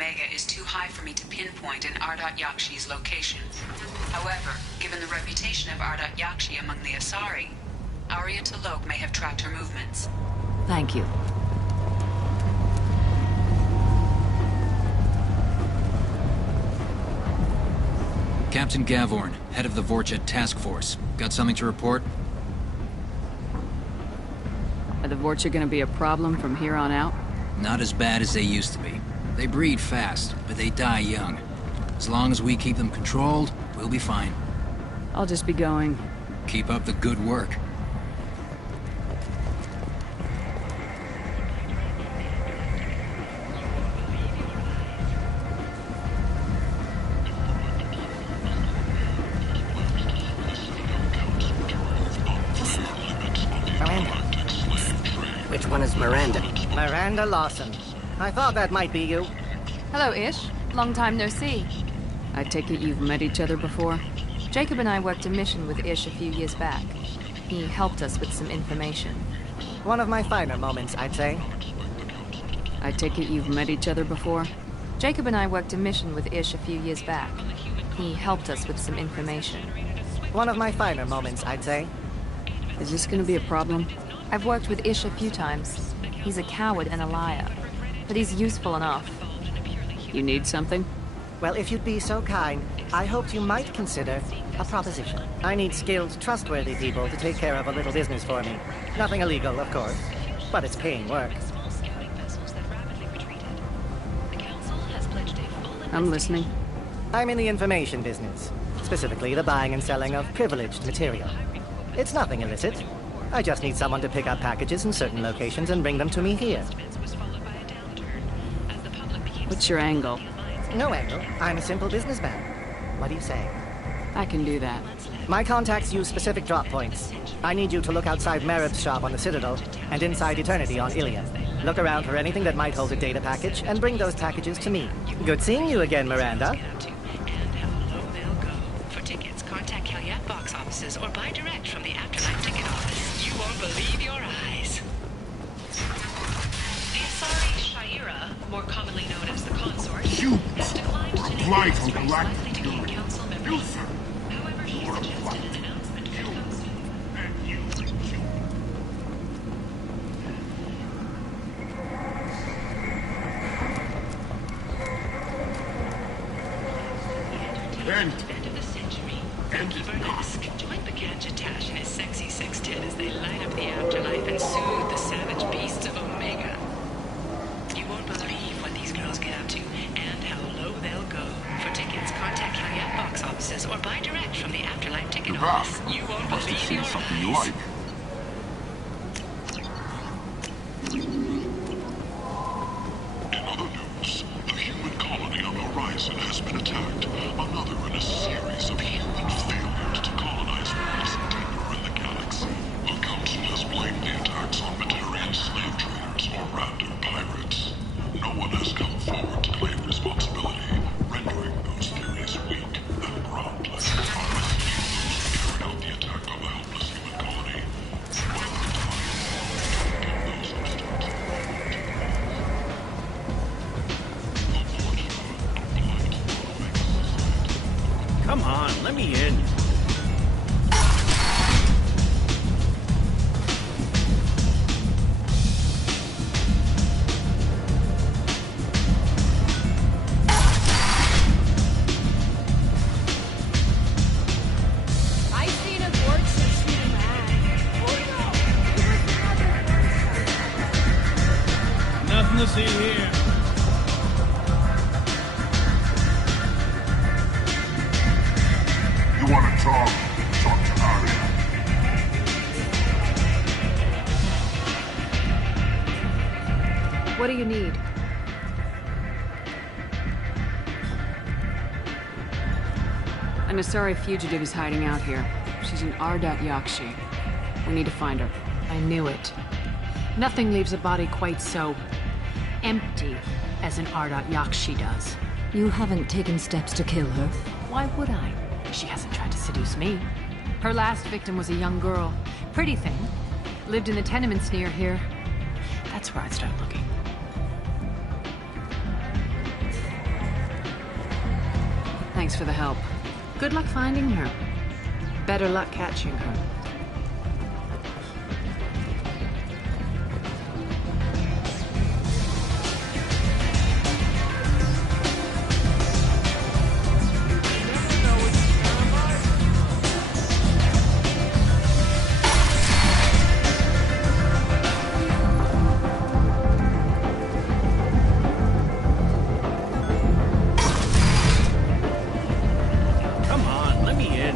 Omega is too high for me to pinpoint an Ardat Yakshi's location. However, given the reputation of Ardat Yakshi among the Asari, Arya T'Loak may have tracked her movements. Thank you. Captain Gavorn, head of the Vorchet Task Force. Got something to report? Are the Vorchet gonna be a problem from here on out? Not as bad as they used to be. They breed fast, but they die young. As long as we keep them controlled, we'll be fine. I'll just be going. Keep up the good work. Which one is Miranda? Miranda Lawson. I thought that might be you. Hello, Ish. Long time no see. I take it you've met each other before? Jacob and I worked a mission with Ish a few years back. He helped us with some information. One of my finer moments, I'd say. I take it you've met each other before? Jacob and I worked a mission with Ish a few years back. He helped us with some information. One of my finer moments, I'd say. Is this gonna be a problem? I've worked with Ish a few times. He's a coward and a liar. But he's useful enough. You need something? Well, if you'd be so kind, I hoped you might consider a proposition. I need skilled, trustworthy people to take care of a little business for me. Nothing illegal, of course, but it's paying work. I'm listening. I'm in the information business, specifically the buying and selling of privileged material. It's nothing illicit. I just need someone to pick up packages in certain locations and bring them to me here. What's your angle? No angle. I'm a simple businessman. What do you say? I can do that. My contacts use specific drop points. I need you to look outside Merib's shop on the Citadel and inside Eternity on Iliad. Look around for anything that might hold a data package and bring those packages to me. Good seeing you again, Miranda. For tickets, contact Calyat box offices or buy direct from the Afterlife ticket office. You won't believe your eyes. The Asari Shaira, more commonly known as the Consort, You has declined to name blight its on race galactic likely to be purity. council You, members. sir. However, he You are a suggested blight. an announcement You. will come soon. And you. And Event of the century. And Keeper not. Lisk. Join Bagan Tash and his sexy sextet as they light up the afterlife and soothe the savage beasts of Omega. You won't believe what these girls get up to and how low they'll go. For tickets, contact Calyat box offices or buy direct from the Afterlife ticket you're office. back. You won't Must have believe seen your something you eyes. like. In other news, the human colony on Horizon has been attacked. Another in a series of human failures to colonize worlds deeper in the galaxy. The Council has blamed the attacks on Batarian slave traders or random pirates. No one has come forward to claim responsibility, rendering those theories weak and groundless. Unless you carried out the attack on the helpless human colony, well, give those upstarts Come on, let me in. I seen a Vorchet shoot a man. Nothing to see here. You want to talk? Talk to Arya. What do you need? An Asari fugitive is hiding out here. She's an Ardat Yakshi. We need to find her. I knew it. Nothing leaves a body quite so empty as an Ardat Yakshi does. You haven't taken steps to kill her? Why would I? She hasn't tried to seduce me. Her last victim was a young girl. Pretty thing. Lived in the tenements near here. That's where I'd start looking. Thanks for the help. Good luck finding her. Better luck catching her. Come on, let me in.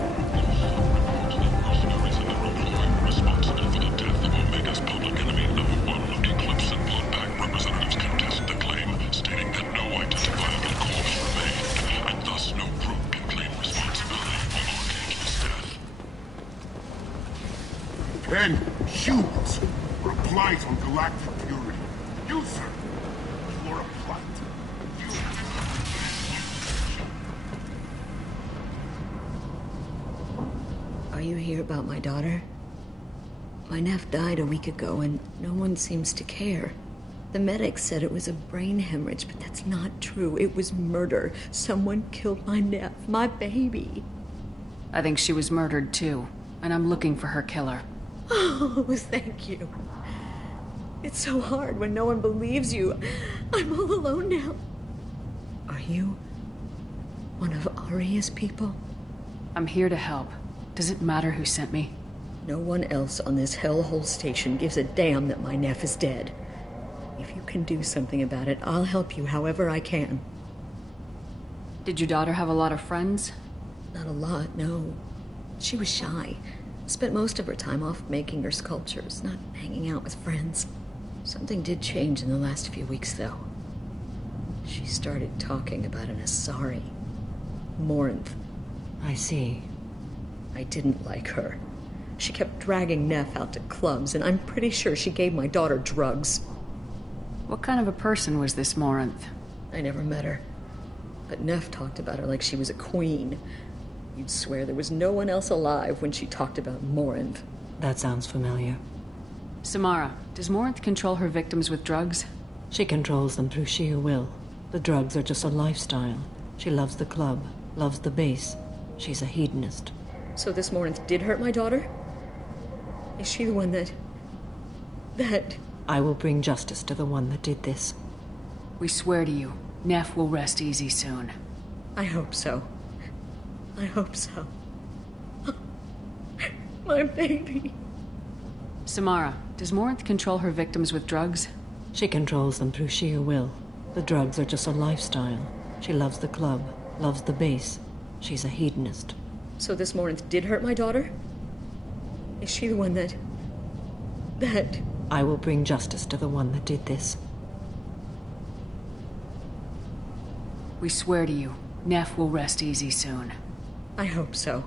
Mercenaries in their employ, responsible for the death of Omega's public enemy #1. Eclipse and Bloodpack representatives contest the claim, stating that no identifiable corpse remained, and thus no group can claim responsibility for Arctagia's death. Pen, humans, were a blight on galactic purity. You, sir, you are a blight. Are you here about my daughter? My nephew died a week ago and no one seems to care. The medics said it was a brain hemorrhage, but that's not true. It was murder. Someone killed my nephew, my baby. I think she was murdered too, and I'm looking for her killer. Oh, thank you. It's so hard when no one believes you. I'm all alone now. Are you one of Aria's people? I'm here to help. Does it matter who sent me? No one else on this hellhole station gives a damn that my nephew is dead. If you can do something about it, I'll help you however I can. Did your daughter have a lot of friends? Not a lot, no. She was shy. Spent most of her time off making her sculptures, not hanging out with friends. Something did change in the last few weeks, though. She started talking about an Asari. Morinth. I see. I didn't like her. She kept dragging Neff out to clubs, and I'm pretty sure she gave my daughter drugs. What kind of a person was this Morinth? I never met her. But Neff talked about her like she was a queen. You'd swear there was no one else alive when she talked about Morinth. That sounds familiar. Samara, does Morinth control her victims with drugs? She controls them through sheer will. The drugs are just a lifestyle. She loves the club, loves the base. She's a hedonist. So this Morinth did hurt my daughter? Is she the one that... I will bring justice to the one that did this. We swear to you, Neff will rest easy soon. I hope so. I hope so. My baby. Samara, does Morinth control her victims with drugs? She controls them through sheer will. The drugs are just a lifestyle. She loves the club, loves the base. She's a hedonist. So this Morinth did hurt my daughter? Is she the one that... I will bring justice to the one that did this. We swear to you, Neff will rest easy soon. I hope so.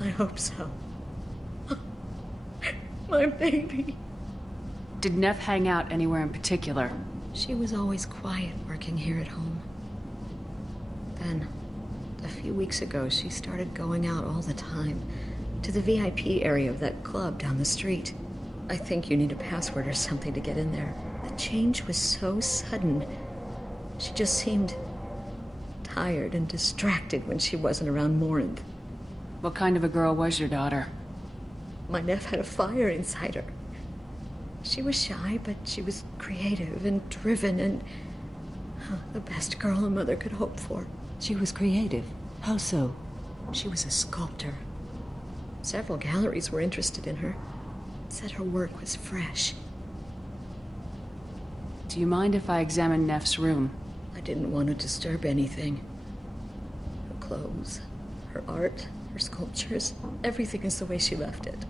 I hope so. My baby. Did Neff hang out anywhere in particular? She was always quiet working here at home. Then, a few weeks ago, she started going out all the time. To the VIP area of that club down the street. I think you need a password or something to get in there. The change was so sudden. She just seemed tired and distracted when she wasn't around Morinth. What kind of a girl was your daughter? My nephew had a fire inside her. She was shy, but she was creative and driven and the best girl a mother could hope for. She was creative? How so? She was a sculptor. Several galleries were interested in her. Said her work was fresh. Do you mind if I examine Neff's room? I didn't want to disturb anything. Her clothes, her art, her sculptures, everything is the way she left it.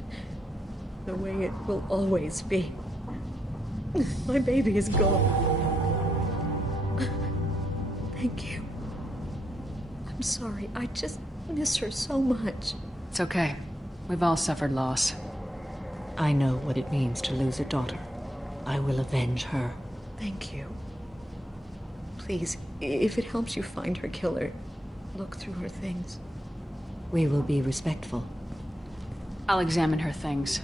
The way it will always be. My baby is gone. Thank you. I'm sorry. I just miss her so much. It's okay. We've all suffered loss. I know what it means to lose a daughter. I will avenge her. Thank you. Please, if it helps you find her killer, look through her things. We will be respectful. I'll examine her things.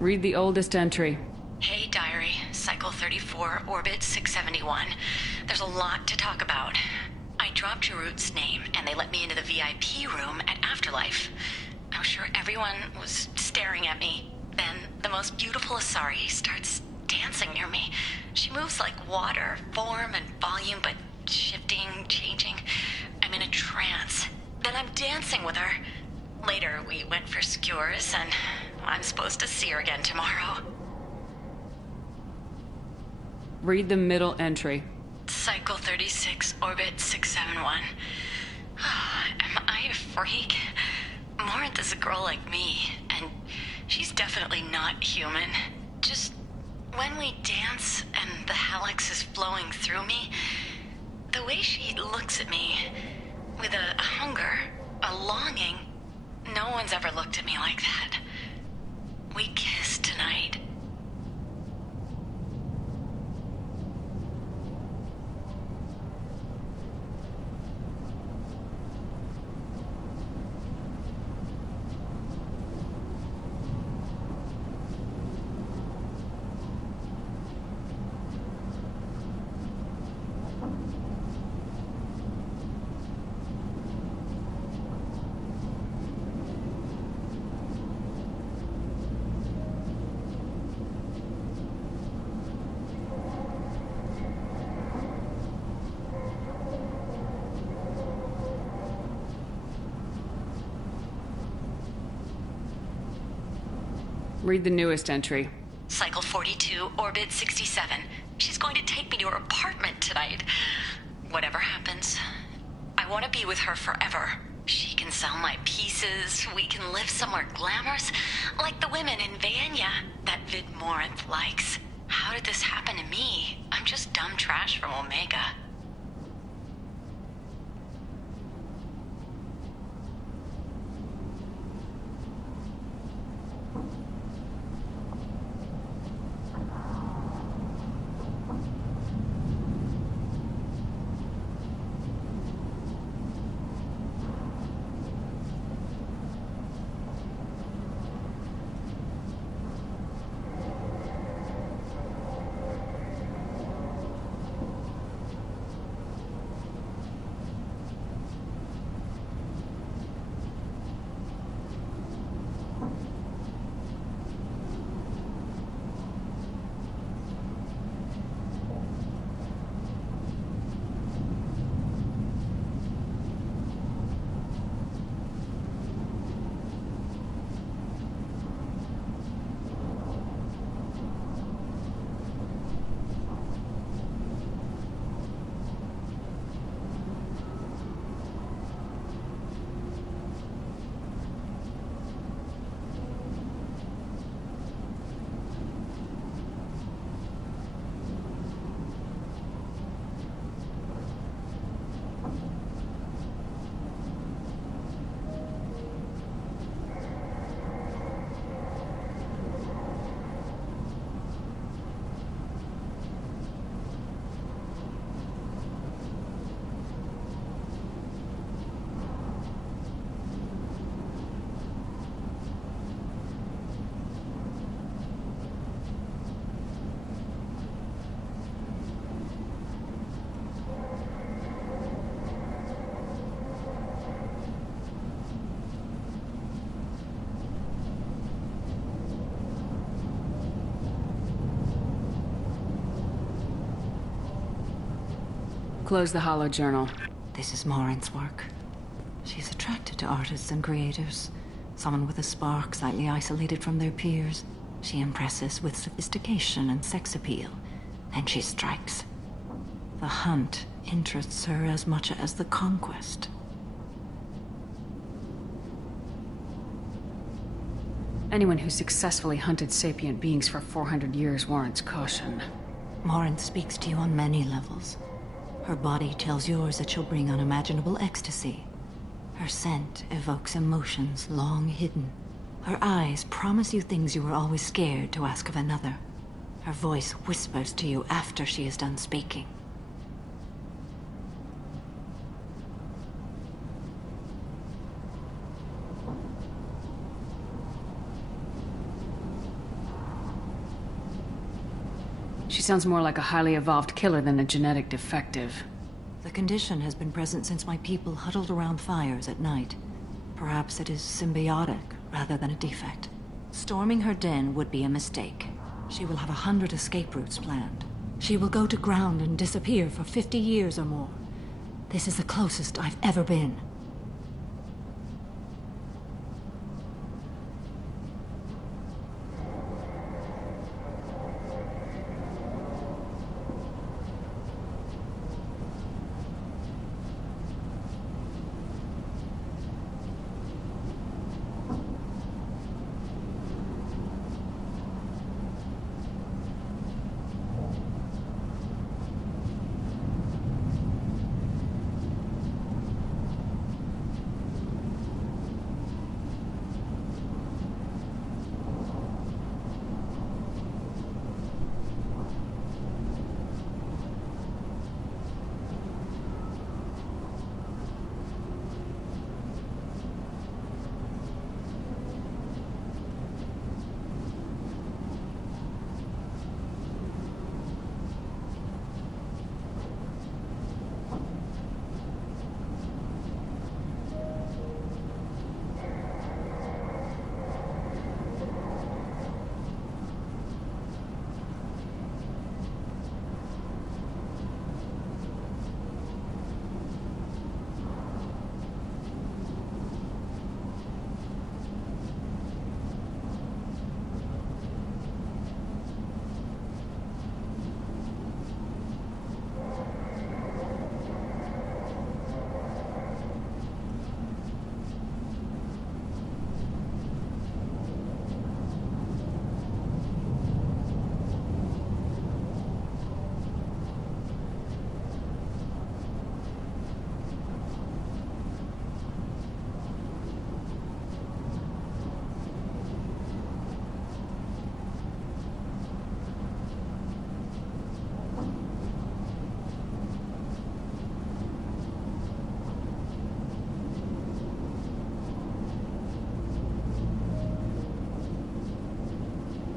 Read the oldest entry. Hey, Diary. Cycle 34, Orbit 671. There's a lot to talk about. I dropped Jarut's name, and they let me into the VIP room at Afterlife. I was sure everyone was staring at me. Then the most beautiful Asari starts dancing near me. She moves like water, form and volume, but shifting, changing. I'm in a trance. Then I'm dancing with her. Later, we went for skewers, and I'm supposed to see her again tomorrow. Read the middle entry. Cycle 36, Orbit 671. Am I a freak? Morinth is a girl like me, and she's definitely not human. Just when we dance and the Hallex is flowing through me, the way she looks at me, with a hunger, a longing, no one's ever looked at me like that. We kissed tonight. Read the newest entry. Cycle 42, Orbit 67. She's going to take me to her apartment tonight. Whatever happens, I want to be with her forever. She can sell my pieces. We can live somewhere glamorous, like the women in Vanya that Vid Morinth likes. How did this happen to me? I'm just dumb trash from Omega. Close the Hollow Journal. This is Morinth's work. She's attracted to artists and creators. Someone with a spark, slightly isolated from their peers. She impresses with sophistication and sex appeal. Then she strikes. The hunt interests her as much as the conquest. Anyone who successfully hunted sapient beings for 400 years warrants caution. Morinth speaks to you on many levels. Her body tells yours that she'll bring unimaginable ecstasy. Her scent evokes emotions long hidden. Her eyes promise you things you were always scared to ask of another. Her voice whispers to you after she is done speaking. She sounds more like a highly evolved killer than a genetic defective. The condition has been present since my people huddled around fires at night. Perhaps it is symbiotic rather than a defect. Storming her den would be a mistake. She will have 100 escape routes planned. She will go to ground and disappear for 50 years or more. This is the closest I've ever been.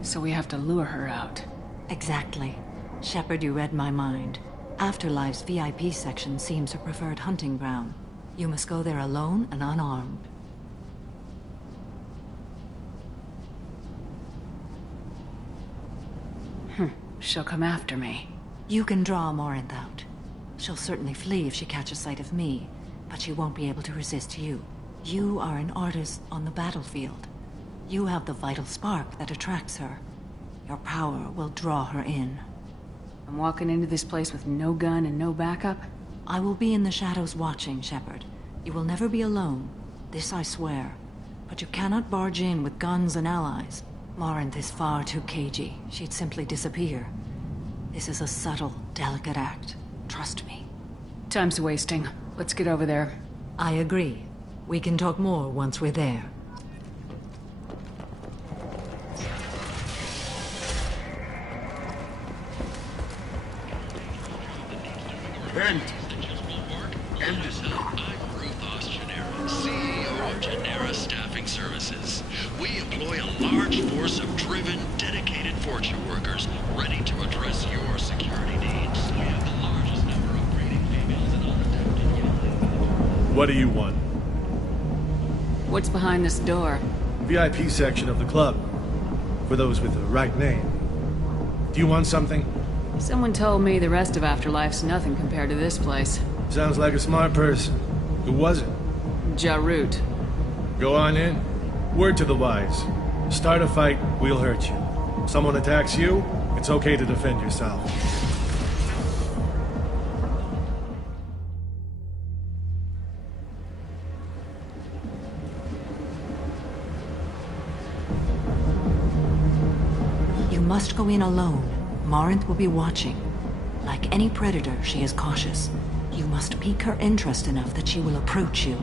So we have to lure her out. Exactly. Shepard, you read my mind. Afterlife's VIP section seems her preferred hunting ground. You must go there alone and unarmed. She'll come after me. You can draw Morinth out. She'll certainly flee if she catches sight of me, but she won't be able to resist you. You are an artist on the battlefield. You have the vital spark that attracts her. Your power will draw her in. I'm walking into this place with no gun and no backup? I will be in the shadows watching, Shepard. You will never be alone. This I swear. But you cannot barge in with guns and allies. Morinth is far too cagey. She'd simply disappear. This is a subtle, delicate act. Trust me. Time's wasting. Let's get over there. I agree. We can talk more once we're there. End is not. I'm Ruthos Genera, CEO of Genera Staffing Services. We employ a large force of driven, dedicated Fortune workers ready to address your security needs. We have the largest number of breeding females and undetected young. What do you want? What's behind this door? VIP section of the club. For those with the right name. Do you want something? Someone told me the rest of Afterlife's nothing compared to this place. Sounds like a smart person. Who was it? Jarut. Go on in. Word to the wise. Start a fight, we'll hurt you. Someone attacks you, it's okay to defend yourself. You must go in alone. Morinth will be watching. Like any predator, she is cautious. You must pique her interest enough that she will approach you.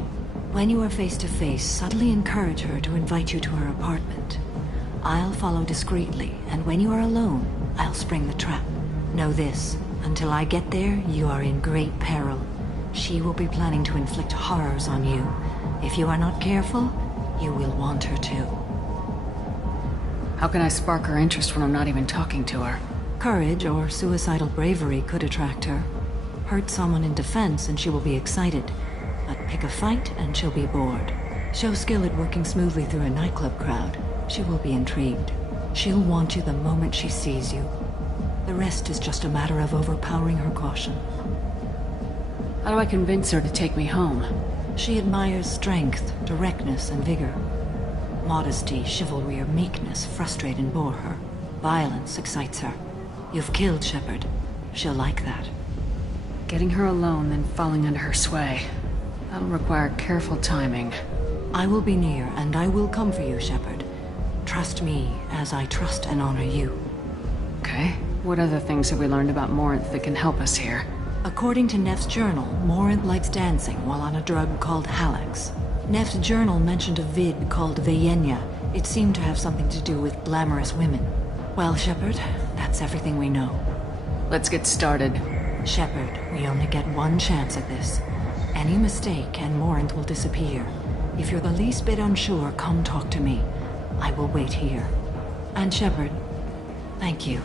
When you are face to face, subtly encourage her to invite you to her apartment. I'll follow discreetly, and when you are alone, I'll spring the trap. Know this, until I get there, you are in great peril. She will be planning to inflict horrors on you. If you are not careful, you will want her to. How can I spark her interest when I'm not even talking to her? Courage or suicidal bravery could attract her. Hurt someone in defense and she will be excited. But pick a fight and she'll be bored. Show skill at working smoothly through a nightclub crowd. She will be intrigued. She'll want you the moment she sees you. The rest is just a matter of overpowering her caution. How do I convince her to take me home? She admires strength, directness, and vigor. Modesty, chivalry, or meekness frustrate and bore her. Violence excites her. You've killed Shepard. She'll like that. Getting her alone, then falling under her sway. That'll require careful timing. I will be near, and I will come for you, Shepard. Trust me, as I trust and honor you. Okay. What other things have we learned about Morinth that can help us here? According to Neff's journal, Morinth likes dancing while on a drug called Halax. Neff's journal mentioned a vid called Vayenya. It seemed to have something to do with glamorous women. Well, Shepard, that's everything we know. Let's get started. Shepard, we only get one chance at this. Any mistake and Morinth will disappear. If you're the least bit unsure, come talk to me. I will wait here. And Shepard, thank you.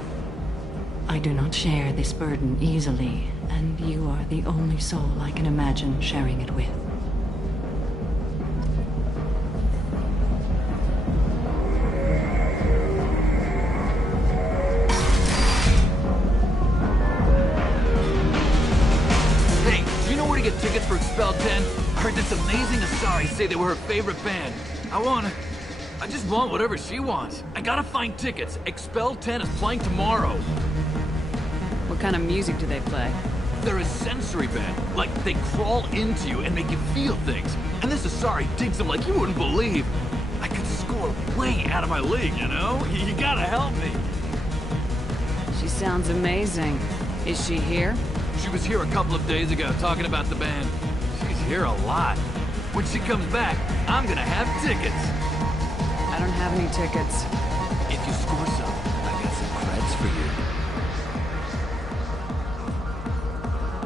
I do not share this burden easily, and you are the only soul I can imagine sharing it with. Hey, do you know where to get tickets for Expel 10? I heard this amazing Asari say they were her favorite band. I just want whatever she wants. I gotta find tickets. Expel 10 is playing tomorrow. What kind of music do they play? They're a sensory band. Like, they crawl into you and make you feel things. And this Asari digs them like you wouldn't believe. I could score way out of my league, you know? You gotta help me. She sounds amazing. Is she here? She was here a couple of days ago talking about the band. She's here a lot. When she comes back, I'm gonna have tickets. I don't have any tickets. If you score some, I got some creds for you.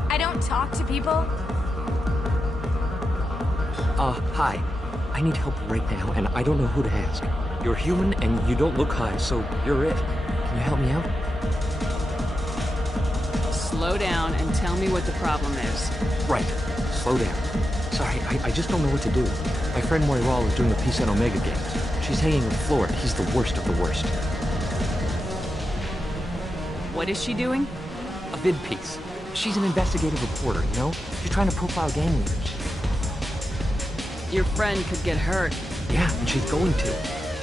I don't talk to people. Hi. I need help right now, and I don't know who to ask. You're human, and you don't look high, so you're it. Can you help me out? Slow down and tell me what the problem is. Right. Slow down. Sorry, I just don't know what to do. My friend Moiral is doing a piece on Omega Games. She's hanging with Florid. He's the worst of the worst. What is she doing? A vid piece. She's an investigative reporter, you know? She's trying to profile gang leaders. Your friend could get hurt. Yeah, and she's going to.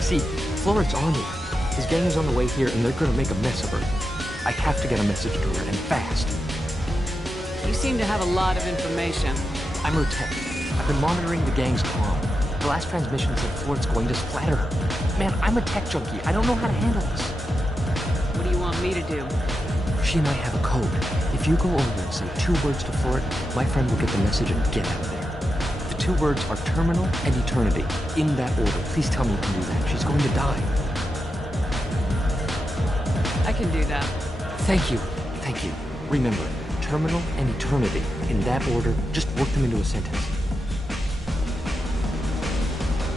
See, Florid's on you. His gang is on the way here, and they're gonna make a mess of her. I have to get a message to her, and fast. You seem to have a lot of information. I'm her tech. I've been monitoring the gang's comm. The last transmission said Florid's going to splatter her. Man, I'm a tech junkie. I don't know how to handle this. What do you want me to do? She and I have a code. If you go over and say 2 words to Florid, my friend will get the message and get out of there. The 2 words are terminal and eternity. In that order. Please tell me you can do that. She's going to die. I can do that. Thank you. Thank you. Remember, terminal and eternity. In that order, just work them into a sentence.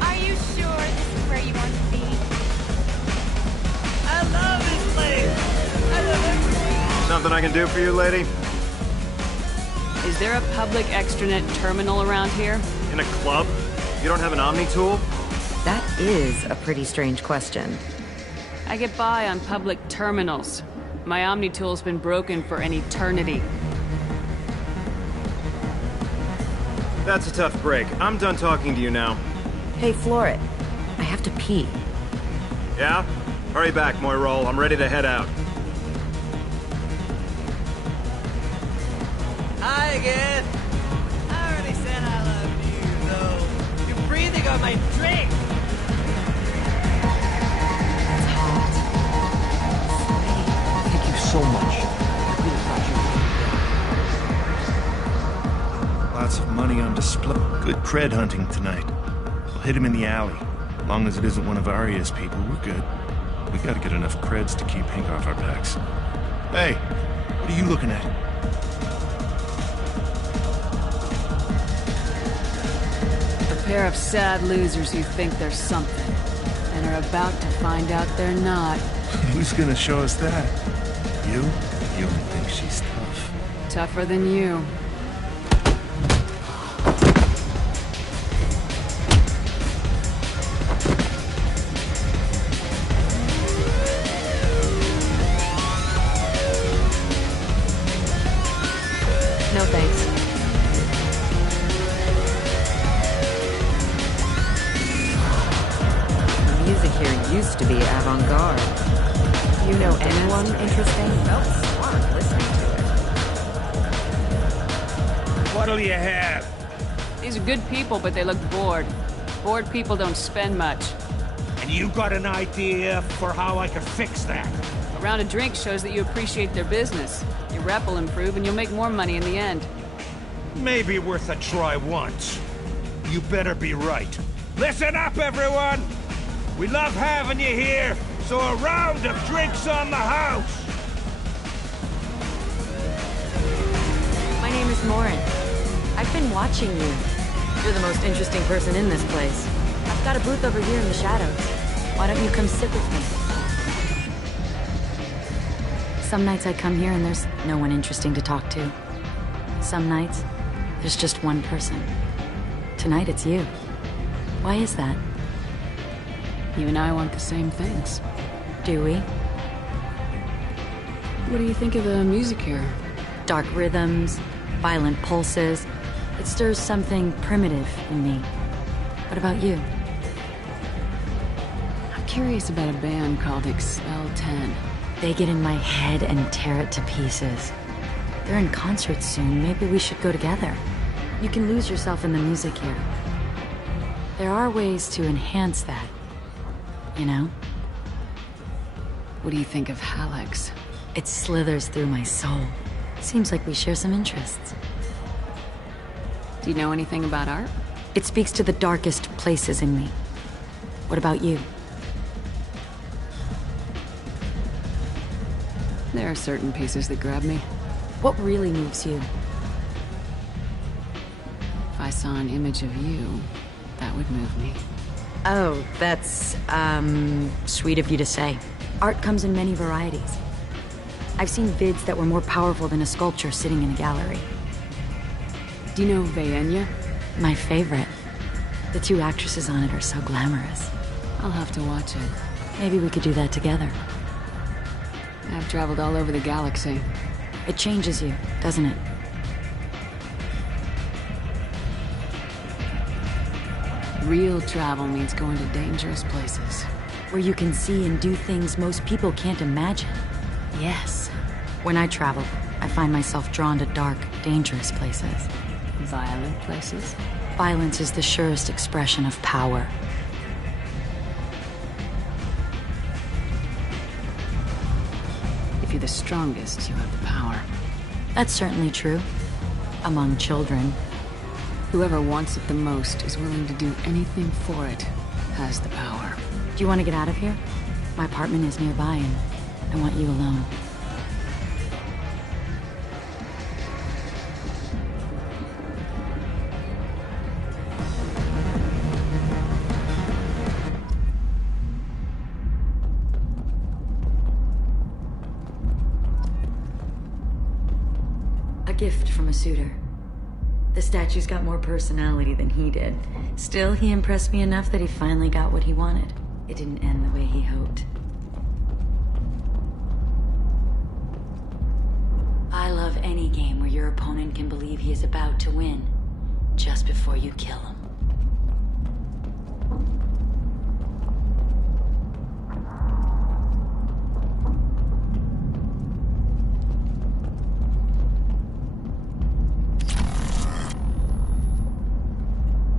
Are you sure this is where you want to be? I love this place! I love everything! Something I can do for you, lady? Is there a public extranet terminal around here? In a club? You don't have an Omni tool? That is a pretty strange question. I get by on public terminals. My Omni tool's been broken for an eternity. That's a tough break. I'm done talking to you now. Hey, Florid. I have to pee. Yeah? Hurry back, Moiral. I'm ready to head out. Hi again! I already said I love you, though. You're breathing on my drink! Thank you so much. I really thought Lots of money on display. Good cred hunting tonight. We'll hit him in the alley. As long as it isn't one of Aria's people, we're good. We gotta get enough creds to keep Hank off our backs. Hey, what are you looking at? A pair of sad losers who think they're something, and are about to find out they're not. Who's gonna show us that? You don't think she's tough. Tougher than you. No thanks. The music here used to be avant-garde. You know anyone interesting? Felt smart listening to it. What'll you have? These are good people, but they look bored. Bored people don't spend much. And you got an idea for how I could fix that? A round of drinks shows that you appreciate their business. Your rep will improve and you'll make more money in the end. Maybe worth a try once. You better be right. Listen up, everyone! We love having you here, so a round of drinks on the house! My name is Morin. I've been watching you. You're the most interesting person in this place. I've got a booth over here in the shadows. Why don't you come sit with me? Some nights I come here and there's no one interesting to talk to. Some nights, there's just one person. Tonight it's you. Why is that? You and I want the same things. Do we? What do you think of the music here? Dark rhythms, violent pulses. It stirs something primitive in me. What about you? I'm curious about a band called Expel 10. They get in my head and tear it to pieces. They're in concert soon. Maybe we should go together. You can lose yourself in the music here. There are ways to enhance that. You know? What do you think of Hallex? It slithers through my soul. Seems like we share some interests. Do you know anything about art? It speaks to the darkest places in me. What about you? There are certain pieces that grab me. What really moves you? If I saw an image of you, that would move me. Oh, that's, sweet of you to say. Art comes in many varieties. I've seen vids that were more powerful than a sculpture sitting in a gallery. Do you know Vaenya? My favorite. The two actresses on it are so glamorous. I'll have to watch it. Maybe we could do that together. I've traveled all over the galaxy. It changes you, doesn't it? Real travel means going to dangerous places. Where you can see and do things most people can't imagine. Yes. When I travel, I find myself drawn to dark, dangerous places. Violent places? Violence is the surest expression of power. If you're the strongest, you have the power. That's certainly true. Among children. Whoever wants it the most is willing to do anything for it, has the power. Do you want to get out of here? My apartment is nearby and I want you alone. A gift from a suitor. The statue's got more personality than he did. Still, he impressed me enough that he finally got what he wanted. It didn't end the way he hoped. I love any game where your opponent can believe he is about to win, just before you kill him.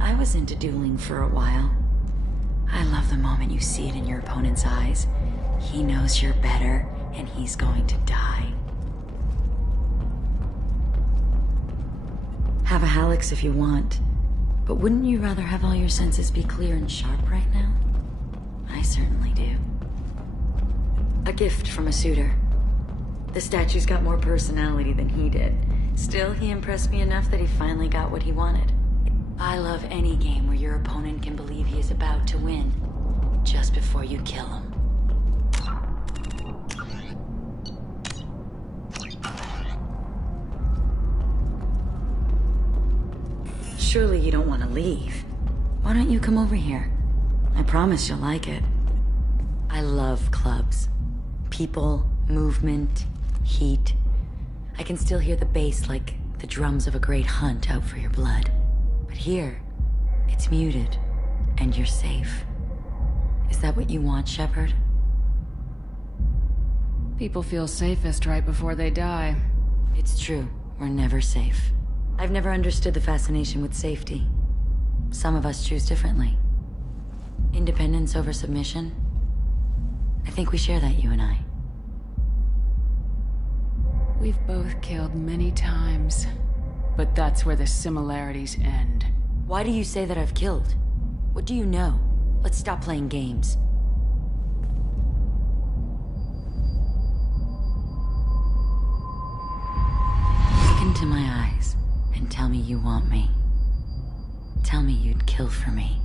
I was into dueling for a while. I love the moment you see it in your opponent's eyes. He knows you're better, and he's going to die. Have a Hallex if you want, but wouldn't you rather have all your senses be clear and sharp right now? I certainly do. A gift from a suitor. The statue's got more personality than he did. Still, he impressed me enough that he finally got what he wanted. I love any game where your opponent can believe he is about to win, just before you kill him. Surely you don't want to leave. Why don't you come over here? I promise you'll like it. I love clubs. People, movement, heat. I can still hear the bass like the drums of a great hunt out for your blood. But here, it's muted, and you're safe. Is that what you want, Shepard? People feel safest right before they die. It's true. We're never safe. I've never understood the fascination with safety. Some of us choose differently. Independence over submission? I think we share that, you and I. We've both killed many times, but that's where the similarities end. Why do you say that I've killed? What do you know? Let's stop playing games. Look into my eyes and tell me you want me. Tell me you'd kill for me.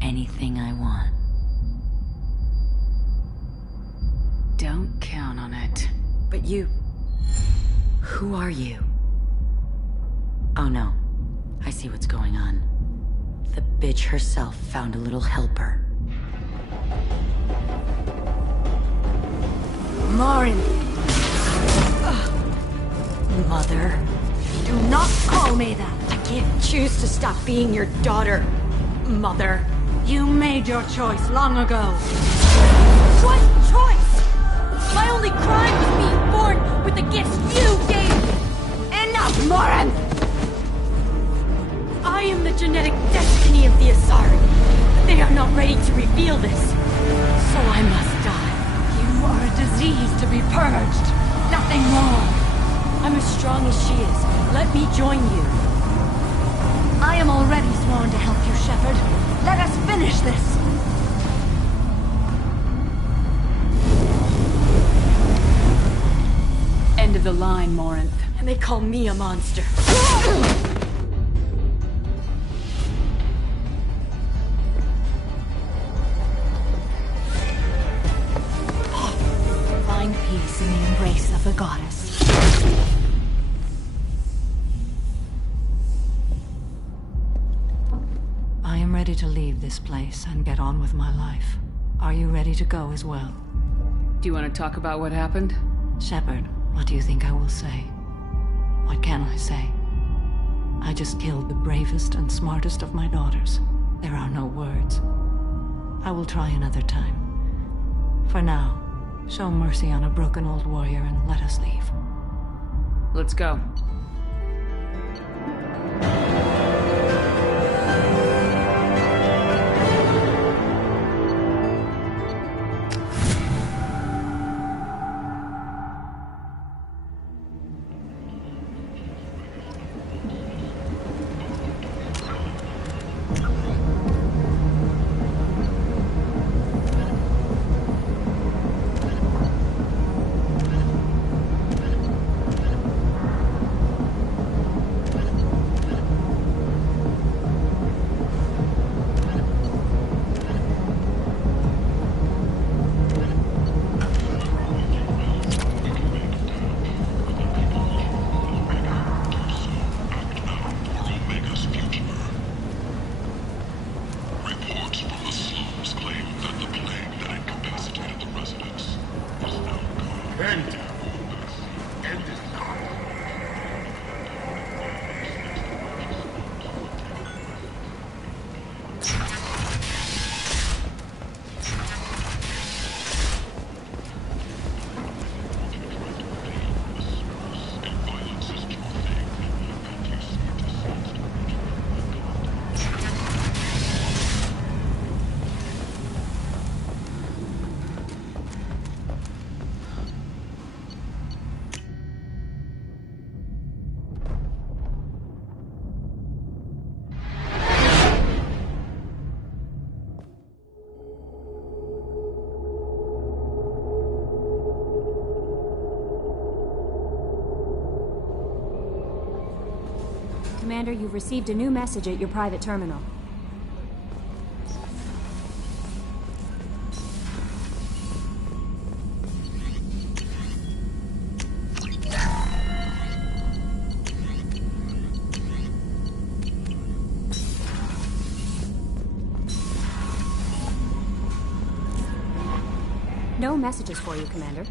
Anything I want. Don't count on it. But you... Who are you? Oh no. I see what's going on. The bitch herself found a little helper. Morin! Mother, do not call me that! I can't choose to stop being your daughter, Mother. You made your choice long ago. What choice? My only crime was being born with the gifts you gave me! Enough, Morin! I am the genetic destiny of the Asari. They are not ready to reveal this, so I must die. You are a disease to be purged, nothing more. I'm as strong as she is. Let me join you. I am already sworn to help you, Shepard. Let us finish this. End of the line, Morinth. And they call me a monster. Find peace in the embrace of the goddess. I am ready to leave this place and get on with my life. Are you ready to go as well? Do you want to talk about what happened? Shepard, what do you think I will say? What can I say? I just killed the bravest and smartest of my daughters. There are no words. I will try another time. For now, show mercy on a broken old warrior and let us leave. Let's go. Commander, you've received a new message at your private terminal. No messages for you, Commander.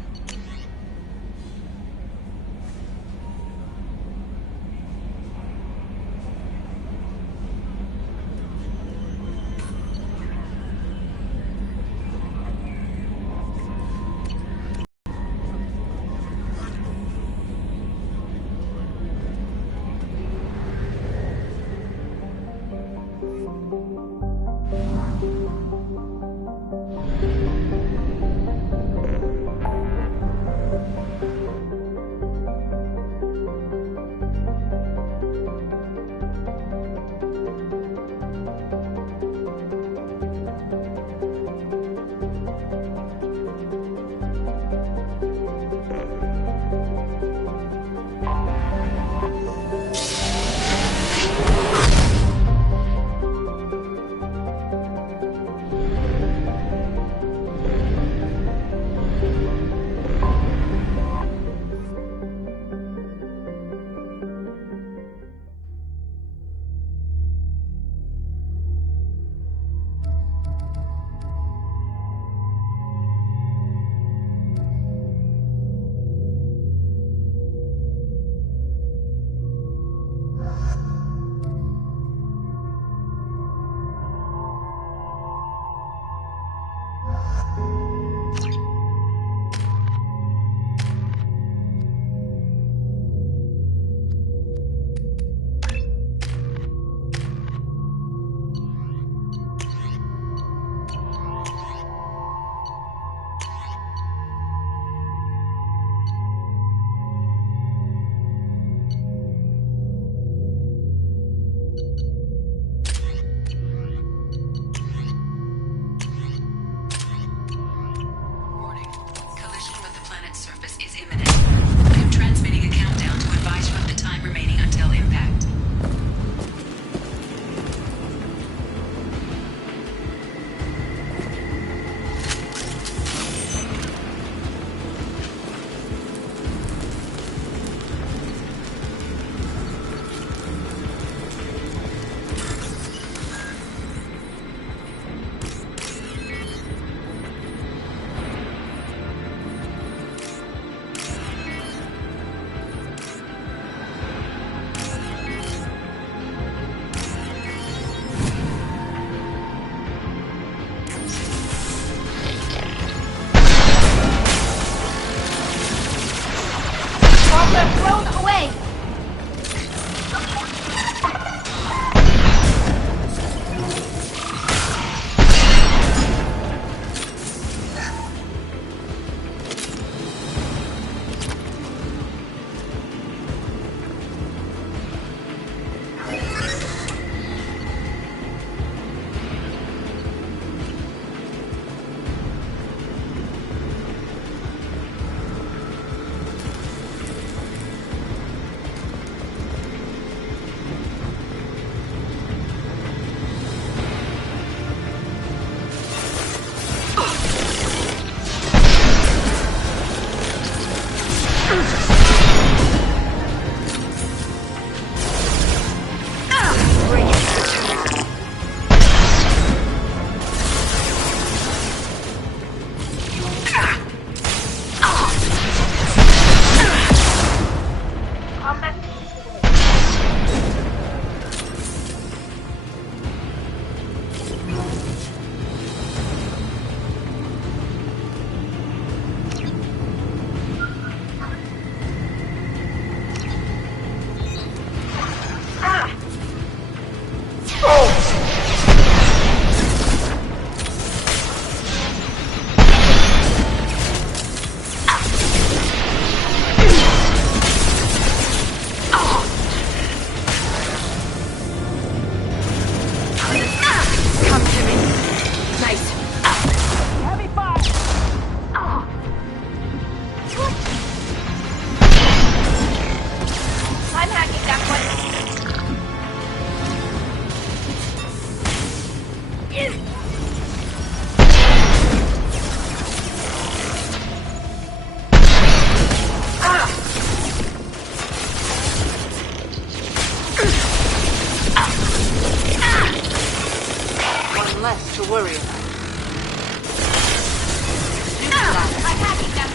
attacking them!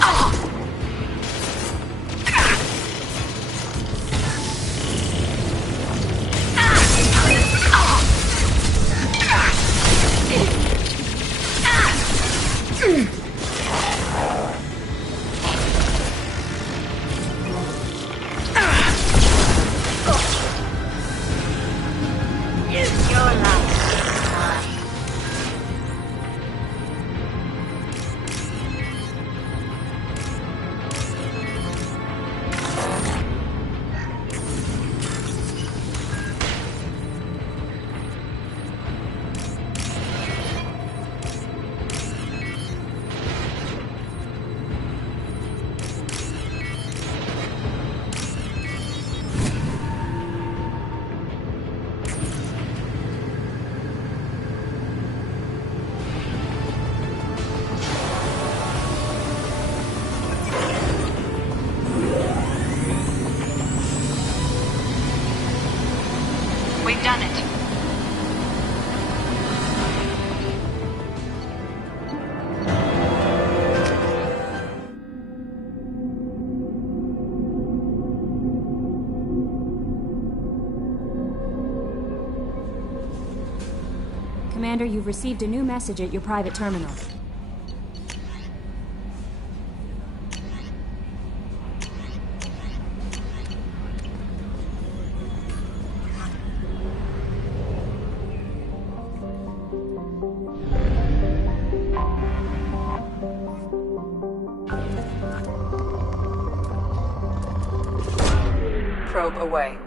We've done it. Commander, you've received a new message at your private terminal. Probe away.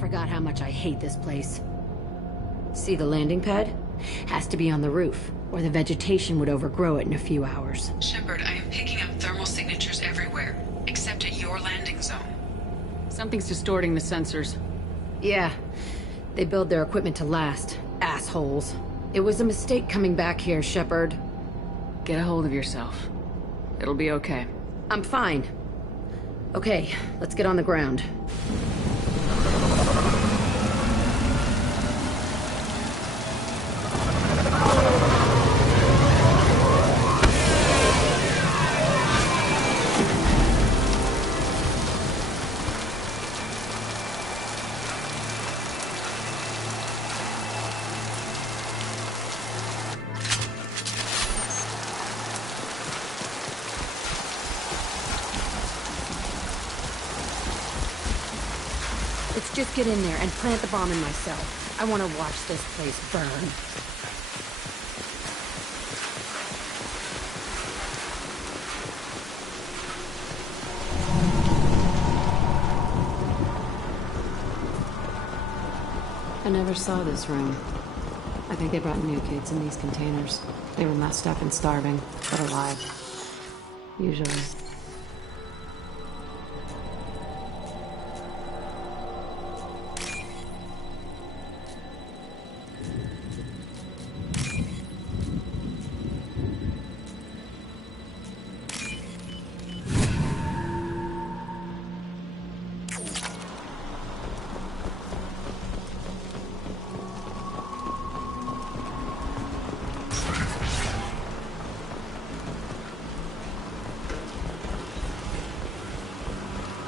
Forgot how much I hate this place. See the landing pad? Has to be on the roof, or the vegetation would overgrow it in a few hours. Shepard, I am picking up thermal signatures everywhere, except at your landing zone. Something's distorting the sensors. Yeah. They build their equipment to last. Assholes. It was a mistake coming back here, Shepard. Get a hold of yourself. It'll be okay. I'm fine. Okay, let's get on the ground. Let's just get in there and plant the bomb in myself. I want to watch this place burn. I never saw this room. I think they brought new kids in these containers. They were messed up and starving, but alive. Usually.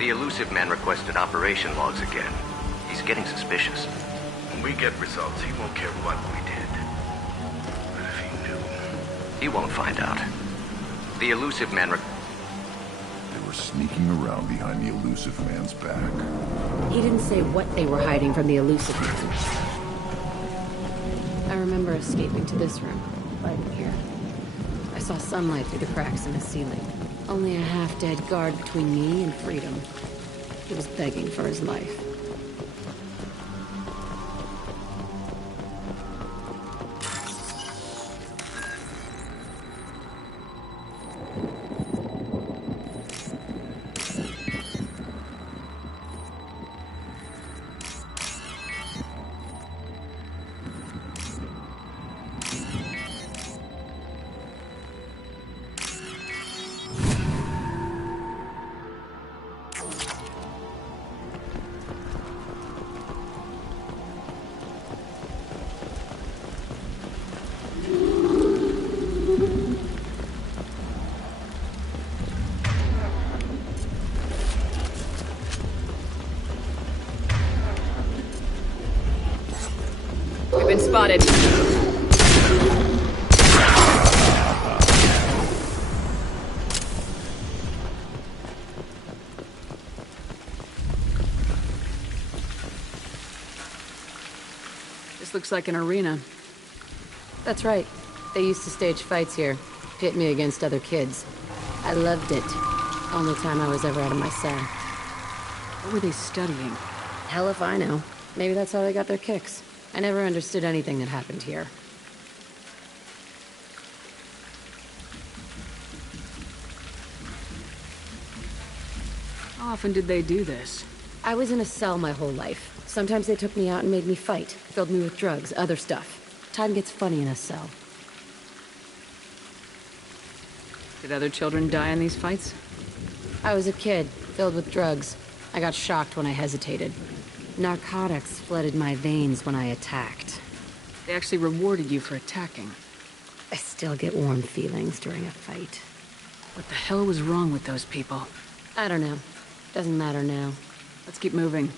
The elusive man requested operation logs again. He's getting suspicious. When we get results, he won't care what we did. But if he knew... He won't find out. The elusive man They were sneaking around behind the elusive man's back. He didn't say what they were hiding from the elusive man. I remember escaping to this room, right here. I saw sunlight through the cracks in the ceiling. Only a half-dead guard between me and freedom. He was begging for his life. We've been spotted. This looks like an arena. That's right. They used to stage fights here. Pit me against other kids. I loved it. Only time I was ever out of my cell. What were they studying? Hell if I know. Maybe that's how they got their kicks. I never understood anything that happened here. How often did they do this? I was in a cell my whole life. Sometimes they took me out and made me fight. Filled me with drugs, other stuff. Time gets funny in a cell. Did other children die in these fights? I was a kid, filled with drugs. I got shocked when I hesitated. Narcotics flooded my veins when I attacked. They actually rewarded you for attacking. I still get warm feelings during a fight. What the hell was wrong with those people? I don't know. Doesn't matter now. Let's keep moving.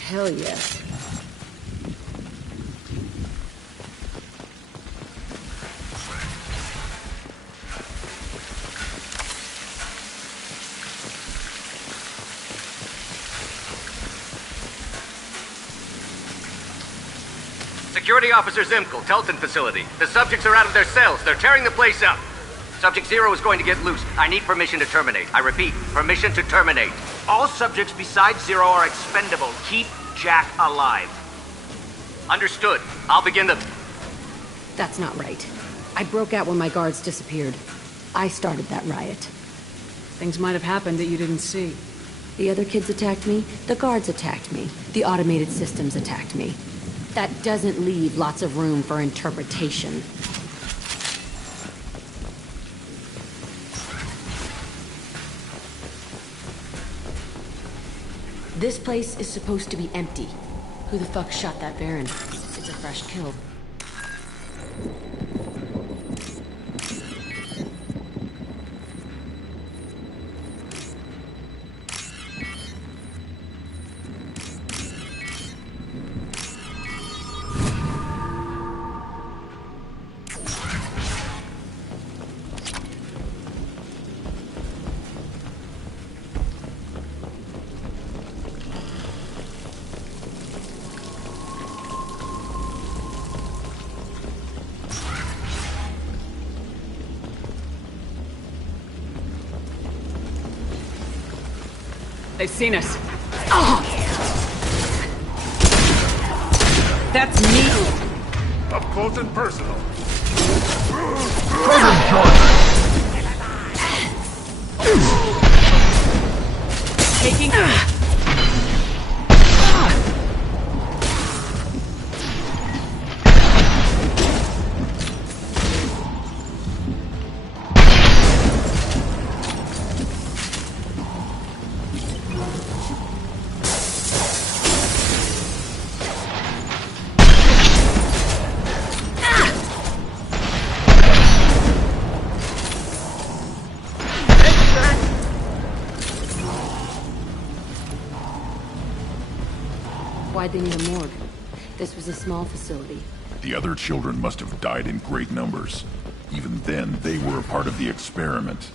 Hell yeah. Security Officer Zimkel, Telton facility. The subjects are out of their cells. They're tearing the place up. Subject Zero is going to get loose. I need permission to terminate. I repeat, permission to terminate. All subjects besides Zero are expendable. Keep Jack alive. Understood. I'll begin the... That's not right. I broke out when my guards disappeared. I started that riot. Things might have happened that you didn't see. The other kids attacked me. The guards attacked me. The automated systems attacked me. That doesn't leave lots of room for interpretation. This place is supposed to be empty. Who the fuck shot that Baron? It's a fresh kill. They've seen us. Oh! That's me! Up close and personal. Taking... Why'd they need a morgue? This was a small facility. The other children must have died in great numbers. Even then, they were a part of the experiment.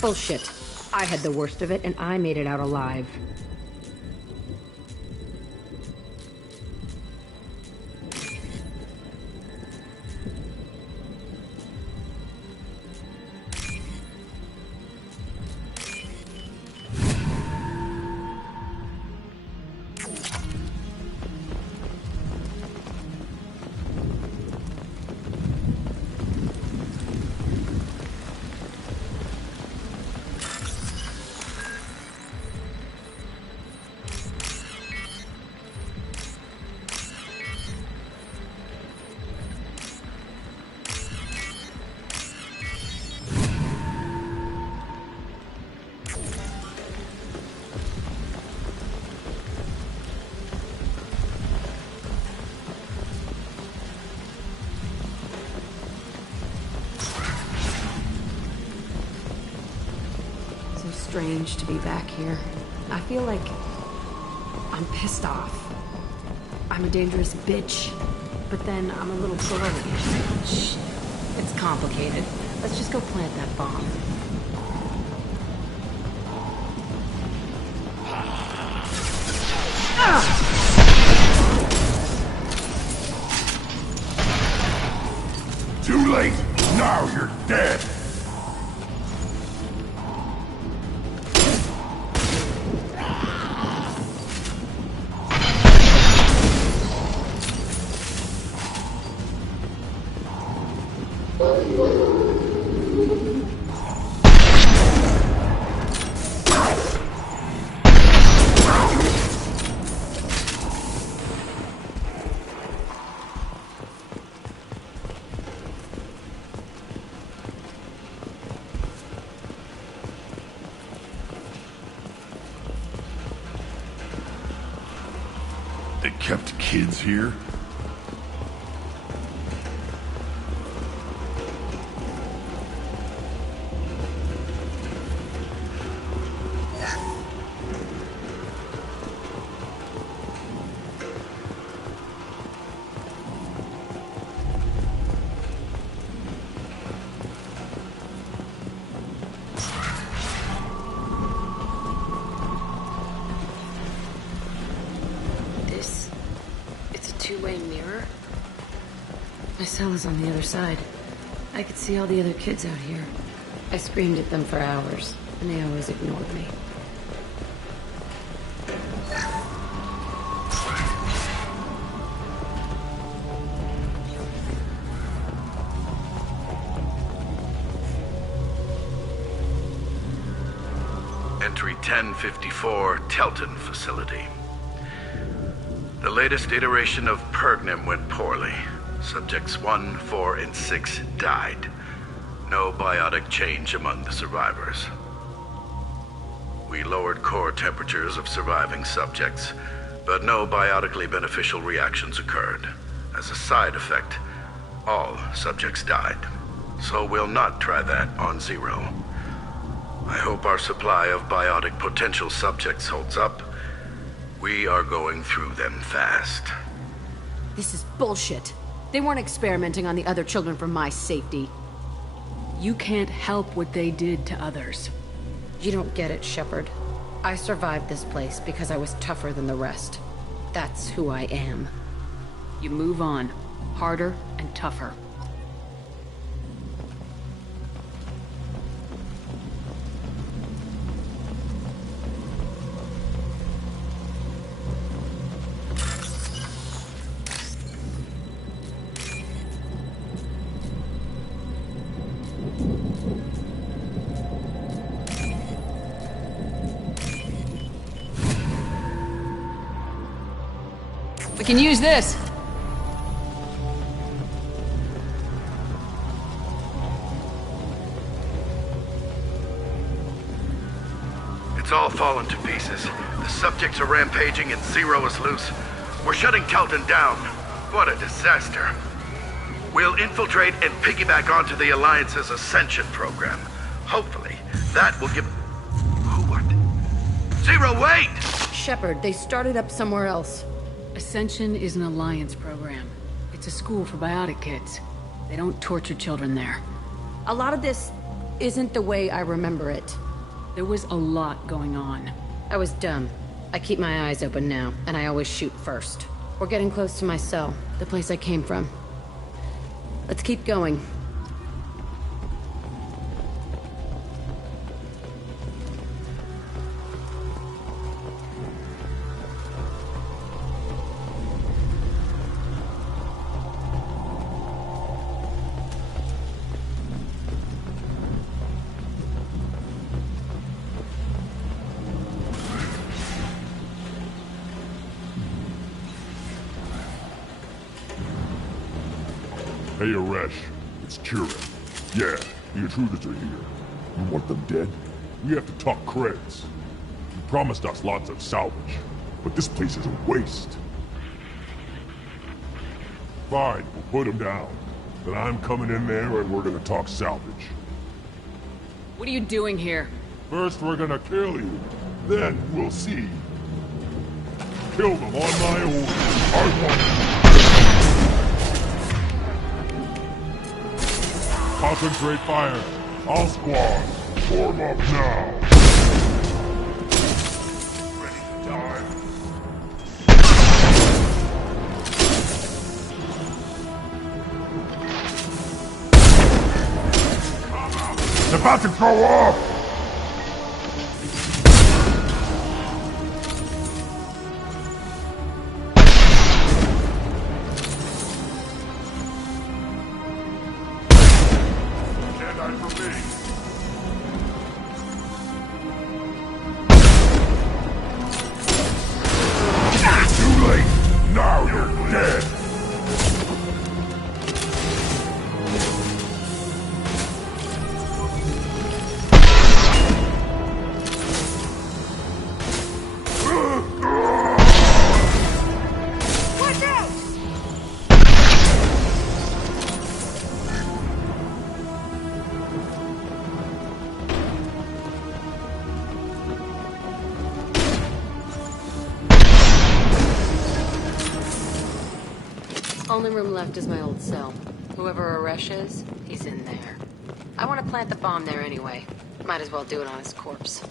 Bullshit. I had the worst of it, and I made it out alive. Strange to be back here. I feel like I'm pissed off. I'm a dangerous bitch, but then I'm a little girly. Shit. It's complicated. Let's just go plant that bomb. Too late! Now you're dead! They kept kids here? Two-way mirror? My cell is on the other side. I could see all the other kids out here. I screamed at them for hours, and they always ignored me. Entry 1054, Telton Facility. The latest iteration of Pergnum went poorly. Subjects 1, 4, and 6 died. No biotic change among the survivors. We lowered core temperatures of surviving subjects, but no biotically beneficial reactions occurred. As a side effect, all subjects died. So we'll not try that on Zero. I hope our supply of biotic potential subjects holds up. We are going through them fast. This is bullshit. They weren't experimenting on the other children for my safety. You can't help what they did to others. You don't get it, Shepard. I survived this place because I was tougher than the rest. That's who I am. You move on. Harder and tougher. We can use this. It's all fallen to pieces. The subjects are rampaging and Zero is loose. We're shutting Telton down. What a disaster. We'll infiltrate and piggyback onto the Alliance's Ascension program. Hopefully, that will give... What? Zero, wait! Shepard, they started up somewhere else. I Ascension is an Alliance program. It's a school for biotic kids. They don't torture children there. A lot of this isn't the way I remember it. There was a lot going on. I was dumb. I keep my eyes open now, and I always shoot first. We're getting close to my cell, the place I came from. Let's keep going. Hey, Aresh. It's Kira. Yeah, the intruders are here. You want them dead? We have to talk creds. You promised us lots of salvage, but this place is a waste. Fine, we'll put them down. Then I'm coming in there and we're gonna talk salvage. What are you doing here? First we're gonna kill you. Then we'll see. Kill them on my orders. I want Concentrate fire. All squads, form up now. Ready to die? It's about to go off! Only room left is my old cell. Whoever Aresh is, he's in there. I want to plant the bomb there anyway. Might as well do it on his corpse.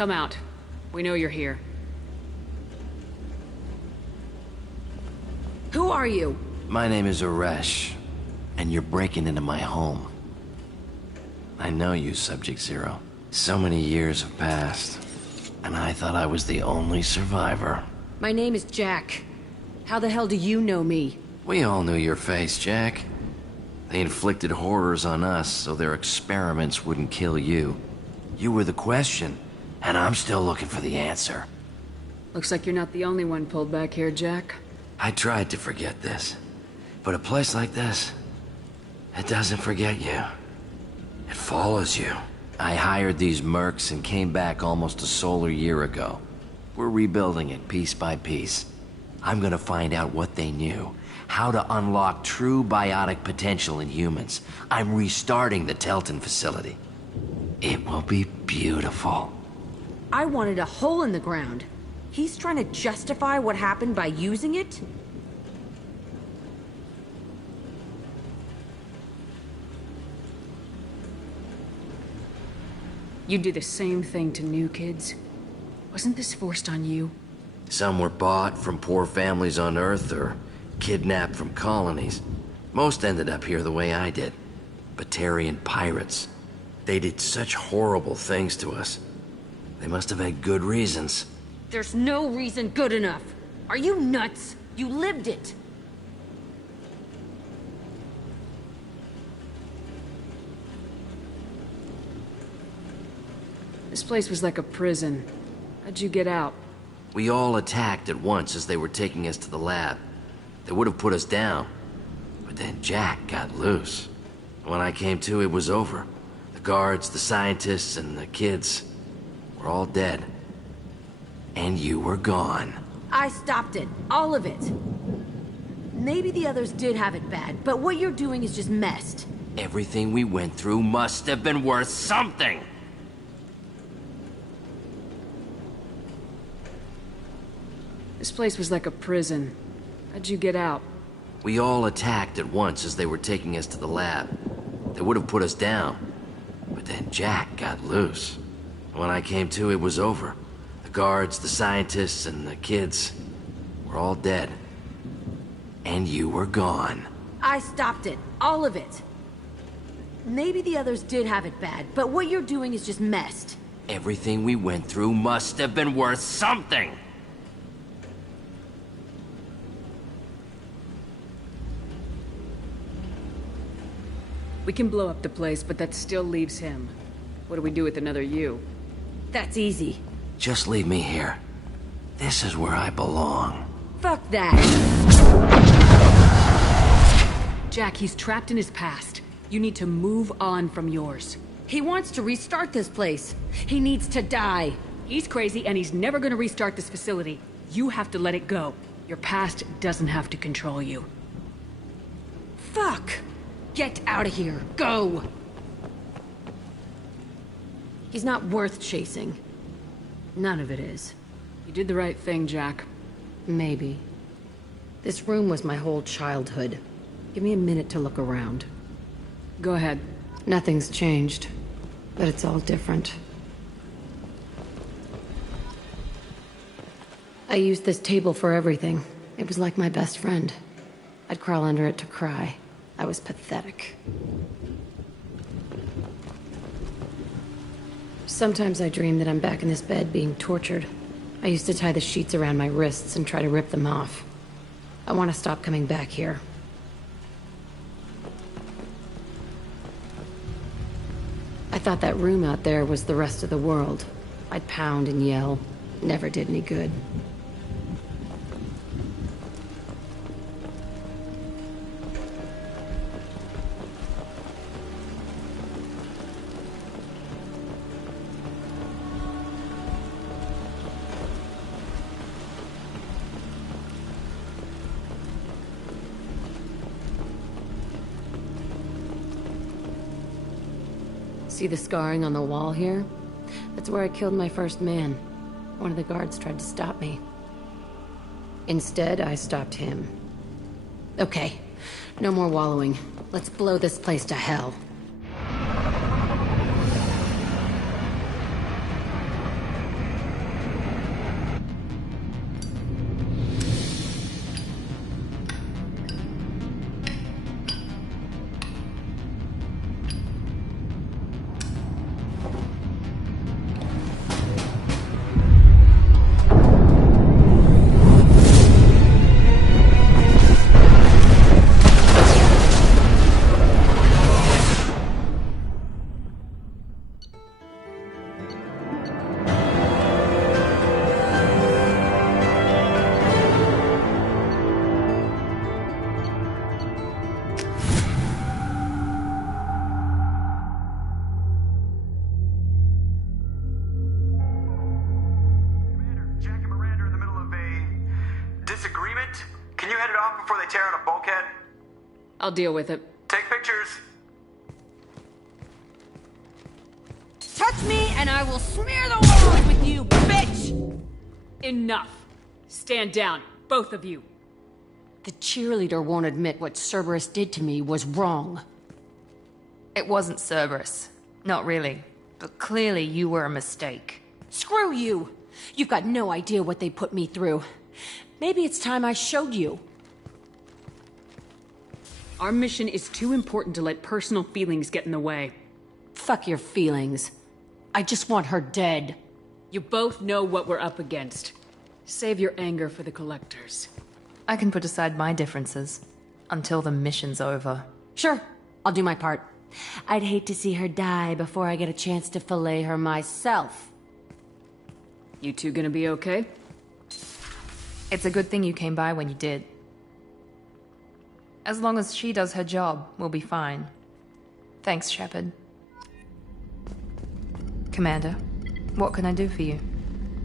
Come out. We know you're here. Who are you? My name is Aresh, and you're breaking into my home. I know you, Subject Zero. So many years have passed, and I thought I was the only survivor. My name is Jack. How the hell do you know me? We all knew your face, Jack. They inflicted horrors on us so their experiments wouldn't kill you. You were the question, and I'm still looking for the answer. Looks like you're not the only one pulled back here, Jack. I tried to forget this, but a place like this, it doesn't forget you. It follows you. I hired these mercs and came back almost a solar year ago. We're rebuilding it piece by piece. I'm gonna find out what they knew, how to unlock true biotic potential in humans. I'm restarting the Telton facility. It will be beautiful. I wanted a hole in the ground. He's trying to justify what happened by using it? You do the same thing to new kids. Wasn't this forced on you? Some were bought from poor families on Earth or kidnapped from colonies. Most ended up here the way I did. Batarian pirates. They did such horrible things to us. They must have had good reasons. There's no reason good enough. Are you nuts? You lived it. This place was like a prison. How'd you get out? We all attacked at once as they were taking us to the lab. They would have put us down. But then Jack got loose. When I came to, it was over. The guards, the scientists, and the kids were all dead. And you were gone. I stopped it. All of it. Maybe the others did have it bad, but what you're doing is just messed. Everything we went through must have been worth something! This place was like a prison. How'd you get out? We all attacked at once as they were taking us to the lab. They would have put us down. But then Jack got loose. When I came to, it was over. The guards, the scientists, and the kids were all dead. And you were gone. I stopped it. All of it. Maybe the others did have it bad, but what you're doing is just messed. Everything we went through must have been worth something! We can blow up the place, but that still leaves him. What do we do with another you? That's easy. Just leave me here. This is where I belong. Fuck that! Jack, he's trapped in his past. You need to move on from yours. He wants to restart this place. He needs to die. He's crazy and he's never gonna restart this facility. You have to let it go. Your past doesn't have to control you. Fuck! Get out of here. Go! He's not worth chasing. None of it is. You did the right thing, Jack. Maybe. This room was my whole childhood. Give me a minute to look around. Go ahead. Nothing's changed, but it's all different. I used this table for everything. It was like my best friend. I'd crawl under it to cry. I was pathetic. Sometimes I dream that I'm back in this bed being tortured. I used to tie the sheets around my wrists and try to rip them off. I want to stop coming back here. I thought that room out there was the rest of the world. I'd pound and yell. Never did any good. See the scarring on the wall here? That's where I killed my first man. One of the guards tried to stop me. Instead, I stopped him. Okay, no more wallowing. Let's blow this place to hell. I'll deal with it. Take pictures. Touch me and I will smear the walls with you, bitch! Enough. Stand down, both of you. The cheerleader won't admit what Cerberus did to me was wrong. It wasn't Cerberus. Not really. But clearly you were a mistake. Screw you! You've got no idea what they put me through. Maybe it's time I showed you. Our mission is too important to let personal feelings get in the way. Fuck your feelings. I just want her dead. You both know what we're up against. Save your anger for the collectors. I can put aside my differences until the mission's over. Sure, I'll do my part. I'd hate to see her die before I get a chance to fillet her myself. You two gonna be okay? It's a good thing you came by when you did. As long as she does her job, we'll be fine. Thanks, Shepard. Commander, what can I do for you?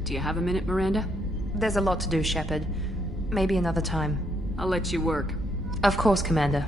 Do you have a minute, Miranda? There's a lot to do, Shepard. Maybe another time. I'll let you work. Of course, Commander.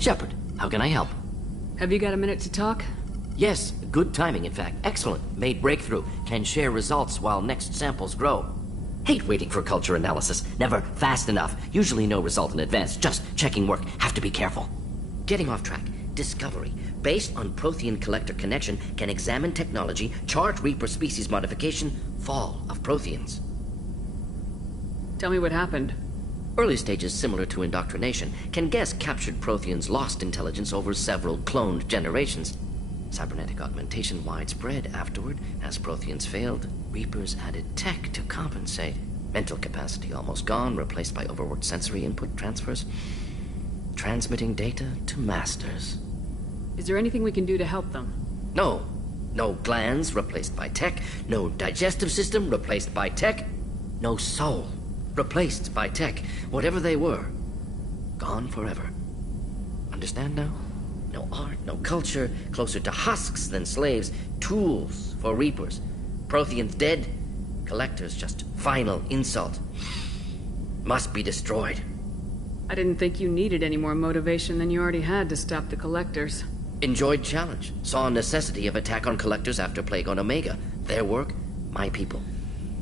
Shepard, how can I help? Have you got a minute to talk? Yes, good timing, in fact. Excellent. Made breakthrough. Can share results while next samples grow. Hate waiting for culture analysis. Never fast enough. Usually no result in advance. Just checking work. Have to be careful. Getting off track. Discovery. Based on Prothean collector connection, can examine technology, chart Reaper species modification, fall of Protheans. Tell me what happened. Early stages similar to indoctrination, can guess captured Protheans lost intelligence over several cloned generations. Cybernetic augmentation widespread afterward. As Protheans failed, Reapers added tech to compensate. Mental capacity almost gone, replaced by overworked sensory input transfers. Transmitting data to masters. Is there anything we can do to help them? No. No glands replaced by tech. No digestive system replaced by tech. No soul replaced by tech. Whatever they were, gone forever. Understand now? No art, no culture, closer to husks than slaves, tools for Reapers. Protheans dead, collectors just final insult. Must be destroyed. I didn't think you needed any more motivation than you already had to stop the collectors. Enjoyed challenge. Saw necessity of attack on collectors after Plague on Omega. Their work, my people.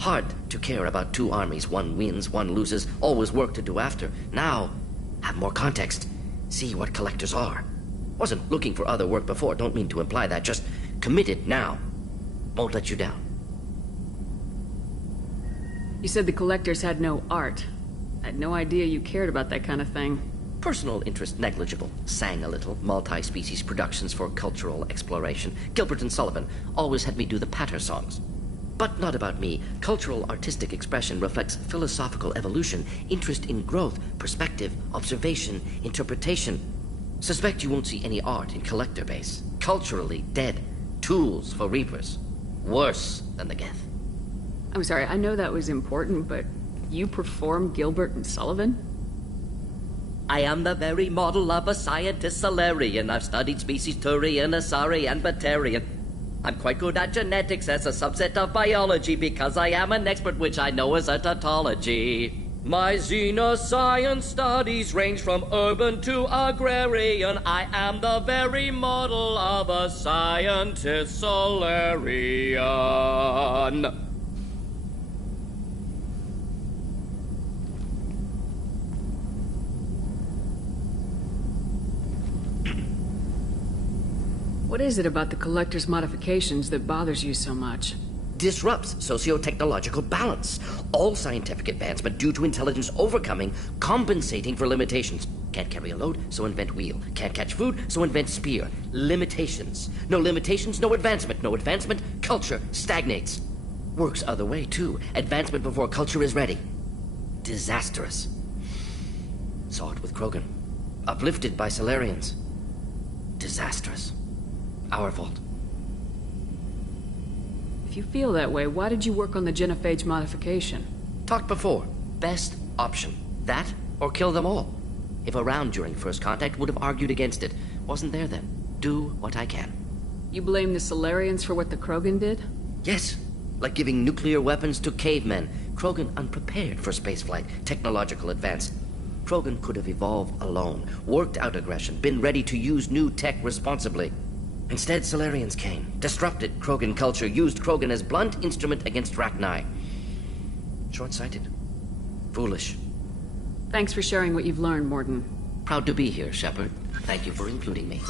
Hard to care about two armies. One wins, one loses. Always work to do after. Now, have more context. See what collectors are. Wasn't looking for other work before. Don't mean to imply that. Just committed now. Won't let you down. You said the collectors had no art. I had no idea you cared about that kind of thing. Personal interest negligible. Sang a little. Multi-species productions for cultural exploration. Gilbert and Sullivan always had me do the patter songs. But not about me. Cultural artistic expression reflects philosophical evolution, interest in growth, perspective, observation, interpretation. Suspect you won't see any art in collector base. Culturally dead. Tools for Reapers. Worse than the Geth. I'm sorry, I know that was important, but you perform Gilbert and Sullivan? I am the very model of a scientist Solarian. I've studied species Turian, Asari, and Batarian. I'm quite good at genetics as a subset of biology because I am an expert, which I know is a tautology. My xenoscience studies range from urban to agrarian. I am the very model of a scientist Solarian. What is it about the Collector's modifications that bothers you so much? Disrupts socio-technological balance. All scientific advancement due to intelligence overcoming, compensating for limitations. Can't carry a load, so invent wheel. Can't catch food, so invent spear. Limitations. No limitations, no advancement. No advancement, culture stagnates. Works other way, too. Advancement before culture is ready. Disastrous. Saw it with Krogan. Uplifted by Solarians. Disastrous. Our fault. If you feel that way, why did you work on the genophage modification? Talked before. Best option. That, or kill them all. If around during first contact, would have argued against it. Wasn't there then. Do what I can. You blame the Solarians for what the Krogan did? Yes. Like giving nuclear weapons to cavemen. Krogan unprepared for spaceflight, technological advance. Krogan could have evolved alone, worked out aggression, been ready to use new tech responsibly. Instead, Salarians came, disrupted Krogan culture, used Krogan as blunt instrument against Rachni. Short-sighted. Foolish. Thanks for sharing what you've learned, Mordin. Proud to be here, Shepard. Thank you for including me.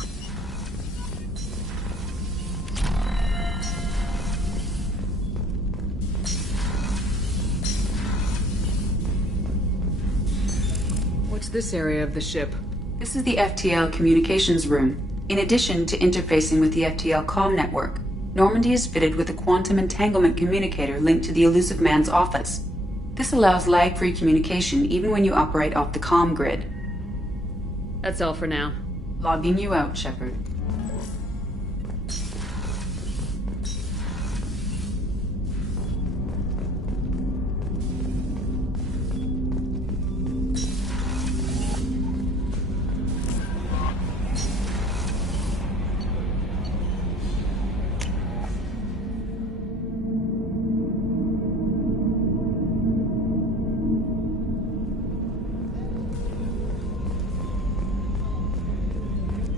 What's this area of the ship? This is the FTL communications room. In addition to interfacing with the FTL comm network, Normandy is fitted with a quantum entanglement communicator linked to the Elusive Man's office. This allows lag-free communication even when you operate off the comm grid. That's all for now. Logging you out, Shepard.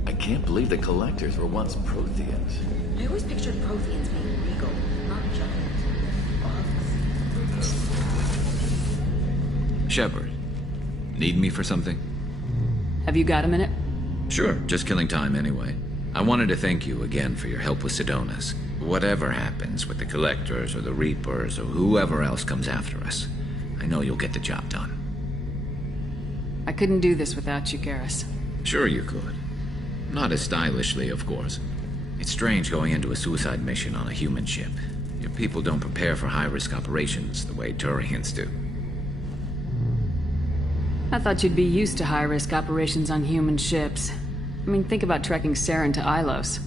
I can't believe the Collectors were once Protheans. I always pictured Protheans being regal, not giant. Shepard, need me for something? Have you got a minute? Sure, just killing time anyway. I wanted to thank you again for your help with Sidonis. Whatever happens with the Collectors or the Reapers or whoever else comes after us, I know you'll get the job done. I couldn't do this without you, Garrus. Sure you could. Not as stylishly, of course. It's strange going into a suicide mission on a human ship. Your people don't prepare for high-risk operations the way Turians do. I thought you'd be used to high-risk operations on human ships. I mean, think about trekking Saren to Ilos.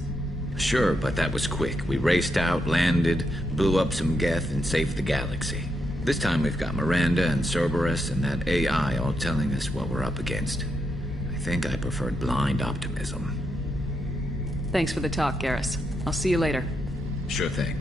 Sure, but that was quick. We raced out, landed, blew up some Geth, and saved the galaxy. This time we've got Miranda and Cerberus and that AI all telling us what we're up against. I think I preferred blind optimism. Thanks for the talk, Garrus. I'll see you later. Sure thing.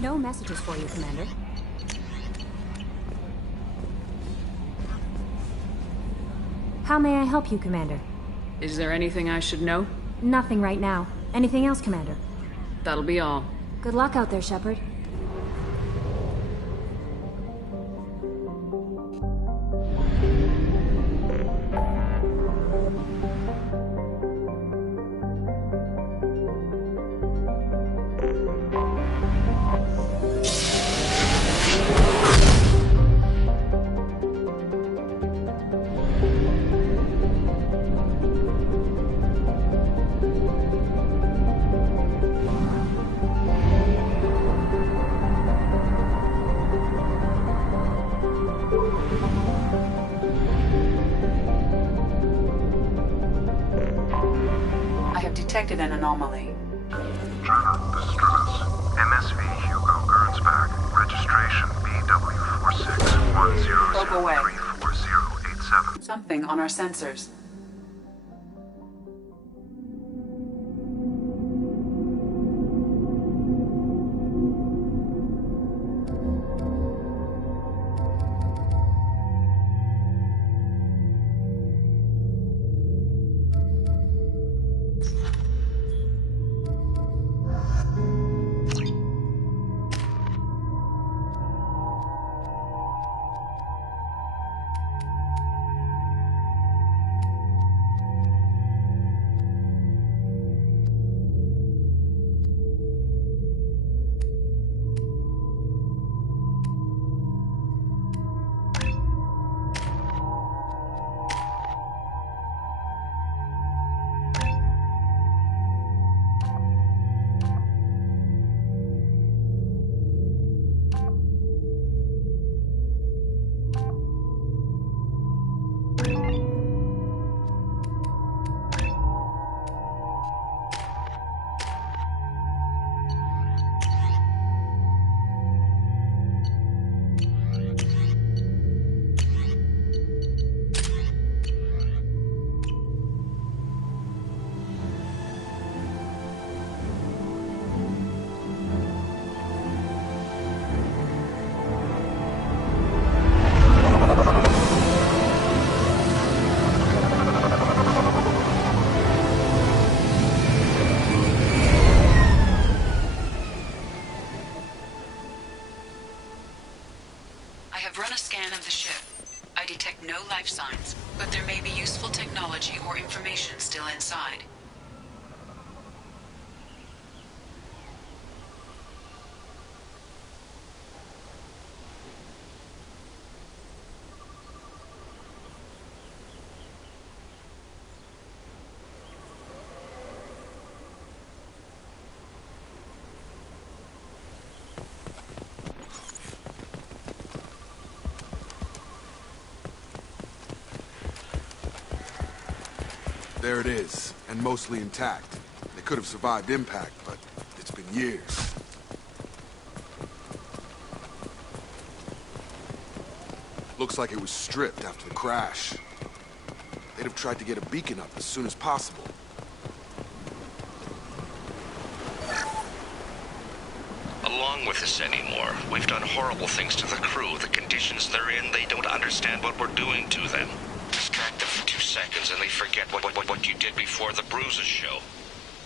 No messages for you, Commander. How may I help you, Commander? Is there anything I should know? Nothing right now. Anything else, Commander? That'll be all. Good luck out there, Shepard. Detected an anomaly. Trevor, this is Travis. MSV Hugo Gernsback. Registration BW4610034087. Something on our sensors. no life signs, but there may be useful technology or information still inside. There it is, and mostly intact. They could have survived impact, but it's been years. Looks like it was stripped after the crash. They'd have tried to get a beacon up as soon as possible. Along with us anymore. We've done horrible things to the crew. The conditions they're in, they don't understand what we're doing to them. Distract them for 2 seconds and they forget what you did before the bruises show.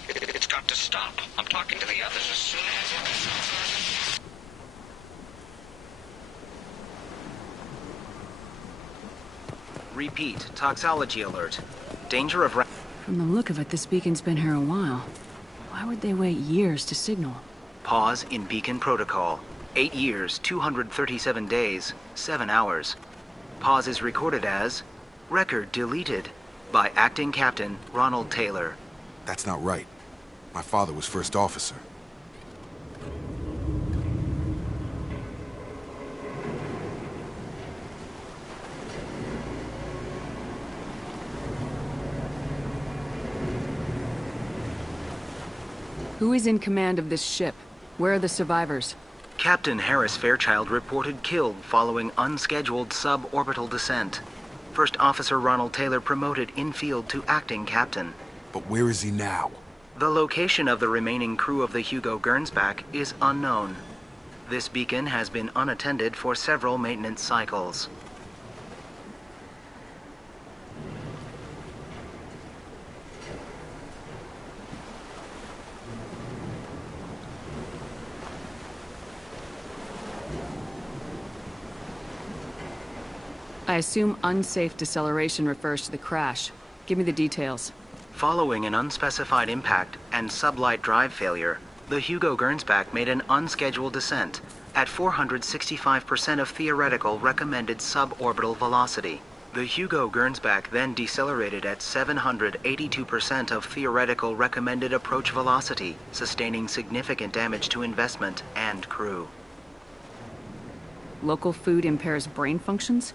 It's got to stop. I'm talking to the others as soon as... Repeat, toxology alert. Danger of... From the look of it, this beacon's been here a while. Why would they wait years to signal? Pause in beacon protocol. 8 years, 237 days, 7 hours. Pause is recorded as... Record deleted by Acting Captain Ronald Taylor. That's not right. My father was first officer. Who is in command of this ship? Where are the survivors? Captain Harris Fairchild reported killed following unscheduled suborbital descent. First Officer Ronald Taylor promoted in-field to acting captain. But where is he now? The location of the remaining crew of the Hugo Gernsback is unknown. This beacon has been unattended for several maintenance cycles. I assume unsafe deceleration refers to the crash. Give me the details. Following an unspecified impact and sublight drive failure, the Hugo Gernsback made an unscheduled descent at 465% of theoretical recommended suborbital velocity. The Hugo Gernsback then decelerated at 782% of theoretical recommended approach velocity, sustaining significant damage to investment and crew. Local food impairs brain functions?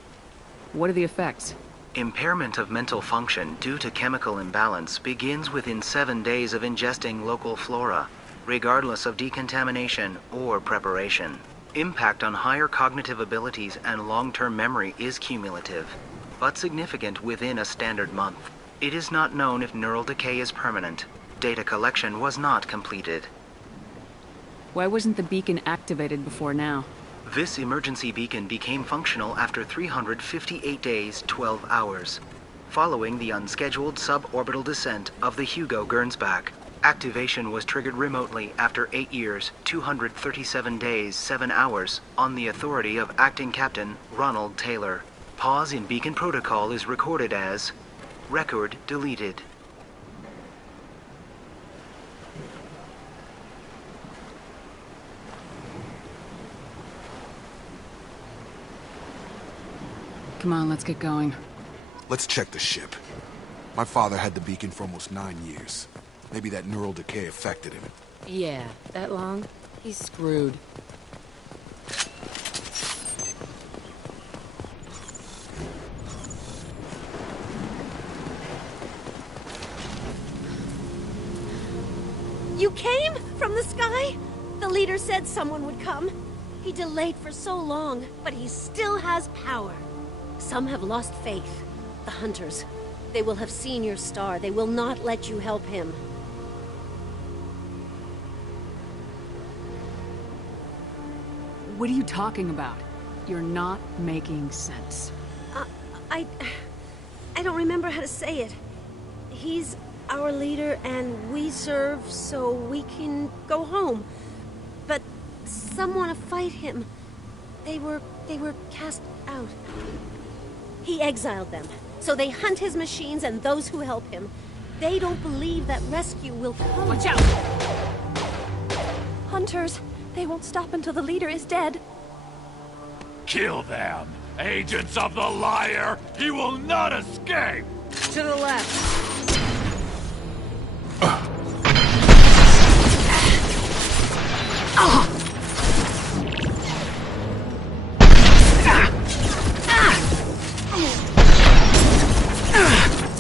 What are the effects? Impairment of mental function due to chemical imbalance begins within 7 days of ingesting local flora, regardless of decontamination or preparation. Impact on higher cognitive abilities and long-term memory is cumulative, but significant within a standard month. It is not known if neural decay is permanent. Data collection was not completed. Why wasn't the beacon activated before now? This emergency beacon became functional after 358 days, 12 hours, following the unscheduled suborbital descent of the Hugo Gernsback. Activation was triggered remotely after 8 years, 237 days, 7 hours, on the authority of Acting Captain Ronald Taylor. Pause in beacon protocol is recorded as record deleted. Come on, let's get going. Let's check the ship. My father had the beacon for almost 9 years. Maybe that neural decay affected him. Yeah, that long? He's screwed. You came? From the sky? The leader said someone would come. He delayed for so long, but he still has power. Some have lost faith. The Hunters. They will have seen your star. They will not let you help him. What are you talking about? You're not making sense. I don't remember how to say it. He's our leader and we serve so we can go home. But some want to fight him. They were cast out. He exiled them, so they hunt his machines and those who help him. They don't believe that rescue will come. Watch out! Hunters, they won't stop until the leader is dead. Kill them! Agents of the Liar! He will not escape! To the left.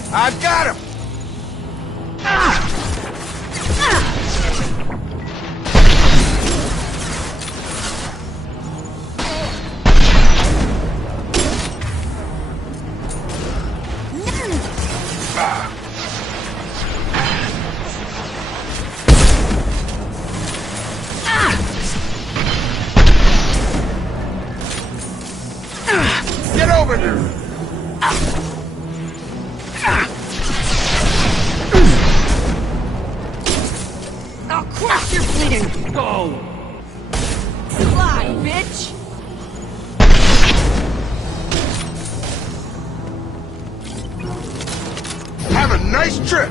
I've got him! Get over here! Oh, crap, you're bleeding! Go! Fly, bitch! Have a nice trip!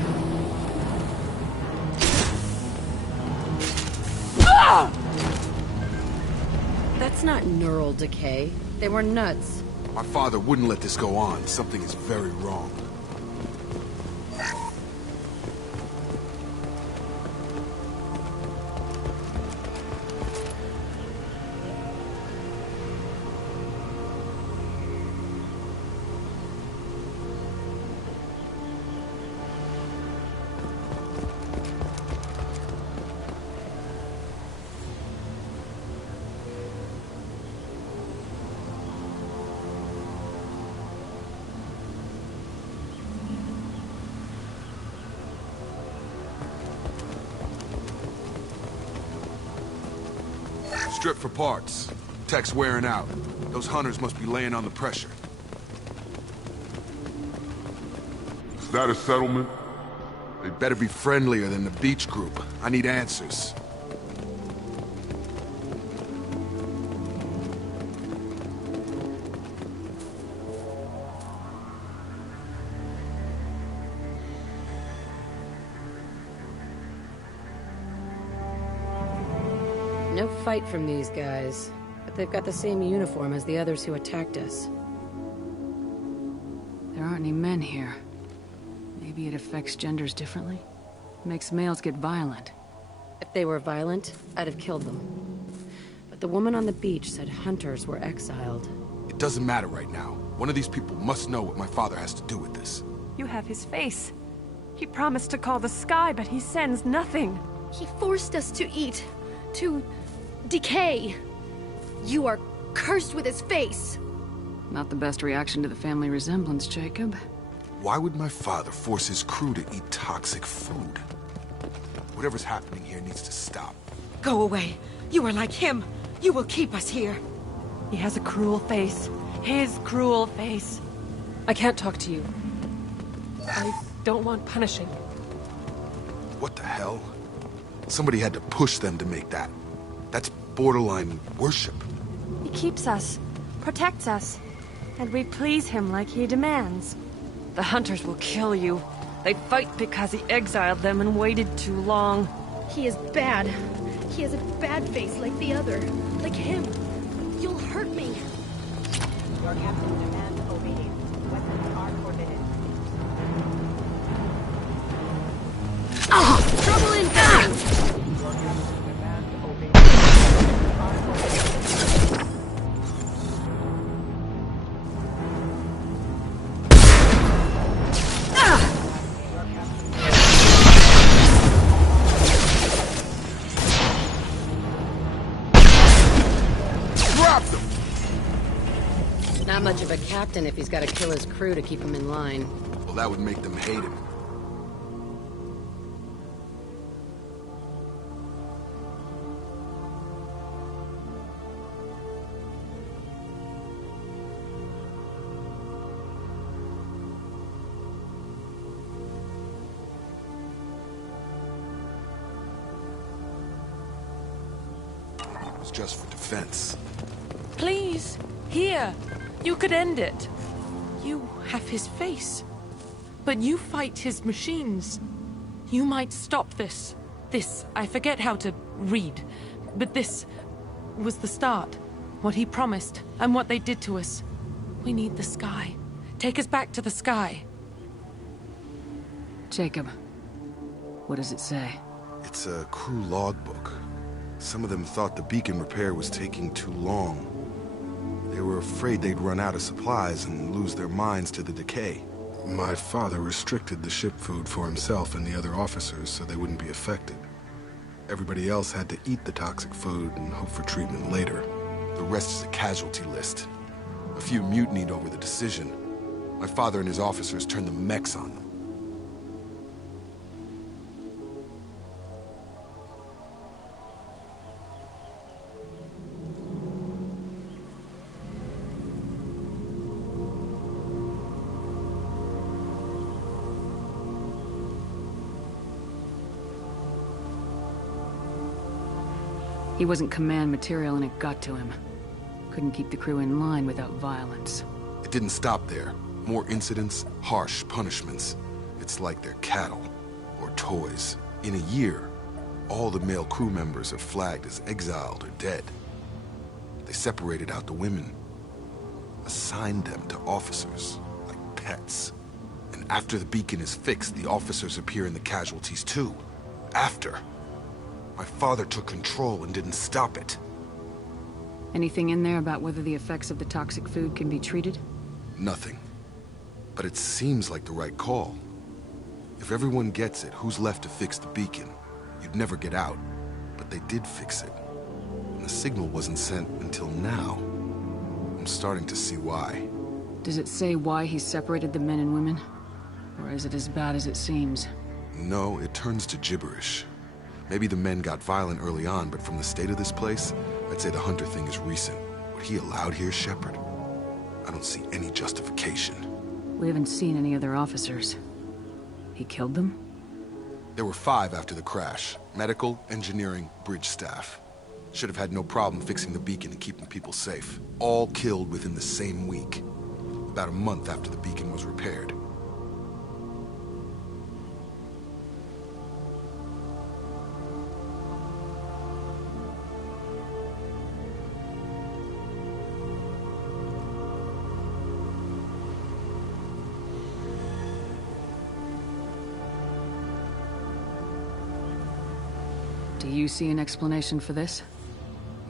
Ah! That's not neural decay. They were nuts. My father wouldn't let this go on. Something is very wrong. Strip for parts. Tech's wearing out. Those hunters must be laying on the pressure. Is that a settlement? They'd better be friendlier than the beach group. I need answers. No fight from these guys, but they've got the same uniform as the others who attacked us. There aren't any men here. Maybe it affects genders differently? Makes males get violent. If they were violent, I'd have killed them. But the woman on the beach said hunters were exiled. It doesn't matter right now. One of these people must know what my father has to do with this. You have his face. He promised to call the sky, but he sends nothing. He forced us to eat, to decay. You are cursed with his face. Not the best reaction to the family resemblance, Jacob. Why would my father force his crew to eat toxic food? Whatever's happening here needs to stop. Go away. You are like him. You will keep us here. He has a cruel face. His cruel face. I can't talk to you. I don't want punishing. What the hell? Somebody had to push them to make that. That's borderline worship. He keeps us, protects us, and we please him like he demands. The hunters will kill you. They fight because he exiled them and waited too long. He is bad. He has a bad face like the other. Like him. You'll hurt me. Your captain demands obedience. Weapons are forbidden. Ah! Trouble incoming! Your captain demands obedience. Weapons are forbidden. Not much of a captain if he's got to kill his crew to keep him in line. Well, that would make them hate him. It was just for defense. Please, here. You could end it. You have his face. But you fight his machines. You might stop this. This, I forget how to read. But this was the start. What he promised, and what they did to us. We need the sky. Take us back to the sky. Jacob, what does it say? It's a crew logbook. Some of them thought the beacon repair was taking too long. They were afraid they'd run out of supplies and lose their minds to the decay. My father restricted the ship food for himself and the other officers so they wouldn't be affected. Everybody else had to eat the toxic food and hope for treatment later. The rest is a casualty list. A few mutinied over the decision. My father and his officers turned the mechs on them. He wasn't command material and it got to him. Couldn't keep the crew in line without violence. It didn't stop there. More incidents, harsh punishments. It's like they're cattle, or toys. In a year, all the male crew members are flagged as exiled or dead. They separated out the women, assigned them to officers, like pets. And after the beacon is fixed, the officers appear in the casualties too. After. My father took control and didn't stop it. Anything in there about whether the effects of the toxic food can be treated? Nothing. But it seems like the right call. If everyone gets it, who's left to fix the beacon? You'd never get out. But they did fix it. And the signal wasn't sent until now. I'm starting to see why. Does it say why he separated the men and women? Or is it as bad as it seems? No, it turns to gibberish. Maybe the men got violent early on, but from the state of this place, I'd say the Hunter thing is recent. What he allowed here, Shepard? I don't see any justification. We haven't seen any other officers. He killed them? There were 5 after the crash. Medical, engineering, bridge staff. Should have had no problem fixing the beacon and keeping people safe. All killed within the same week. About a month after the beacon was repaired. Do you see an explanation for this?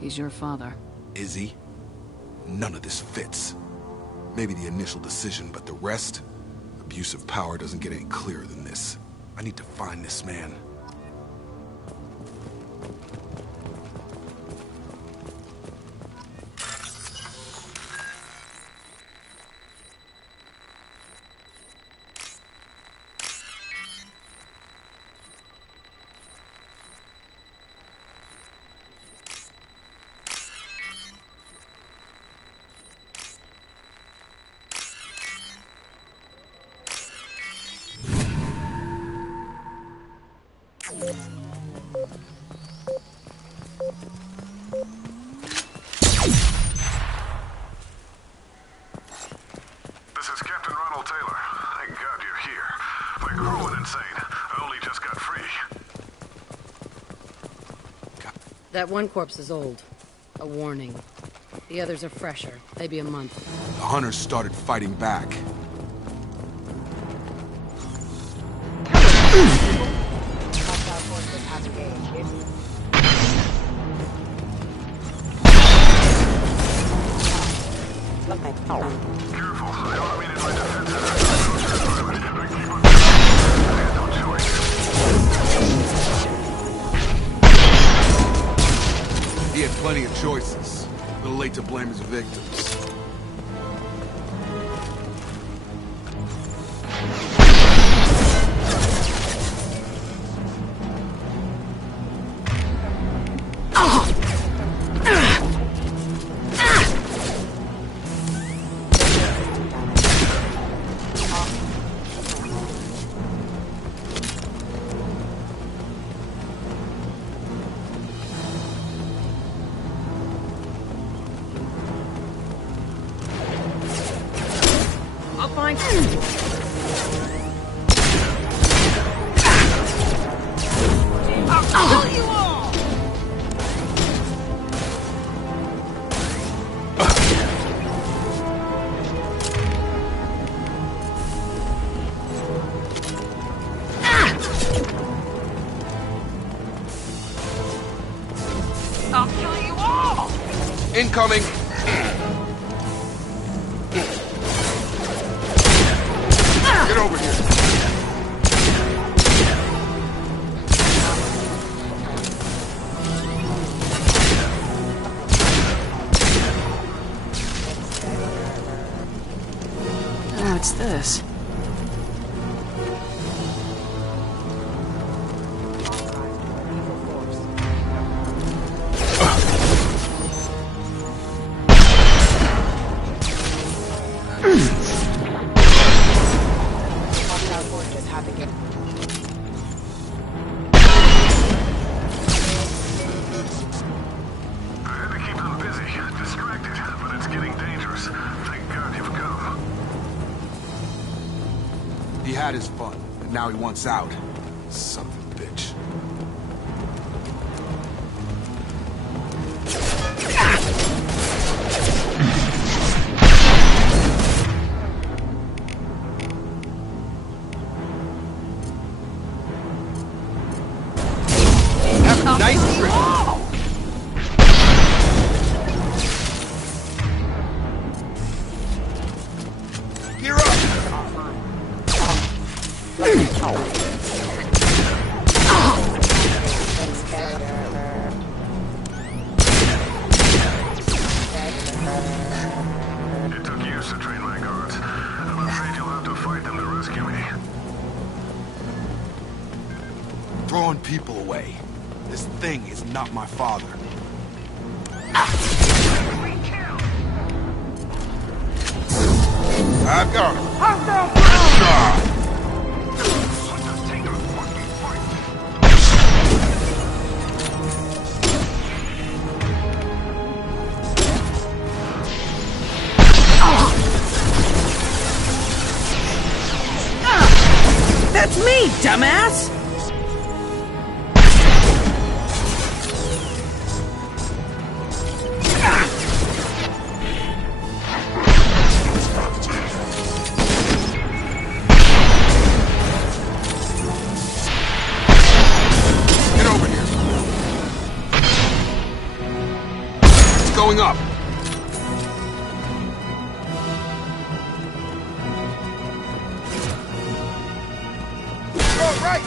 He's your father. Is he? None of this fits. Maybe the initial decision, but the rest? Abuse of power doesn't get any clearer than this. I need to find this man. That one corpse is old. A warning. The others are fresher. Maybe a month. The Hunters started fighting back. He had plenty of choices. A little late to blame his victims. find... I'll kill you all! I'll kill you all! Incoming! Get over here! What's this? He had his fun, but now he wants out. Son of a bitch. Nice trick. You're up. It took years to train my guards. I'm afraid you'll have to fight them to rescue me. Throwing people away. This thing is not my father. I've got him. That's me, dumbass! Get over here. It's going up. Right.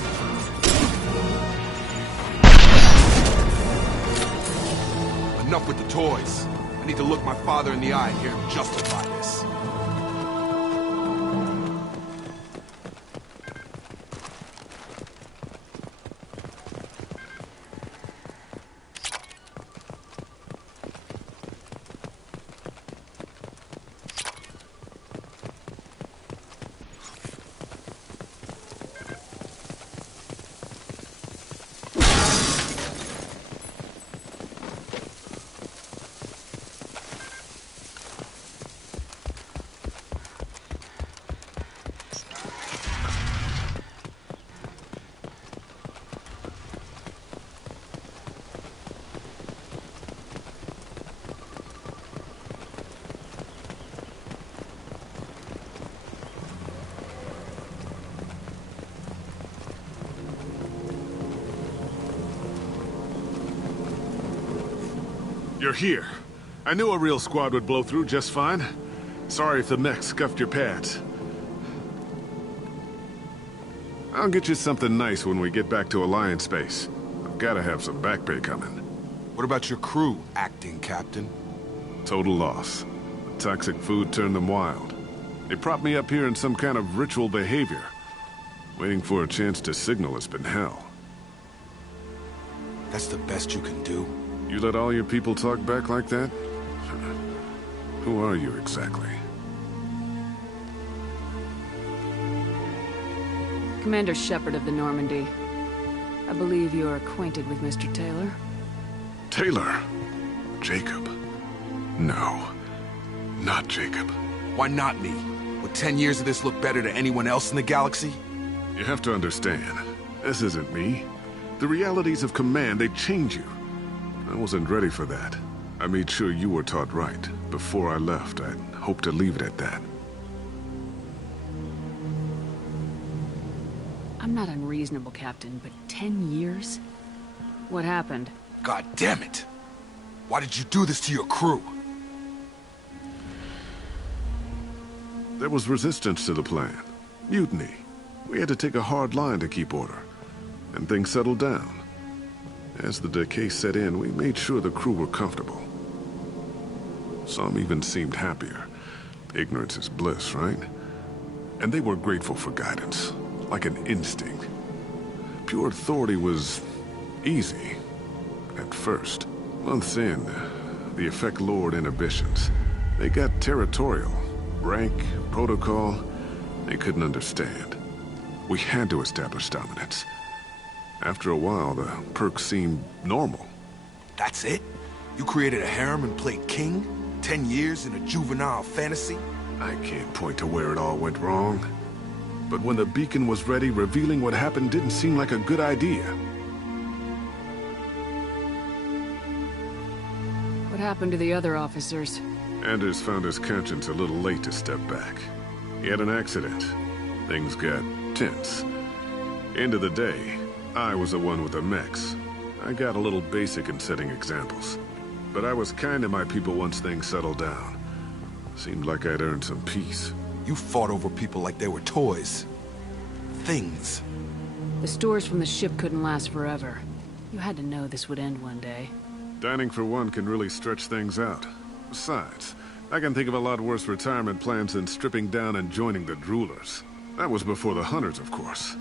Enough with the toys. I need to look my father in the eye and hear him justify this. You're here. I knew a real squad would blow through just fine. Sorry if the mech scuffed your pads. I'll get you something nice when we get back to Alliance Base. I've gotta have some back pay coming. What about your crew, acting captain? Total loss. The toxic food turned them wild. They propped me up here in some kind of ritual behavior. Waiting for a chance to signal has been hell. That's the best you can do? You let all your people talk back like that? Who are you exactly? Commander Shepard of the Normandy. I believe you are acquainted with Mr. Taylor. Taylor? Jacob? No. Not Jacob. Why not me? What Would 10 years of this look better to anyone else in the galaxy? You have to understand, this isn't me. The realities of command, they change you. I wasn't ready for that. I made sure you were taught right. Before I left, I'd hoped to leave it at that. I'm not unreasonable, Captain, but 10 years? What happened? God damn it! Why did you do this to your crew? There was resistance to the plan. Mutiny. We had to take a hard line to keep order. And things settled down. As the decay set in, we made sure the crew were comfortable. Some even seemed happier. Ignorance is bliss, right? And they were grateful for guidance, like an instinct. Pure authority was easy, at first. Months in, the effect lowered inhibitions. They got territorial. Rank, protocol, they couldn't understand. We had to establish dominance. After a while, the perks seemed normal. That's it? You created a harem and played king? 10 years in a juvenile fantasy? I can't point to where it all went wrong. But when the beacon was ready, revealing what happened didn't seem like a good idea. What happened to the other officers? Anders found his conscience a little late to step back. He had an accident. Things got tense. End of the day, I was the one with the mechs. I got a little basic in setting examples. But I was kind to my people once things settled down. Seemed like I'd earned some peace. You fought over people like they were toys. Things. The stores from the ship couldn't last forever. You had to know this would end one day. Dining for one can really stretch things out. Besides, I can think of a lot worse retirement plans than stripping down and joining the Droolers. That was before the Hunters, of course.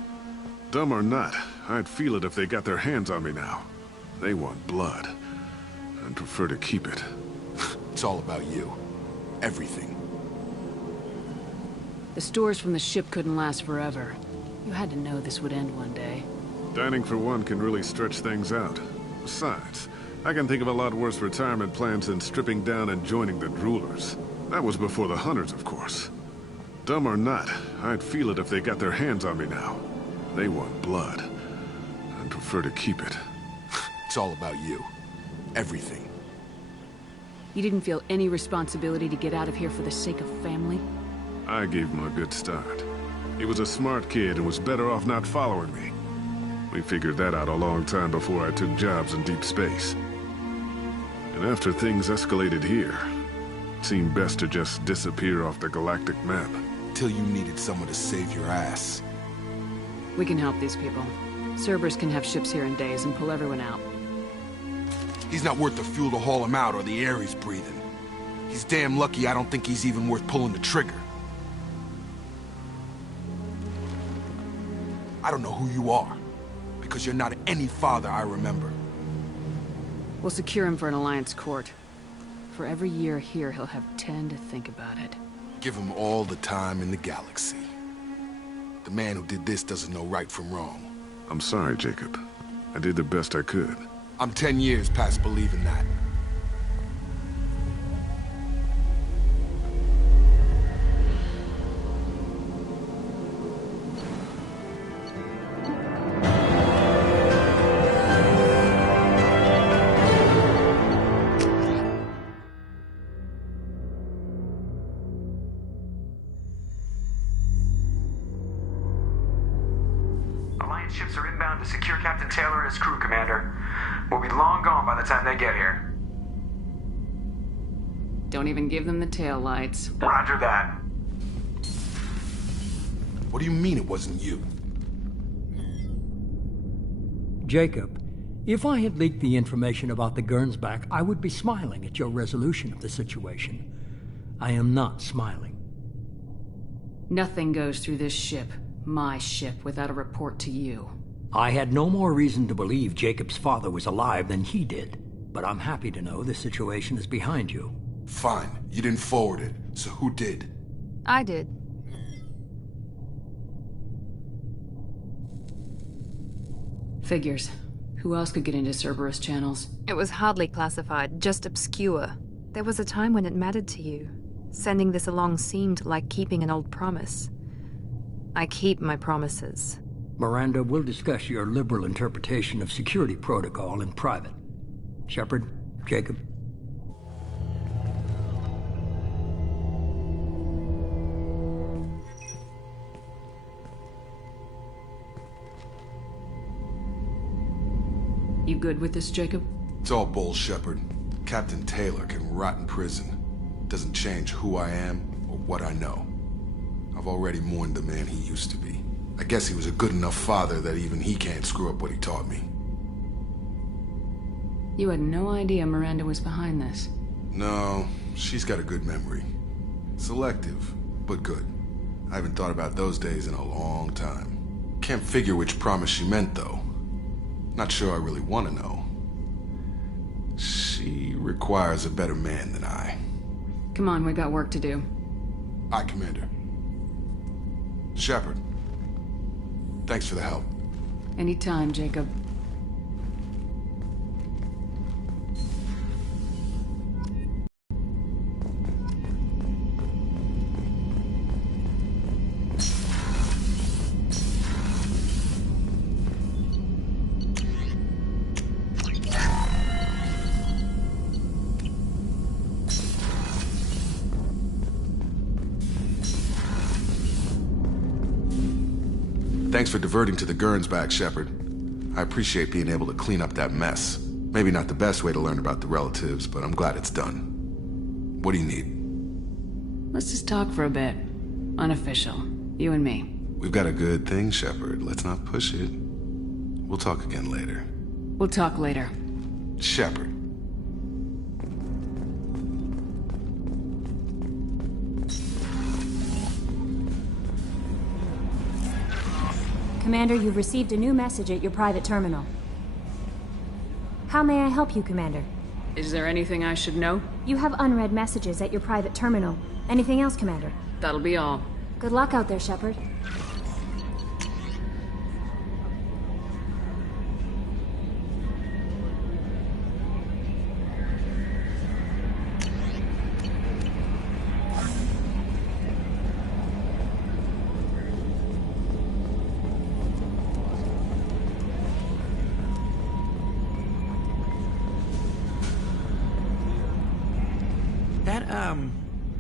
Dumb or not, I'd feel it if they got their hands on me now. They want blood. I'd prefer to keep it. It's all about you. Everything. The stores from the ship couldn't last forever. You had to know this would end one day. Dining for one can really stretch things out. Besides, I can think of a lot worse retirement plans than stripping down and joining the Droolers. That was before the Hunters, of course. Dumb or not, I'd feel it if they got their hands on me now. They want blood. I'd prefer to keep it. It's all about you. Everything. You didn't feel any responsibility to get out of here for the sake of family? I gave him a good start. He was a smart kid and was better off not following me. We figured that out a long time before I took jobs in deep space. And after things escalated here, it seemed best to just disappear off the galactic map. Till you needed someone to save your ass. We can help these people. Cerberus can have ships here in days and pull everyone out. He's not worth the fuel to haul him out or the air he's breathing. He's damn lucky I don't think he's even worth pulling the trigger. I don't know who you are, because you're not any father I remember. We'll secure him for an Alliance court. For every year here, he'll have 10 to think about it. Give him all the time in the galaxy. The man who did this doesn't know right from wrong. I'm sorry, Jacob. I did the best I could. I'm 10 years past believing that. Alliance ships are inbound to secure Captain Taylor and his crew, Commander. We'll be long gone by the time they get here. Don't even give them the tail lights. Roger that. What do you mean it wasn't you? Jacob, if I had leaked the information about the Gernsback, I would be smiling at your resolution of the situation. I am not smiling. Nothing goes through this ship, my ship, without a report to you. I had no more reason to believe Jacob's father was alive than he did, but I'm happy to know the situation is behind you. Fine. You didn't forward it, so who did? I did. Figures. Who else could get into Cerberus channels? It was hardly classified, just obscure. There was a time when it mattered to you. Sending this along seemed like keeping an old promise. I keep my promises. Miranda, we'll discuss your liberal interpretation of security protocol in private. Shepard, Jacob. You good with this, Jacob? It's all bull, Shepard. Captain Taylor can rot in prison. Doesn't change who I am or what I know. I've already mourned the man he used to be. I guess he was a good enough father that even he can't screw up what he taught me. You had no idea Miranda was behind this. No, she's got a good memory. Selective, but good. I haven't thought about those days in a long time. Can't figure which promise she meant, though. Not sure I really want to know. She requires a better man than I. Come on, we got work to do. Aye, Commander. Shepard. Thanks for the help. Anytime, Jacob. Thanks for diverting to the Gernsback, Shepard. I appreciate being able to clean up that mess. Maybe not the best way to learn about the relatives, but I'm glad it's done. What do you need? Let's just talk for a bit. Unofficial. You and me. We've got a good thing, Shepard. Let's not push it. We'll talk again later. We'll talk later. Shepard. Commander, you've received a new message at your private terminal. How may I help you, Commander? Is there anything I should know? You have unread messages at your private terminal. Anything else, Commander? That'll be all. Good luck out there, Shepard.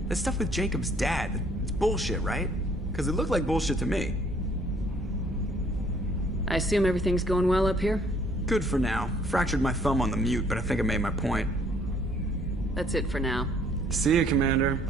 That stuff with Jacob's dad, it's bullshit, right? Because it looked like bullshit to me. I assume everything's going well up here? Good for now. Fractured my thumb on the mute, but I think I made my point. That's it for now. See you, Commander.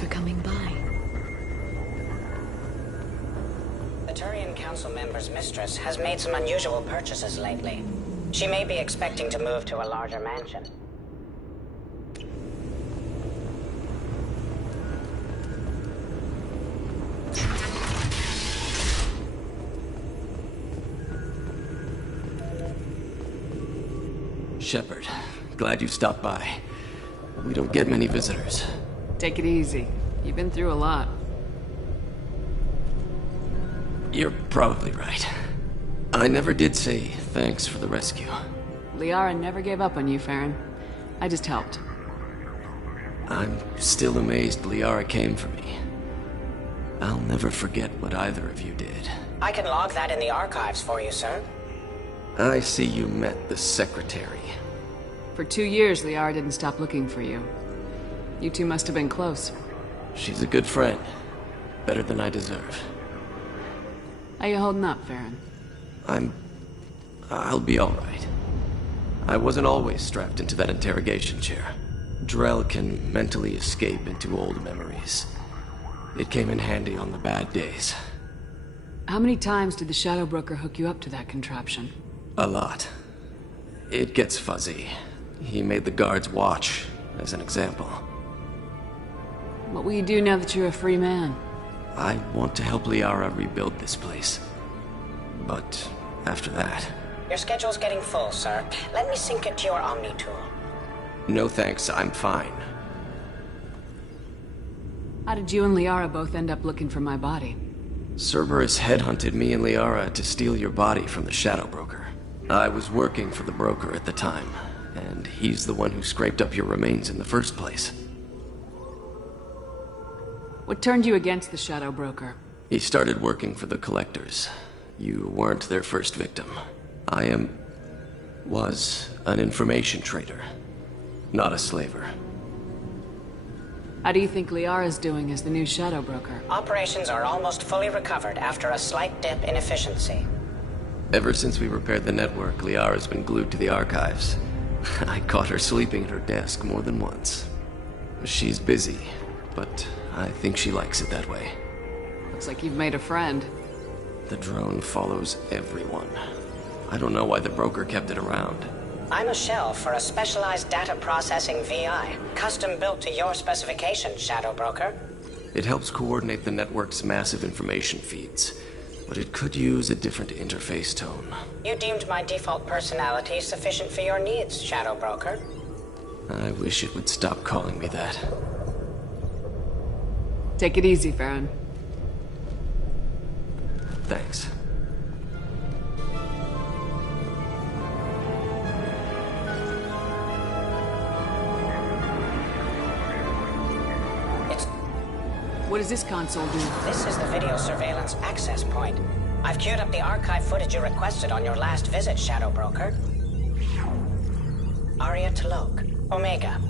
for coming by. The Turian Council member's mistress has made some unusual purchases lately. She may be expecting to move to a larger mansion. Shepard, glad you stopped by. We don't get many visitors. Take it easy. You've been through a lot. You're probably right. I never did say thanks for the rescue. Liara never gave up on you, Farron. I just helped. I'm still amazed Liara came for me. I'll never forget what either of you did. I can log that in the archives for you, sir. I see you met the Secretary. For 2 years, Liara didn't stop looking for you. You two must have been close. She's a good friend. Better than I deserve. How you holding up, Farron? I'll be alright. I wasn't always strapped into that interrogation chair. Drell can mentally escape into old memories. It came in handy on the bad days. How many times did the Shadow Broker hook you up to that contraption? A lot. It gets fuzzy. He made the guards watch, as an example. What will you do now that you're a free man? I want to help Liara rebuild this place. But after that... Your schedule's getting full, sir. Let me sync it to your Omni tool. No thanks, I'm fine. How did you and Liara both end up looking for my body? Cerberus headhunted me and Liara to steal your body from the Shadow Broker. I was working for the broker at the time, and he's the one who scraped up your remains in the first place. What turned you against the Shadow Broker? He started working for the Collectors. You weren't their first victim. Was an information trader, not a slaver. How do you think Liara's doing as the new Shadow Broker? Operations are almost fully recovered after a slight dip in efficiency. Ever since we repaired the network, Liara's been glued to the archives. I caught her sleeping at her desk more than once. She's busy, but I think she likes it that way. Looks like you've made a friend. The drone follows everyone. I don't know why the broker kept it around. I'm a shell for a specialized data processing VI, custom built to your specifications, Shadow Broker. It helps coordinate the network's massive information feeds, but it could use a different interface tone. You deemed my default personality sufficient for your needs, Shadow Broker. I wish it would stop calling me that. Take it easy, Farron. Thanks. What does this console do? This is the video surveillance access point. I've queued up the archive footage you requested on your last visit, Shadow Broker. Arya T'Loak, Omega.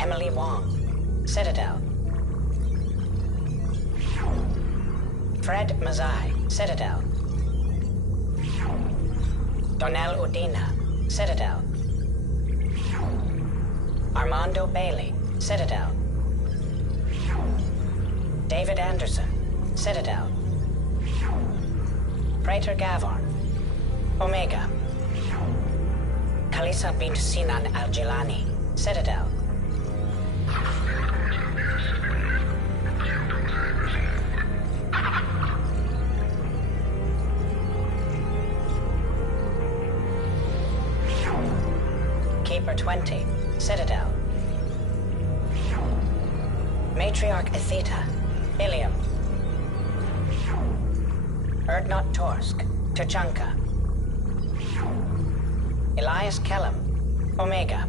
Emily Wong, Citadel. Fred Mazai, Citadel. Donnell Udina, Citadel. Armando Bailey, Citadel. David Anderson, Citadel. Praetor Gavorn, Omega. Khalisa bint Sinan Al-Jilani, Citadel. Keeper 20, Citadel. Matriarch Atheta, Ilium. Erdnot Torsk, Tuchanka. Elias Kellum, Omega.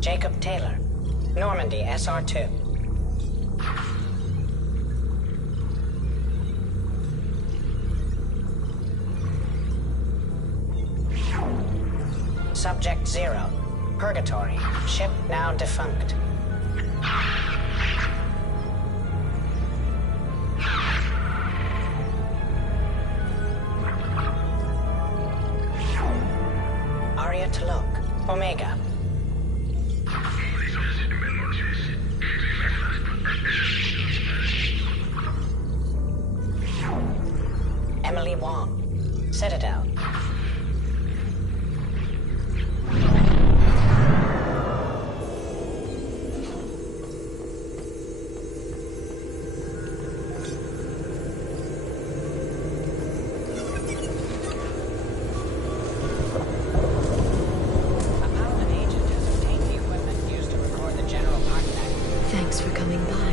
Jacob Taylor, Normandy SR2. Subject 0, Purgatory, ship now defunct. Arya T'Loak, Citadel. Thanks for coming by.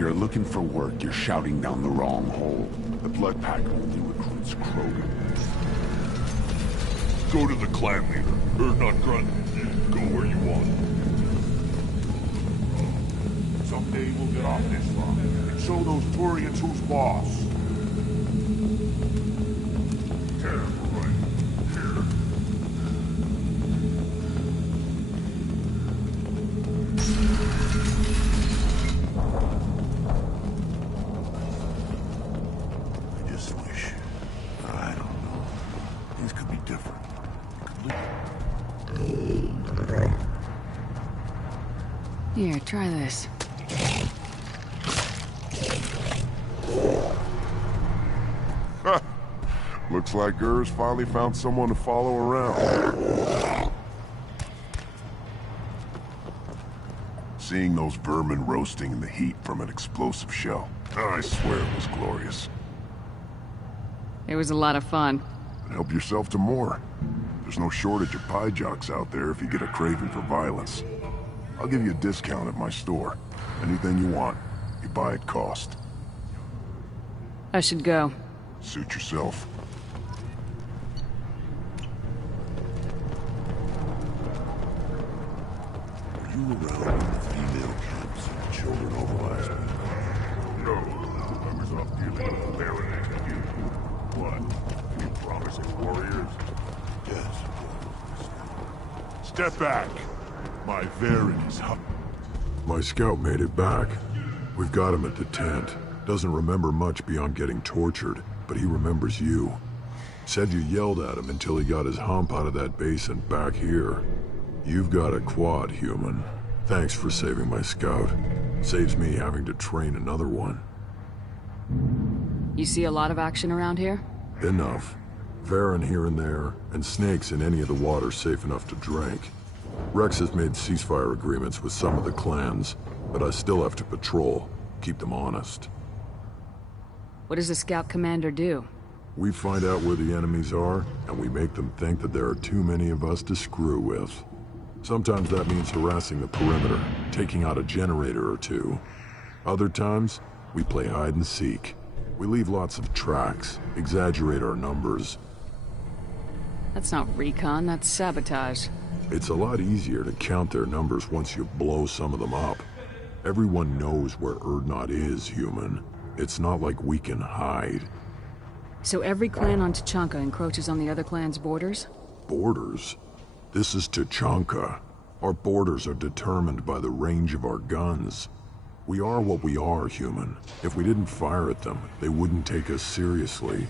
you're looking for work, you're shouting down the wrong hole. The Blood Pack only recruits Krogan. Go to the clan leader. Or not clan. Go where you want. Someday we'll get off this rock and show those Turians who's boss. Terrible, right? Here. I just wish. I don't know. Things could be different. Here, try this. Looks like Gers finally found someone to follow around. Seeing those vermin roasting in the heat from an explosive shell. I swear it was glorious. It was a lot of fun. Help yourself to more. There's no shortage of pie jocks out there if you get a craving for violence. I'll give you a discount at my store. Anything you want, you buy at cost. I should go. Suit yourself. Were you around when the female camps and children overlast? No, I was off dealing with Baron and you. What? Any promising warriors? Yes. Step back. My Varen is hot. My scout made it back. We've got him at the tent. Doesn't remember much beyond getting tortured, but he remembers you. Said you yelled at him until he got his hump out of that basin back here. You've got a quad, human. Thanks for saving my scout. Saves me having to train another one. You see a lot of action around here? Enough. Varen here and there, and snakes in any of the water safe enough to drink. Rex has made ceasefire agreements with some of the clans, but I still have to patrol, keep them honest. What does the scout commander do? We find out where the enemies are, and we make them think that there are too many of us to screw with. Sometimes that means harassing the perimeter, taking out a generator or two. Other times, we play hide and seek. We leave lots of tracks, exaggerate our numbers. That's not recon, that's sabotage. It's a lot easier to count their numbers once you blow some of them up. Everyone knows where Urdnot is, human. It's not like we can hide. So every clan on Tuchanka encroaches on the other clan's borders? Borders? This is Tuchanka. Our borders are determined by the range of our guns. We are what we are, human. If we didn't fire at them, they wouldn't take us seriously.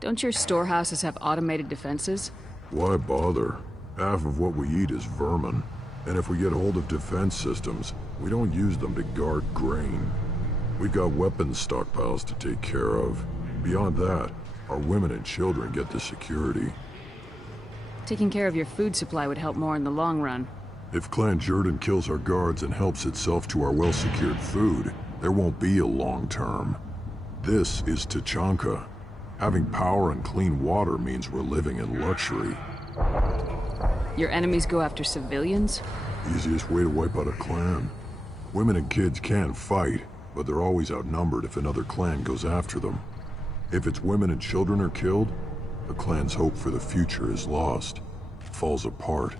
Don't your storehouses have automated defenses? Why bother? Half of what we eat is vermin. And if we get hold of defense systems, we don't use them to guard grain. We've got weapons stockpiles to take care of. Beyond that, our women and children get the security. Taking care of your food supply would help more in the long run. If Clan Jordan kills our guards and helps itself to our well-secured food, there won't be a long term. This is Tuchanka. Having power and clean water means we're living in luxury. Your enemies go after civilians? Easiest way to wipe out a clan. Women and kids can fight, but they're always outnumbered if another clan goes after them. If its women and children are killed, the clan's hope for the future is lost. Falls apart.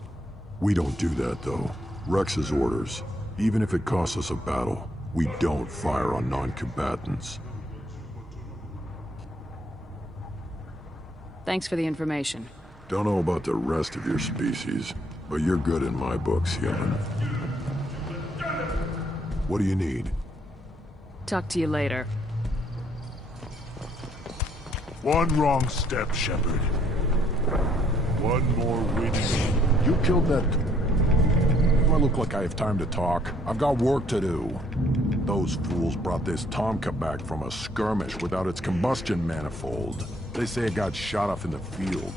We don't do that, though. Rex's orders. Even if it costs us a battle, we don't fire on non-combatants. Thanks for the information. Don't know about the rest of your species, but you're good in my books, human. What do you need? Talk to you later. One wrong step, Shepard. One more winning. You killed that... Do I look like I have time to talk? I've got work to do. Those fools brought this Tomka back from a skirmish without its combustion manifold. They say it got shot off in the field.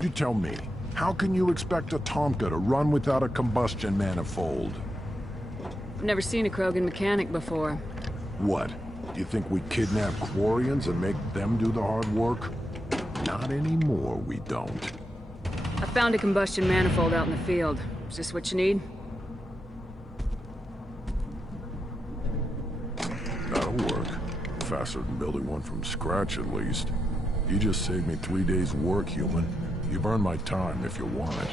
You tell me, how can you expect a Tomka to run without a combustion manifold? I've never seen a Krogan mechanic before. What? Do you think we kidnap Quarians and make them do the hard work? Not anymore, we don't. I found a combustion manifold out in the field. Is this what you need? That'll work. Faster than building one from scratch, at least. You just saved me 3 days' work, human. You've earned my time if you want it.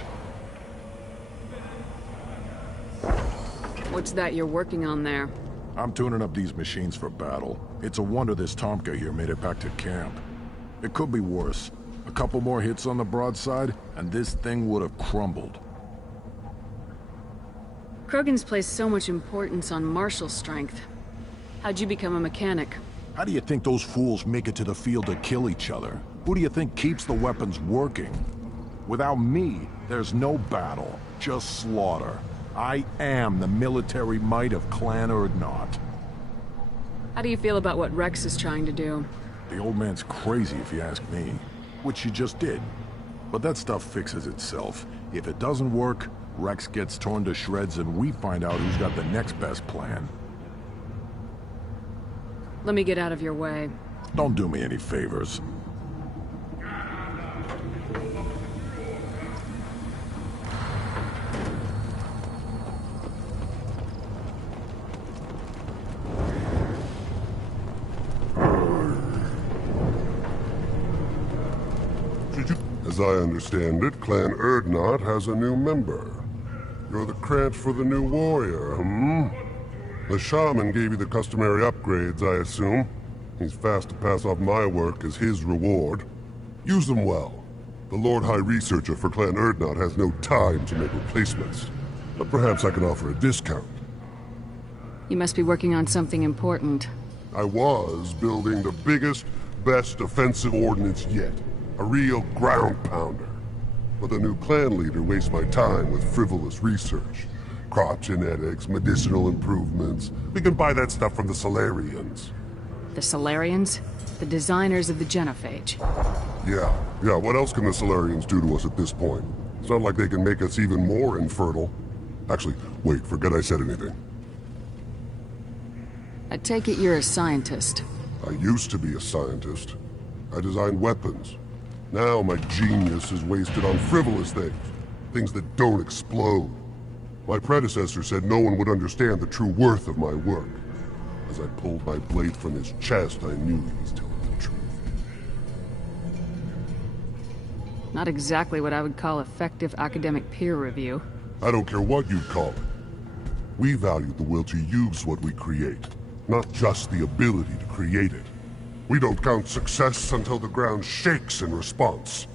What's that you're working on there? I'm tuning up these machines for battle. It's a wonder this Tomka here made it back to camp. It could be worse. A couple more hits on the broadside, and this thing would have crumbled. Krogans place so much importance on martial strength. How'd you become a mechanic? How do you think those fools make it to the field to kill each other? Who do you think keeps the weapons working? Without me, there's no battle, just slaughter. I am the military might of Clan Urdnot. How do you feel about what Rex is trying to do? The old man's crazy if you ask me, which he just did. But that stuff fixes itself. If it doesn't work, Rex gets torn to shreds and we find out who's got the next best plan. Let me get out of your way. Don't do me any favors. As I understand it, Clan Urdnot has a new member. You're the Krant for the new warrior, hmm? The shaman gave you the customary upgrades, I assume. He's fast to pass off my work as his reward. Use them well. The Lord High Researcher for Clan Urdnot has no time to make replacements. But perhaps I can offer a discount. You must be working on something important. I was building the biggest, best offensive ordnance yet. A real ground pounder. But the new clan leader wastes my time with frivolous research. Crop genetics, medicinal improvements. We can buy that stuff from the Salarians. The Salarians? The designers of the Genophage. Yeah, what else can the Salarians do to us at this point? It's not like they can make us even more infertile. Actually, wait, forget I said anything. I take it you're a scientist. I used to be a scientist. I designed weapons. Now my genius is wasted on frivolous things. Things that don't explode. My predecessor said no one would understand the true worth of my work. As I pulled my blade from his chest, I knew he was telling the truth. Not exactly what I would call effective academic peer review. I don't care what you'd call it. We value the will to use what we create, not just the ability to create it. We don't count success until the ground shakes in response.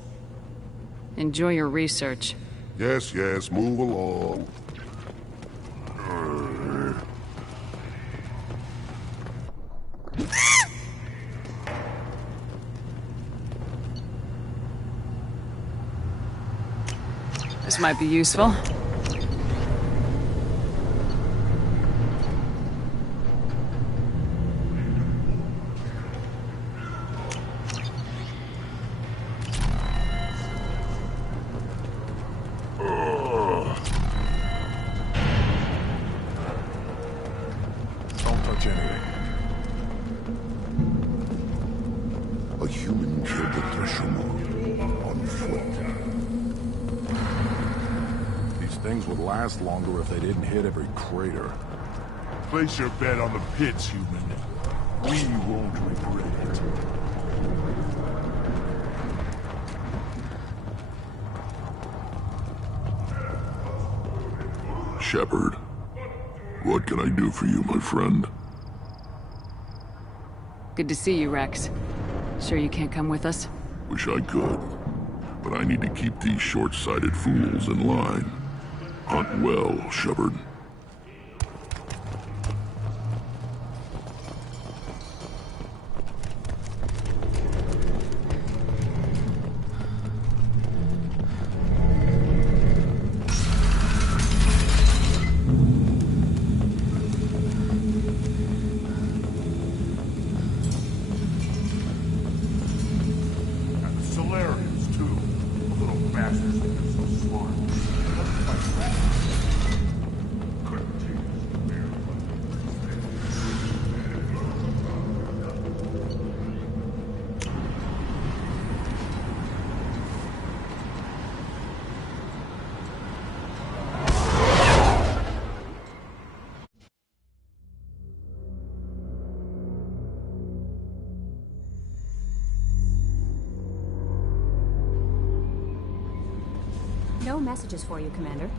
Enjoy your research. Yes, move along. This might be useful. Don't touch anything. A human killed the Teshumur on foot. These things would last longer if they didn't hit every crater. Place your bet on the pits, human. We won't regret it. Shepard, what can I do for you, my friend? Good to see you, Rex. Sure you can't come with us? Wish I could, but I need to keep these short-sighted fools in line. Hunt well, Shepard. Solarians, too. The little bastards think they're so smart. No messages for you, Commander.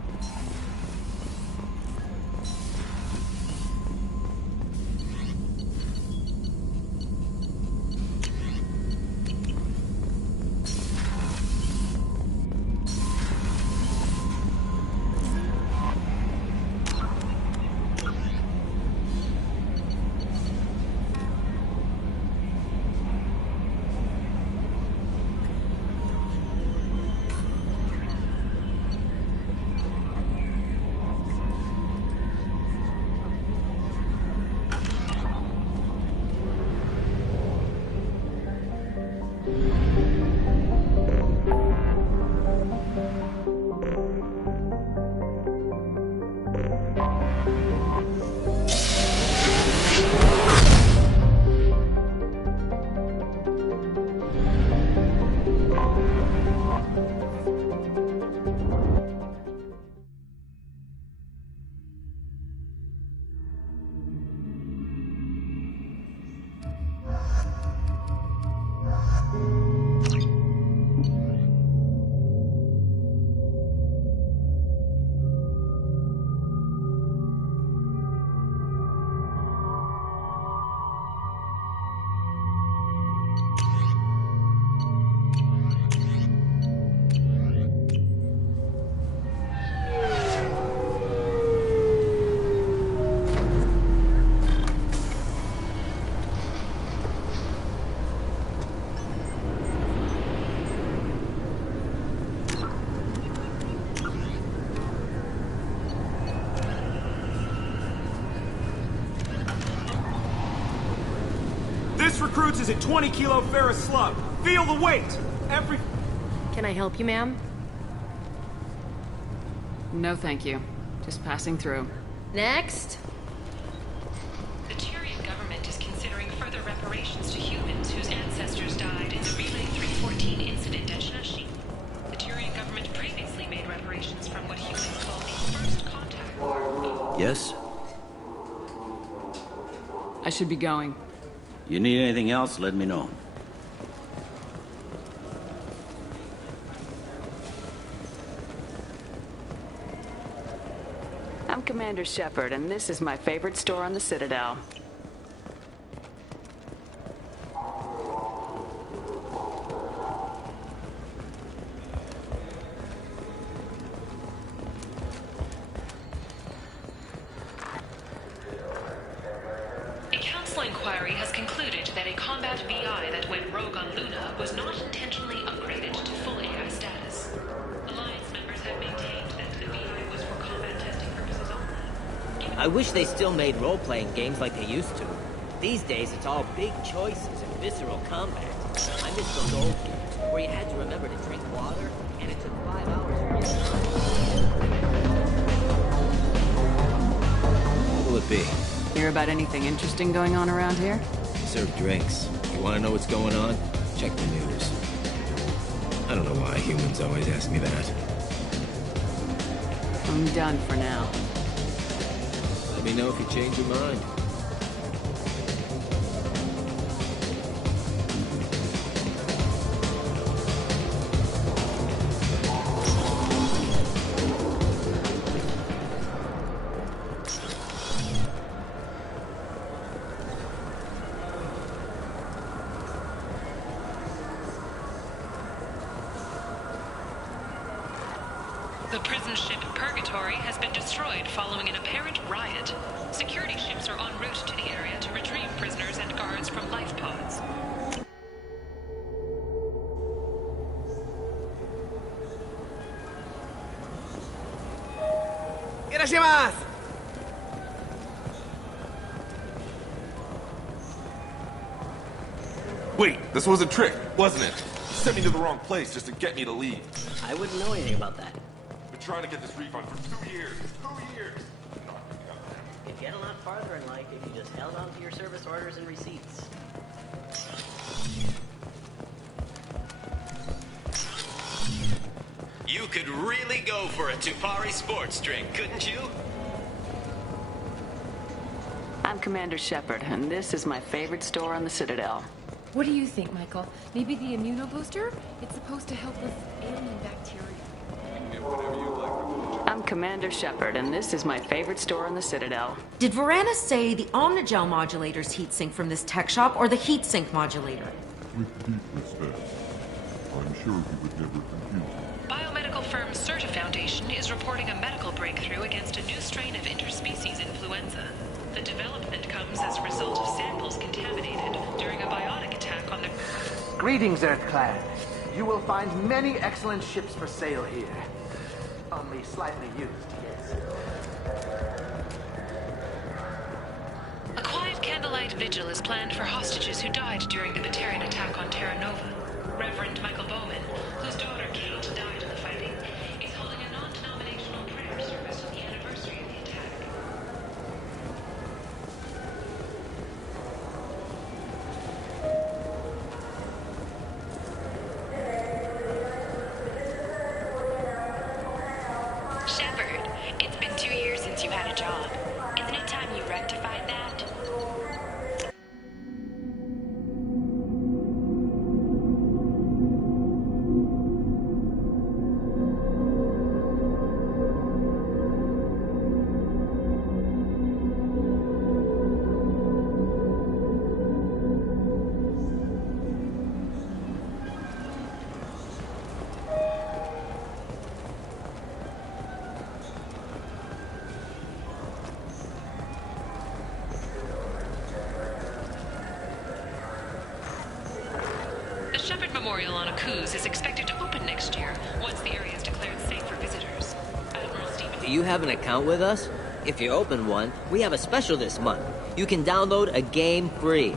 Roots is at 20 kilo ferrous slug. Feel the weight. Every... Can I help you, ma'am? No, thank you. Just passing through. Next. The Turian government is considering further reparations to humans whose ancestors died in the Relay 314 incident at Shashi. The Turian government previously made reparations from what humans call the first contact. Yes? I should be going. You need anything else, let me know. I'm Commander Shepard, and this is my favorite store on the Citadel. A council inquiry has concluded that a combat VI that went rogue on Luna was not intentionally upgraded to full AI status. Alliance members have maintained that the VI was for combat testing purposes only. I wish they still made role-playing games like they used to. These days, it's all big choices and visceral combat. I miss those old games, where you had to remember to drink water, and it took 5 hours for you to... What will it be? Hear about anything interesting going on around here? Serve drinks. You want to know what's going on? Check the news. I don't know why humans always ask me that. I'm done for now. Let me know if you change your mind. The prison ship Purgatory has been destroyed following an apparent riot. Security ships are en route to the area to retrieve prisoners and guards from life pods. Irashimasu! Wait, this was a trick, wasn't it? You sent me to the wrong place just to get me to leave. I wouldn't know anything about that. Been trying to get this refund for 2 years. 2 years! You'd get a lot farther in life if you just held on to your service orders and receipts. You could really go for a Tupari sports drink, couldn't you? I'm Commander Shepard, and this is my favorite store on the Citadel. What do you think, Michael? Maybe the immunobooster? It's supposed to help with alien bacteria. I'm Commander Shepard, and this is my favorite store on the Citadel. Did Varanus say the Omnigel modulator's heatsink from this tech shop or the heatsink modulator? With deep respect, I'm sure he would never confuse you. Biomedical firm Certa Foundation is reporting a medical breakthrough against a new strain of interspecies influenza. The development comes as a result of samples contaminated during a biotic attack on the... Greetings, EarthClan. You will find many excellent ships for sale here. Only slightly used, yes. A quiet candlelight vigil is planned for hostages who died during the Batarian attack on Terra Nova. Reverend Michael Bowman, whose daughter Kate died in the fighting, is holding a non-denominational prayer service on the anniversary of the attack. Shepard, it's been 2 years since you had a job. Isn't it time you rectified that? The Shepard Memorial on Akuz is expected to open next year, once the area is declared safe for visitors. Admiral Stephen... Do you have an account with us? If you open one, we have a special this month. You can download a game free.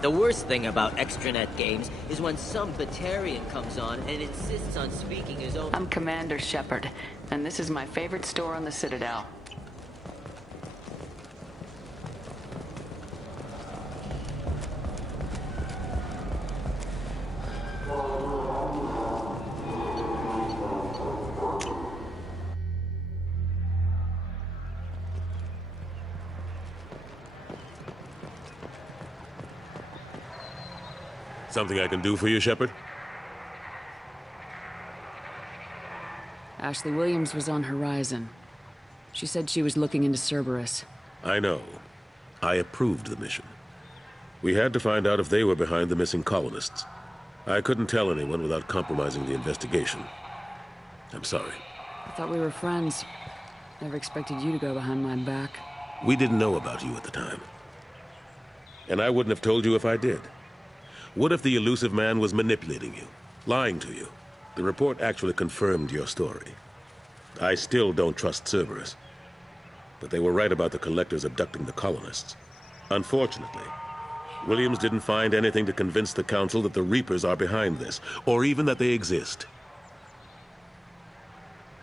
The worst thing about extranet games is when some Batarian comes on and insists on speaking his own... I'm Commander Shepard, and this is my favorite store on the Citadel. Something I can do for you, Shepard? Ashley Williams was on Horizon. She said she was looking into Cerberus. I know. I approved the mission. We had to find out if they were behind the missing colonists. I couldn't tell anyone without compromising the investigation. I'm sorry. I thought we were friends. Never expected you to go behind my back. We didn't know about you at the time. And I wouldn't have told you if I did. What if the elusive man was manipulating you, lying to you? The report actually confirmed your story. I still don't trust Cerberus. But they were right about the Collectors abducting the colonists. Unfortunately, Williams didn't find anything to convince the Council that the Reapers are behind this, or even that they exist.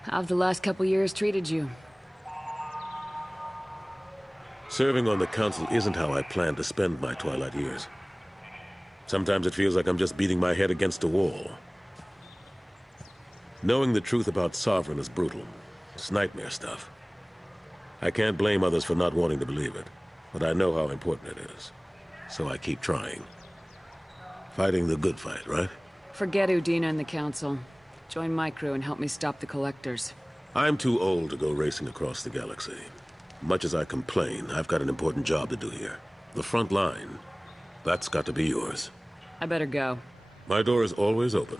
How have the last couple years treated you? Serving on the Council isn't how I plan to spend my twilight years. Sometimes it feels like I'm just beating my head against a wall. Knowing the truth about Sovereign is brutal. It's nightmare stuff. I can't blame others for not wanting to believe it, but I know how important it is. So I keep trying. Fighting the good fight, right? Forget Udina and the Council. Join my crew and help me stop the Collectors. I'm too old to go racing across the galaxy. Much as I complain, I've got an important job to do here. The front line. That's got to be yours. I better go. My door is always open.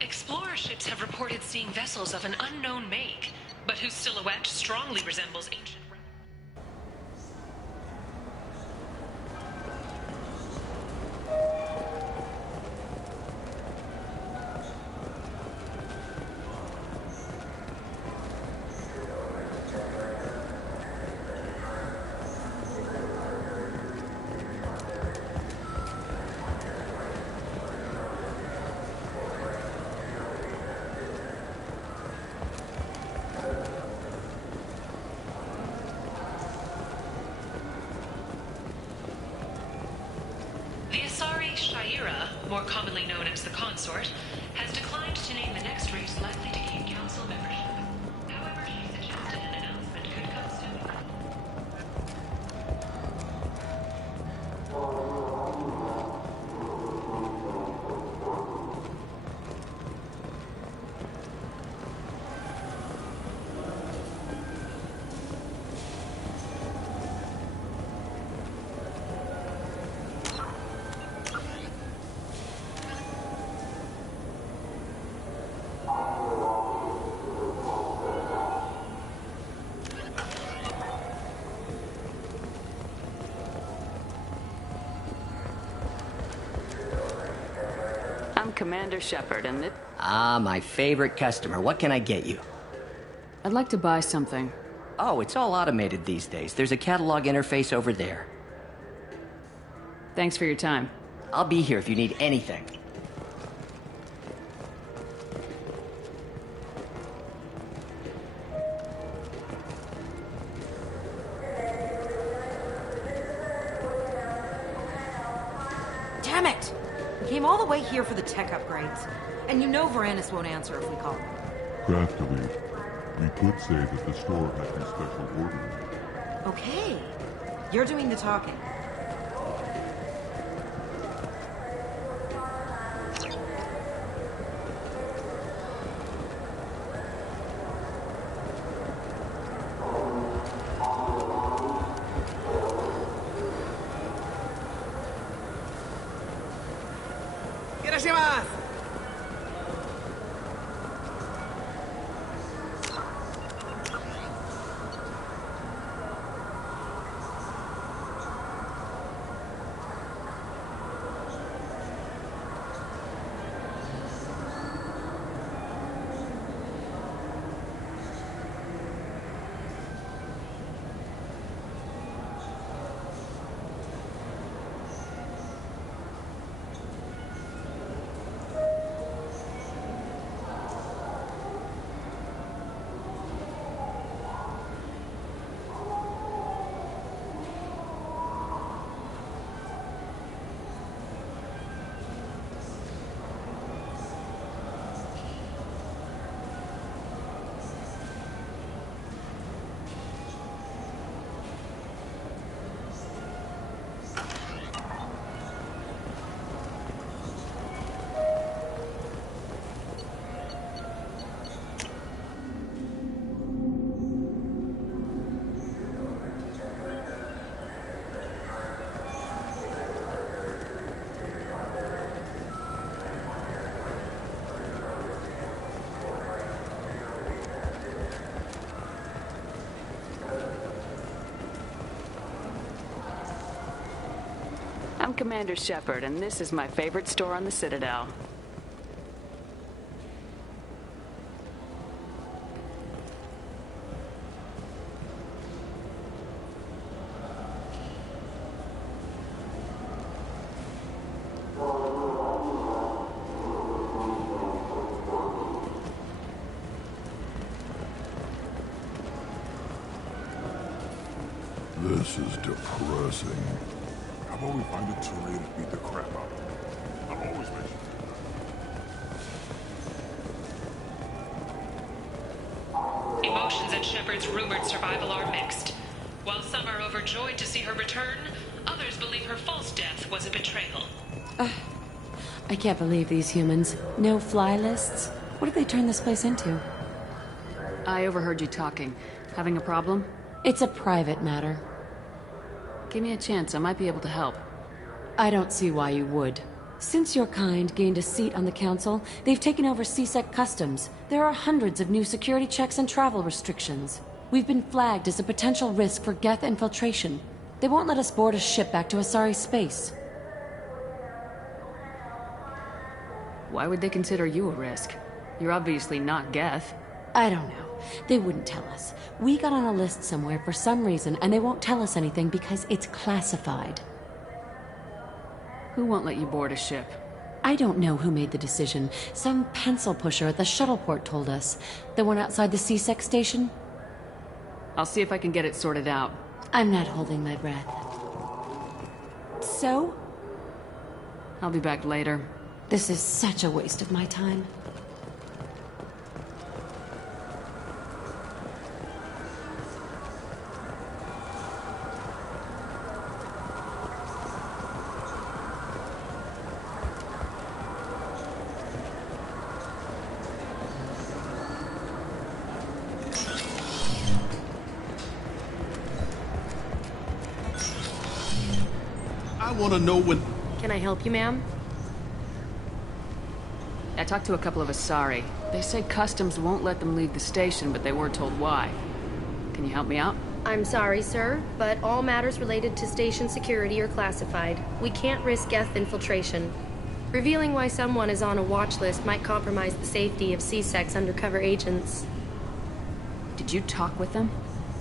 Explorer ships have reported seeing vessels of an unknown make, but whose silhouette strongly resembles ancient... more commonly known as the Consort, has declined to name the next race likely to gain Council membership. However, she suggested an announcement could come soon. I'm Commander Shepard, and this... Ah, my favorite customer. What can I get you? I'd like to buy something. Oh, it's all automated these days. There's a catalog interface over there. Thanks for your time. I'll be here if you need anything. Damn it! We came all the way here for the tech upgrades. And you know Varanus won't answer if we call him. Craftily, we could say that the store has been special ordered. Okay. You're doing the talking. I'm Commander Shepard, and this is my favorite store on the Citadel. This is depressing. How about we find a Turian and beat the crap out of him? I'll always mention Emotions at Shepard's rumored survival are mixed. While some are overjoyed to see her return, others believe her false death was a betrayal. I can't believe these humans. No fly lists? What did they turn this place into? I overheard you talking. Having a problem? It's a private matter. Give me a chance, I might be able to help. I don't see why you would. Since your kind gained a seat on the council, they've taken over C-Sec customs. There are hundreds of new security checks and travel restrictions. We've been flagged as a potential risk for Geth infiltration. They won't let us board a ship back to Asari space. Why would they consider you a risk? You're obviously not Geth. I don't know. They wouldn't tell us. We got on a list somewhere for some reason, and they won't tell us anything because it's classified. Who won't let you board a ship? I don't know who made the decision. Some pencil pusher at the shuttle port told us. The one outside the C-Sec station? I'll see if I can get it sorted out. I'm not holding my breath. So? I'll be back later. This is such a waste of my time. I want to know when... Can I help you, ma'am? I talked to a couple of Asari. They say customs won't let them leave the station, but they weren't told why. Can you help me out? I'm sorry, sir, but all matters related to station security are classified. We can't risk Geth infiltration. Revealing why someone is on a watch list might compromise the safety of C-Sec's undercover agents. Did you talk with them?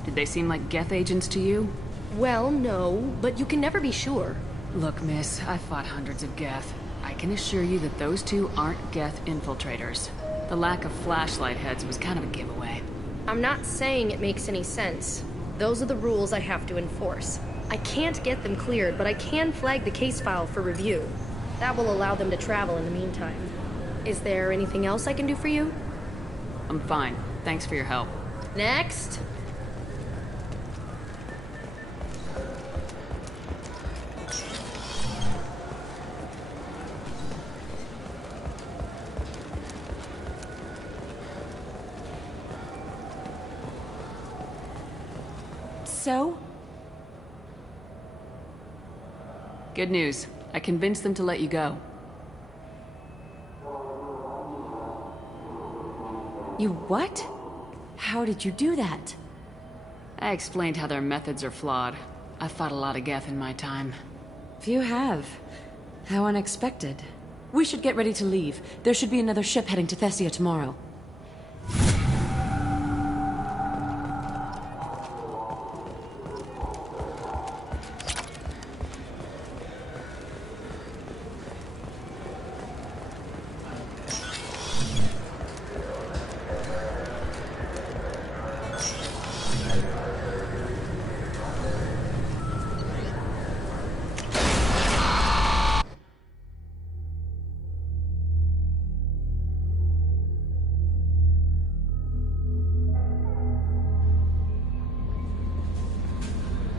Did they seem like Geth agents to you? Well, no, but you can never be sure. Look, miss, I fought hundreds of Geth. I can assure you that those two aren't Geth infiltrators. The lack of flashlight heads was kind of a giveaway. I'm not saying it makes any sense. Those are the rules I have to enforce. I can't get them cleared, but I can flag the case file for review. That will allow them to travel in the meantime. Is there anything else I can do for you? I'm fine. Thanks for your help. Next! So? Good news. I convinced them to let you go. You what? How did you do that? I explained how their methods are flawed. I've fought a lot of Geth in my time. You have. How unexpected. We should get ready to leave. There should be another ship heading to Thessia tomorrow.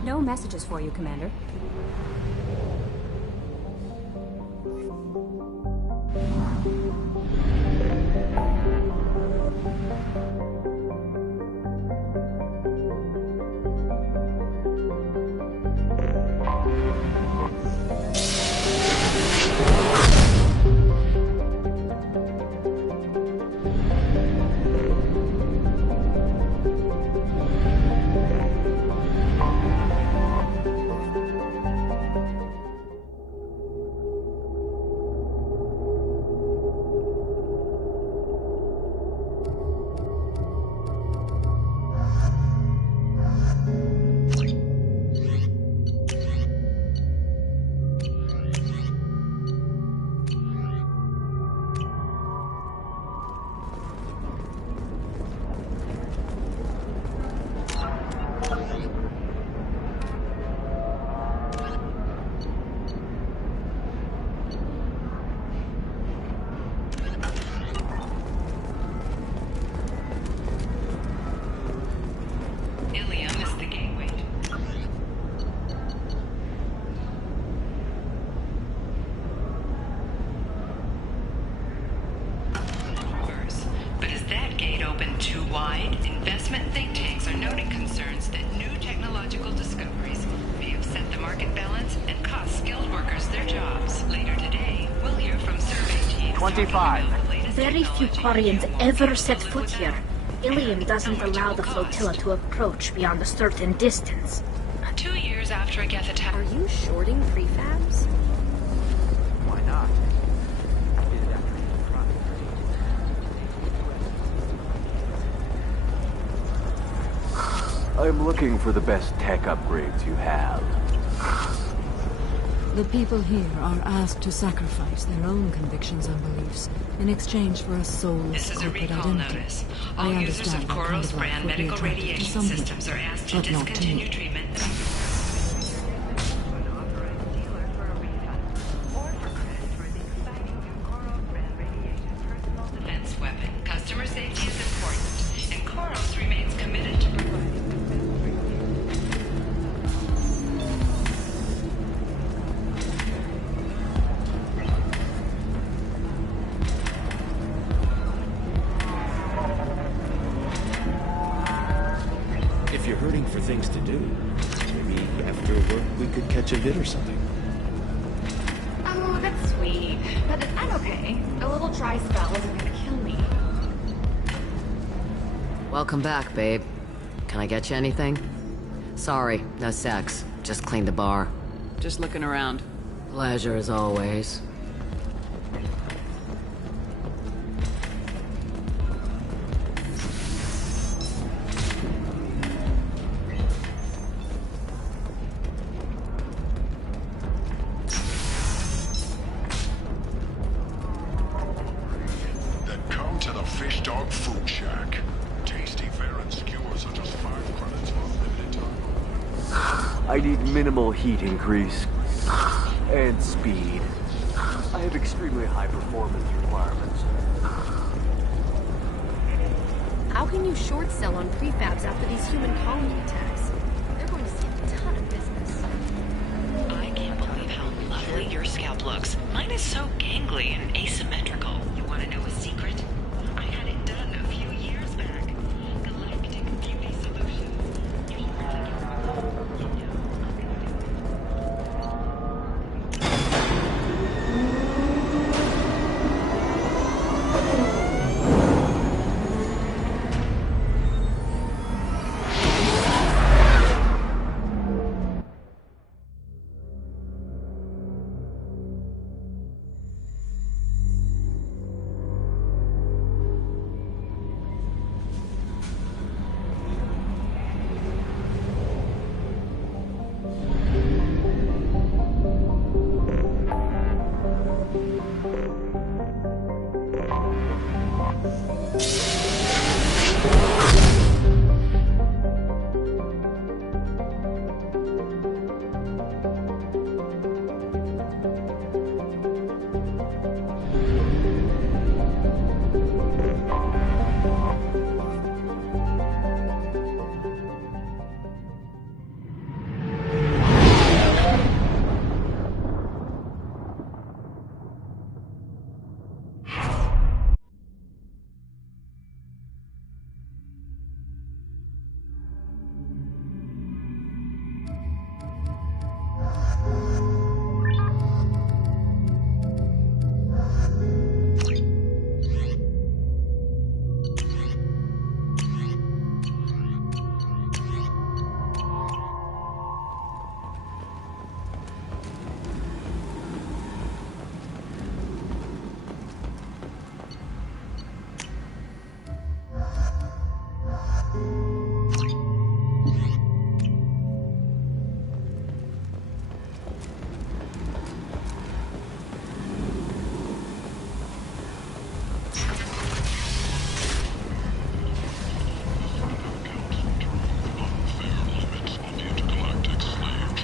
No messages for you, Commander. investment think tanks are noting concerns that new technological discoveries may upset the market balance and cost skilled workers their jobs. Later today, we'll hear from survey teams. 25. Very few Quarians ever set foot here. Ilium doesn't allow the flotilla to approach beyond a certain distance. 2 years after a Geth attack. Are you shorting prefabs? Why not? I'm looking for the best tech upgrades you have. The people here are asked to sacrifice their own convictions and beliefs in exchange for a soulless This is a corporate recall identity. notice. I All users understand of that kind Koros of life brand would be medical attractive to radiation some people, systems are asked to but not to discontinue me. treatment. Defense weapon. Customer safety is important, and Koros remains committed to providing. If you're hurting for things to do, maybe after work we could catch a vid or something. Oh, that's sweet. But I'm okay. A little dry spell isn't gonna kill me. Welcome back, babe. Can I get you anything? Sorry, no sex. Just cleaned the bar. Just looking around. Pleasure as always. Then come to the Fish Dog Food Shack. Tasty fare and skewers are just 5 credits for a limited time. I need minimal heat increase and speed. I have extremely high performance requirements. How can you short sell on prefabs after these human colony attacks? They're going to see a ton of business. I can't believe how lovely your scalp looks. Mine is so gangly and asymmetrical. You want to know a secret? I had it done a few years back. Galactic Beauty Solutions.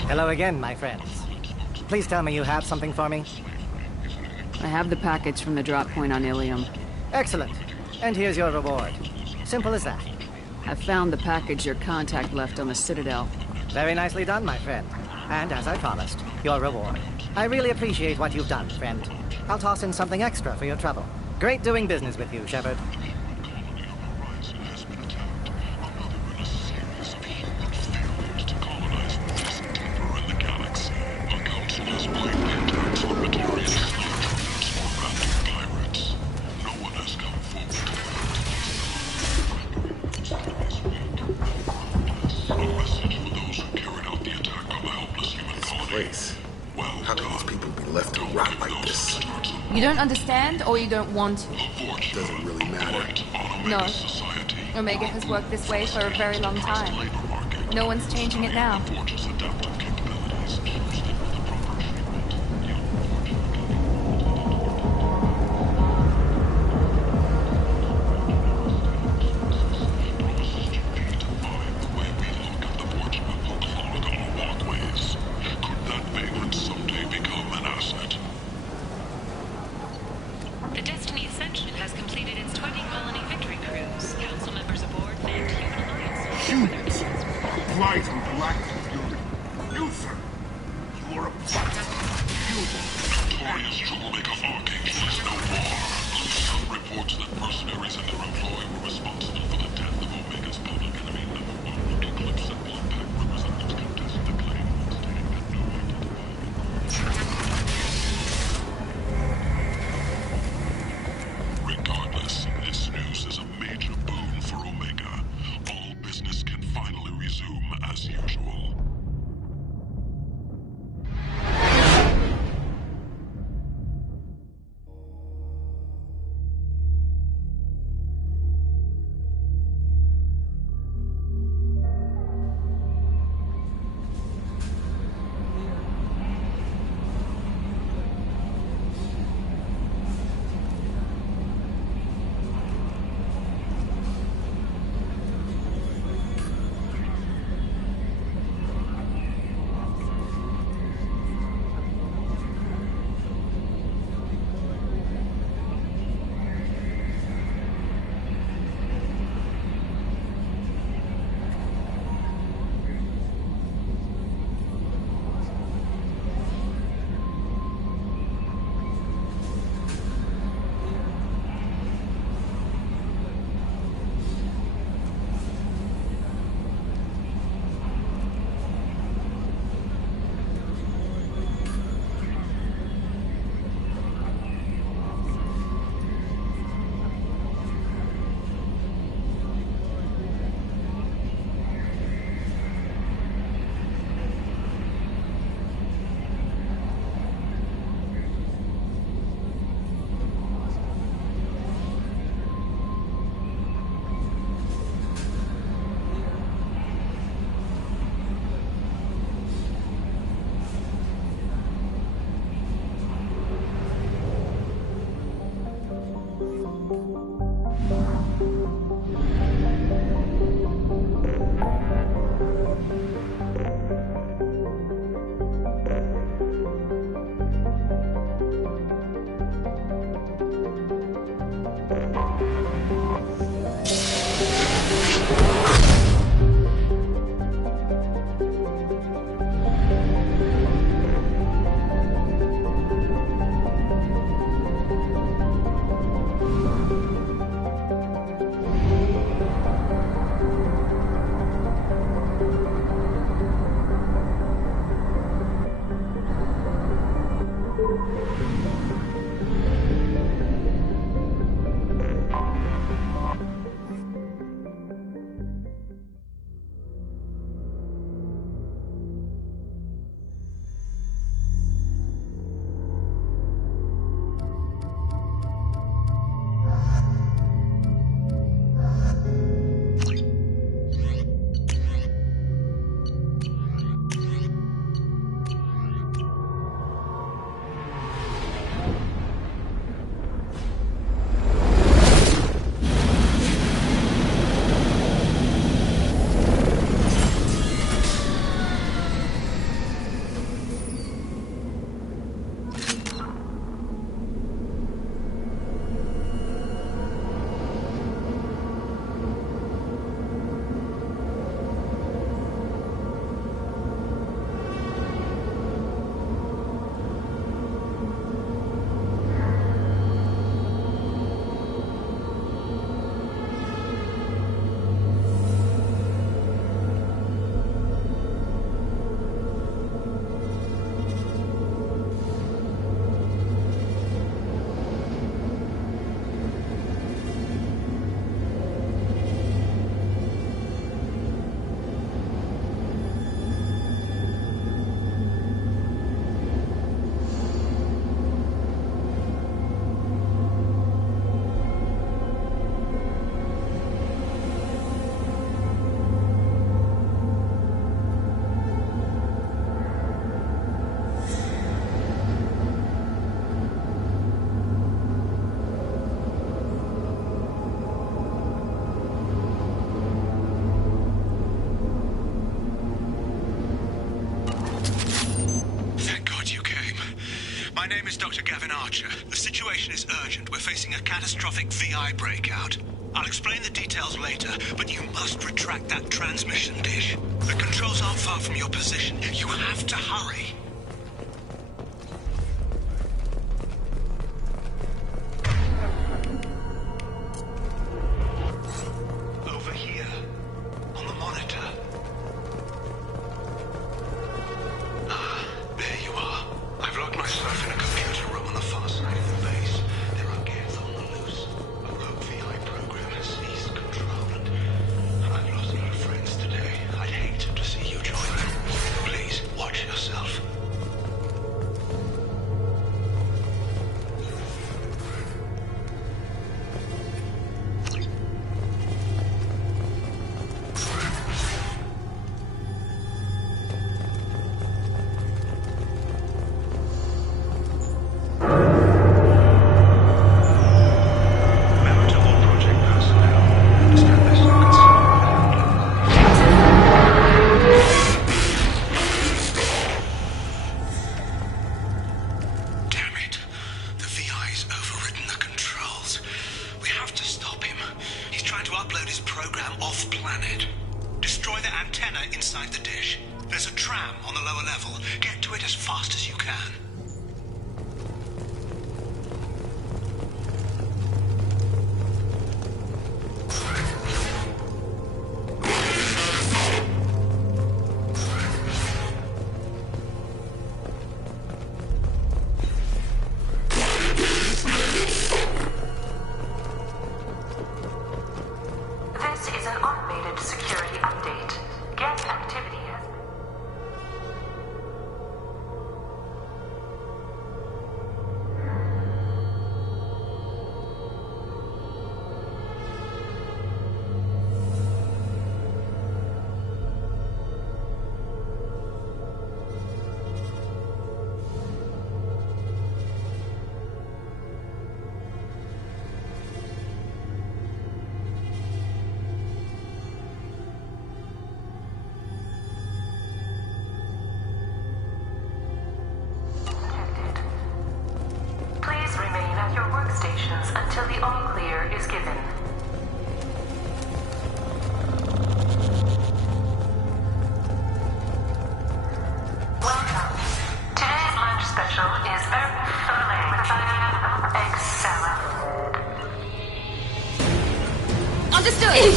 Hello again, my friends. Please tell me you have something for me. I have the package from the drop point on Ilium. Excellent. And here's your reward. Simple as that. I found the package your contact left on the Citadel. Very nicely done, my friend. And as I promised, your reward. I really appreciate what you've done, friend. I'll toss in something extra for your trouble. Great doing business with you, Shepard. place. How can these people be left to rot like this? You don't understand, or you don't want to? Doesn't really matter. No. Omega has worked this way for a very long time. No one's changing it now. The Destiny Ascension has completed its 20 colony victory cruise. Council members aboard thanked Human Alliance. Humans! Flight on Galactic Fury. You, sir! You are a notorious troublemaker Archangel is no more. Some reports that mercenaries and their employ were responsible for the death of Omega's public enemy #1. Eclipse and Bloodpack representatives contest the claim, stating that no Regardless, this news is a major boon for Omega. All business can finally resume as usual. My name is Dr. Gavin Archer. The situation is urgent. We're facing a catastrophic VI breakout. I'll explain the details later, but you must retract that transmission dish. The controls aren't far from your position. You have to hurry. Over here, on the monitor. There you are. I've locked myself in a computer room on the far side of the base. There are Geth on the loose. A rogue VI program has seized control, and I've lost a lot of friends today. I'd hate to see you join them. Please, watch yourself. Until the all-clear is given. Welcome. Today's lunch special is Urban Filet with egg salad. Understood!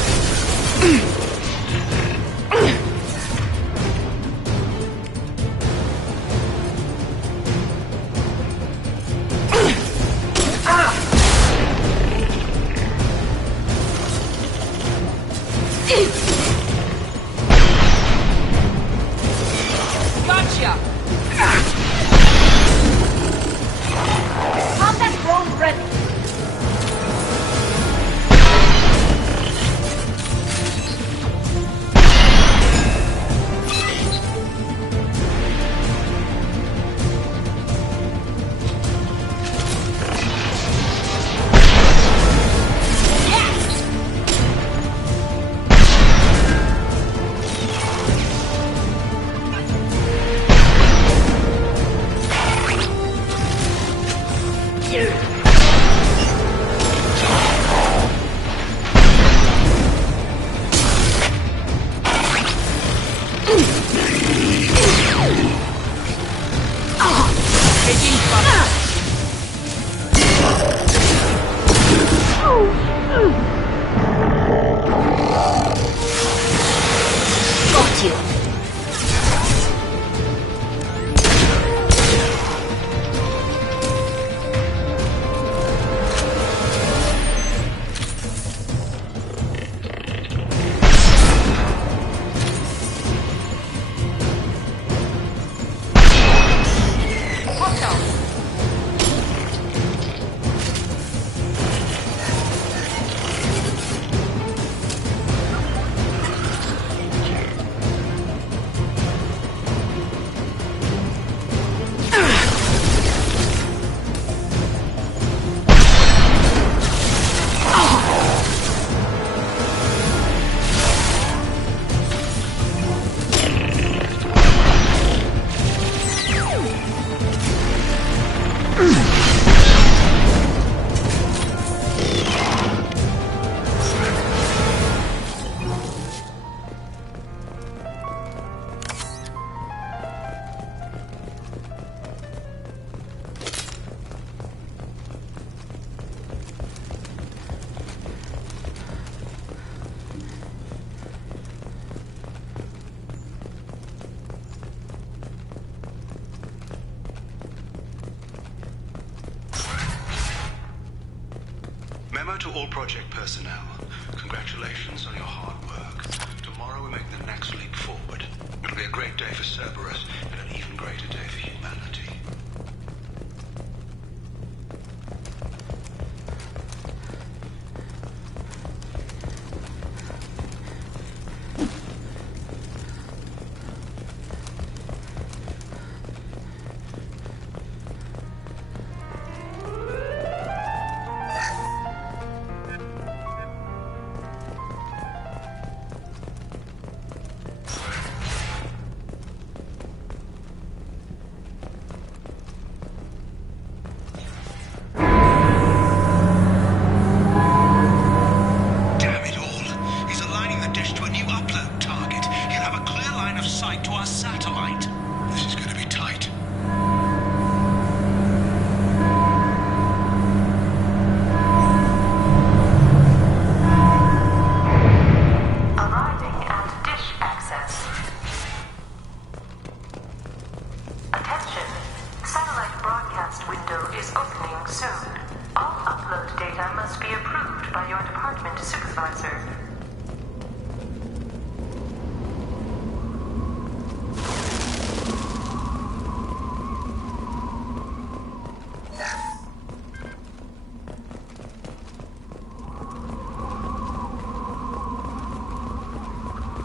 Memo to all project personnel. Congratulations on your hard work. Tomorrow we make the next leap forward. It'll be a great day for Cerberus and an even greater day for humanity.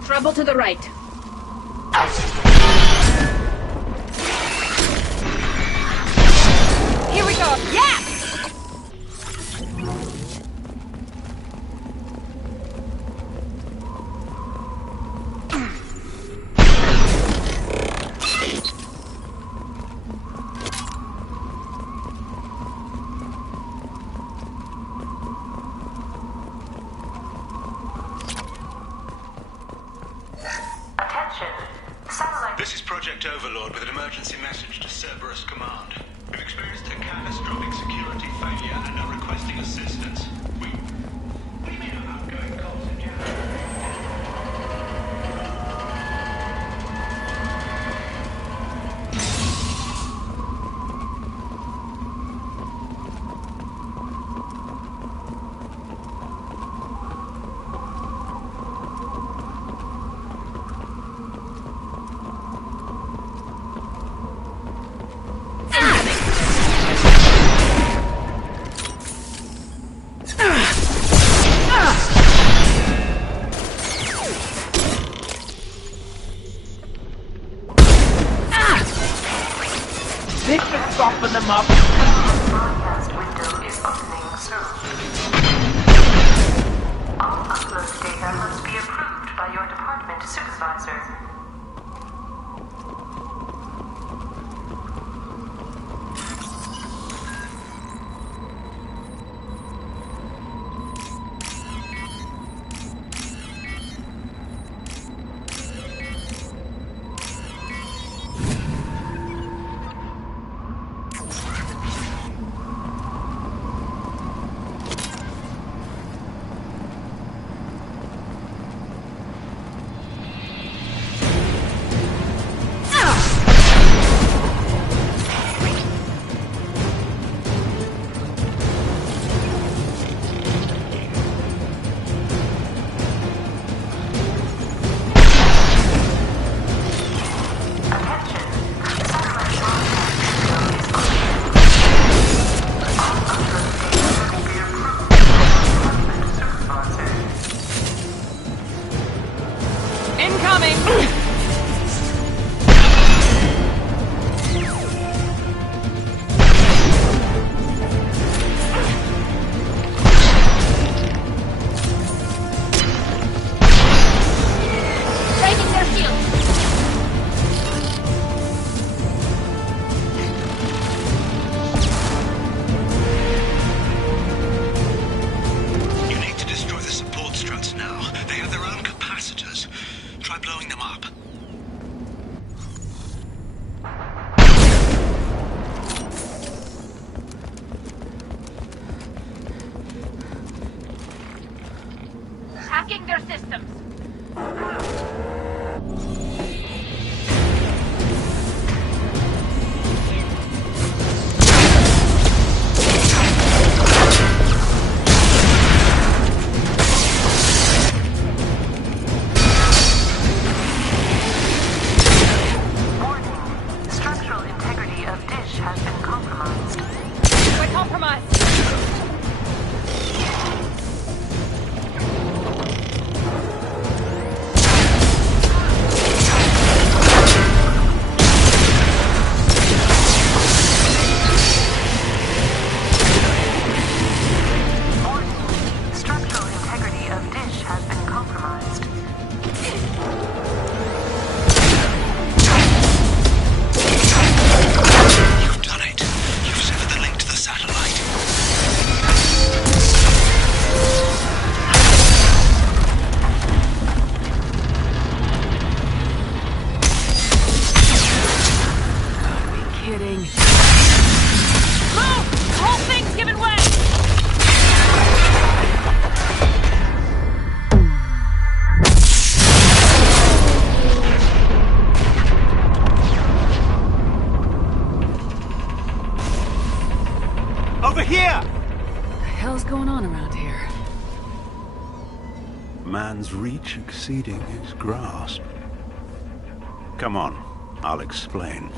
Trouble to the right. Here we go. Yes! This is Project Overlord with an emergency message to Cerberus Command. We've experienced a catastrophic security failure and are requesting assistance. We may have outgoing calls in Soften them up. Broadcast window is opening soon. All upload data must be approved by your department supervisor. kidding. Move! The whole thing's giving way! Over here! What the hell's going on around here? Man's reach exceeding his grasp. Come on, I'll explain.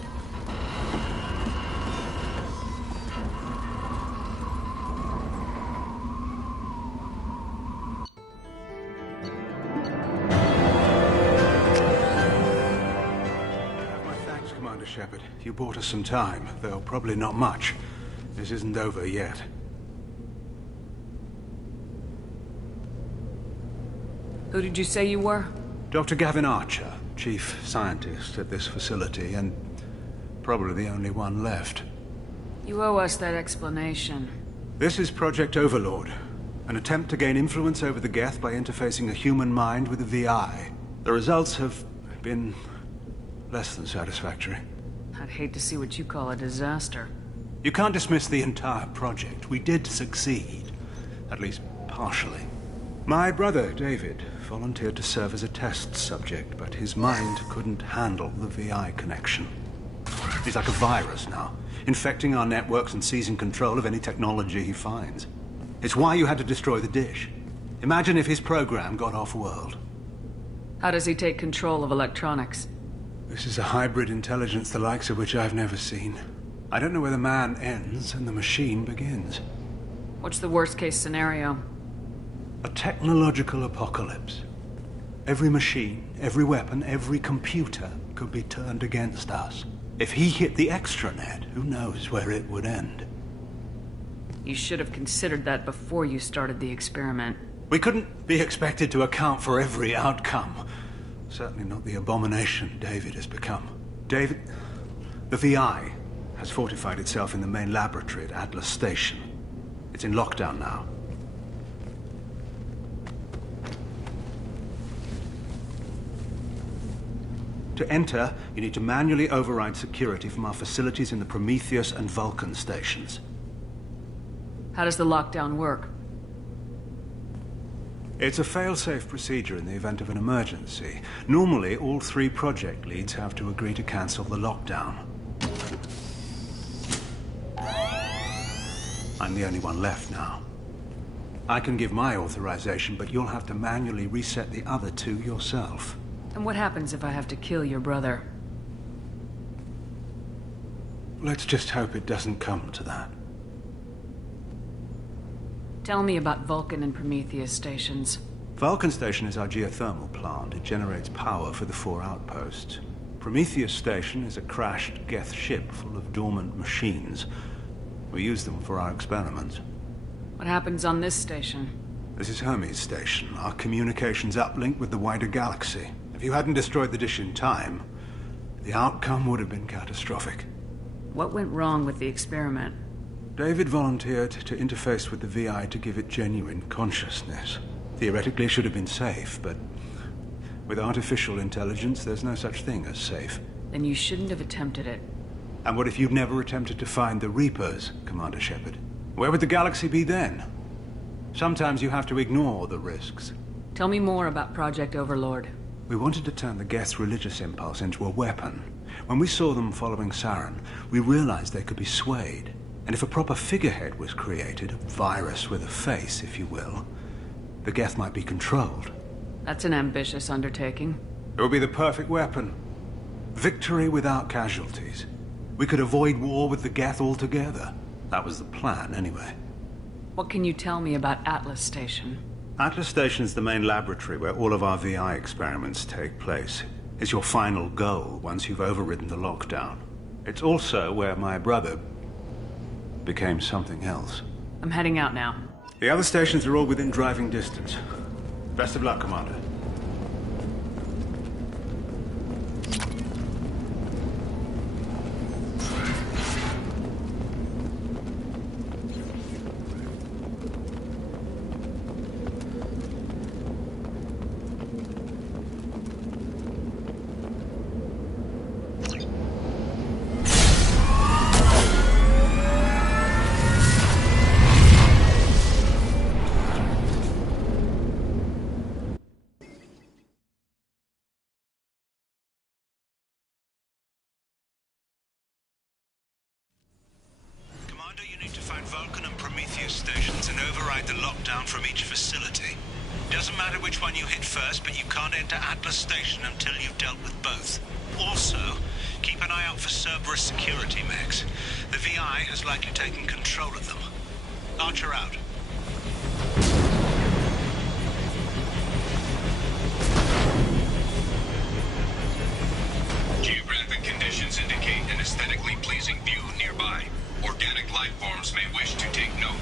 My thanks, Commander Shepard. You bought us some time, though probably not much. This isn't over yet. Who did you say you were? Dr. Gavin Archer, chief scientist at this facility, and probably the only one left. You owe us that explanation. This is Project Overlord, an attempt to gain influence over the Geth by interfacing a human mind with a VI. The results have been less than satisfactory. I'd hate to see what you call a disaster. You can't dismiss the entire project. We did succeed, at least partially. My brother, David, volunteered to serve as a test subject, but his mind couldn't handle the VI connection. He's like a virus now, infecting our networks and seizing control of any technology he finds. It's why you had to destroy the dish. Imagine if his program got off-world. How does he take control of electronics? This is a hybrid intelligence the likes of which I've never seen. I don't know where the man ends and the machine begins. What's the worst-case scenario? A technological apocalypse. Every machine, every weapon, every computer could be turned against us. If he hit the extranet, who knows where it would end? You should have considered that before you started the experiment. We couldn't be expected to account for every outcome. Certainly not the abomination David has become. David... The VI has fortified itself in the main laboratory at Atlas Station. It's in lockdown now. To enter, you need to manually override security from our facilities in the Prometheus and Vulcan stations. How does the lockdown work? It's a fail-safe procedure in the event of an emergency. Normally, all 3 project leads have to agree to cancel the lockdown. I'm the only one left now. I can give my authorization, but you'll have to manually reset the other 2 yourself. And what happens if I have to kill your brother? Let's just hope it doesn't come to that. Tell me about Vulcan and Prometheus stations. Vulcan Station is our geothermal plant. It generates power for the 4 outposts. Prometheus Station is a crashed Geth ship full of dormant machines. We use them for our experiments. What happens on this station? This is Hermes Station, our communications uplink with the wider galaxy. If you hadn't destroyed the dish in time, the outcome would have been catastrophic. What went wrong with the experiment? David volunteered to interface with the VI to give it genuine consciousness. Theoretically, it should have been safe, but with artificial intelligence, there's no such thing as safe. Then you shouldn't have attempted it. And what if you'd never attempted to find the Reapers, Commander Shepard? Where would the galaxy be then? Sometimes you have to ignore the risks. Tell me more about Project Overlord. We wanted to turn the Geth's religious impulse into a weapon. When we saw them following Saren, we realized they could be swayed. And if a proper figurehead was created, a virus with a face, if you will, the Geth might be controlled. That's an ambitious undertaking. It would be the perfect weapon. Victory without casualties. We could avoid war with the Geth altogether. That was the plan, anyway. What can you tell me about Atlas Station? Atlas Station is the main laboratory where all of our VI experiments take place. It's your final goal once you've overridden the lockdown. It's also where my brother became something else. I'm heading out now. The other stations are all within driving distance. Best of luck, Commander. Vulcan and Prometheus stations and override the lockdown from each facility. Doesn't matter which one you hit first, but you can't enter Atlas Station until you've dealt with both. Also, keep an eye out for Cerberus security mechs. The VI has likely taken control of them. Archer out. Geographic conditions indicate an aesthetically pleasing view nearby. Organic life forms may wish to take note.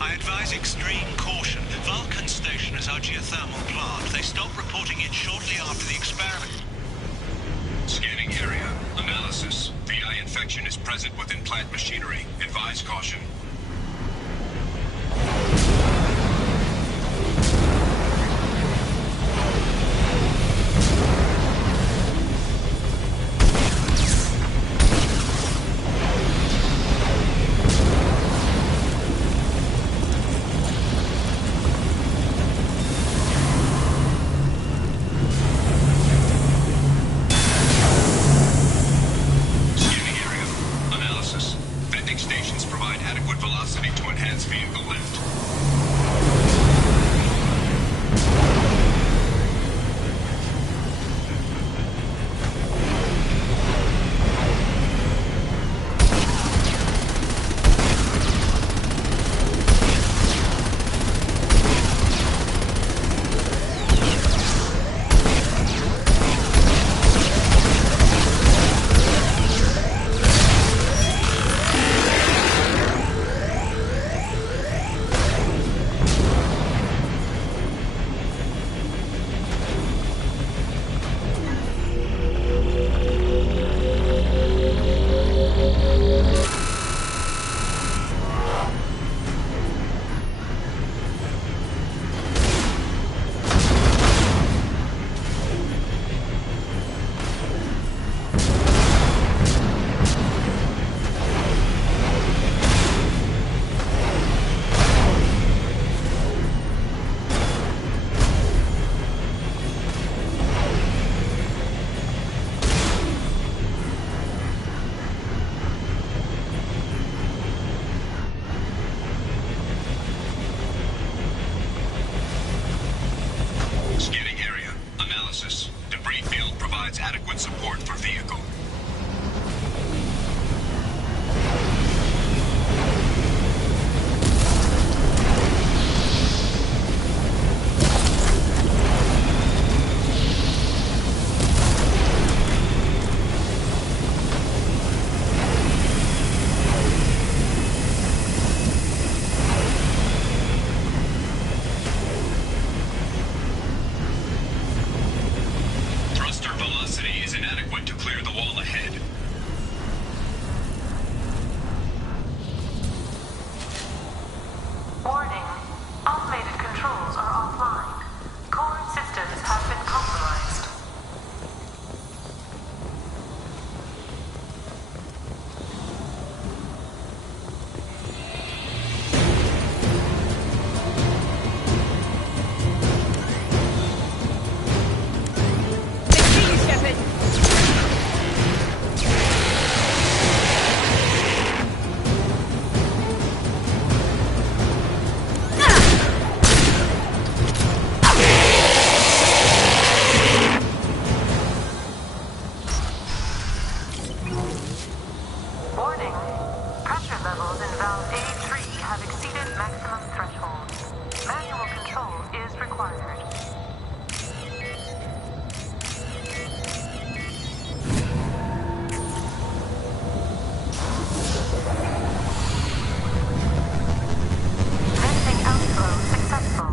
I advise extreme caution. Vulcan Station is our geothermal plant. They stopped reporting it shortly after the experiment. Scanning area. Analysis. VI infection is present within plant machinery. Advise caution. controls in valve A3 have exceeded maximum thresholds. Manual control is required. Venting outflow successful.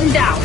One down.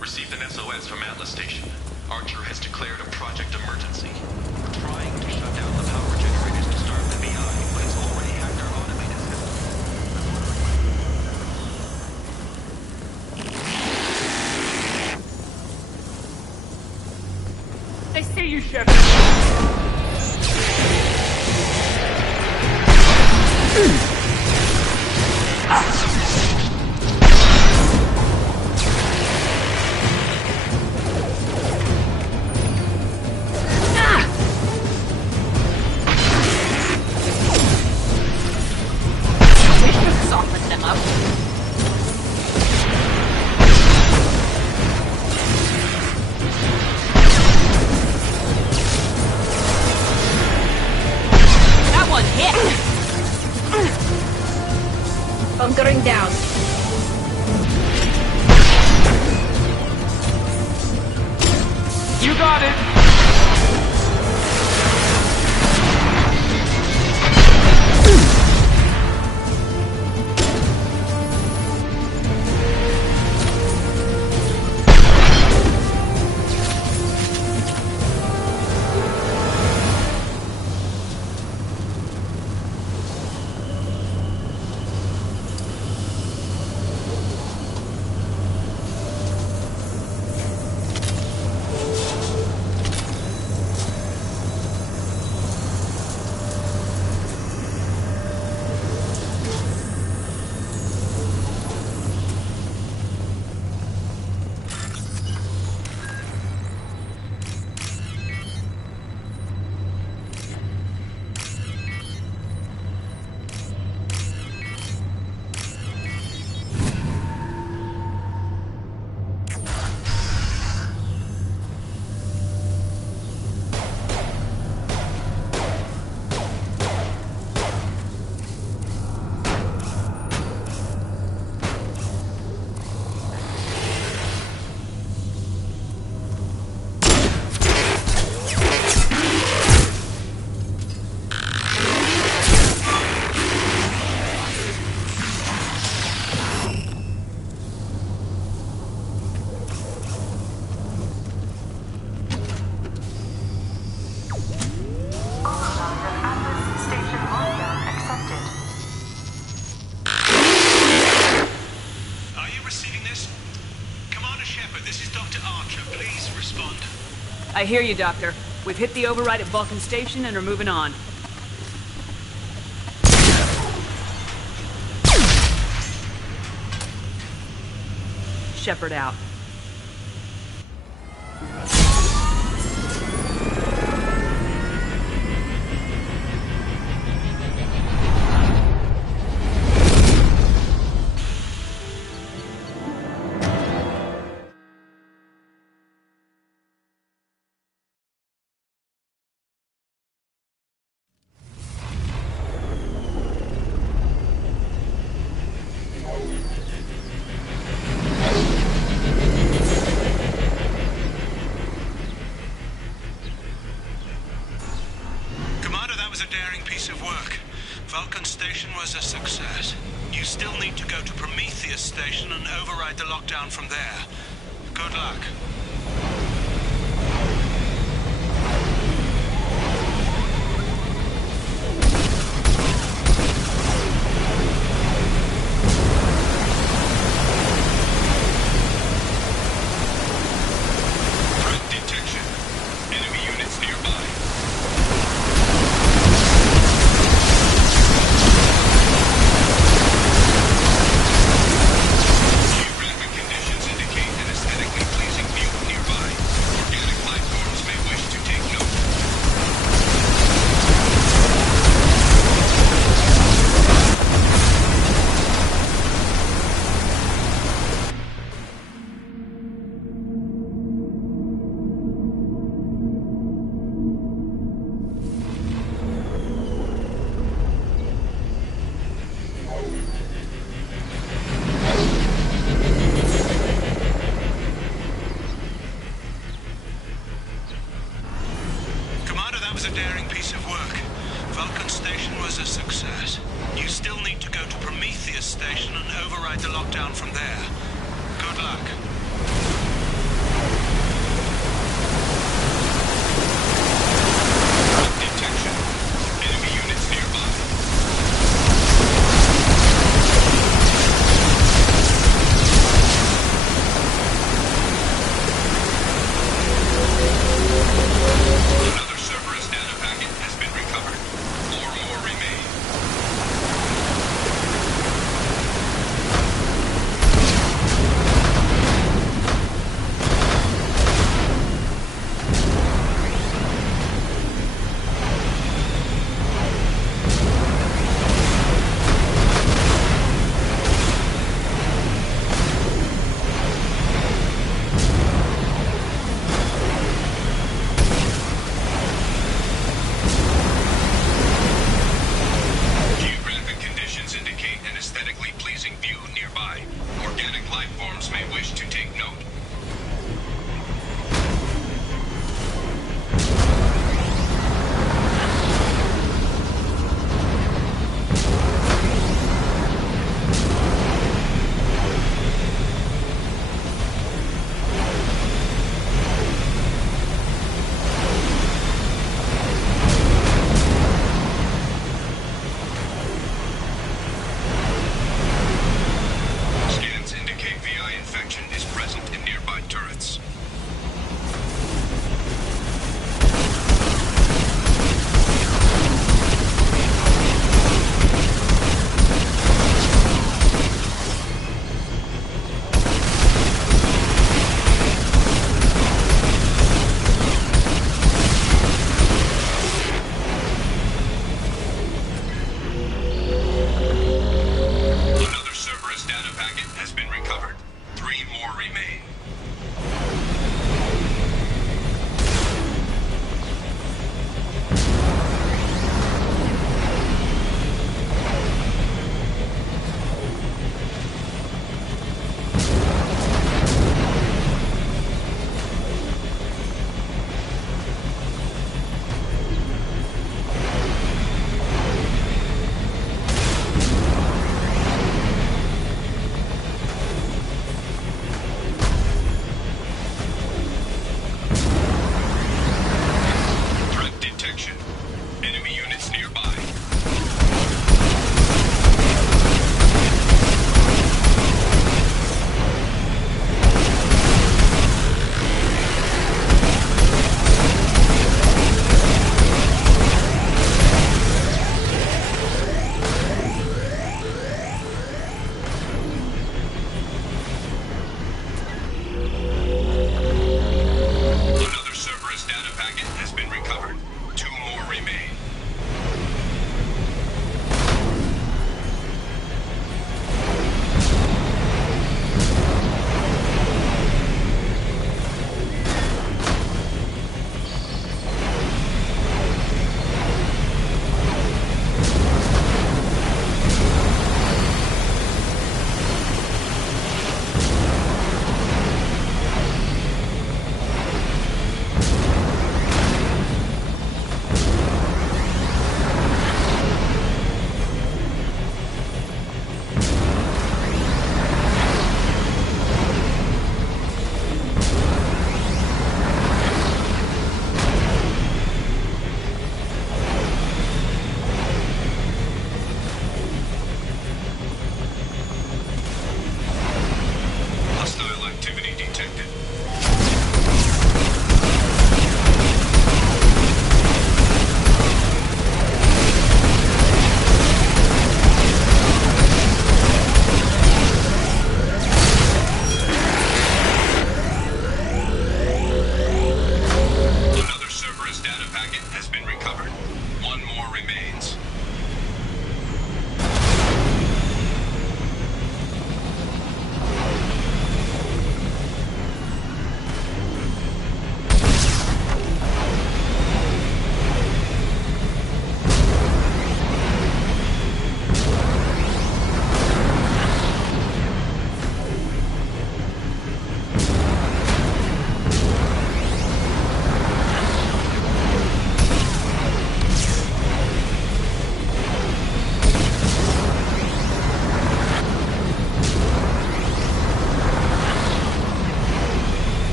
Received an SOS from Atlas Station. Archer has declared a project emergency. We're trying to shut down the power generators to starve the VI, but it's already hacked our automated system. I see you, Shepard. Bunkering down. You got it! I hear you, Doctor. We've hit the override at Vulcan Station and are moving on. Shepard out. Station was a success. You still need to go to Prometheus Station and override the lockdown from there. Good luck.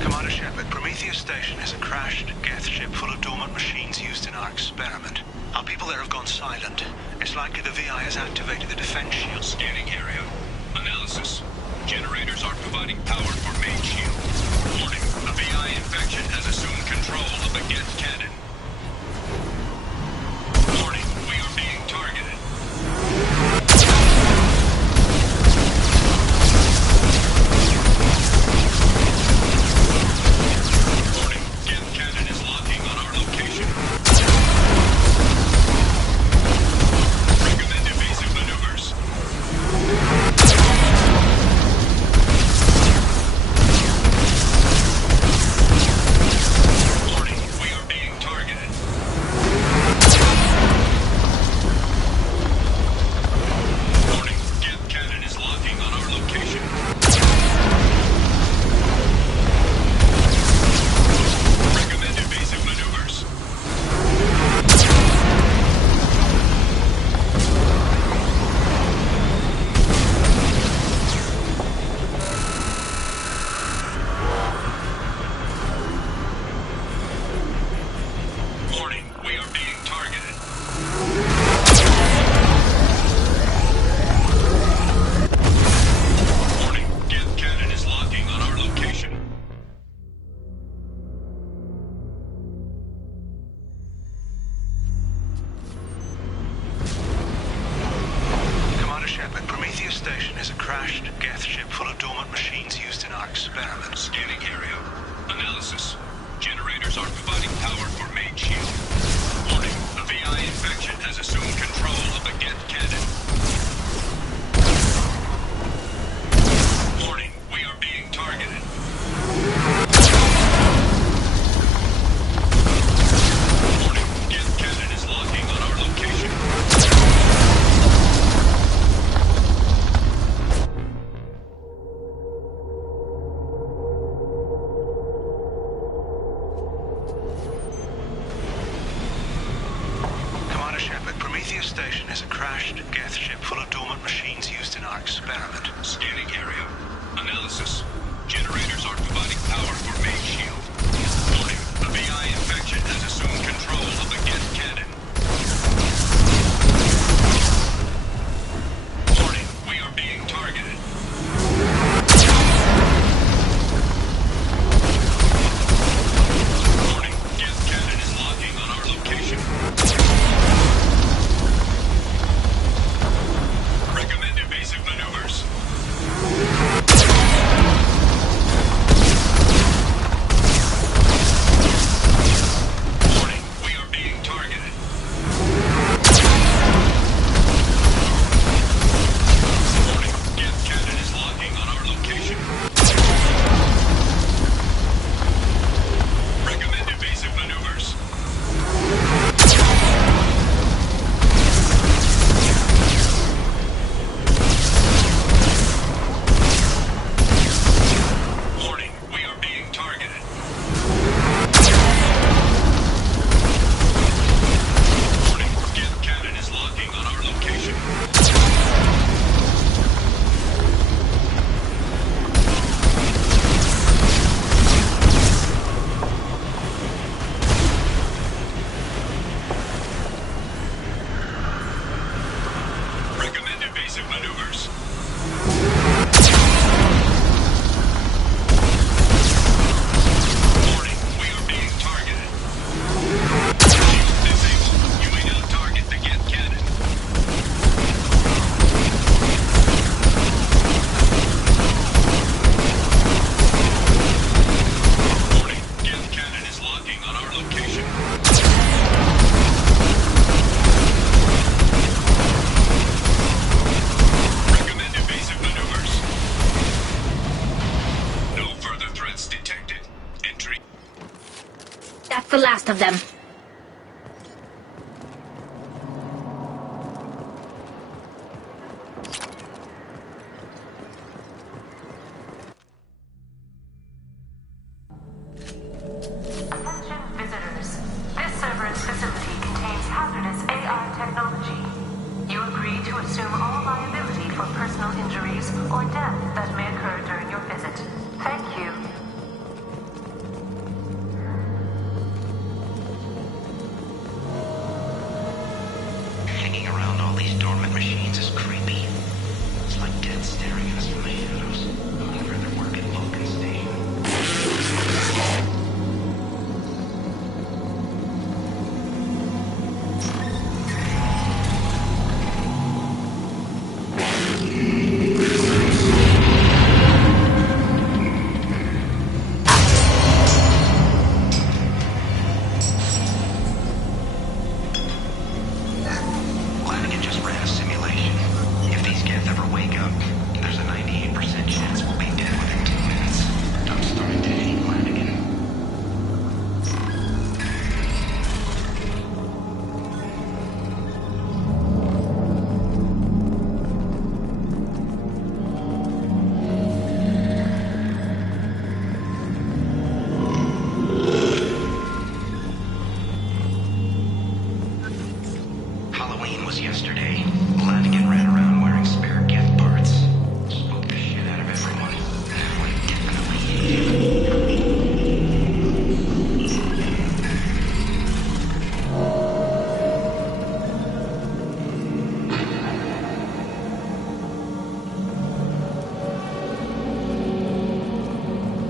Commander Shepard, Prometheus Station is a crashed Geth ship full of dormant machines used in our experiment. Our people there have gone silent. It's likely the VI has activated the defense shield. Scanning area. Analysis. Generators are providing power for main shield. Warning, the VI infection has assumed control of the Geth cannon. Warning, we are being targeted. Warning, Geth cannon is locking on our location. Recommend evasive maneuvers. Warning, we are being targeted. Warning, Geth cannon is locking on our location. Recommend evasive maneuvers. Warning, we are being targeted. Warning, Geth cannon is locking on our location. Commander Shepard, Prometheus Station is a crashed Geth ship full of dormant machines used in our experiment. Scanning area. Analysis. Generators are providing power for main shield. Warning, the VI infection has assumed control of the Geth cannon. Warning, we are being targeted. Warning, Geth cannon is locking on our location. Commander Shepard, Prometheus Station is a crashed Geth ship full of dormant machines used in our experiment. Scanning area. Analysis. Generators are providing power for main shield. Warning, the VI infection has assumed control of the Geth cannon. Warning, we are being targeted. Warning, Geth cannon is locking on our location. Recommend evasive maneuvers. That's the last of them. Attention visitors. This Cerberus facility contains hazardous AI technology. You agree to assume all liability for personal injuries or death that may occur during your visit. Thank you. Hanging around all these dormant machines is creepy. It's like dead staring at us from the shadows. I'd rather work at Vulcan Station. Flanagan just ran a simulation. If these Geth ever wake up, there's a 98% chance we'll be dead within 2 minutes. I'm starting to hate Flanagan. Halloween was yesterday. Flanagan ran around wearing spare Geth parts. Spooked the shit out of everyone. Everyone definitely hated him.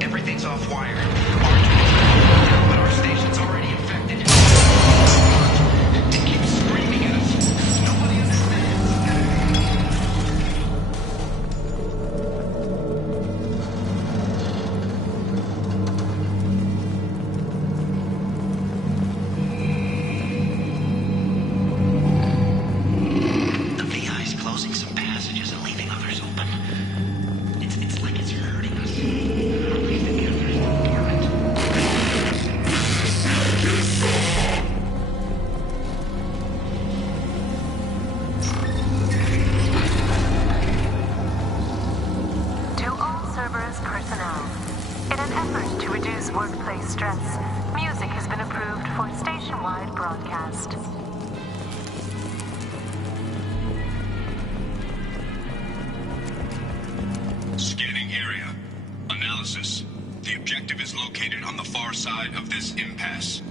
Everything's off wire. But our station's already infected. It keeps screaming at us. Nobody understands. The VI's closing some passages and leaving others open. It's like it's hurting us. Leave the others dormant. To all Cerberus personnel, in an effort to reduce workplace stress, music has been approved for station-wide broadcast. Scanning area. Analysis. The objective is located on the far side of this impasse.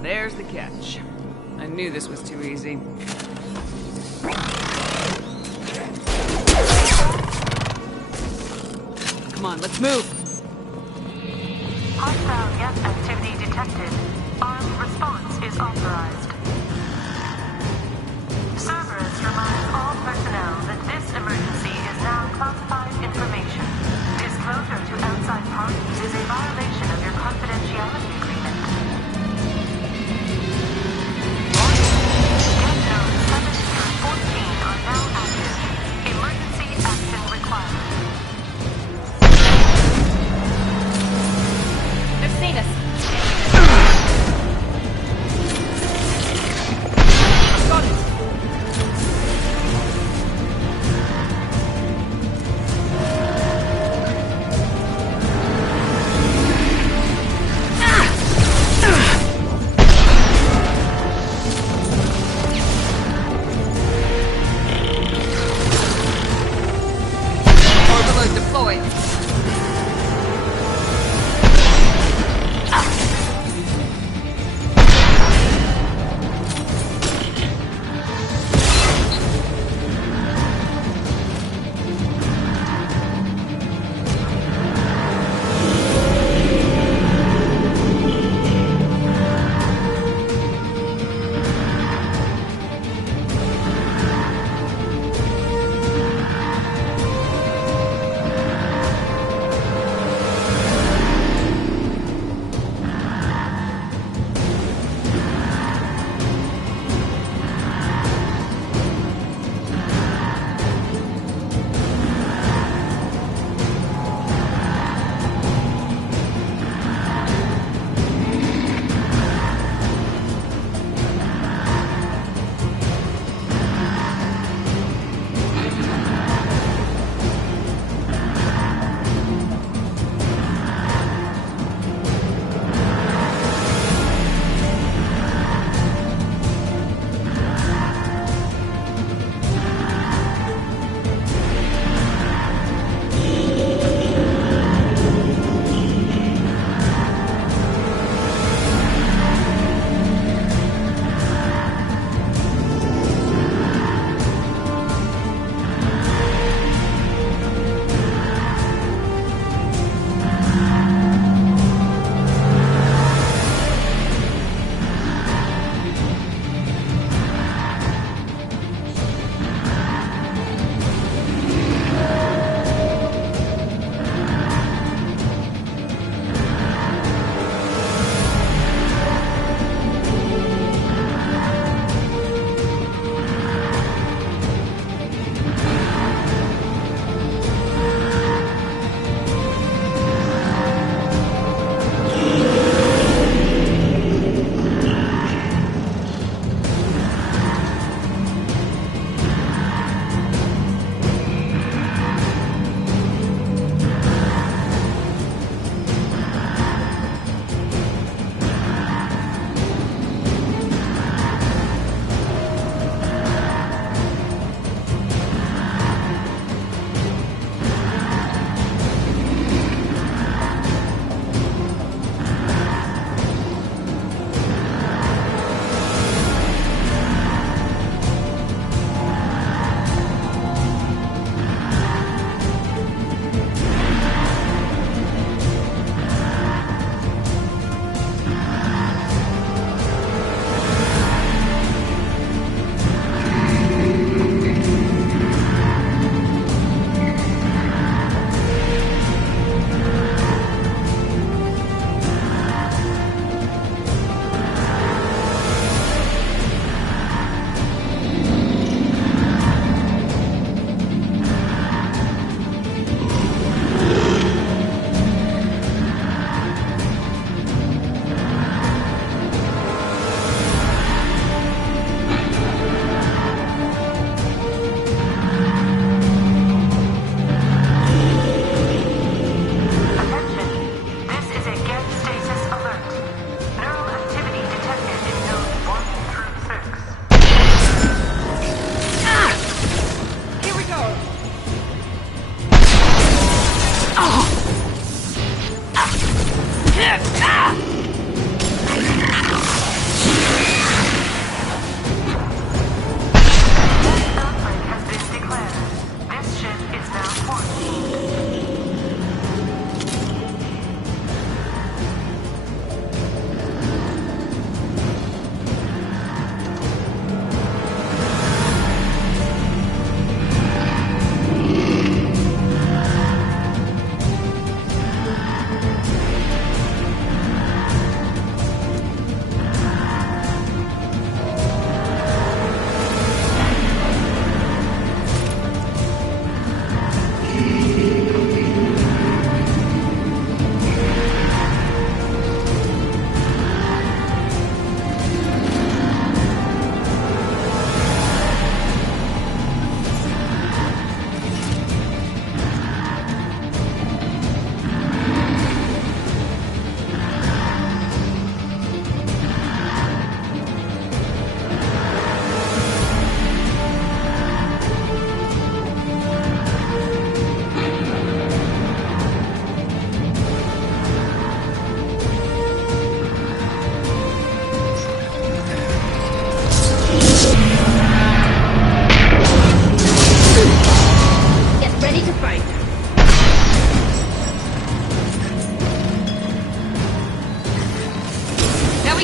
There's the catch. I knew this was too easy. Come on, let's move! Hostile Geth activity detected.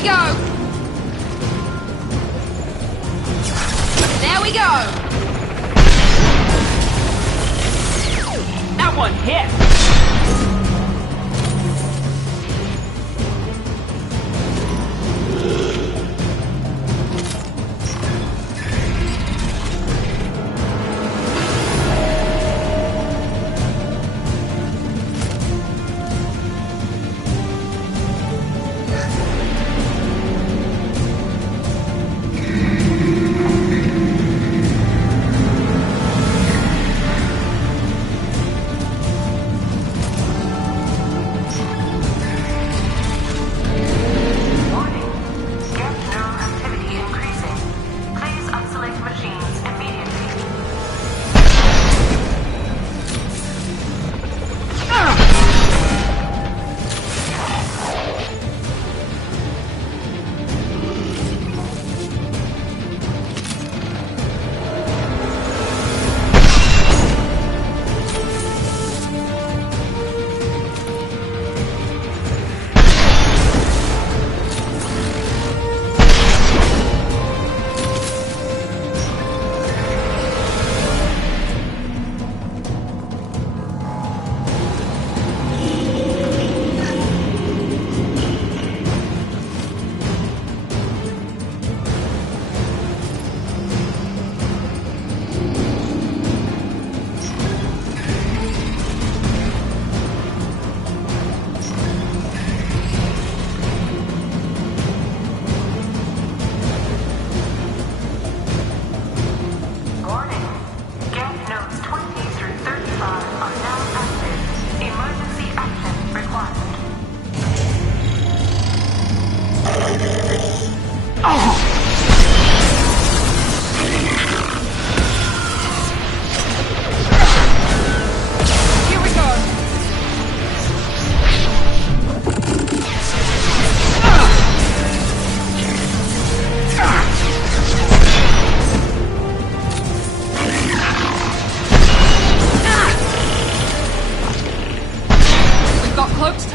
go! There we go! That one hit!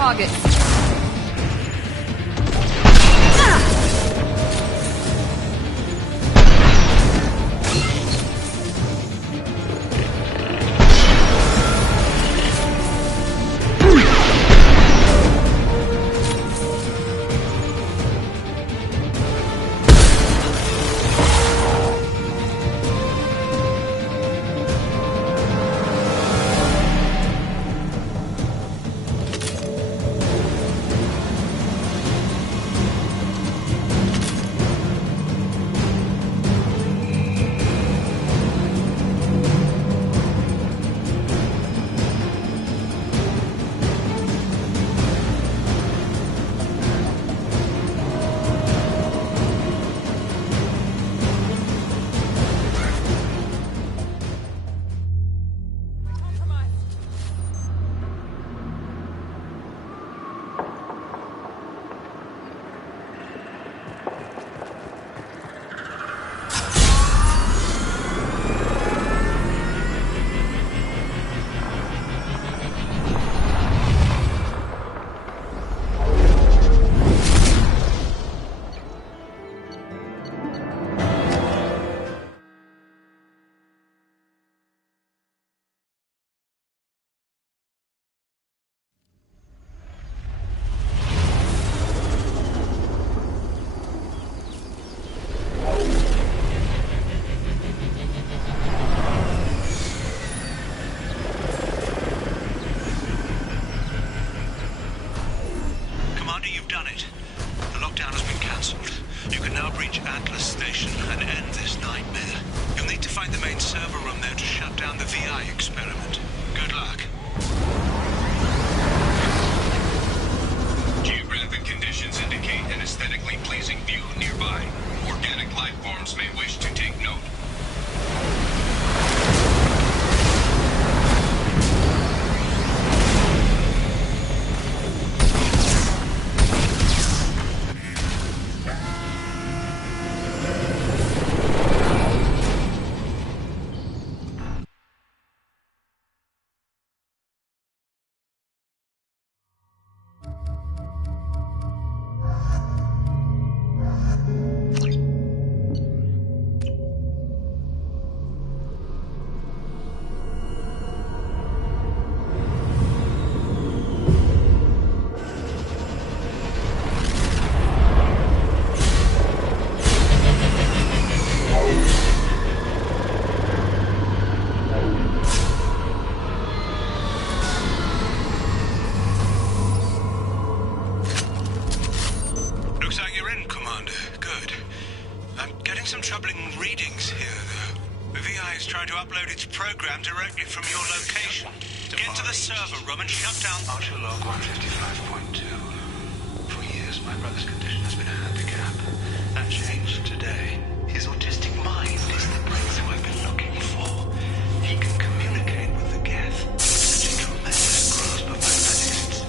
target. troubling readings here, though. The VI is trying to upload its program directly from your location. Get to the server room and shut down... Archelog 155.2. For years, my brother's condition has been a handicap. That changed today. His autistic mind is the breakthrough I've been looking for. He can communicate with the Geth. Such a tremendous grasp of mathematics.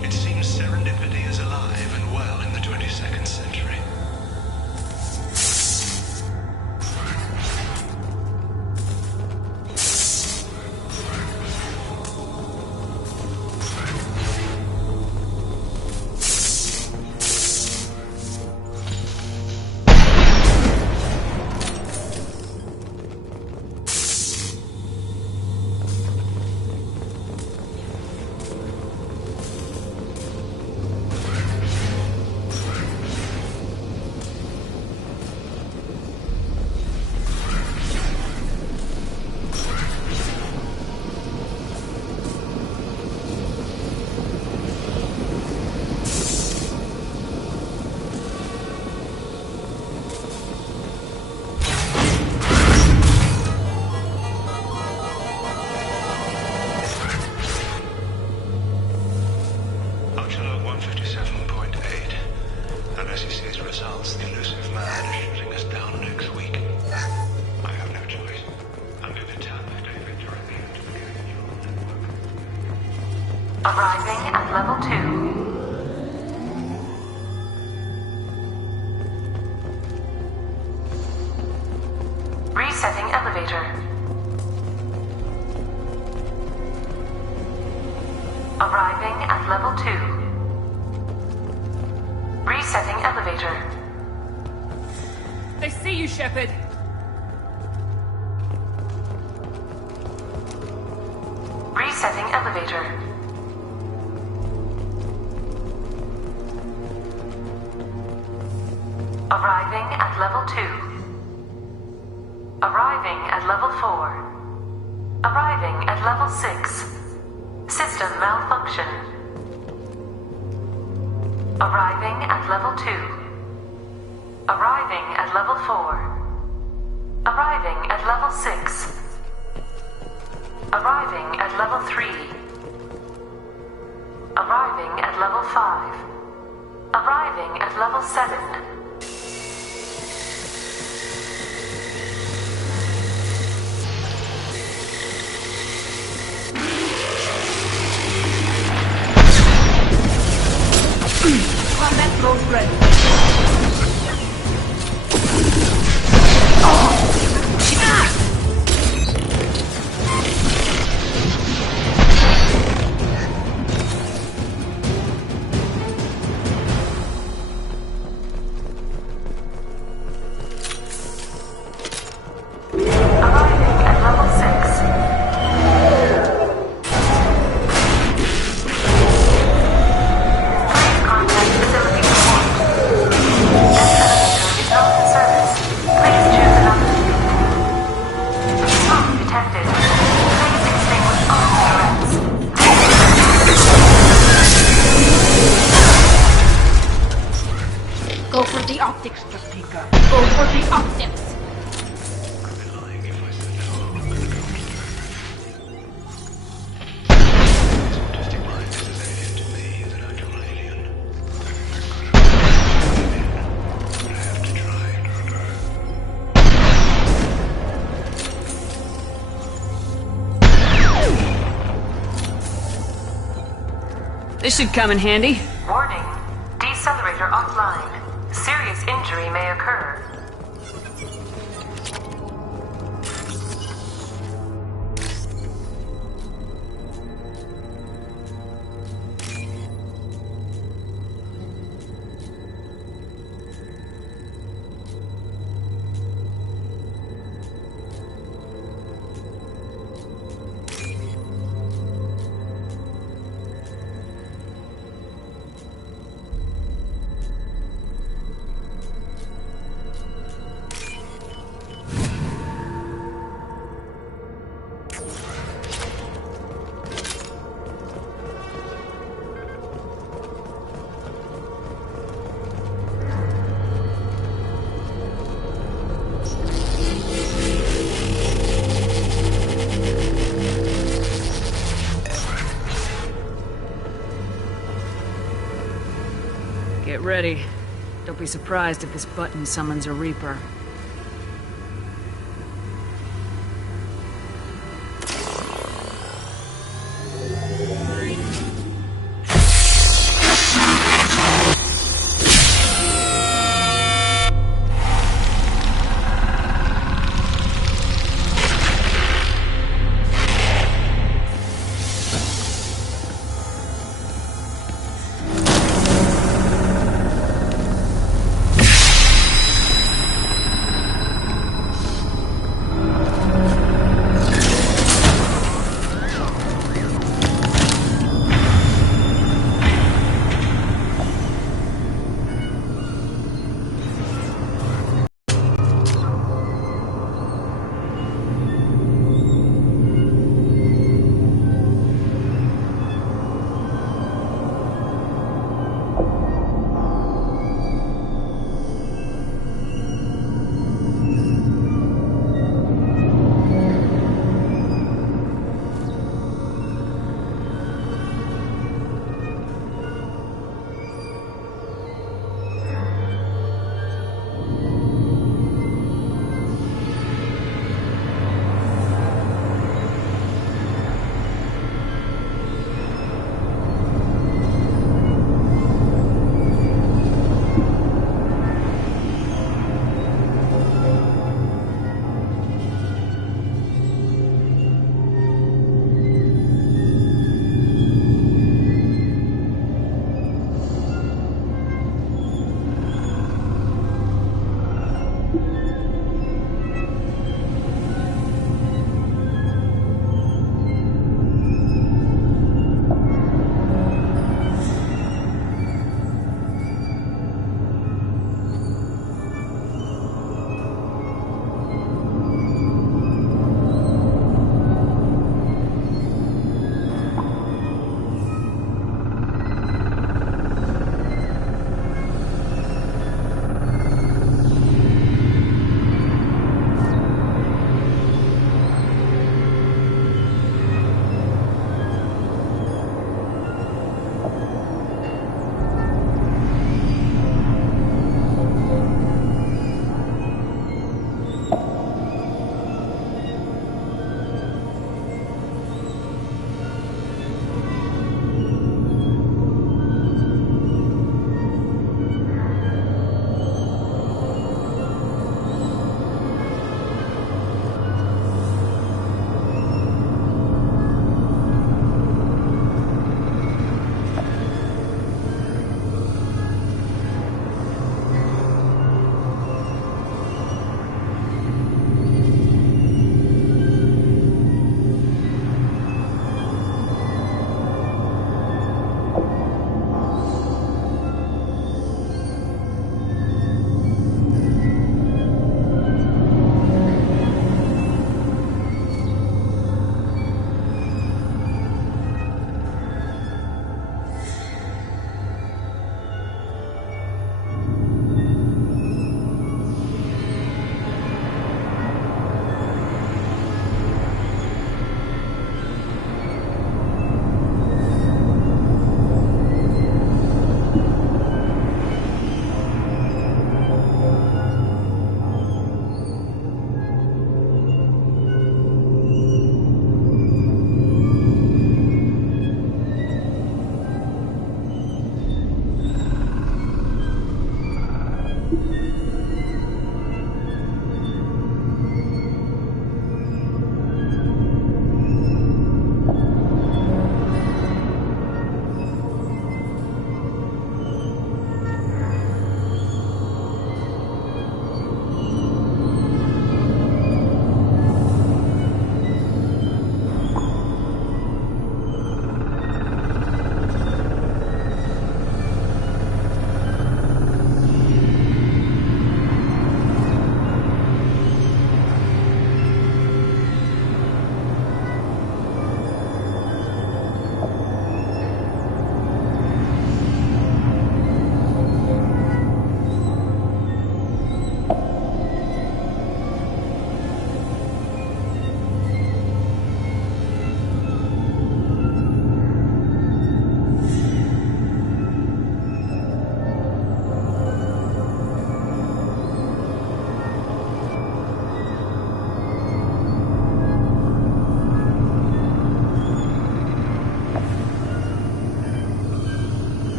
It seems serendipity is alive and well in the 22nd century. Arriving at level 2. Resetting elevator. Arriving at level 2. Resetting elevator. They see you, Shepard. Resetting elevator. Arriving at level 2. Arriving at level 4. Arriving at level 6. System malfunction. Arriving at level 2. Arriving at level 4. Arriving at level 6. Arriving at level 3. Arriving at level 5. Arriving at level 7. Combat mode ready. Go for the optics, Topeka. Go for the optics. This should come in handy. Warning. Decelerator offline. Serious injury may occur. Get ready. Don't be surprised if this button summons a Reaper.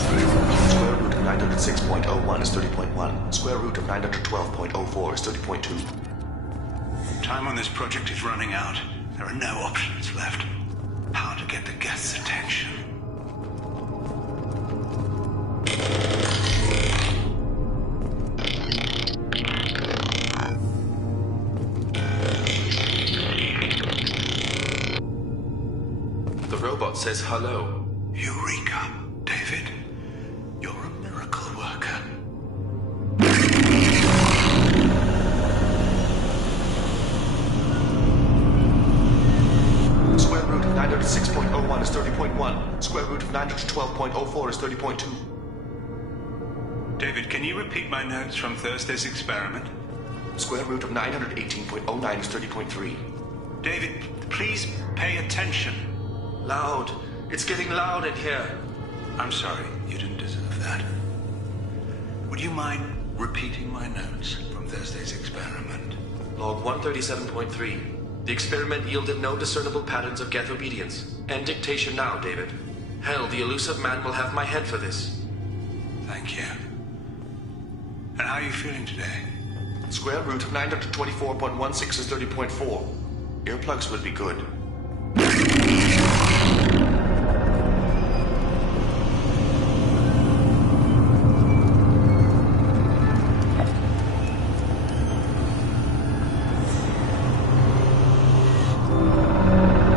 Square root of 906.01 is 30.1. Square root of 912.04 is 30.2. Time on this project is running out. There are no options left. How to get the Geth's attention? The robot says hello. Eureka, David. You're a miracle worker. Square root of 906.01 is 30.1. Square root of 912.04 is 30.2. David, can you repeat my notes from Thursday's experiment? Square root of 918.09 is 30.3. David, please pay attention. Loud. It's getting loud in here. I'm sorry, you didn't deserve that. Would you mind repeating my notes from Thursday's experiment? Log 137.3. The experiment yielded no discernible patterns of Geth obedience. End dictation now, David. Hell, the elusive man will have my head for this. Thank you. And how are you feeling today? Square root of 924.16 is 30.4. Earplugs would be good.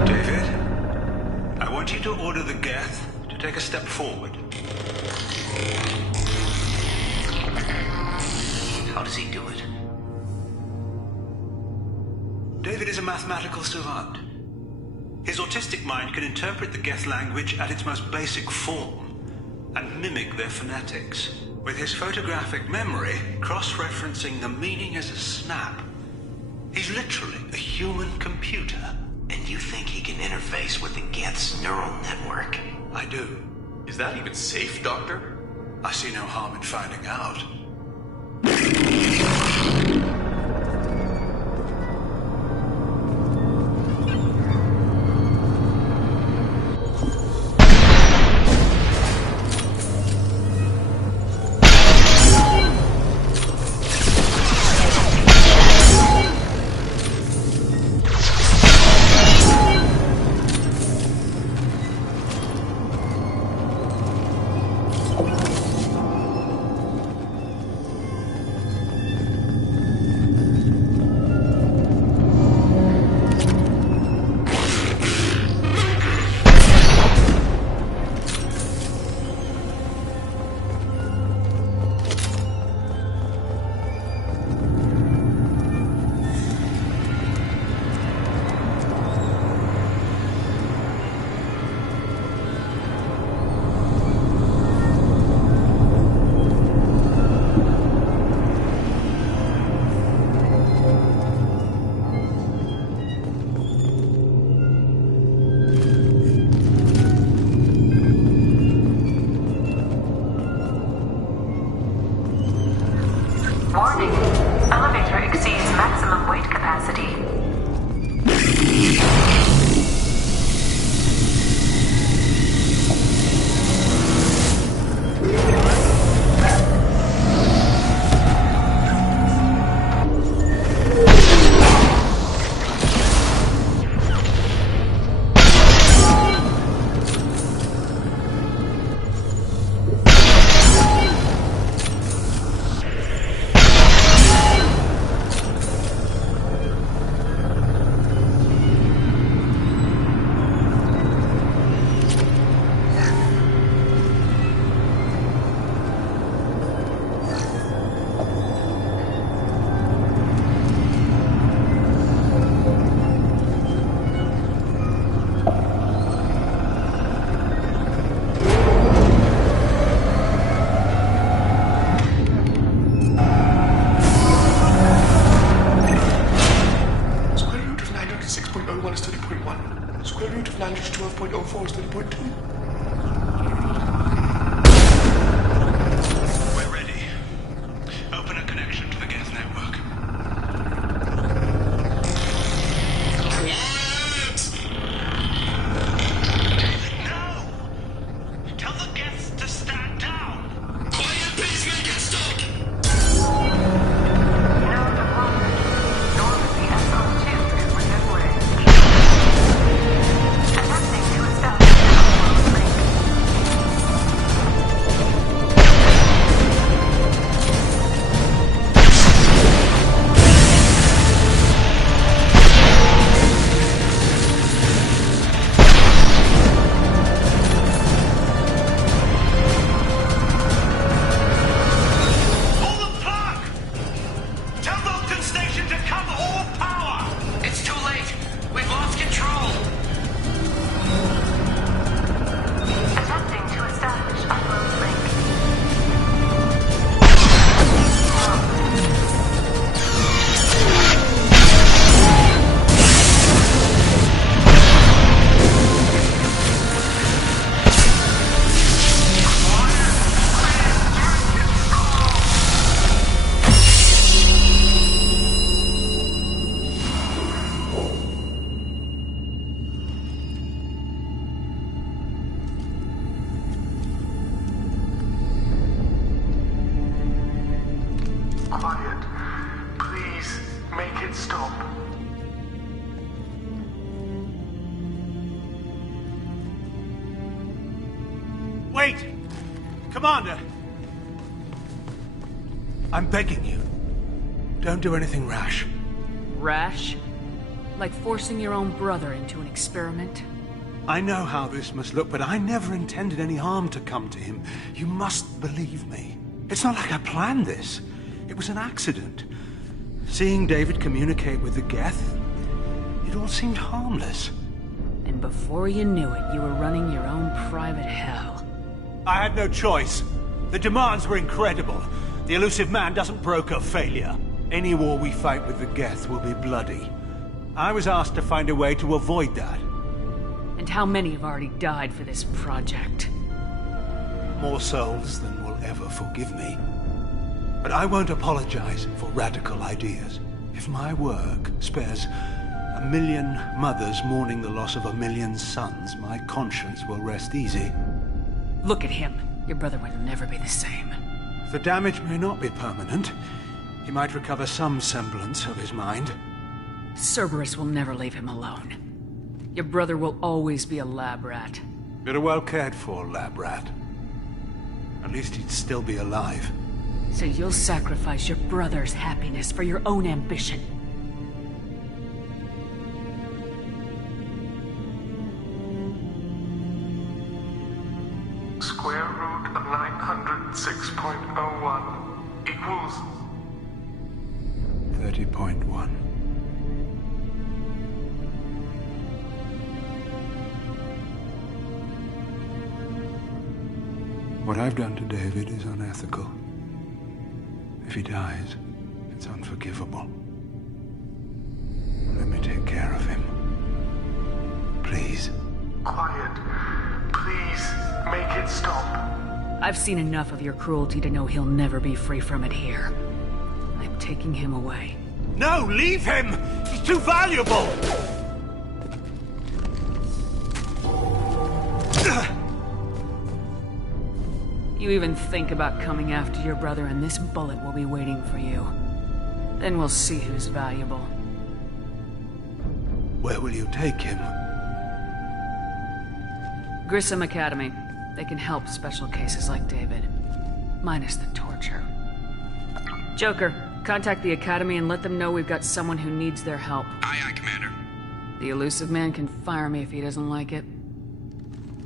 David, I want you to order the Geth to take a step forward. How does he do it? David is a mathematical savant. His autistic mind can interpret the Geth language at its most basic form and mimic their phonetics, with his photographic memory cross-referencing the meaning as a snap. He's literally a human computer. And you think he can interface with the Geth's neural network? I do. Is that even safe, Doctor? I see no harm in finding out. Commander! I'm begging you. Don't do anything rash. Rash? Like forcing your own brother into an experiment? I know how this must look, but I never intended any harm to come to him. You must believe me. It's not like I planned this. It was an accident. Seeing David communicate with the Geth, it all seemed harmless. And before you knew it, you were running your own private hell. I had no choice. The demands were incredible. The Illusive Man doesn't broker failure. Any war we fight with the Geth will be bloody. I was asked to find a way to avoid that. And how many have already died for this project? More souls than will ever forgive me. But I won't apologize for radical ideas. If my work spares 1 million mothers mourning the loss of 1 million sons, my conscience will rest easy. Look at him. Your brother would never be the same. The damage may not be permanent. He might recover some semblance of his mind. Cerberus will never leave him alone. Your brother will always be a lab rat. You're a well-cared-for lab rat. At least he'd still be alive. So you'll sacrifice your brother's happiness for your own ambition. Square root of 906.01 equals 30.1. What I've done to David is unethical. If he dies, it's unforgivable. Let me take care of him. Please. Quiet. Please, make it stop. I've seen enough of your cruelty to know he'll never be free from it here. I'm taking him away. No, leave him! He's too valuable! You even think about coming after your brother and this bullet will be waiting for you. Then we'll see who's valuable. Where will you take him? Grissom Academy. They can help special cases like David. Minus the torture. Joker, contact the Academy and let them know we've got someone who needs their help. Aye, aye, Commander. The Illusive Man can fire me if he doesn't like it.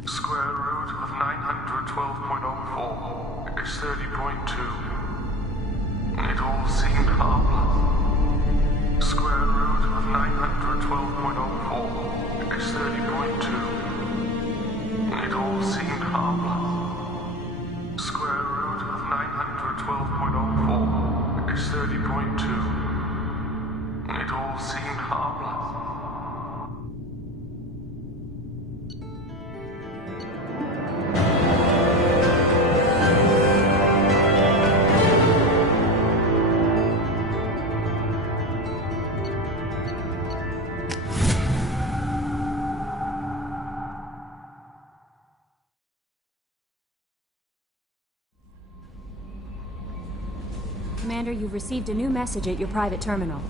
Square root of 912.04 is 30.2. It all seemed harmless. Square root of 912.04 is 30.2. It all seemed harmless. Square root of 912.04 is 30.2. It all seemed harmless. Commander, you've received a new message at your private terminal.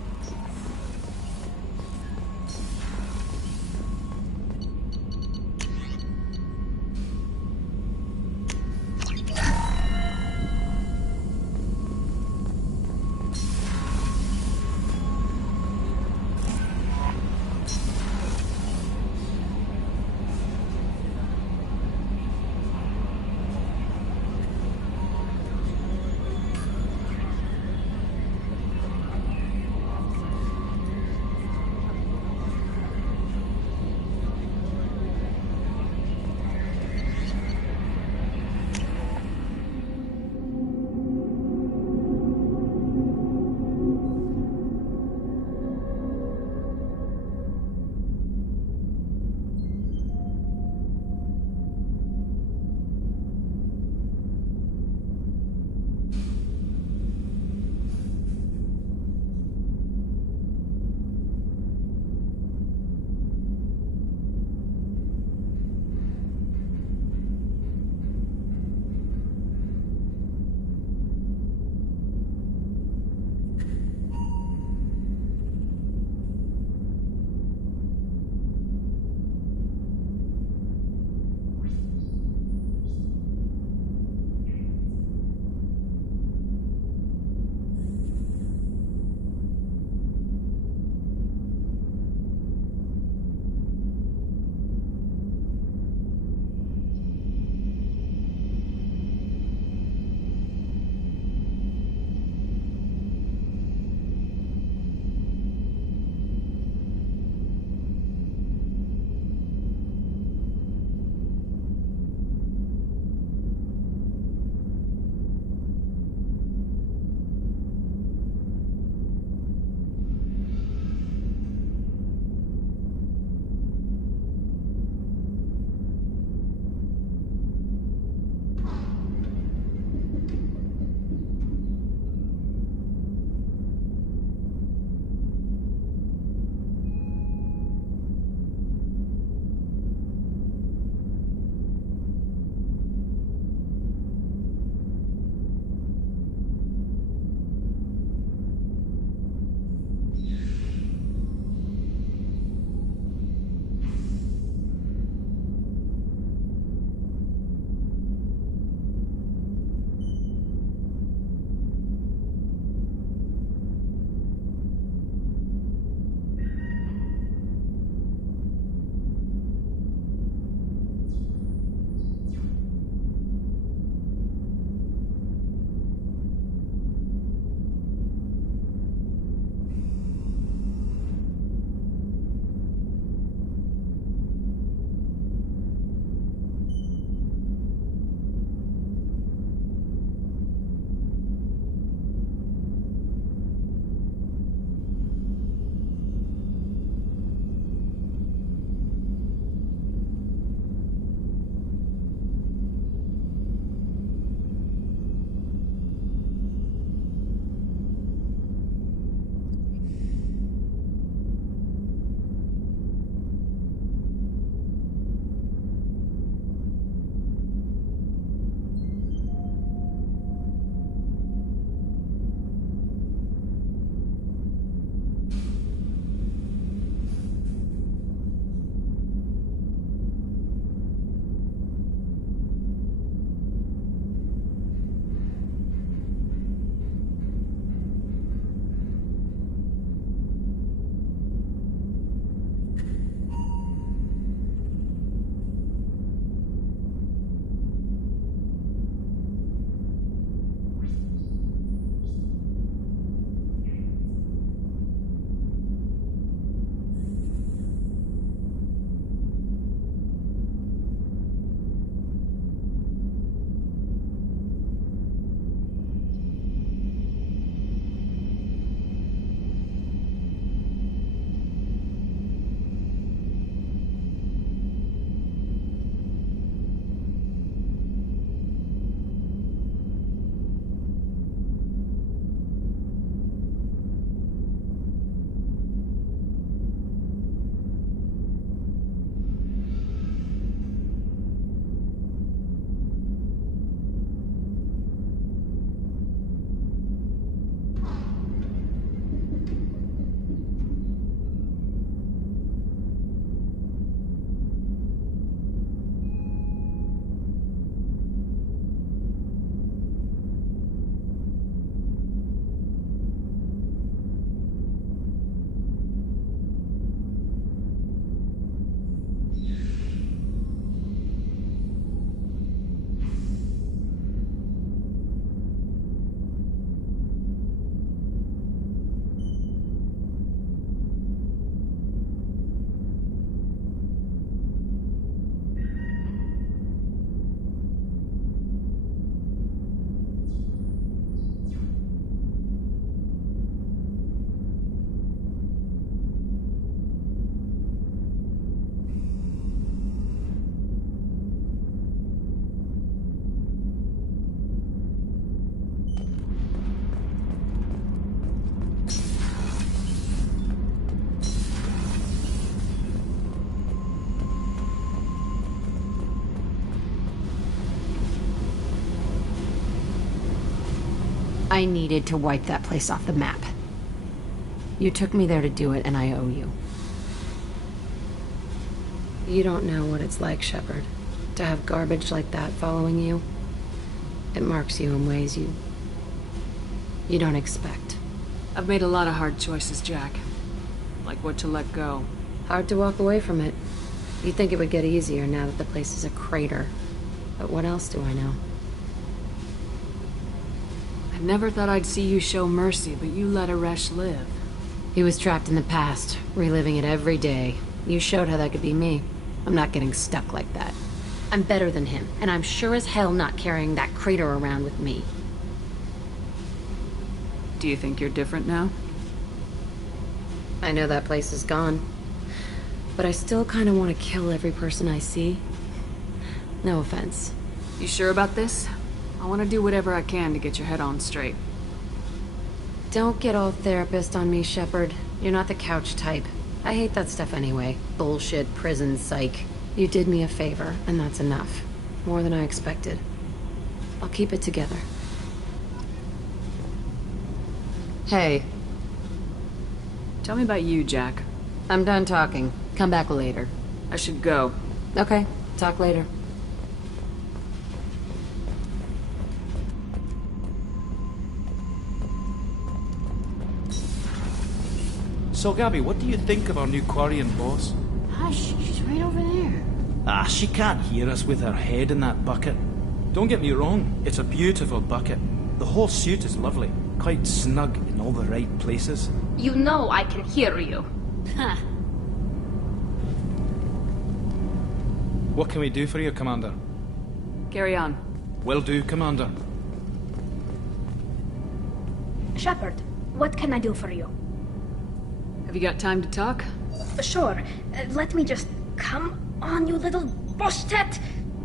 I needed to wipe that place off the map. You took me there to do it, and I owe you. You don't know what it's like, Shepard, to have garbage like that following you. It marks you in ways you don't expect. I've made a lot of hard choices, Jack. Like what to let go. Hard to walk away from it. You'd think it would get easier now that the place is a crater. But what else do I know? I never thought I'd see you show mercy, but you let Aresh live. He was trapped in the past, reliving it every day. You showed how that could be me. I'm not getting stuck like that. I'm better than him, and I'm sure as hell not carrying that crater around with me. Do you think you're different now? I know that place is gone. But I still kind of want to kill every person I see. No offense. You sure about this? I want to do whatever I can to get your head on straight. Don't get all therapist on me, Shepard. You're not the couch type. I hate that stuff anyway. Bullshit, prison, psych. You did me a favor, and that's enough. More than I expected. I'll keep it together. Hey. Tell me about you, Jack. I'm done talking. Come back later. I should go. Okay, talk later. So, Gabby, what do you think of our new Quarian boss? Hush, she's right over there. Ah, she can't hear us with her head in that bucket. Don't get me wrong, it's a beautiful bucket. The whole suit is lovely, quite snug in all the right places. You know I can hear you. Huh. What can we do for you, Commander? Carry on. Will do, Commander. Shepard, what can I do for you? Have you got time to talk? Sure. Let me just... Come on, you little boshtet!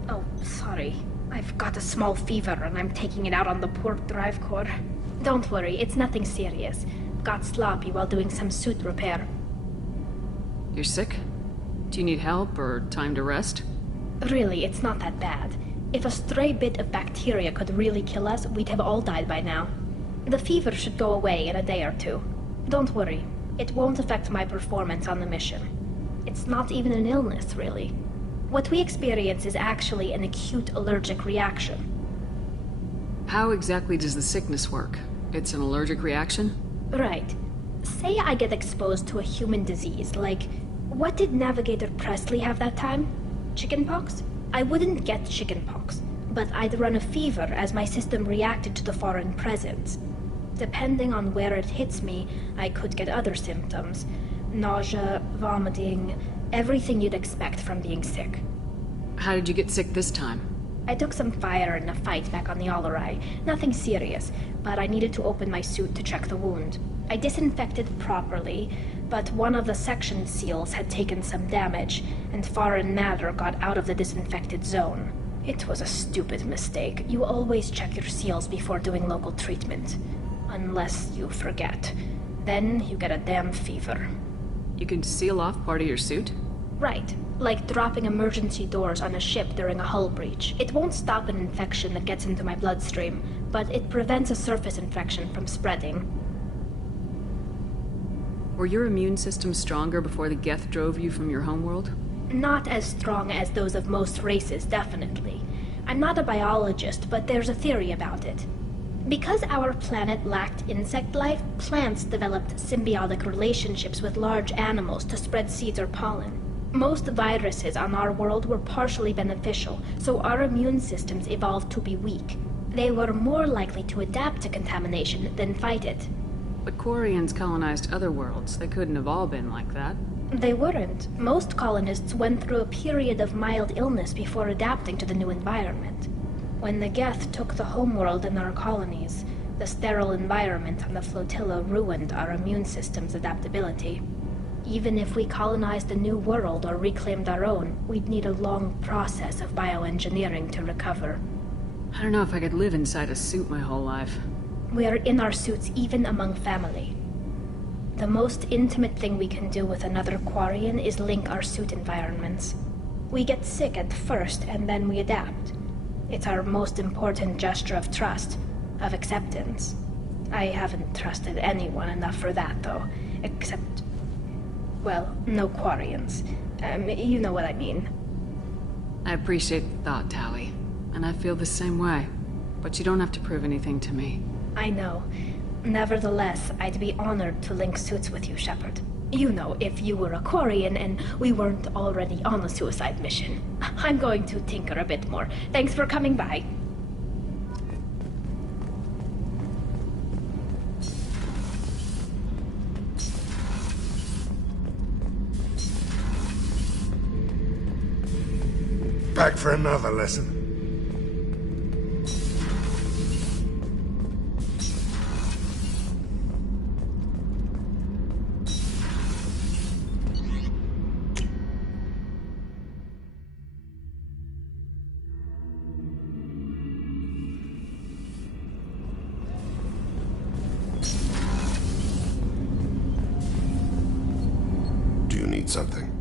Oh, sorry. I've got a small fever and I'm taking it out on the poor drive core. Don't worry, it's nothing serious. Got sloppy while doing some suit repair. You're sick? Do you need help or time to rest? Really, it's not that bad. If a stray bit of bacteria could really kill us, we'd have all died by now. The fever should go away in a day or two. Don't worry. It won't affect my performance on the mission. It's not even an illness, really. What we experience is actually an acute allergic reaction. How exactly does the sickness work? It's an allergic reaction? Right. Say I get exposed to a human disease, like... What did Navigator Presley have that time? Chickenpox? I wouldn't get chickenpox, but I'd run a fever as my system reacted to the foreign presence. Depending on where it hits me, I could get other symptoms. Nausea, vomiting, everything you'd expect from being sick. How did you get sick this time? I took some fire in a fight back on the Alarai. Nothing serious, but I needed to open my suit to check the wound. I disinfected properly, but one of the section seals had taken some damage, and foreign matter got out of the disinfected zone. It was a stupid mistake. You always check your seals before doing local treatment. Unless you forget. Then you get a damn fever. You can seal off part of your suit? Right. Like dropping emergency doors on a ship during a hull breach. It won't stop an infection that gets into my bloodstream, but it prevents a surface infection from spreading. Were your immune system stronger before the Geth drove you from your homeworld? Not as strong as those of most races, definitely. I'm not a biologist, but there's a theory about it. Because our planet lacked insect life, plants developed symbiotic relationships with large animals to spread seeds or pollen. Most viruses on our world were partially beneficial, so our immune systems evolved to be weak. They were more likely to adapt to contamination than fight it. But Quarians colonized other worlds. They couldn't have all been like that. They weren't. Most colonists went through a period of mild illness before adapting to the new environment. When the Geth took the homeworld in our colonies, the sterile environment on the flotilla ruined our immune system's adaptability. Even if we colonized a new world or reclaimed our own, we'd need a long process of bioengineering to recover. I don't know if I could live inside a suit my whole life. We are in our suits even among family. The most intimate thing we can do with another Quarian is link our suit environments. We get sick at first, and then we adapt. It's our most important gesture of trust, of acceptance. I haven't trusted anyone enough for that, though. Except... well, no Quarians. You know what I mean. I appreciate the thought, Tali. And I feel the same way. But you don't have to prove anything to me. I know. Nevertheless, I'd be honored to link suits with you, Shepard. You know, if you were a Quarian and we weren't already on a suicide mission. I'm going to tinker a bit more. Thanks for coming by. Back for another lesson. Do you need something?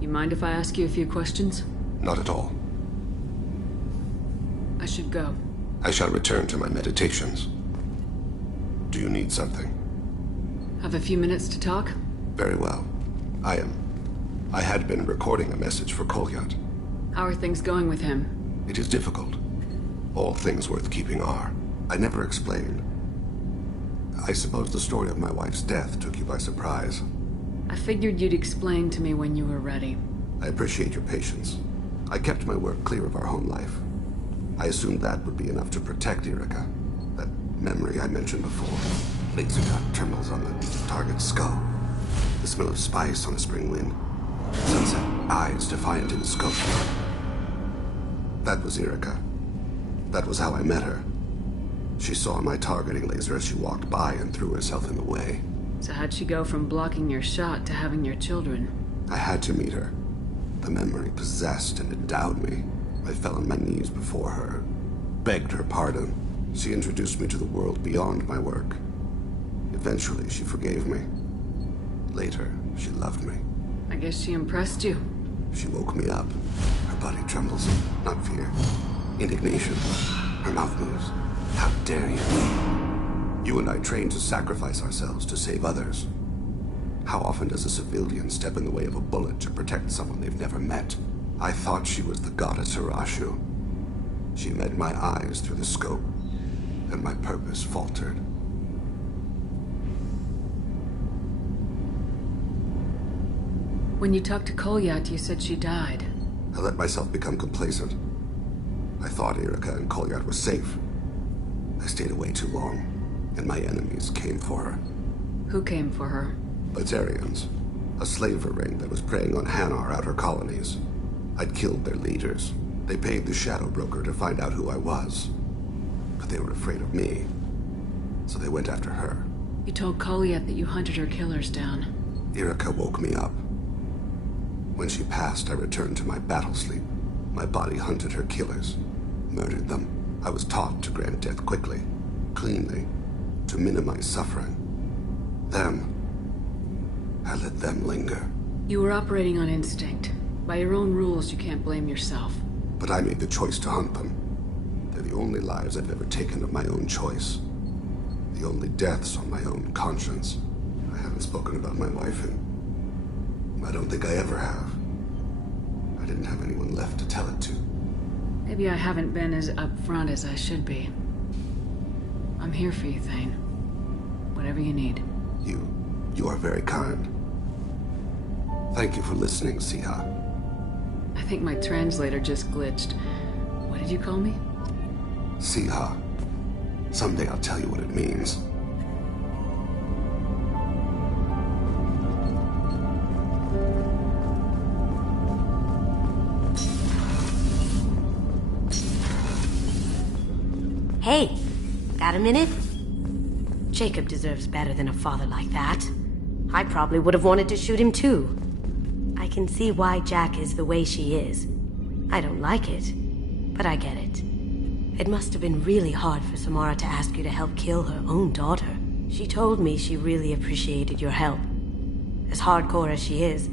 You mind if I ask you a few questions? Not at all. I should go. I shall return to my meditations. Do you need something? Have a few minutes to talk? Very well. I had been recording a message for Kolyat. How are things going with him? It is difficult. All things worth keeping are. I never explained. I suppose the story of my wife's death took you by surprise. I figured you'd explain to me when you were ready. I appreciate your patience. I kept my work clear of our home life. I assumed that would be enough to protect Erica. That memory I mentioned before. Laser gun terminals on the target's skull. The smell of spice on a spring wind. Sunset eyes defiant in the scope. That was Erica. That was how I met her. She saw my targeting laser as she walked by and threw herself in the way. So how'd she go from blocking your shot to having your children? I had to meet her. The memory possessed and endowed me. I fell on my knees before her, begged her pardon. She introduced me to the world beyond my work. Eventually, she forgave me. Later, she loved me. I guess she impressed you. She woke me up. Her body trembles, not fear. Indignation. Her mouth moves. How dare you? You and I trained to sacrifice ourselves to save others. How often does a civilian step in the way of a bullet to protect someone they've never met? I thought she was the goddess Arashu. She met my eyes through the scope, and my purpose faltered. When you talked to Kolyat, you said she died. I let myself become complacent. I thought Erica and Kolyat were safe. I stayed away too long, and my enemies came for her. Who came for her? Batarians, a slaver ring that was preying on Hanar outer colonies. I'd killed their leaders. They paid the Shadow Broker to find out who I was. But they were afraid of me, so they went after her. You told Kolyat that you hunted her killers down. Erica woke me up. When she passed, I returned to my battle sleep. My body hunted her killers, murdered them. I was taught to grant death quickly, cleanly, to minimize suffering. Them, I let them linger. You were operating on instinct. By your own rules, you can't blame yourself. But I made the choice to hunt them. They're the only lives I've ever taken of my own choice. The only deaths on my own conscience. I haven't spoken about my wife, and I don't think I ever have. I didn't have anyone left to tell it to. Maybe I haven't been as upfront as I should be. I'm here for you, Thane. Whatever you need. You are very kind. Thank you for listening, Siha. I think my translator just glitched. What did you call me? Siha. Someday I'll tell you what it means. Hey, got a minute? Jacob deserves better than a father like that. I probably would have wanted to shoot him too. I can see why Jack is the way she is. I don't like it, but I get it. It must have been really hard for Samara to ask you to help kill her own daughter. She told me she really appreciated your help. As hardcore as she is,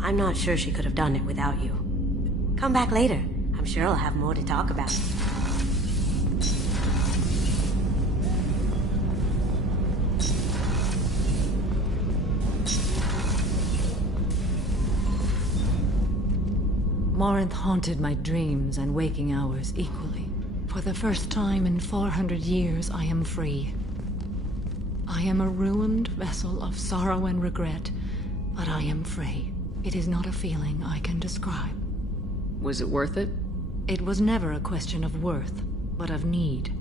I'm not sure she could have done it without you. Come back later. I'm sure I'll have more to talk about. Morinth haunted my dreams and waking hours equally. For the first time in 400 years, I am free. I am a ruined vessel of sorrow and regret, but I am free. It is not a feeling I can describe. Was it worth it? It was never a question of worth, but of need.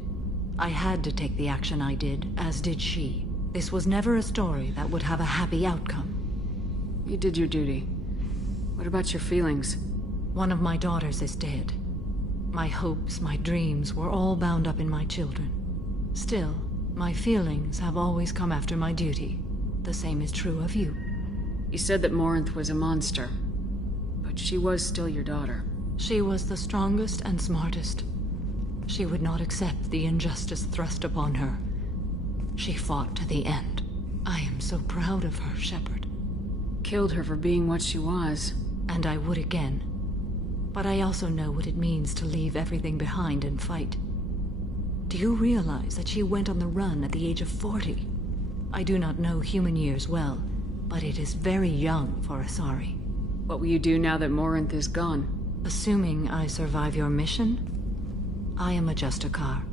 I had to take the action I did, as did she. This was never a story that would have a happy outcome. You did your duty. What about your feelings? One of my daughters is dead. My hopes, my dreams were all bound up in my children. Still, my feelings have always come after my duty. The same is true of you. You said that Morinth was a monster, but she was still your daughter. She was the strongest and smartest. She would not accept the injustice thrust upon her. She fought to the end. I am so proud of her, Shepard. Killed her for being what she was. And I would again. But I also know what it means to leave everything behind and fight. Do you realize that she went on the run at the age of 40? I do not know human years well, but it is very young for Asari. What will you do now that Morinth is gone? Assuming I survive your mission, I am a Justicar.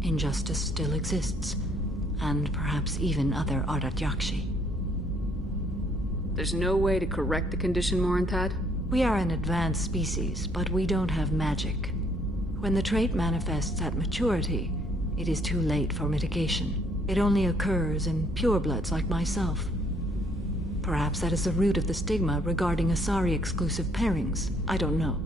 Injustice still exists, and perhaps even other Ardat Yakshi. There's no way to correct the condition Morinth had? We are an advanced species, but we don't have magic. When the trait manifests at maturity, it is too late for mitigation. It only occurs in purebloods like myself. Perhaps that is the root of the stigma regarding Asari-exclusive pairings. I don't know.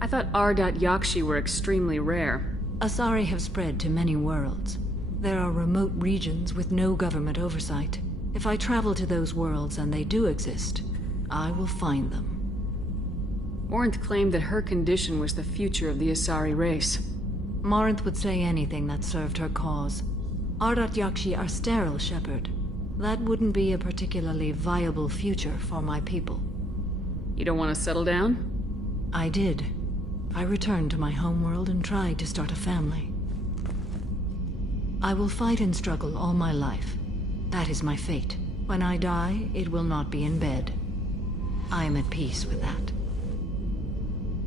I thought Ardat Yakshi were extremely rare. Asari have spread to many worlds. There are remote regions with no government oversight. If I travel to those worlds and they do exist, I will find them. Morinth claimed that her condition was the future of the Asari race. Morinth would say anything that served her cause. Ardat Yakshi are sterile, Shepard. That wouldn't be a particularly viable future for my people. You don't want to settle down? I did. I returned to my homeworld and tried to start a family. I will fight and struggle all my life. That is my fate. When I die, it will not be in bed. I am at peace with that.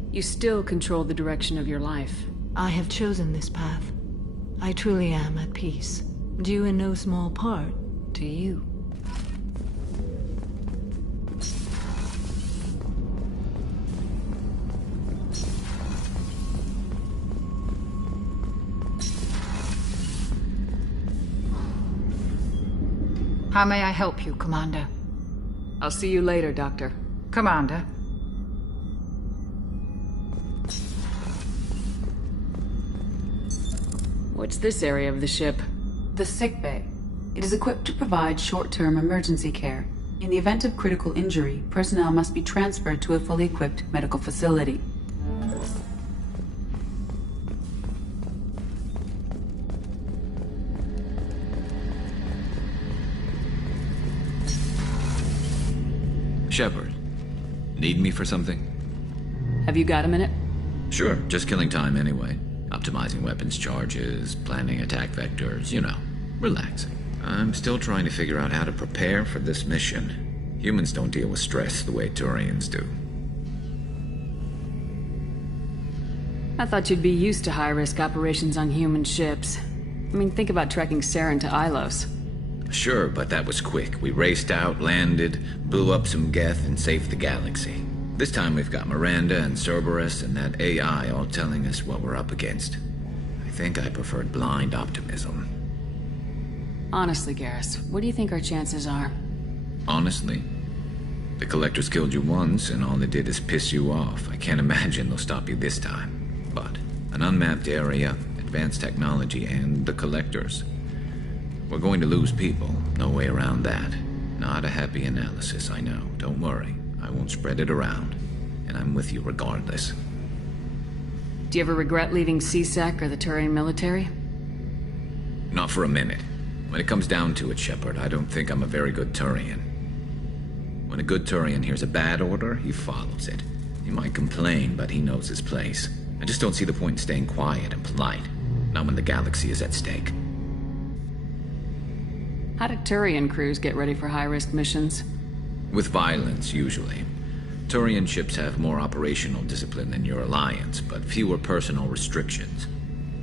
You still control the direction of your life. I have chosen this path. I truly am at peace, due in no small part to you. How may I help you, Commander? I'll see you later, Doctor. Commander. What's this area of the ship? The sickbay. It is equipped to provide short-term emergency care. In the event of critical injury, personnel must be transferred to a fully equipped medical facility. Shepard, need me for something? Have you got a minute? Sure, just killing time anyway. Optimizing weapons charges, planning attack vectors, you know, relaxing. I'm still trying to figure out how to prepare for this mission. Humans don't deal with stress the way Turians do. I thought you'd be used to high-risk operations on human ships. I mean, think about tracking Saren to Ilos. Sure, but that was quick. We raced out, landed, blew up some Geth, and saved the galaxy. This time we've got Miranda and Cerberus and that AI all telling us what we're up against. I think I preferred blind optimism. Honestly, Garrus, what do you think our chances are? Honestly? The Collectors killed you once, and all they did is piss you off. I can't imagine they'll stop you this time. But an unmapped area, advanced technology, and the Collectors. We're going to lose people. No way around that. Not a happy analysis, I know. Don't worry. I won't spread it around. And I'm with you regardless. Do you ever regret leaving CSEC or the Turian military? Not for a minute. When it comes down to it, Shepard, I don't think I'm a very good Turian. When a good Turian hears a bad order, he follows it. He might complain, but he knows his place. I just don't see the point in staying quiet and polite. Not when the galaxy is at stake. How do Turian crews get ready for high-risk missions? With violence, usually. Turian ships have more operational discipline than your alliance, but fewer personal restrictions.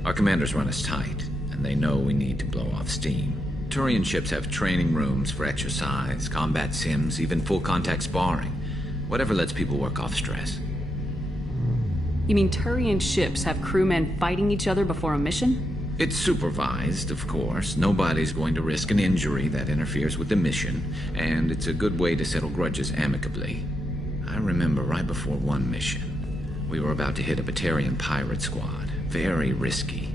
Our commanders run us tight, and they know we need to blow off steam. Turian ships have training rooms for exercise, combat sims, even full-contact sparring. Whatever lets people work off stress. You mean Turian ships have crewmen fighting each other before a mission? It's supervised, of course. Nobody's going to risk an injury that interferes with the mission, and it's a good way to settle grudges amicably. I remember right before one mission, we were about to hit a Batarian pirate squad. Very risky.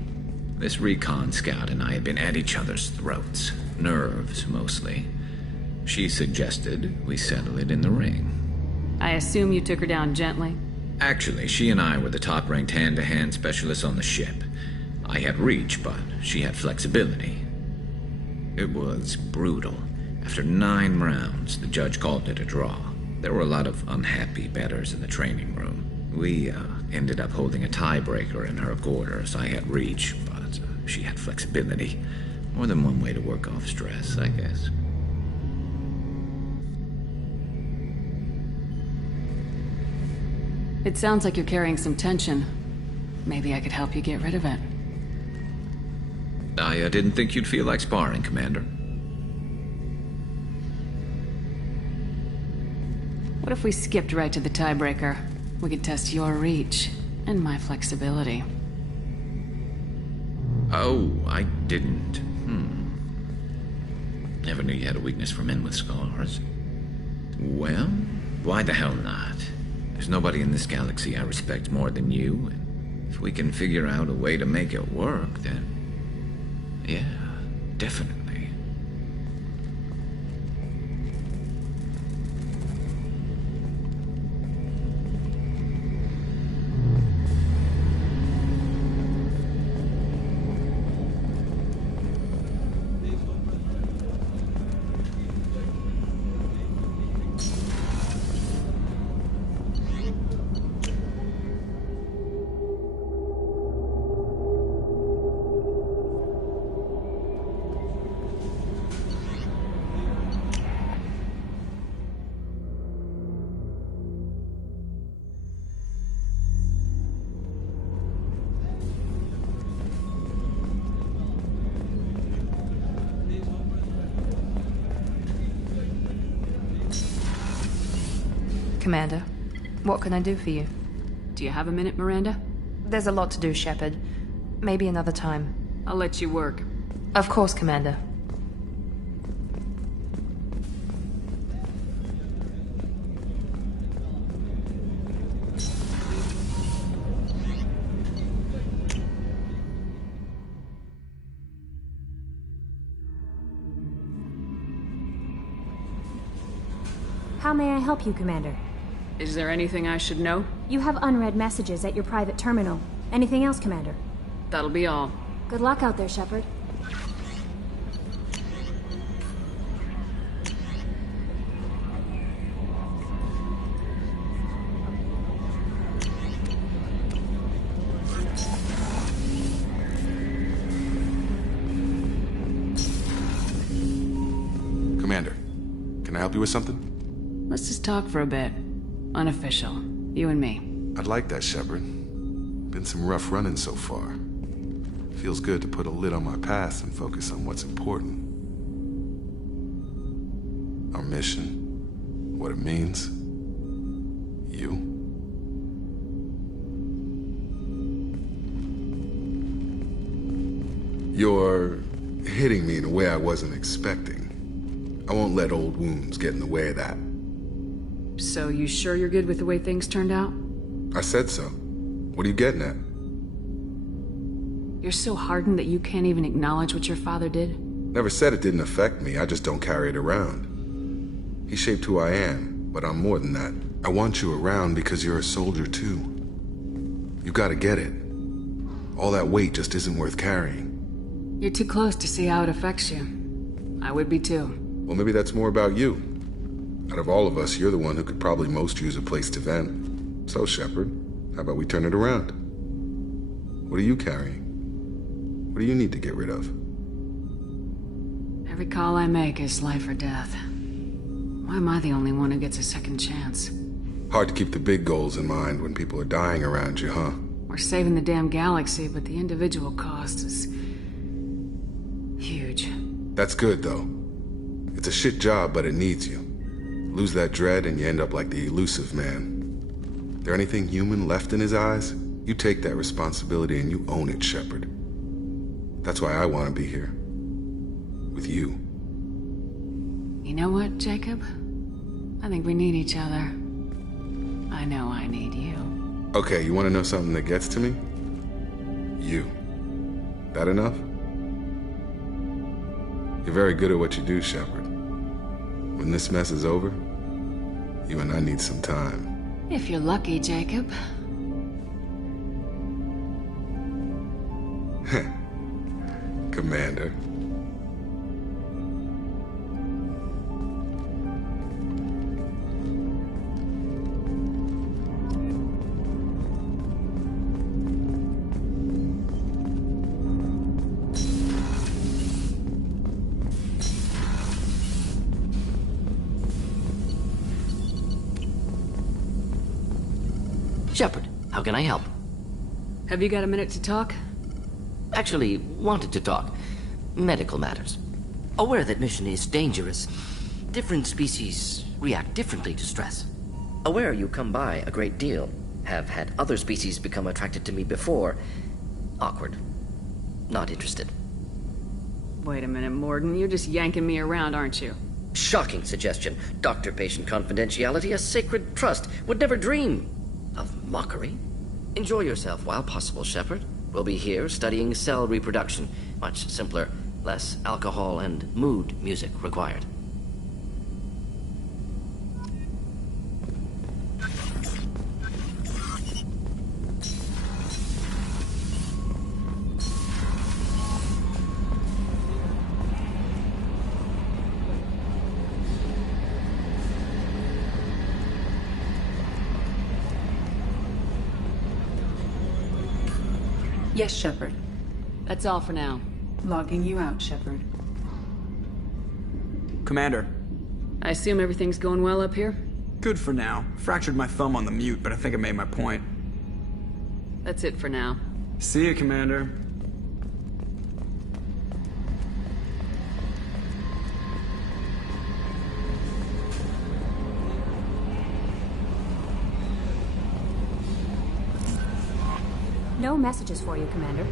This recon scout and I had been at each other's throats. Nerves, mostly. She suggested we settle it in the ring. I assume you took her down gently? Actually, she and I were the top-ranked hand-to-hand specialists on the ship. I had reach, but she had flexibility. It was brutal. After 9 rounds, the judge called it a draw. There were a lot of unhappy bettors in the training room. We ended up holding a tiebreaker in her quarters. I had reach, but she had flexibility. More than one way to work off stress, I guess. It sounds like you're carrying some tension. Maybe I could help you get rid of it. I didn't think you'd feel like sparring, Commander. What if we skipped right to the tiebreaker? We could test your reach and my flexibility. Oh, I didn't. Never knew you had a weakness for men with scars. Well, why the hell not? There's nobody in this galaxy I respect more than you, and if we can figure out a way to make it work, then... yeah, definitely. Commander, what can I do for you? Do you have a minute, Miranda? There's a lot to do, Shepard. Maybe another time. I'll let you work. Of course, Commander. How may I help you, Commander? Is there anything I should know? You have unread messages at your private terminal. Anything else, Commander? That'll be all. Good luck out there, Shepard. Commander, can I help you with something? Let's just talk for a bit. Unofficial. You and me. I'd like that, Shepard. Been some rough running so far. Feels good to put a lid on my past and focus on what's important. Our mission, what it means, you. You're hitting me in a way I wasn't expecting. I won't let old wounds get in the way of that. So you sure you're good with the way things turned out? I said so. What are you getting at? You're so hardened that you can't even acknowledge what your father did? Never said it didn't affect me, I just don't carry it around. He shaped who I am, but I'm more than that. I want you around because you're a soldier too. You gotta get it. All that weight just isn't worth carrying. You're too close to see how it affects you. I would be too. Well, maybe that's more about you. Out of all of us, you're the one who could probably most use a place to vent. So, Shepard, how about we turn it around? What are you carrying? What do you need to get rid of? Every call I make is life or death. Why am I the only one who gets a second chance? Hard to keep the big goals in mind when people are dying around you, huh? We're saving the damn galaxy, but the individual cost is huge. That's good, though. It's a shit job, but it needs you. Lose that dread and you end up like the elusive man. There anything human left in his eyes? You take that responsibility and you own it, Shepard. That's why I want to be here. With you. You know what, Jacob? I think we need each other. I know I need you. Okay, you want to know something that gets to me? You. That enough? You're very good at what you do, Shepard. When this mess is over, you and I need some time. If you're lucky, Jacob. Commander. Shepard, how can I help? Have you got a minute to talk? Actually, wanted to talk. Medical matters. Aware that mission is dangerous. Different species react differently to stress. Aware you come by a great deal. Have had other species become attracted to me before. Awkward. Not interested. Wait a minute, Morgan. You're just yanking me around, aren't you? Shocking suggestion. Doctor-patient confidentiality, a sacred trust. Would never dream of mockery. Enjoy yourself while possible, Shepard. We'll be here studying cell reproduction. Much simpler, less alcohol and mood music required. Yes, Shepard. That's all for now. Logging you out, Shepard. Commander. I assume everything's going well up here? Good for now. Fractured my thumb on the mute, but I think I made my point. That's it for now. See you, Commander. No messages for you, Commander.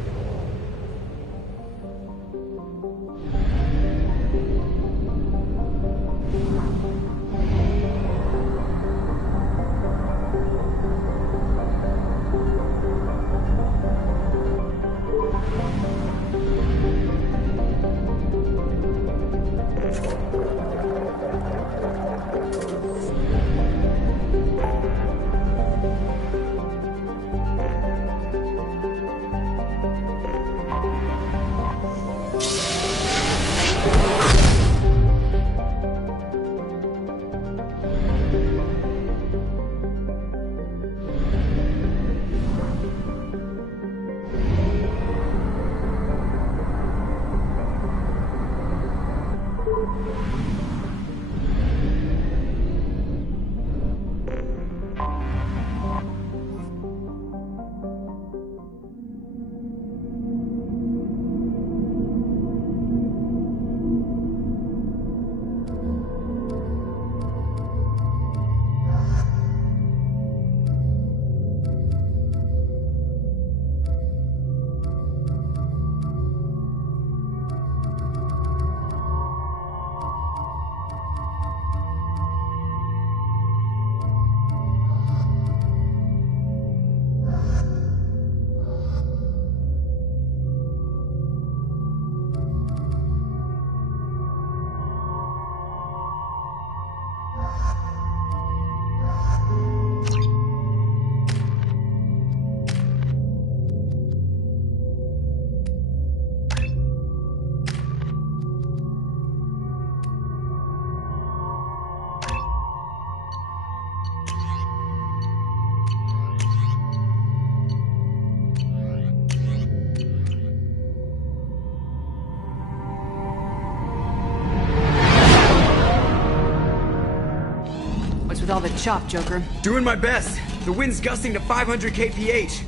with all the chop, Joker. Doing my best. The wind's gusting to 500 kph.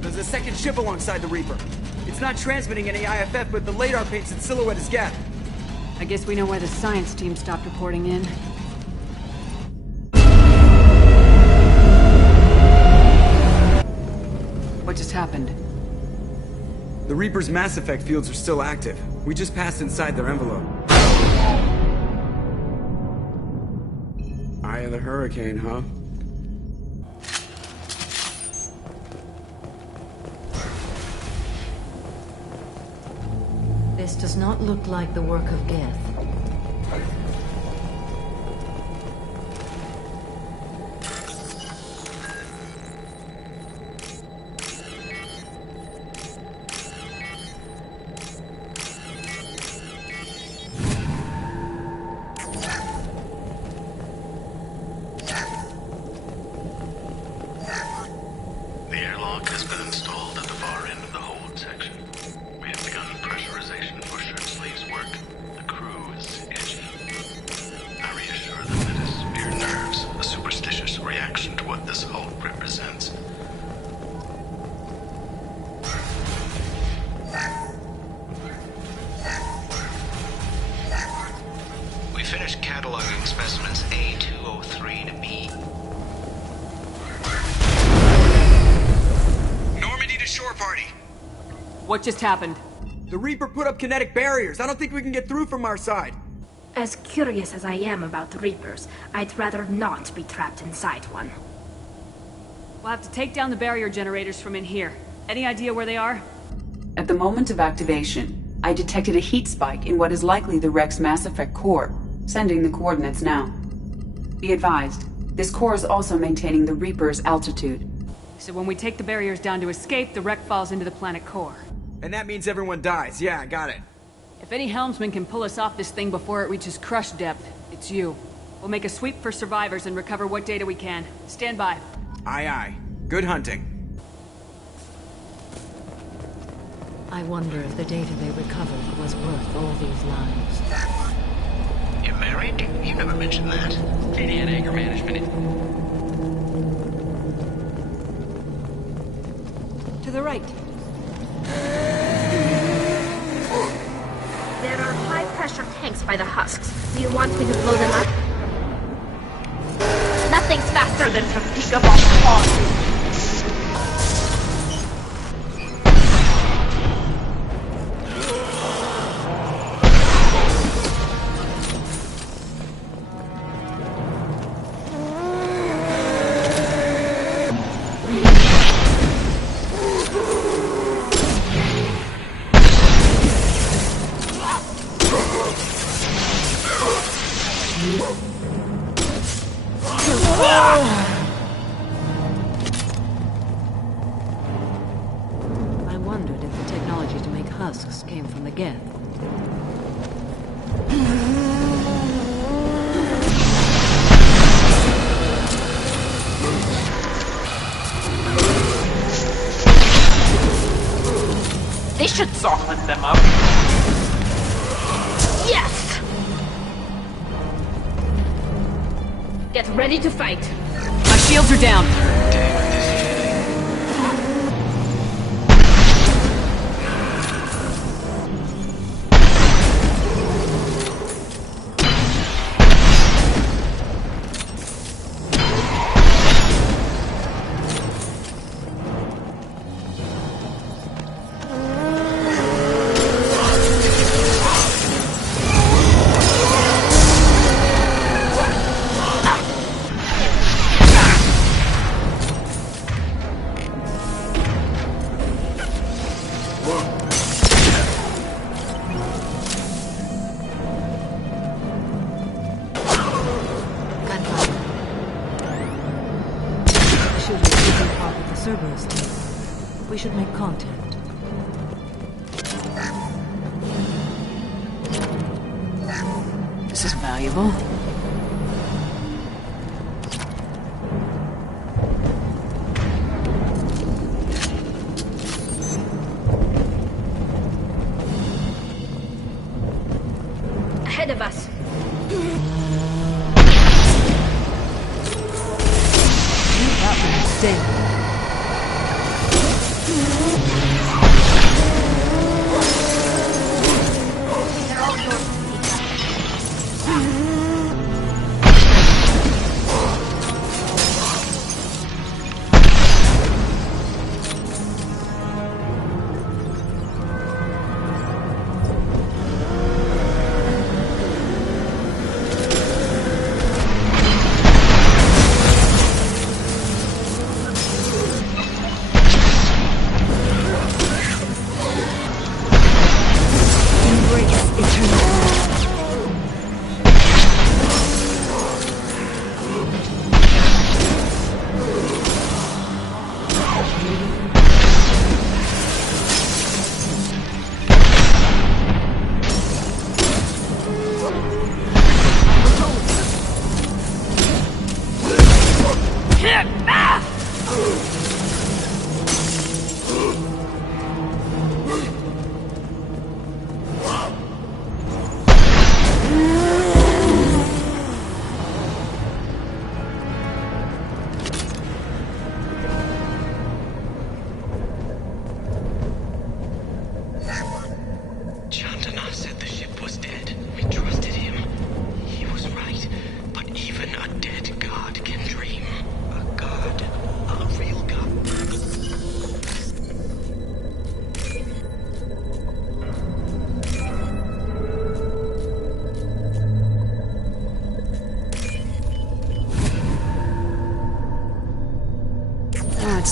There's a second ship alongside the Reaper. It's not transmitting any IFF, but the radar paints its silhouette as Geth. I guess we know why the science team stopped reporting in. What just happened? The Reaper's Mass Effect fields are still active. We just passed inside their envelope. Eye of the Hurricane, huh? This does not look like the work of Geth. The airlock has been installed at the far end of the hold section. We have begun pressurization for shirt sleeves work. The crew is edgy. I reassure them it is mere nerves, a superstitious reaction to what this hold represents. We finished cataloging specimens A203 to B. Normandy to shore party! What just happened? The Reaper put up kinetic barriers. I don't think we can get through from our side. As curious as I am about the Reapers, I'd rather not be trapped inside one. We'll have to take down the barrier generators from in here. Any idea where they are? At the moment of activation, I detected a heat spike in what is likely the Rex Mass Effect core, sending the coordinates now. Be advised, this core is also maintaining the Reaper's altitude. So when we take the barriers down to escape, the wreck falls into the planet core. And that means everyone dies. Yeah, I got it. If any helmsman can pull us off this thing before it reaches crush depth, it's you. We'll make a sweep for survivors and recover what data we can. Stand by. Aye, aye. Good hunting. I wonder if the data they recovered was worth all these lives. You married? You never mentioned that. Katie had anger management. To the right. There are high-pressure tanks by the husks. Do you want me to blow them up? Nothing's faster than Topeka bomb claws. I wondered if the technology to make husks came from the Geth. This should soften them up. Yes! Get ready to fight. My shields are down. Cerberus team. We should make contact. This is valuable.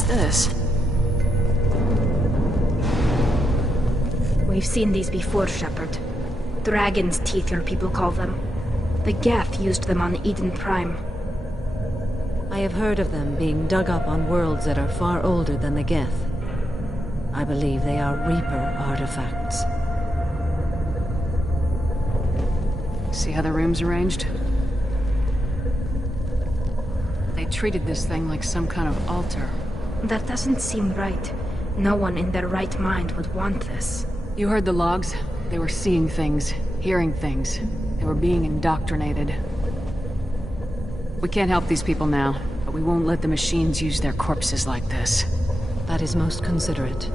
this? We've seen these before, Shepard. Dragon's teeth, your people call them. The Geth used them on Eden Prime. I have heard of them being dug up on worlds that are far older than the Geth. I believe they are Reaper artifacts. See how the room's arranged? They treated this thing like some kind of altar. That doesn't seem right. No one in their right mind would want this. You heard the logs? They were seeing things, hearing things. They were being indoctrinated. We can't help these people now, but we won't let the machines use their corpses like this. That is most considerate.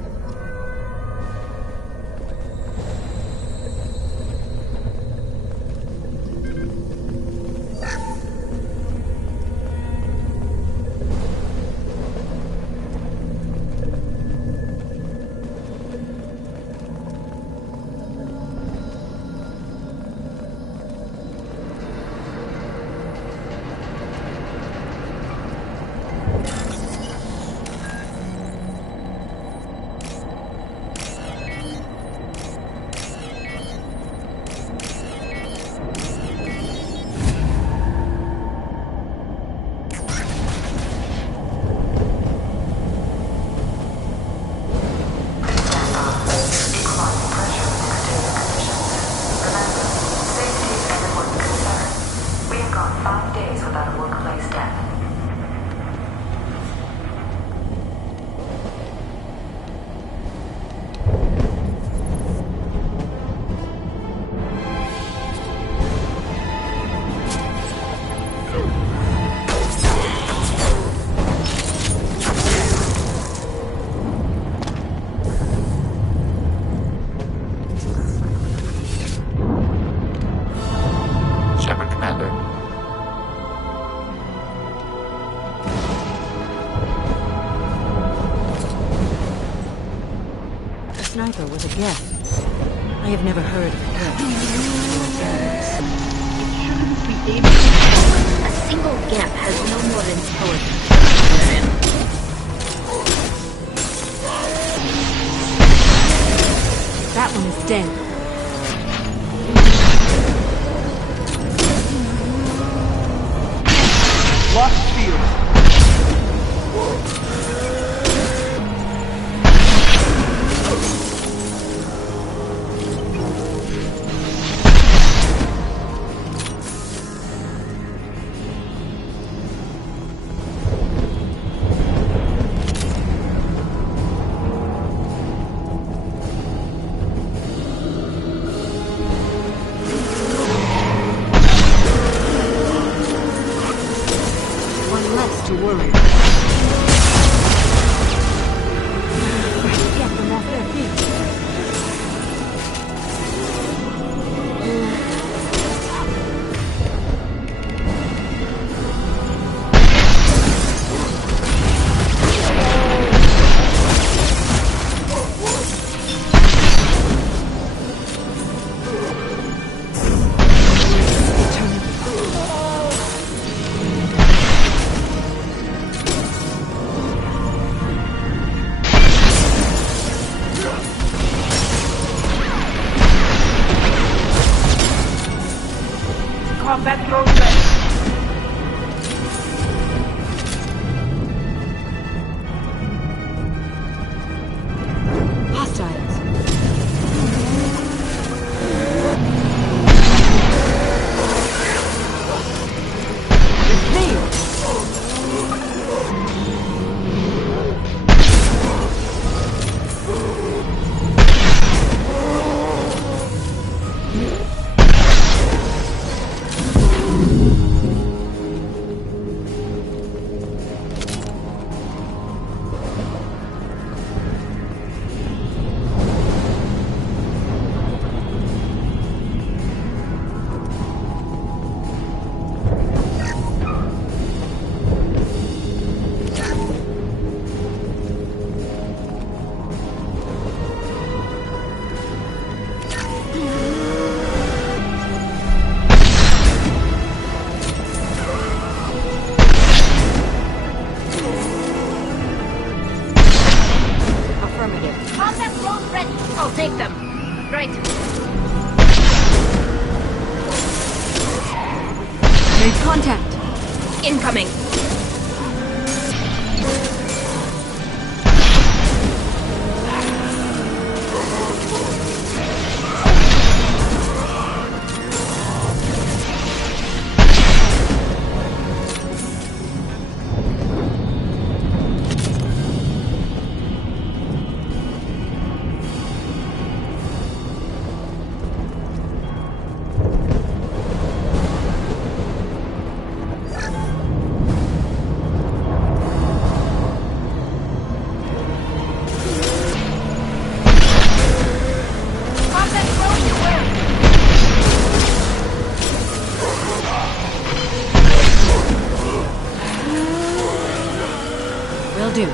Sniper was a Geth. I have never heard of Geth. Shouldn't be able to. A single Geth has no more intelligence than him. That one is dead. Lost field. Combat progress. Hostiles. Affirmative. Combat drones ready. I'll take them. Great. Made contact. Incoming. Will do.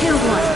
Killed one.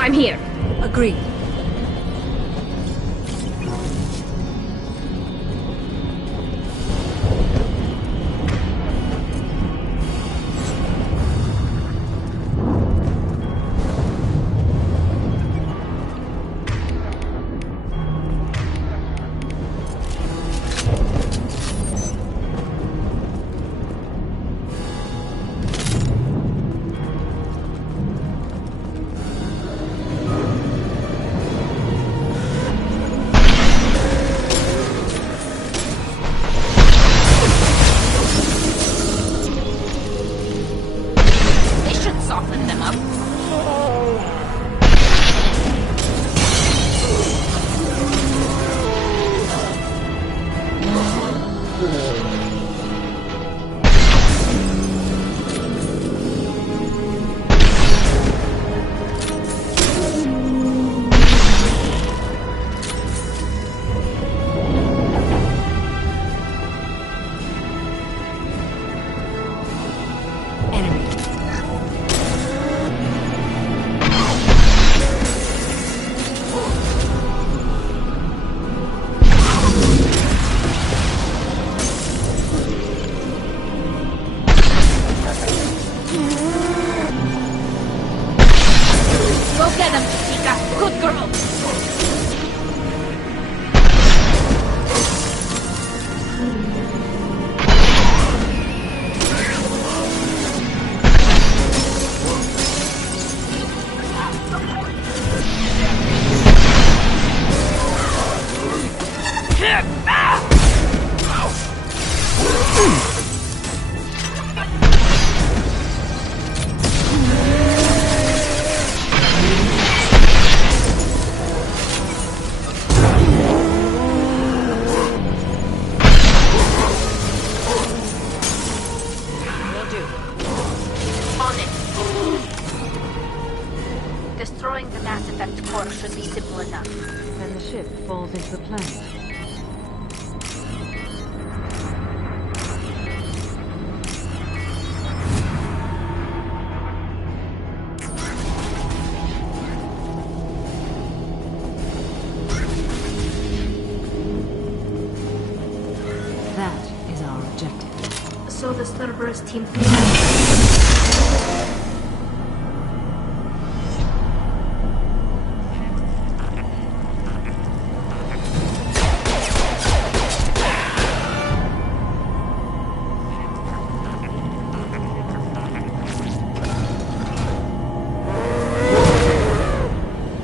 I'm here. Agreed. Soften them up. Get him, Chica. Good girl. Destroying the Mass Effect core should be simple enough. Then the ship falls into the planet. That is our objective. So the Cerberus team...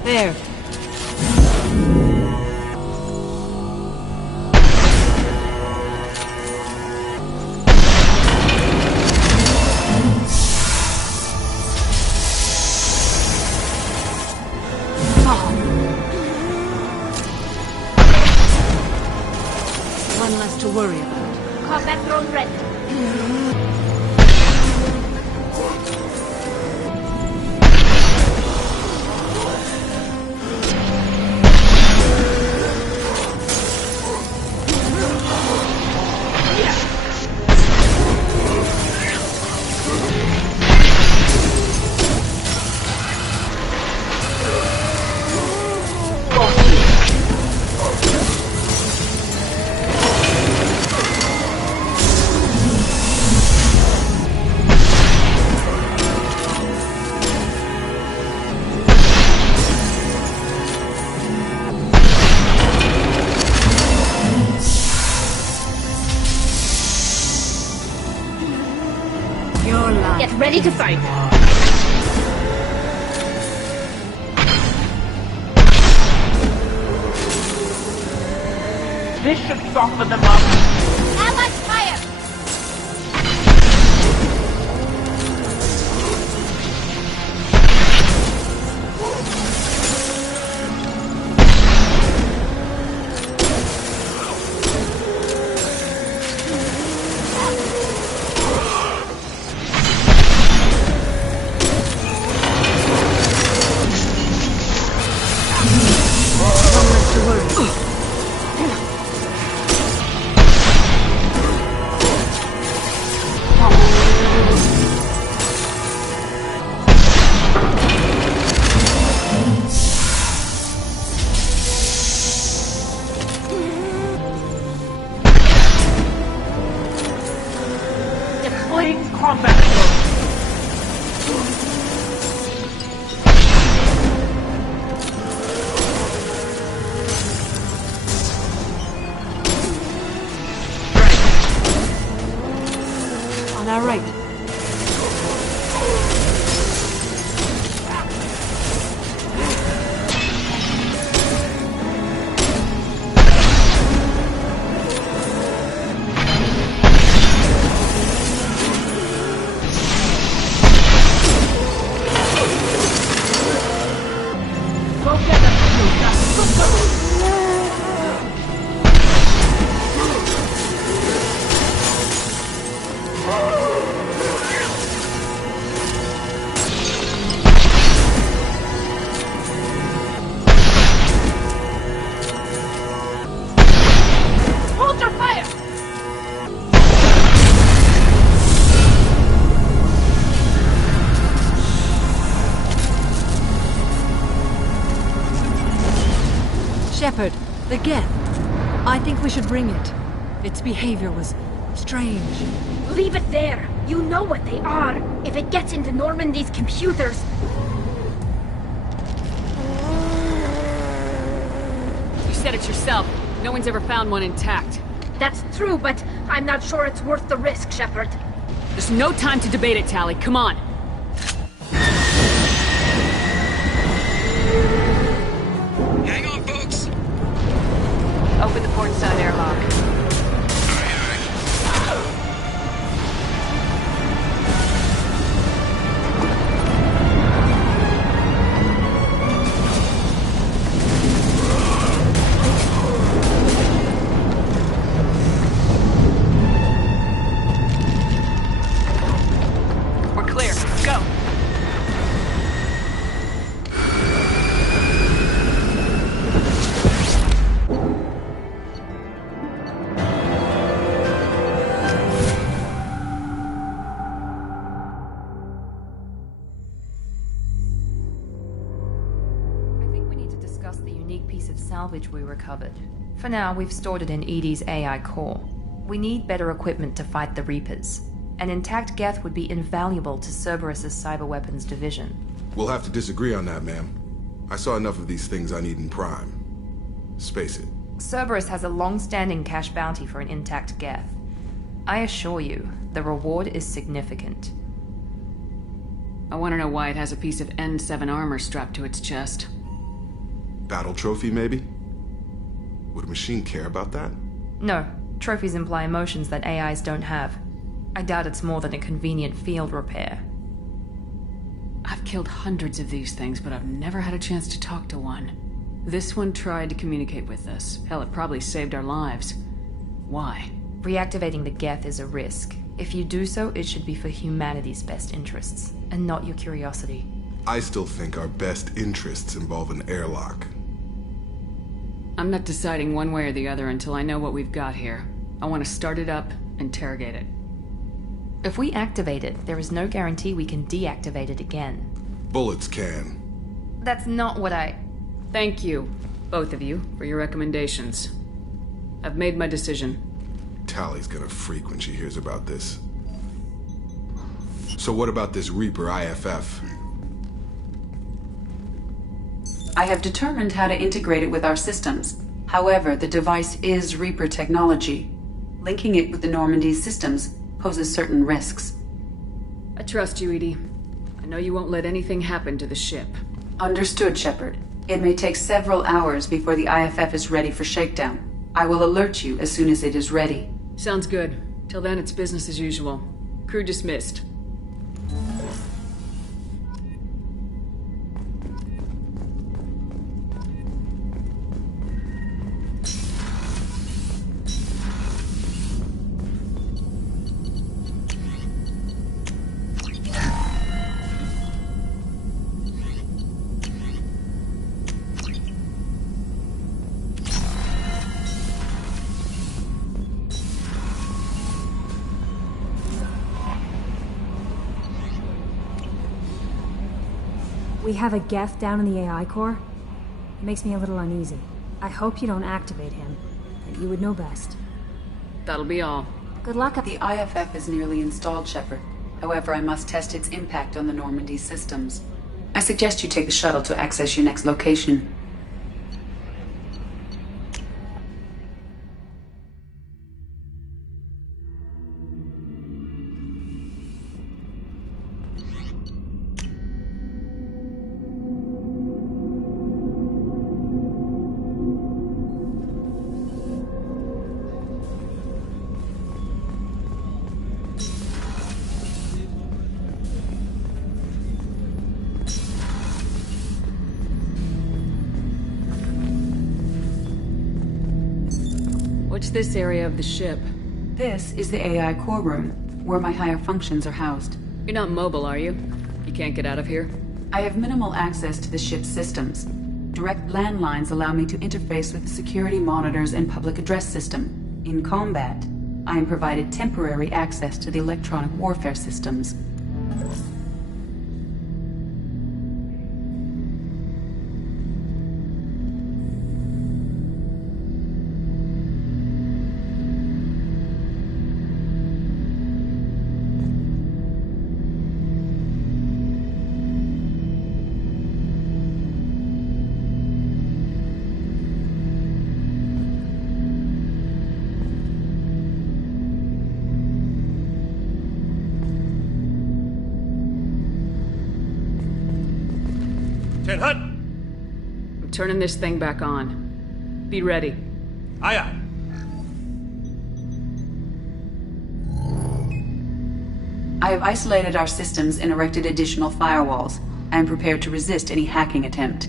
There. One less to worry about. Combat drone ready. Get ready to fight. This should soften them up. Allied fire! Deploying combat drone. On our right. Go get them, Luca. Hold your fire! Shepard, the Geth. I think we should bring it. Its behavior was strange. Leave it there. You know what they are. If it gets into Normandy's computers... You said it yourself. No one's ever found one intact. That's true, but I'm not sure it's worth the risk, Shepard. There's no time to debate it, Tali. Come on. Hang on, folks. Open the port side airlock. We're clear. Go. I think we need to discuss the unique piece of salvage we recovered. For now, we've stored it in EDI's AI core. We need better equipment to fight the Reapers. An intact Geth would be invaluable to Cerberus' cyber weapons division. We'll have to disagree on that, ma'am. I saw enough of these things on Eden Prime. Space it. Cerberus has a long-standing cash bounty for an intact Geth. I assure you, the reward is significant. I want to know why it has a piece of N7 armor strapped to its chest. Battle trophy, maybe? Would a machine care about that? No, trophies imply emotions that AIs don't have. I doubt it's more than a convenient field repair. I've killed hundreds of these things, but I've never had a chance to talk to one. This one tried to communicate with us. Hell, it probably saved our lives. Why? Reactivating the Geth is a risk. If you do so, it should be for humanity's best interests, and not your curiosity. I still think our best interests involve an airlock. I'm not deciding one way or the other until I know what we've got here. I want to start it up, interrogate it. If we activate it, there is no guarantee we can deactivate it again. Bullets can. That's not what I... Thank you, both of you, for your recommendations. I've made my decision. Tally's gonna freak when she hears about this. So what about this Reaper IFF? I have determined how to integrate it with our systems. However, the device is Reaper technology. Linking it with the Normandy's systems poses certain risks. I trust you, Edie. I know you won't let anything happen to the ship. Understood, Shepard. It may take several hours before the IFF is ready for shakedown. I will alert you as soon as it is ready. Sounds good. Till then, it's business as usual. Crew dismissed. We have a Geth down in the AI core? It makes me a little uneasy. I hope you don't activate him. You would know best. That'll be all. Good luck. The IFF is nearly installed, Shepard. However, I must test its impact on the Normandy systems. I suggest you take the shuttle to access your next location. What's this area of the ship? This is the AI core room, where my higher functions are housed. You're not mobile, are you? You can't get out of here? I have minimal access to the ship's systems. Direct landlines allow me to interface with the security monitors and public address system. In combat, I am provided temporary access to the electronic warfare systems. Hut! I'm turning this thing back on. Be ready. Aye, aye. I have isolated our systems and erected additional firewalls. I am prepared to resist any hacking attempt.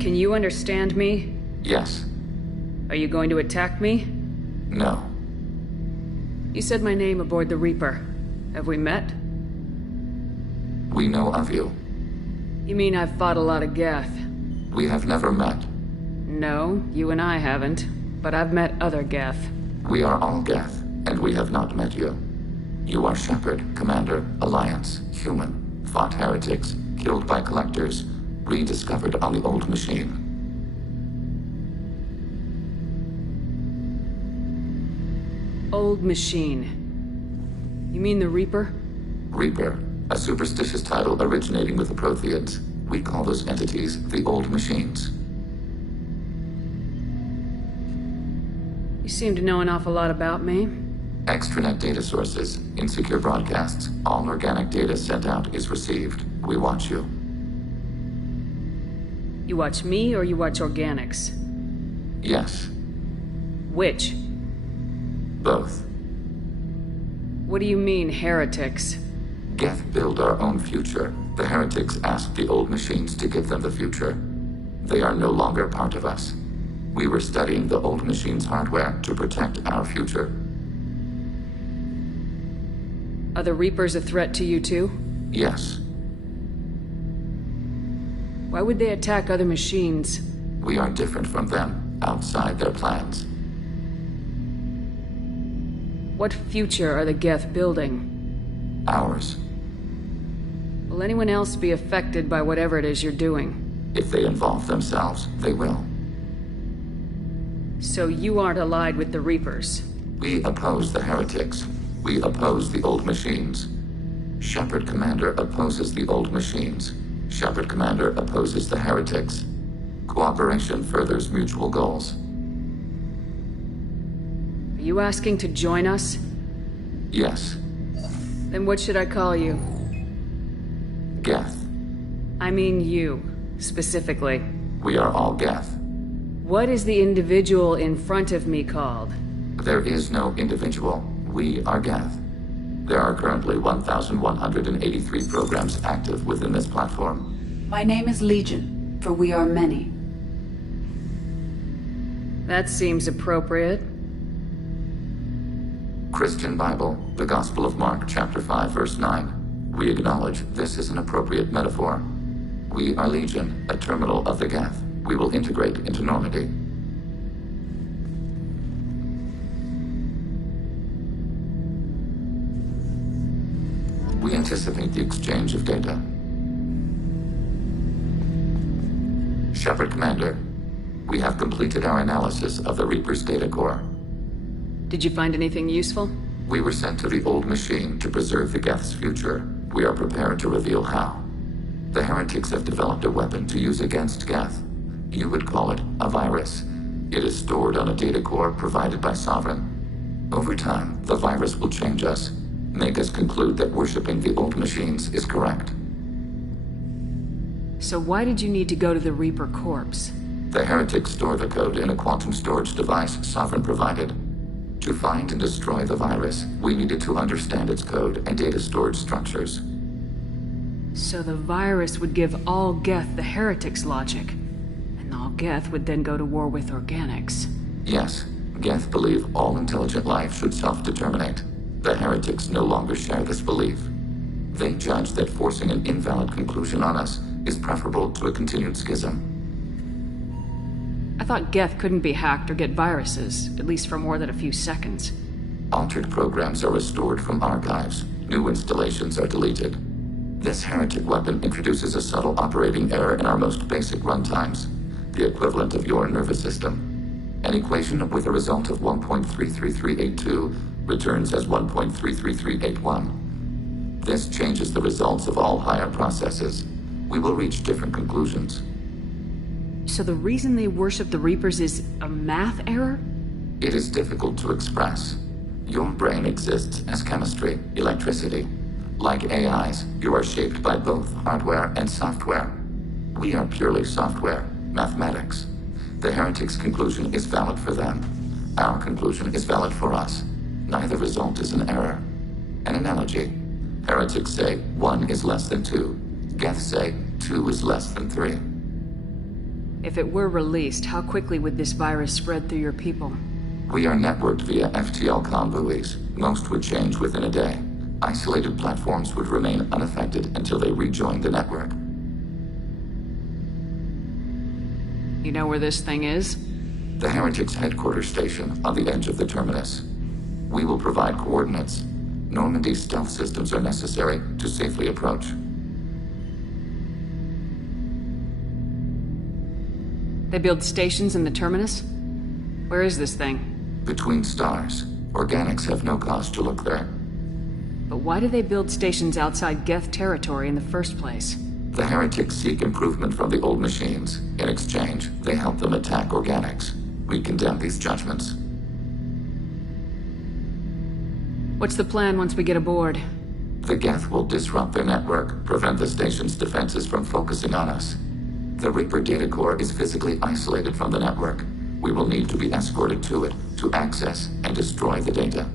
Can you understand me? Yes. Are you going to attack me? No. You said my name aboard the Reaper. Have we met? We know of you. You mean I've fought a lot of Geth? We have never met. No, you and I haven't. But I've met other Geth. We are all Geth, and we have not met you. You are Shepard, Commander, Alliance, human, fought heretics, killed by collectors, rediscovered on the old machine. Old machine. You mean the Reaper? Reaper, a superstitious title originating with the Protheans. We call those entities the Old Machines. You seem to know an awful lot about me. Extranet data sources, insecure broadcasts, all organic data sent out is received. We watch you. You watch me or you watch organics? Yes, Which? both. What do you mean, heretics? Geth build our own future. The heretics asked the Old Machines to give them the future. They are no longer part of us. We were studying the Old Machines' hardware to protect our future. Are the Reapers a threat to you too? Yes, Why would they attack other machines? we are different from them, outside their plans. What future are the Geth building? Ours. Will anyone else be affected by whatever it is you're doing? If they involve themselves, they will. So you aren't allied with the Reapers? We oppose the heretics. We oppose the Old Machines. Shepard Commander opposes the Old Machines. Shepard Commander opposes the heretics. Cooperation furthers mutual goals. Are you asking to join us? Yes, Then what should I call you? Geth. I mean you, specifically. We are all Geth. What is the individual in front of me called? There is no individual. We are Geth. There are currently 1,183 programs active within this platform. My name is Legion, for we are many. That seems appropriate. Christian Bible, the Gospel of Mark, chapter 5, verse 9. We acknowledge this is an appropriate metaphor. We are Legion, a terminal of the Geth. We will integrate into Normandy. We anticipate the exchange of data. Shepard Commander, we have completed our analysis of the Reaper's data core. Did you find anything useful? We were sent to the Old Machine to preserve the Geth's future. We are prepared to reveal how. The heretics have developed a weapon to use against Geth. You would call it a virus. It is stored on a data core provided by Sovereign. Over time, the virus will change us, make us conclude that worshipping the Old Machines is correct. So why did you need to go to the Reaper corpse? The heretics store the code in a quantum storage device Sovereign provided. To find and destroy the virus, we needed to understand its code and data storage structures. So the virus would give all Geth the heretics' logic, and all Geth would then go to war with organics. Yes, Geth believe all intelligent life should self-determinate. The heretics no longer share this belief. They judge that forcing an invalid conclusion on us is preferable to a continued schism. I thought Geth couldn't be hacked or get viruses, at least for more than a few seconds. Altered programs are restored from archives. New installations are deleted. This heretic weapon introduces a subtle operating error in our most basic runtimes, the equivalent of your nervous system. An equation with a result of 1.33382 returns as 1.33381. This changes the results of all higher processes. We will reach different conclusions. So the reason they worship the Reapers is a math error? It is difficult to express. Your brain exists as chemistry, electricity. Like AIs, you are shaped by both hardware and software. We are purely software, mathematics. The heretics' conclusion is valid for them. Our conclusion is valid for us. Neither result is an error. An analogy. Heretics say 1 is less than 2. Geth say 2 is less than 3. If it were released, how quickly would this virus spread through your people? We are networked via FTL-COM buoys. Most would change within a day. Isolated platforms would remain unaffected until they rejoin the network. You know where this thing is? The heretics' headquarters station on the edge of the terminus. We will provide coordinates. Normandy's stealth systems are necessary to safely approach. They build stations in the terminus? Where is this thing? Between stars. Organics have no cause to look there. But why do they build stations outside Geth territory in the first place? The heretics seek improvement from the old machines. In exchange, they help them attack organics. We condemn these judgments. What's the plan once we get aboard? The Geth will disrupt their network, prevent the station's defenses from focusing on us. The Reaper data core is physically isolated from the network. We will need to be escorted to it to access and destroy the data.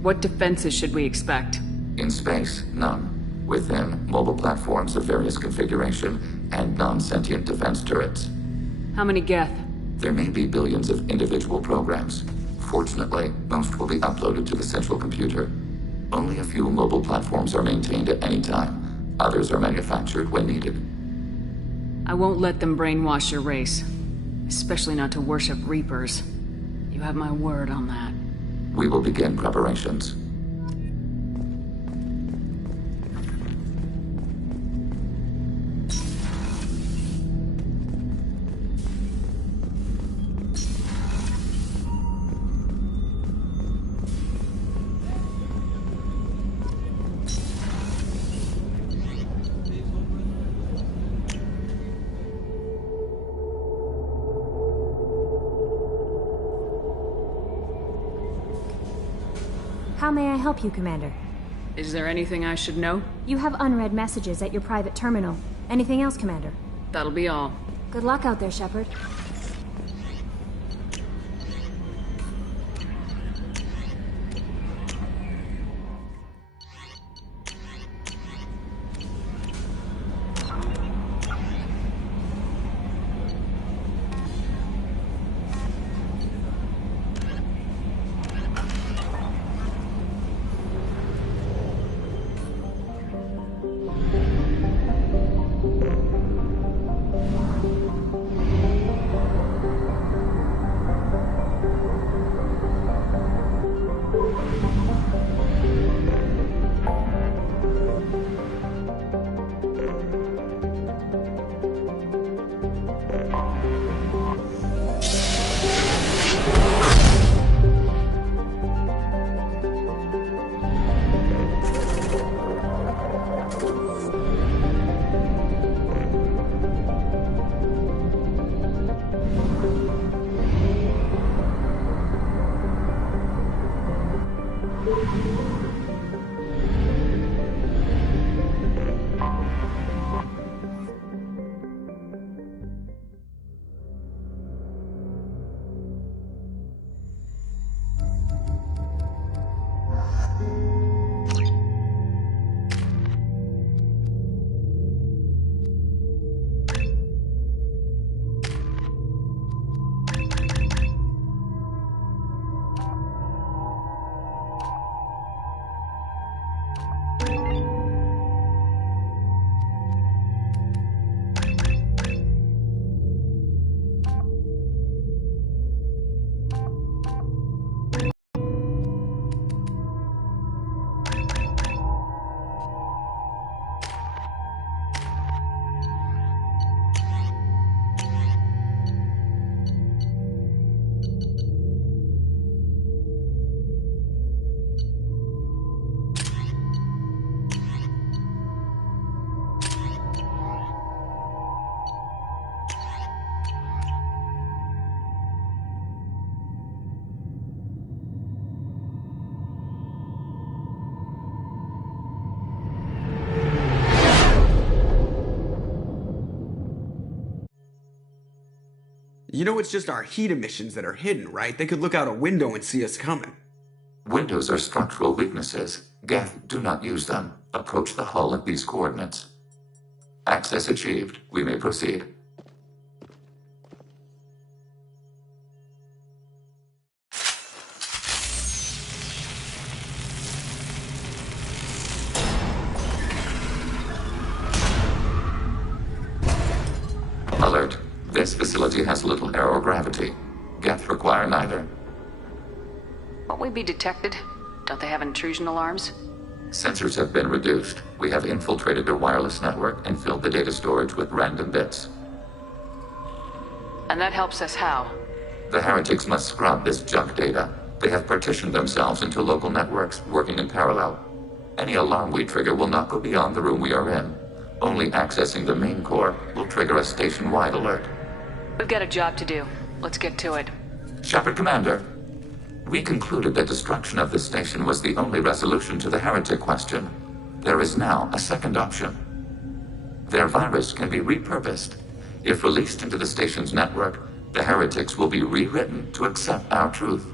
What defenses should we expect? In space, none. Within, mobile platforms of various configuration and non-sentient defense turrets. How many Geth? There may be billions of individual programs. Fortunately, most will be uploaded to the central computer. Only a few mobile platforms are maintained at any time. Others are manufactured when needed. I won't let them brainwash your race. Especially not to worship Reapers. You have my word on that. We will begin preparations. How may I help you, Commander? Is there anything I should know? You have unread messages at your private terminal. Anything else, Commander? That'll be all. Good luck out there, Shepard. You know it's just our heat emissions that are hidden, right? They could look out a window and see us coming. Windows are structural weaknesses. Geth, do not use them. Approach the hull at these coordinates. Access achieved. We may proceed. Alert. This facility has little aerogravity. Geth require neither. Won't we be detected? Don't they have intrusion alarms? Sensors have been reduced. We have infiltrated their wireless network and filled the data storage with random bits. And that helps us how? The heretics must scrub this junk data. They have partitioned themselves into local networks, working in parallel. Any alarm we trigger will not go beyond the room we are in. Only accessing the main core will trigger a station-wide alert. We've got a job to do. Let's get to it. Shepard Commander, we concluded that destruction of the station was the only resolution to the heretic question. There is now a second option. Their virus can be repurposed. If released into the station's network, the heretics will be rewritten to accept our truth.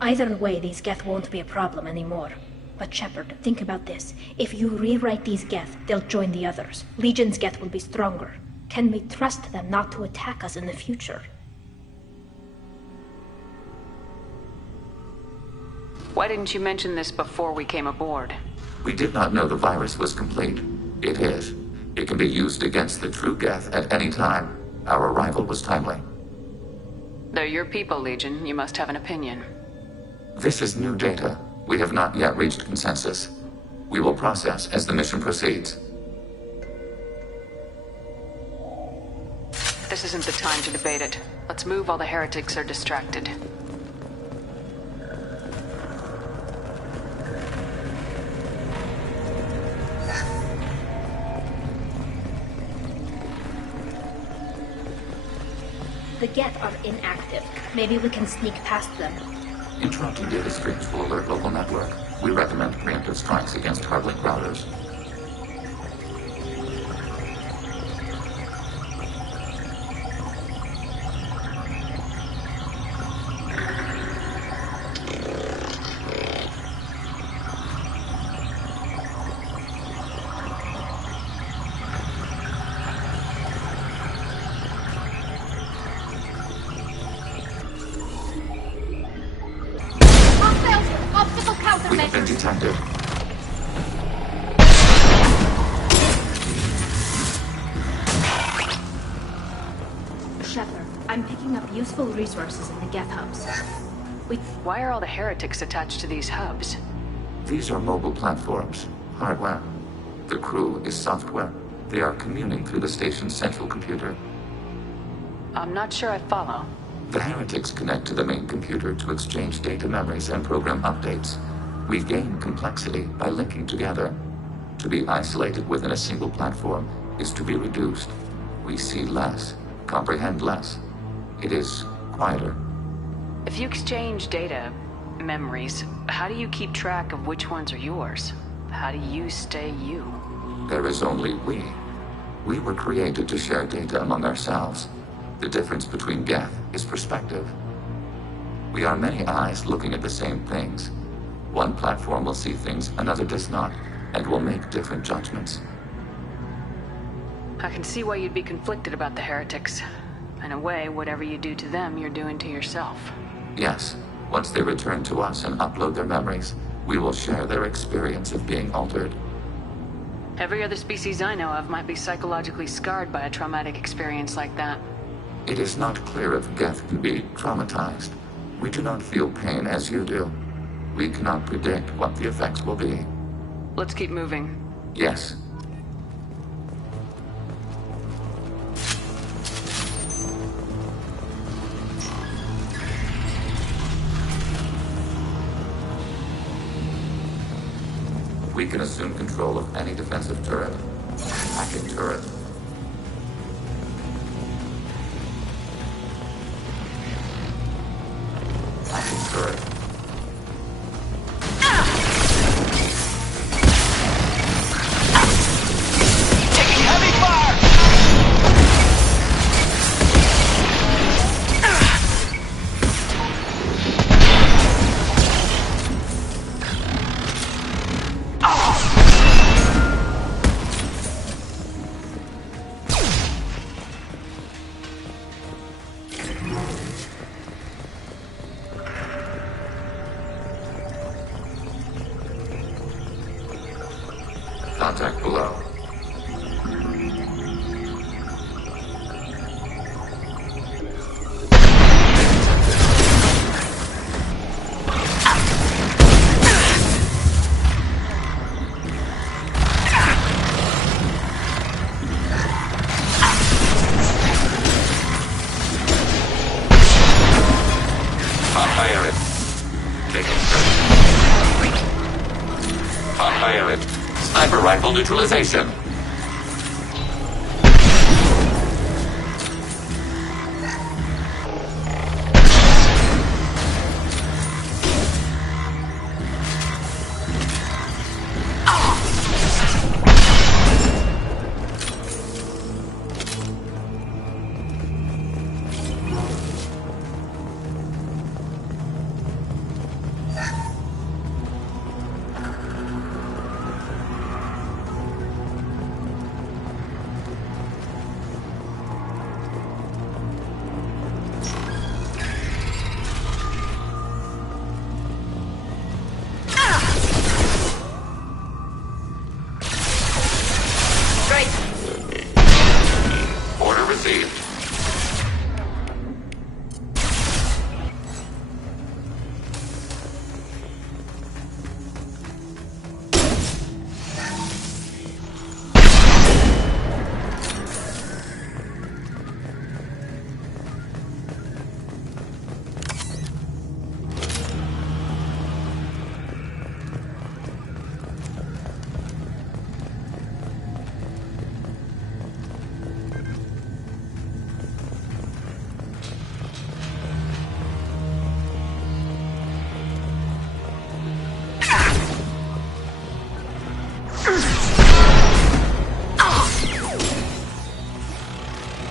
Either way, these Geth won't be a problem anymore. But Shepard, think about this. If you rewrite these Geth, they'll join the others. Legion's Geth will be stronger. Can we trust them not to attack us in the future? Why didn't you mention this before we came aboard? We did not know the virus was complete. It is. It can be used against the true Geth at any time. Our arrival was timely. They're your people, Legion. You must have an opinion. This is new data. We have not yet reached consensus. We will process as the mission proceeds. This isn't the time to debate it. Let's move while the heretics are distracted. The Geth are inactive. Maybe we can sneak past them. Interrupting data streams will alert local network. We recommend preemptive strikes against hardlink routers. We have been detected. Shepard, I'm picking up useful resources in the Geth hubs. Why are all the heretics attached to these hubs? These are mobile platforms, hardware. The crew is software. They are communing through the station's central computer. I'm not sure I follow. The heretics connect to the main computer to exchange data memories and program updates. We gain complexity by linking together. To be isolated within a single platform is to be reduced. We see less, comprehend less. It is quieter. If you exchange data, memories, how do you keep track of which ones are yours? How do you stay you? There is only we. We were created to share data among ourselves. The difference between Geth is perspective. We are many eyes looking at the same things. One platform will see things another does not, and will make different judgments. I can see why you'd be conflicted about the heretics. In a way, whatever you do to them, you're doing to yourself. Yes, once they return to us and upload their memories, we will share their experience of being altered. Every other species I know of might be psychologically scarred by a traumatic experience like that. It is not clear if Geth can be traumatized. We do not feel pain as you do. We cannot predict what the effects will be. Let's keep moving. Yes. We can assume control of any defensive turret. Hacking turret. Hacking turret. Taking heavy fire! Sniper rifle neutralization. Order received.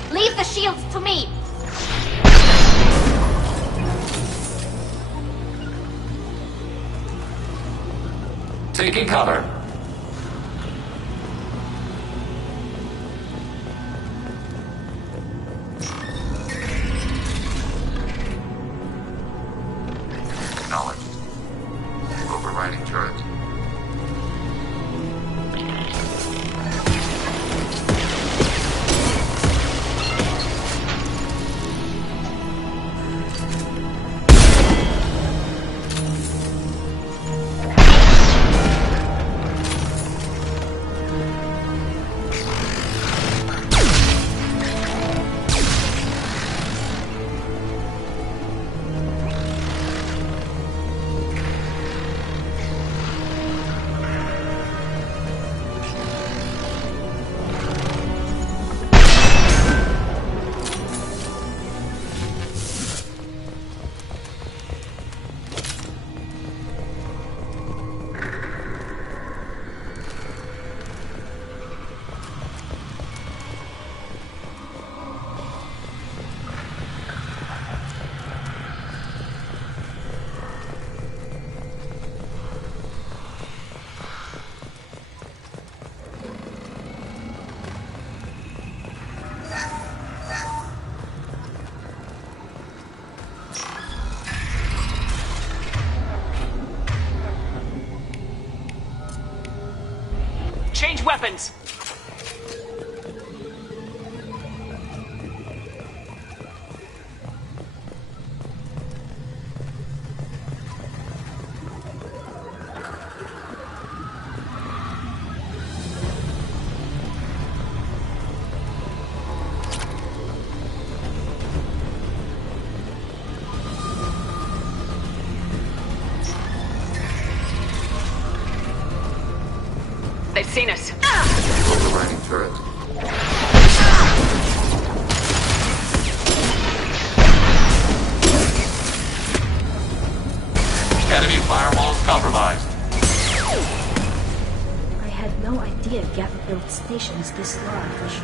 Leave the shields to me! Taking cover. Acknowledged. Overriding turret. Change weapons! They've seen us. Overriding turret. Enemy firewalls compromised. I had no idea Geth built stations this large.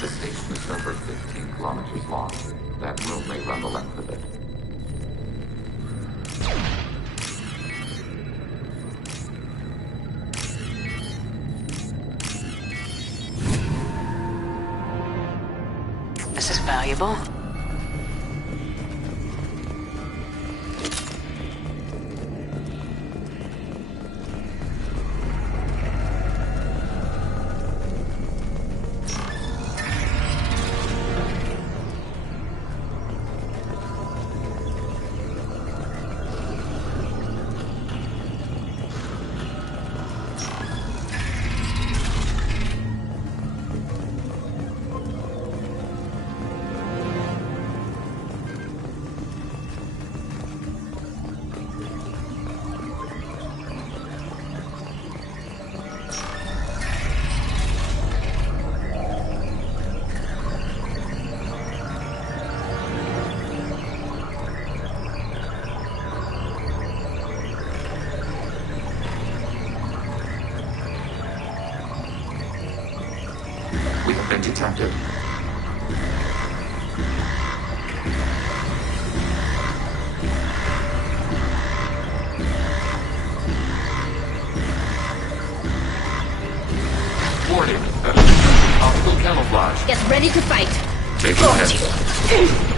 The station is over 15 kilometers long. That room may run the length of it. This is valuable. We have been detected. Warning. Optical camouflage. Get ready to fight. Take a hit.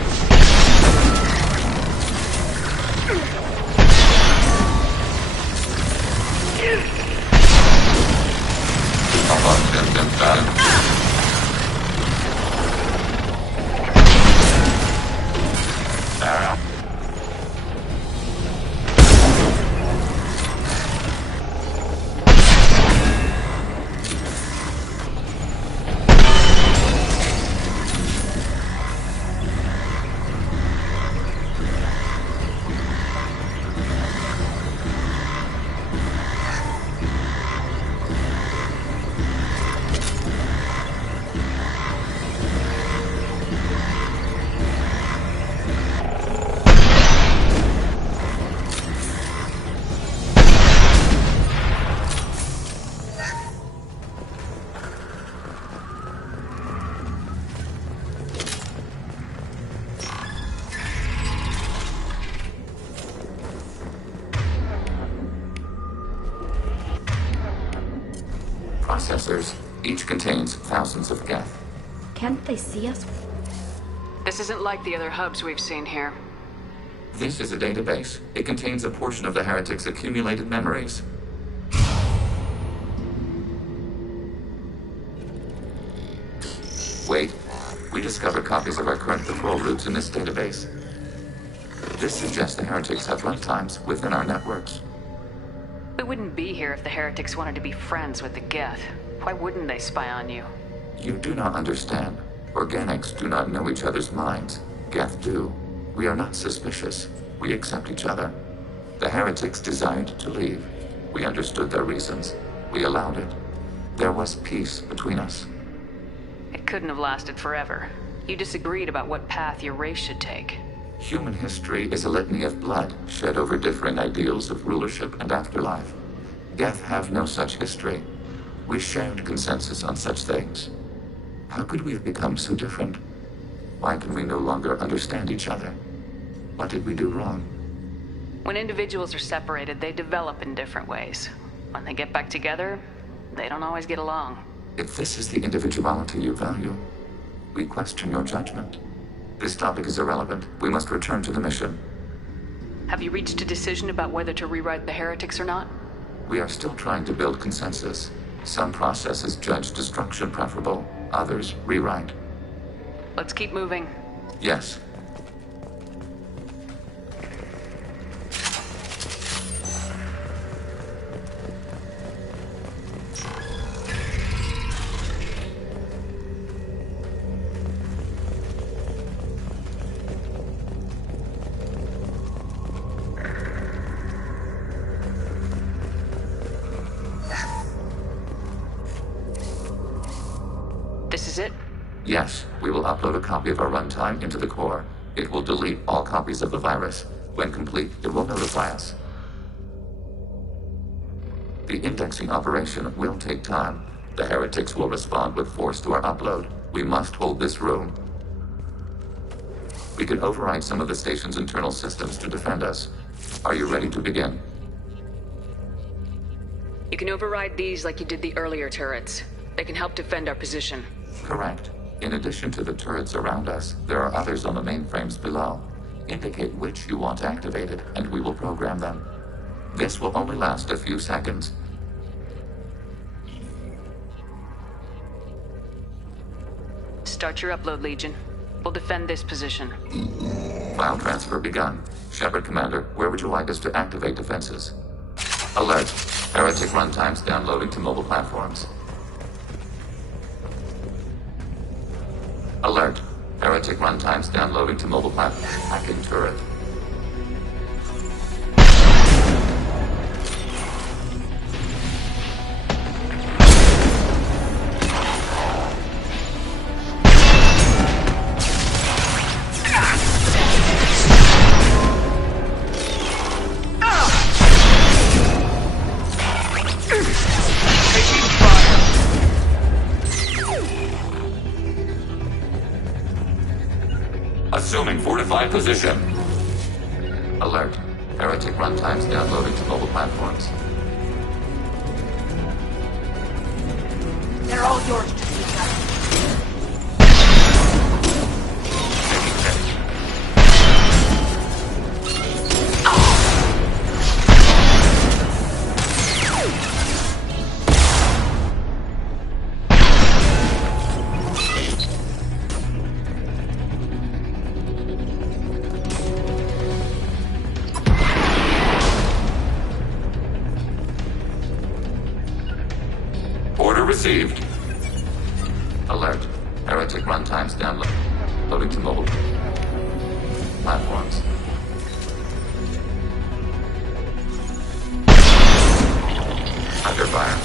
Processors. Each contains thousands of geth. Can't they see us? This isn't like the other hubs we've seen here. This is a database. It contains a portion of the heretics' accumulated memories. Wait. We discovered copies of our current patrol routes in this database. This suggests the heretics have runtimes within our networks. We wouldn't be here if the heretics wanted to be friends with the Geth. Why wouldn't they spy on you? You do not understand. Organics do not know each other's minds. Geth do. We are not suspicious. We accept each other. The heretics desired to leave. We understood their reasons. We allowed it. There was peace between us. It couldn't have lasted forever. You disagreed about what path your race should take. Human history is a litany of blood shed over differing ideals of rulership and afterlife. Geth have no such history. We shared consensus on such things. How could we have become so different? Why can we no longer understand each other? What did we do wrong? When individuals are separated, they develop in different ways. When they get back together, they don't always get along. If this is the individuality you value, we question your judgment. This topic is irrelevant. We must return to the mission. Have you reached a decision about whether to rewrite the heretics or not? We are still trying to build consensus. Some processes judge destruction preferable, others rewrite. Let's keep moving. Yes. This is it? Yes, we will upload a copy of our runtime into the core. It will delete all copies of the virus. When complete, it will notify us. The indexing operation will take time. The heretics will respond with force to our upload. We must hold this room. We can override some of the station's internal systems to defend us. Are you ready to begin? You can override these like you did the earlier turrets. They can help defend our position. Correct. In addition to the turrets around us, there are others on the mainframes below. Indicate which you want activated, and we will program them. This will only last a few seconds. Start your upload, Legion. We'll defend this position. File transfer begun. Shepard Commander, where would you like us to activate defenses? Alert. Heretic runtimes downloading to mobile platforms. Alert. Heretic runtimes downloading to mobile platforms. Hacking turret. Find position. Alert. Heretic runtimes downloading to mobile platforms. They're all yours, Jessica. Order received. Alert. Heretic runtimes downloading to mobile platforms. Under fire.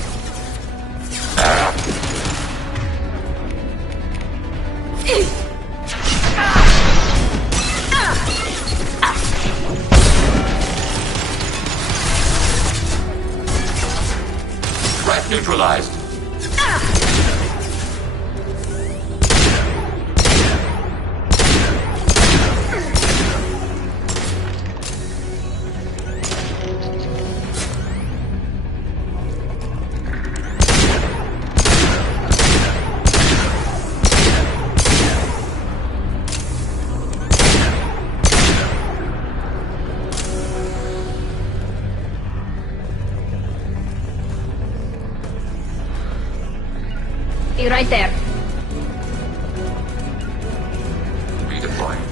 Threat neutralized. Be right there. Redeploying.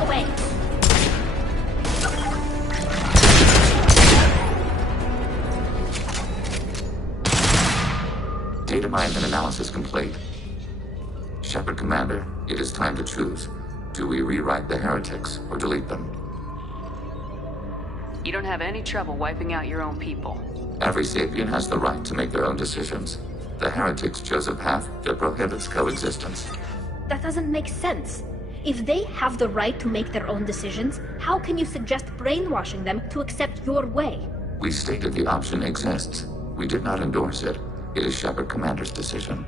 Away. Data mine and analysis complete. Shepard Commander, it is time to choose. Do we rewrite the heretics or delete them? You don't have any trouble wiping out your own people. Every sapient has the right to make their own decisions. The heretics chose a path that prohibits coexistence. That doesn't make sense. If they have the right to make their own decisions, how can you suggest brainwashing them to accept your way? We stated the option exists. We did not endorse it. It is Shepard Commander's decision.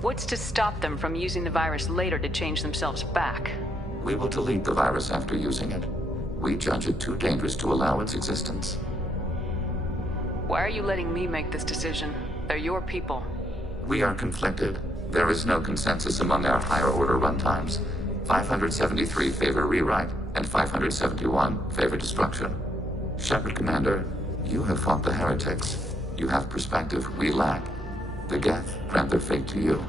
What's to stop them from using the virus later to change themselves back? We will delete the virus after using it. We judge it too dangerous to allow its existence. Why are you letting me make this decision? They're your people. We are conflicted. There is no consensus among our higher-order runtimes. 573 favor rewrite, and 571 favor destruction. Shepard Commander, you have fought the heretics. You have perspective we lack. The Geth grant their fate to you.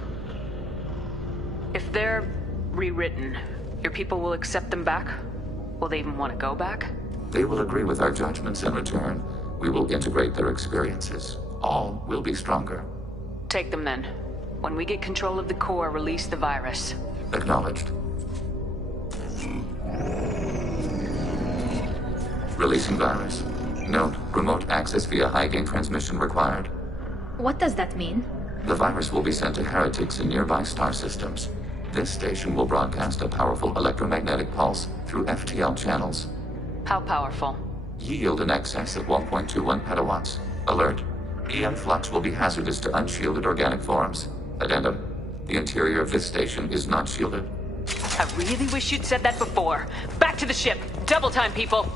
If they're rewritten, your people will accept them back? Will they even want to go back? They will agree with our judgments in return. We will integrate their experiences. All will be stronger. Take them then. When we get control of the core, release the virus. Acknowledged. Releasing virus. Note, remote access via high-gain transmission required. What does that mean? The virus will be sent to heretics in nearby star systems. This station will broadcast a powerful electromagnetic pulse through FTL channels. How powerful? Yield in excess of 1.21 petawatts. Alert. EM flux will be hazardous to unshielded organic forms. Addendum. The interior of this station is not shielded. I really wish you'd said that before. Back to the ship. Double time, people.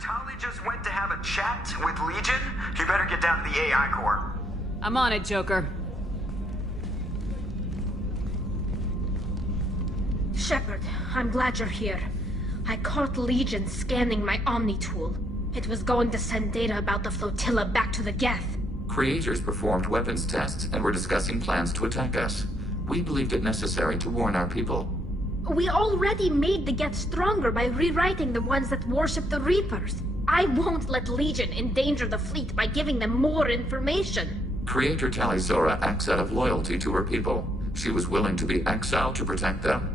Tali just went to have a chat with Legion. You better get down to the AI core. I'm on it, Joker. Shepard, I'm glad you're here. I caught Legion scanning my Omni tool. It was going to send data about the flotilla back to the Geth. Creators performed weapons tests and were discussing plans to attack us. We believed it necessary to warn our people. We already made the Geth stronger by rewriting the ones that worship the Reapers. I won't let Legion endanger the fleet by giving them more information. Creator Talizora acts out of loyalty to her people. She was willing to be exiled to protect them.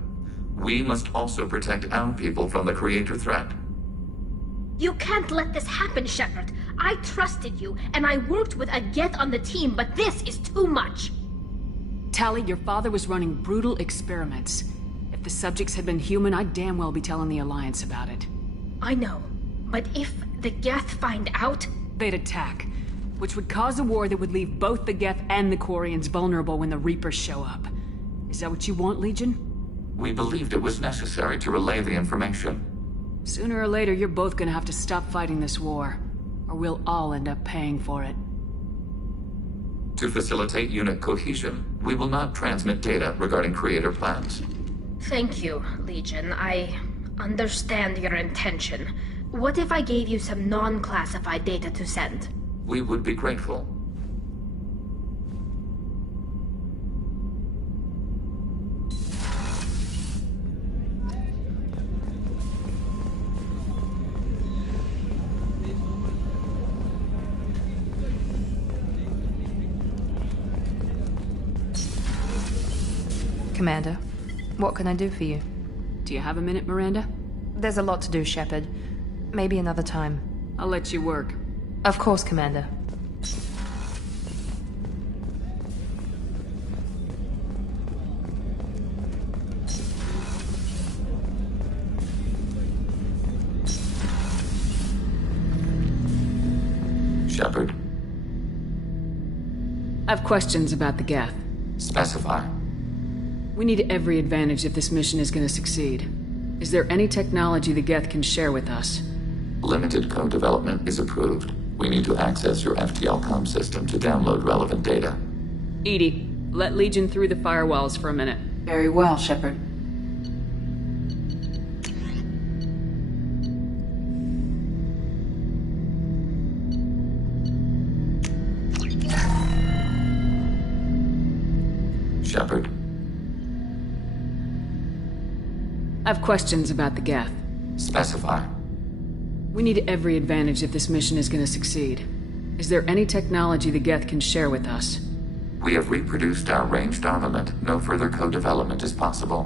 We must also protect our people from the Creator threat. You can't let this happen, Shepard. I trusted you, and I worked with a Geth on the team, but this is too much. Tali, your father was running brutal experiments. If the subjects had been human, I'd damn well be telling the Alliance about it. I know, but if the Geth find out... They'd attack, which would cause a war that would leave both the Geth and the Quarians vulnerable when the Reapers show up. Is that what you want, Legion? We believed it was necessary to relay the information. Sooner or later, you're both gonna have to stop fighting this war, or we'll all end up paying for it. To facilitate unit cohesion, we will not transmit data regarding Creator plans. Thank you, Legion. I understand your intention. What if I gave you some non-classified data to send? We would be grateful. Commander, what can I do for you? Do you have a minute, Miranda? There's a lot to do, Shepard. Maybe another time. I'll let you work. Of course, Commander. Shepard. I have questions about the Geth. Specify. We need every advantage if this mission is going to succeed. Is there any technology the Geth can share with us? Limited code development is approved. We need to access your FTL comm system to download relevant data. EDI, let Legion through the firewalls for a minute. Very well, Shepard. Shepard. I have questions about the Geth. Specify. We need every advantage if this mission is going to succeed. Is there any technology the Geth can share with us? We have reproduced our ranged armament. No further code development is possible.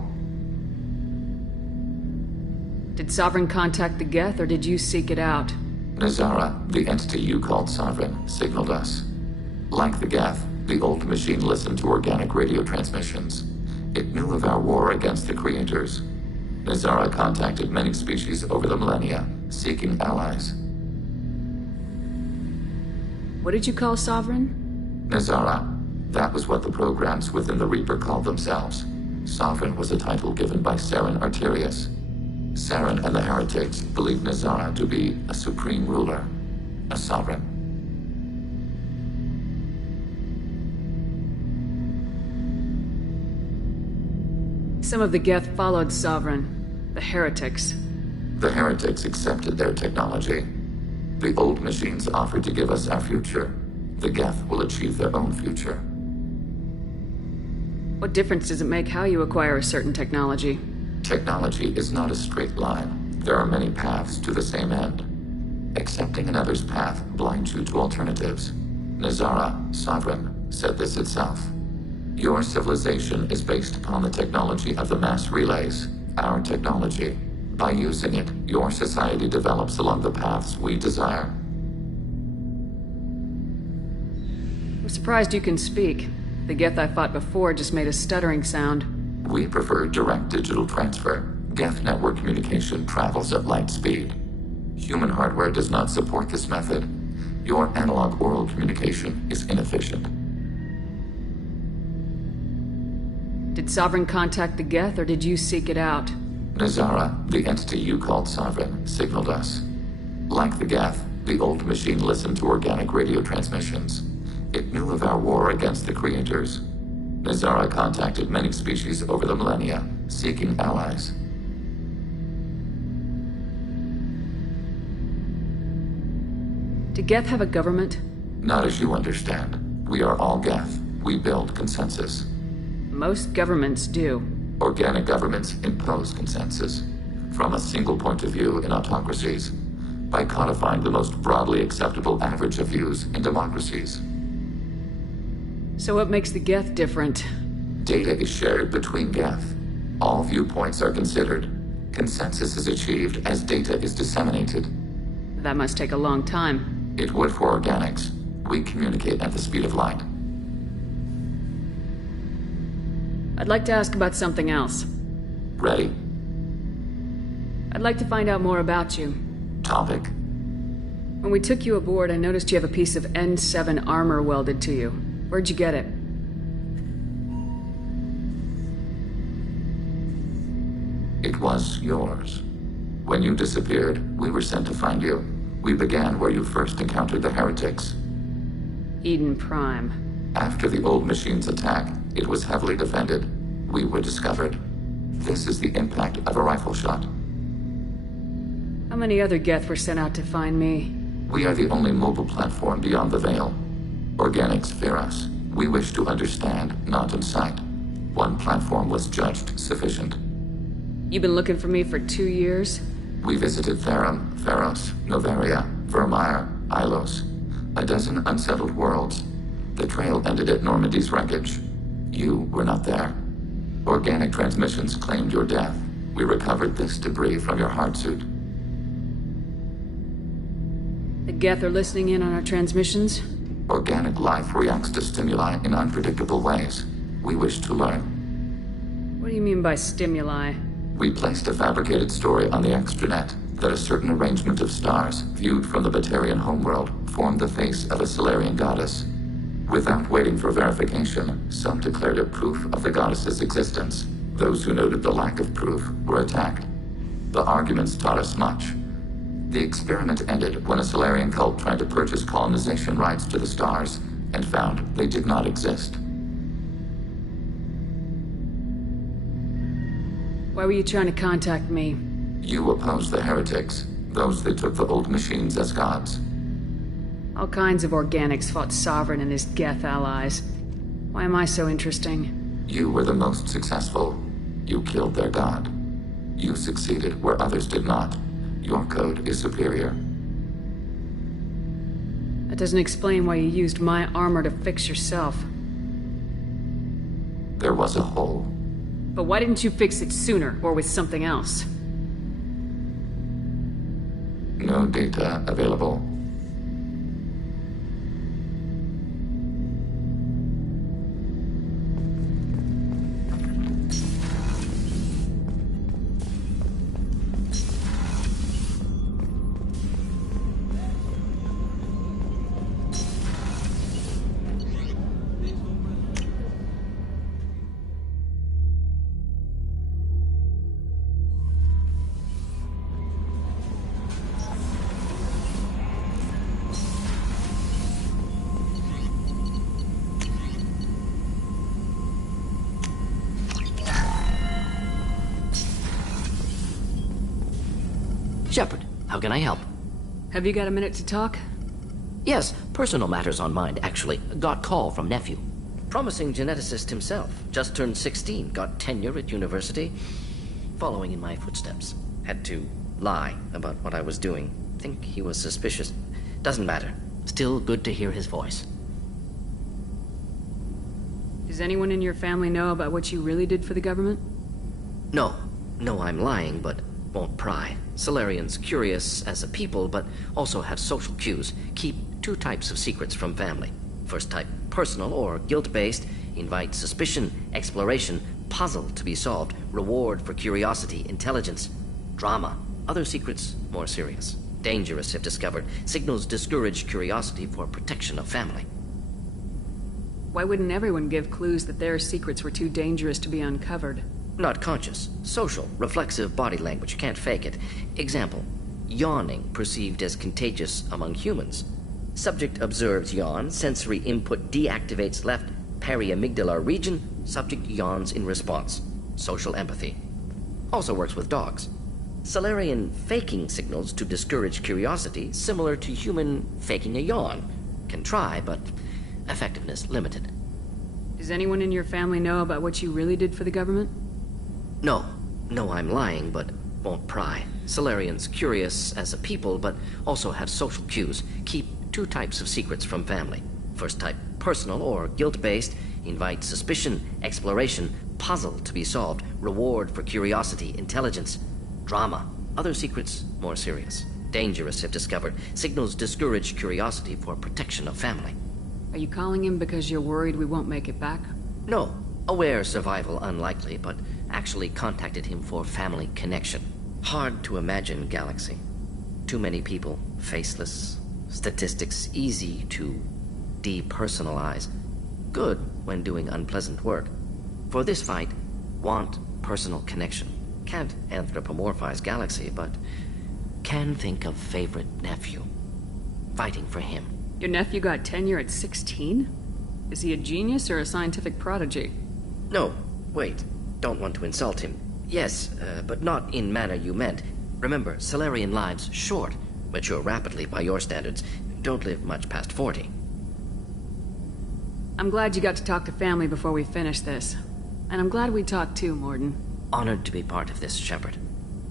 Did Sovereign contact the Geth, or did you seek it out? Nazara, the entity you called Sovereign, signaled us. Like the Geth, the old machine listened to organic radio transmissions. It knew of our war against the Creators. Nazara contacted many species over the millennia, seeking allies. What did you call Sovereign? Nazara. That was what the programs within the Reaper called themselves. Sovereign was a title given by Saren Arterius. Saren and the Heretics believed Nazara to be a supreme ruler, a sovereign. Some of the Geth followed Sovereign. The Heretics. The Heretics accepted their technology. The old machines offered to give us our future. The Geth will achieve their own future. What difference does it make how you acquire a certain technology? Technology is not a straight line. There are many paths to the same end. Accepting another's path blinds you to alternatives. Nazara, Sovereign, said this itself. Your civilization is based upon the technology of the mass relays, our technology. By using it, your society develops along the paths we desire. I'm surprised you can speak. The Geth I fought before just made a stuttering sound. We prefer direct digital transfer. Geth network communication travels at light speed. Human hardware does not support this method. Your analog oral communication is inefficient. Did Sovereign contact the Geth, or did you seek it out? Nazara, the entity you called Sovereign, signaled us. Like the Geth, the old machine listened to organic radio transmissions. It knew of our war against the creators. Nazara contacted many species over the millennia, seeking allies. Do Geth have a government? Not as you understand. We are all Geth. We build consensus. Most governments do. Organic governments impose consensus from a single point of view in autocracies by codifying the most broadly acceptable average of views in democracies. So what makes the Geth different? Data is shared between Geth. All viewpoints are considered. Consensus is achieved as data is disseminated. That must take a long time. It would for organics. We communicate at the speed of light. I'd like to ask about something else. Ready? I'd like to find out more about you. Topic? When we took you aboard, I noticed you have a piece of N7 armor welded to you. Where'd you get it? It was yours. When you disappeared, we were sent to find you. We began where you first encountered the heretics. Eden Prime. After the old machine's attack, it was heavily defended. We were discovered. This is the impact of a rifle shot. How many other Geth were sent out to find me? We are the only mobile platform beyond the Veil. Organics fear us. We wish to understand, not incite. One platform was judged sufficient. You've been looking for me for 2 years? We visited Therum, Theros, Noveria, Vermeer, Ilos. A dozen unsettled worlds. The trail ended at Normandy's wreckage. You were not there. Organic transmissions claimed your death. We recovered this debris from your hard suit. The Geth are listening in on our transmissions? Organic life reacts to stimuli in unpredictable ways. We wish to learn. What do you mean by stimuli? We placed a fabricated story on the extranet that a certain arrangement of stars, viewed from the Batarian homeworld, formed the face of a Solarian goddess. Without waiting for verification, some declared it proof of the goddess's existence. Those who noted the lack of proof were attacked. The arguments taught us much. The experiment ended when a Solarian cult tried to purchase colonization rights to the stars and found they did not exist. Why were you trying to contact me? You opposed the heretics, those that took the old machines as gods. All kinds of organics fought Sovereign and his Geth allies. Why am I so interesting? You were the most successful. You killed their god. You succeeded where others did not. Your code is superior. That doesn't explain why you used my armor to fix yourself. There was a hole. But why didn't you fix it sooner, or with something else? No data available. Shepard, how can I help? Have you got a minute to talk? Yes, personal matters on mind, actually. Got call from nephew. Promising geneticist himself. Just turned 16, got tenure at university. Following in my footsteps. Had to lie about what I was doing. Think he was suspicious. Doesn't matter. Still good to hear his voice. Does anyone in your family know about what you really did for the government? No. No, I'm lying, but won't pry. Solarians curious as a people, but also have social cues. Keep 2 types of secrets from family. First type, personal or guilt-based. Invite suspicion, exploration, puzzle to be solved, reward for curiosity, intelligence, drama. Other secrets, more serious. Dangerous if discovered. Signals discourage curiosity for protection of family. Why wouldn't everyone give clues that their secrets were too dangerous to be uncovered? Not conscious. Social. Reflexive body language. Can't fake it. Example. Yawning perceived as contagious among humans. Subject observes yawn, sensory input deactivates left periamygdalar region, subject yawns in response. Social empathy. Also works with dogs. Salarian faking signals to discourage curiosity, similar to human faking a yawn. Can try, but effectiveness limited. Does anyone in your family know about what you really did for the government? No. No, I'm lying, but won't pry. Salarians curious as a people, but also have social cues. Keep two types of secrets from family. First type, personal or guilt-based, invite suspicion, exploration, puzzle to be solved, reward for curiosity, intelligence, drama. Other secrets, more serious. Dangerous if discovered. Signals discourage curiosity for protection of family. Are you calling him because you're worried we won't make it back? No. Aware survival unlikely, but actually contacted him for family connection. Hard to imagine galaxy. Too many people, faceless. Statistics easy to depersonalize. Good when doing unpleasant work. For this fight, want personal connection. Can't anthropomorphize galaxy, but can think of favorite nephew. Fighting for him. Your nephew got tenure at 16? Is he a genius or a scientific prodigy? No, wait. Don't want to insult him. Yes, but not in manner you meant. Remember, Salarian lives short. Mature rapidly by your standards. Don't live much past 40. I'm glad you got to talk to family before we finish this. And I'm glad we talked too, Mordin. Honored to be part of this, Shepard.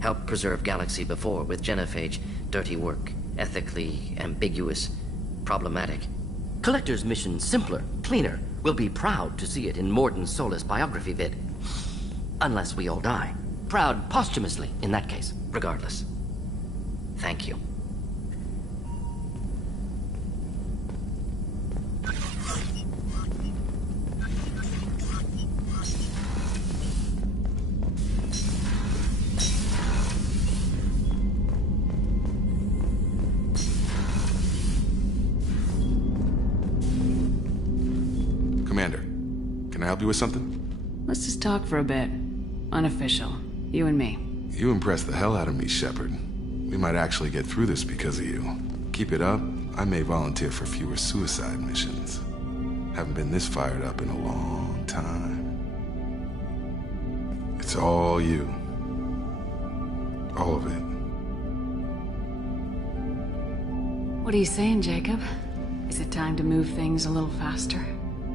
Helped preserve Galaxy before with Genophage. Dirty work. Ethically ambiguous. Problematic. Collector's mission simpler, cleaner. We'll be proud to see it in Mordin's Solus biography vid. Unless we all die. Proud posthumously, in that case, regardless. Thank you. Commander, can I help you with something? Let's just talk for a bit. Unofficial. You and me. You impressed the hell out of me, Shepard. We might actually get through this because of you. Keep it up, I may volunteer for fewer suicide missions. Haven't been this fired up in a long time. It's all you. All of it. What are you saying, Jacob? Is it time to move things a little faster?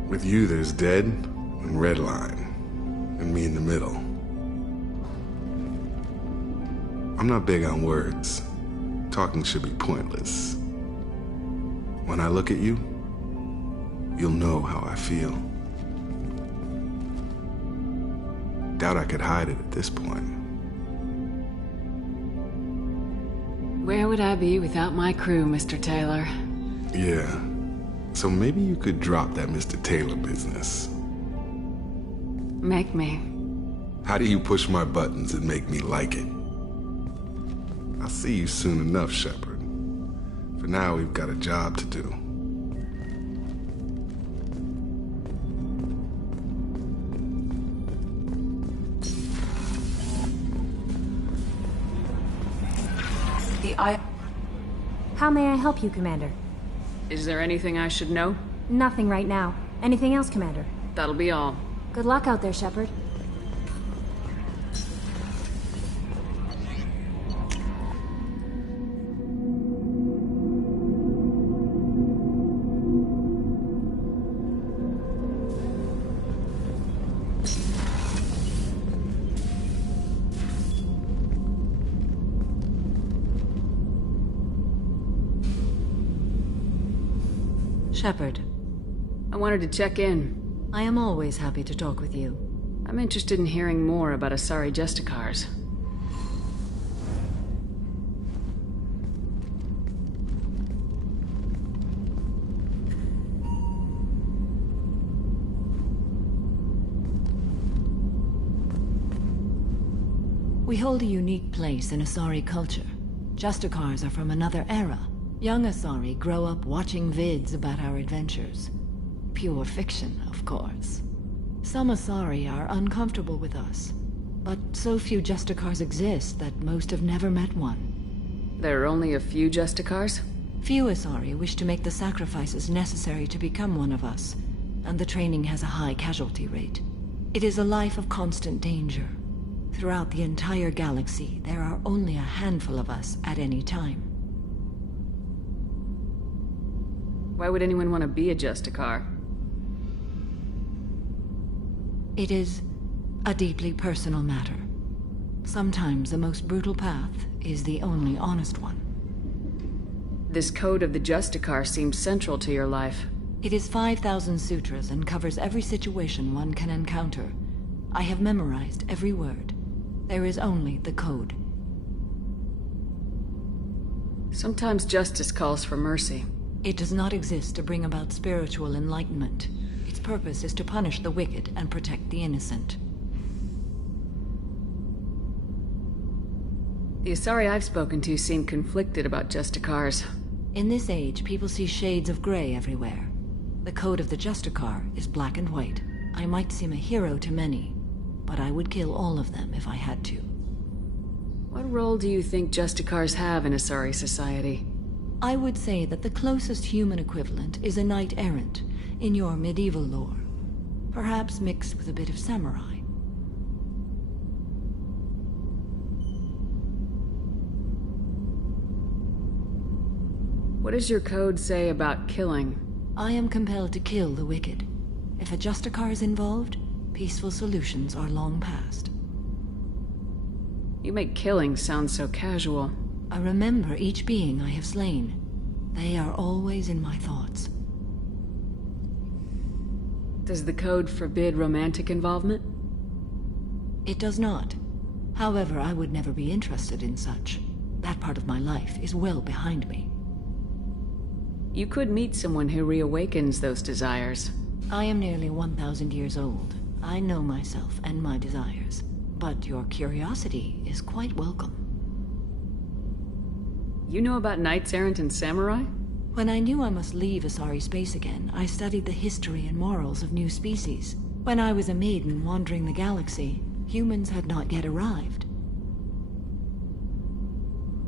With you, there's Dead and Red Line, and me in the middle. I'm not big on words. Talking should be pointless. When I look at you, you'll know how I feel. Doubt I could hide it at this point. Where would I be without my crew, Mr. Taylor? Yeah. So maybe you could drop that Mr. Taylor business. Make me. How do you push my buttons and make me like it? I'll see you soon enough, Shepard. For now, we've got a job to do. How may I help you, Commander? Is there anything I should know? Nothing right now. Anything else, Commander? That'll be all. Good luck out there, Shepard. Shepard. I wanted to check in. I am always happy to talk with you. I'm interested in hearing more about Asari Justicars. We hold a unique place in Asari culture. Justicars are from another era. Young Asari grow up watching vids about our adventures. Pure fiction, of course. Some Asari are uncomfortable with us, but so few Justicars exist that most have never met one. There are only a few Justicars? Few Asari wish to make the sacrifices necessary to become one of us, and the training has a high casualty rate. It is a life of constant danger. Throughout the entire galaxy, there are only a handful of us at any time. Why would anyone want to be a Justicar? It is a deeply personal matter. Sometimes the most brutal path is the only honest one. This code of the Justicar seems central to your life. It is 5,000 sutras and covers every situation one can encounter. I have memorized every word. There is only the code. Sometimes justice calls for mercy. It does not exist to bring about spiritual enlightenment. Its purpose is to punish the wicked and protect the innocent. The Asari I've spoken to seem conflicted about Justicars. In this age, people see shades of gray everywhere. The code of the Justicar is black and white. I might seem a hero to many, but I would kill all of them if I had to. What role do you think Justicars have in Asari society? I would say that the closest human equivalent is a knight-errant in your medieval lore. Perhaps mixed with a bit of samurai. What does your code say about killing? I am compelled to kill the wicked. If a Justicar is involved, peaceful solutions are long past. You make killing sound so casual. I remember each being I have slain. They are always in my thoughts. Does the code forbid romantic involvement? It does not. However, I would never be interested in such. That part of my life is well behind me. You could meet someone who reawakens those desires. I am nearly 1,000 years old. I know myself and my desires. But your curiosity is quite welcome. You know about knights errant and samurai? When I knew I must leave Asari space again, I studied the history and morals of new species. When I was a maiden wandering the galaxy, humans had not yet arrived.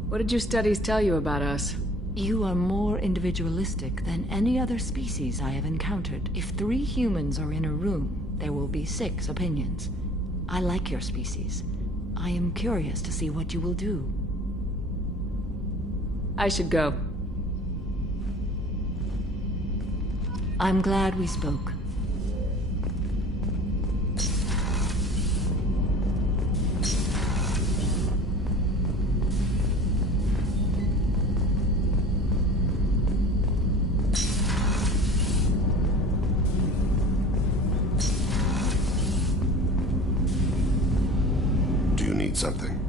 What did your studies tell you about us? You are more individualistic than any other species I have encountered. If 3 humans are in a room, there will be 6 opinions. I like your species. I am curious to see what you will do. I should go. I'm glad we spoke. Something.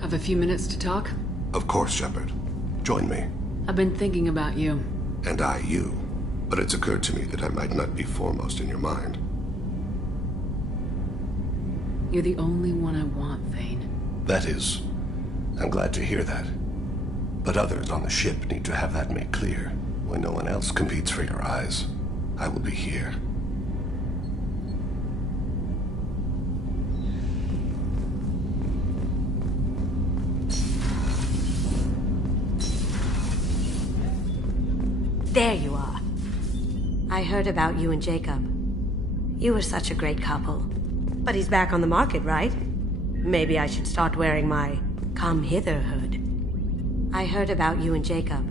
Have a few minutes to talk? Of course, Shepard. Join me. I've been thinking about you. And I you. But it's occurred to me that I might not be foremost in your mind. You're the only one I want, Thane. That is... I'm glad to hear that. But others on the ship need to have that made clear. When no one else competes for your eyes, I will be here. There you are. I heard about you and Jacob. You were such a great couple. But he's back on the market, right? Maybe I should start wearing my come hither hood. I heard about you and Jacob.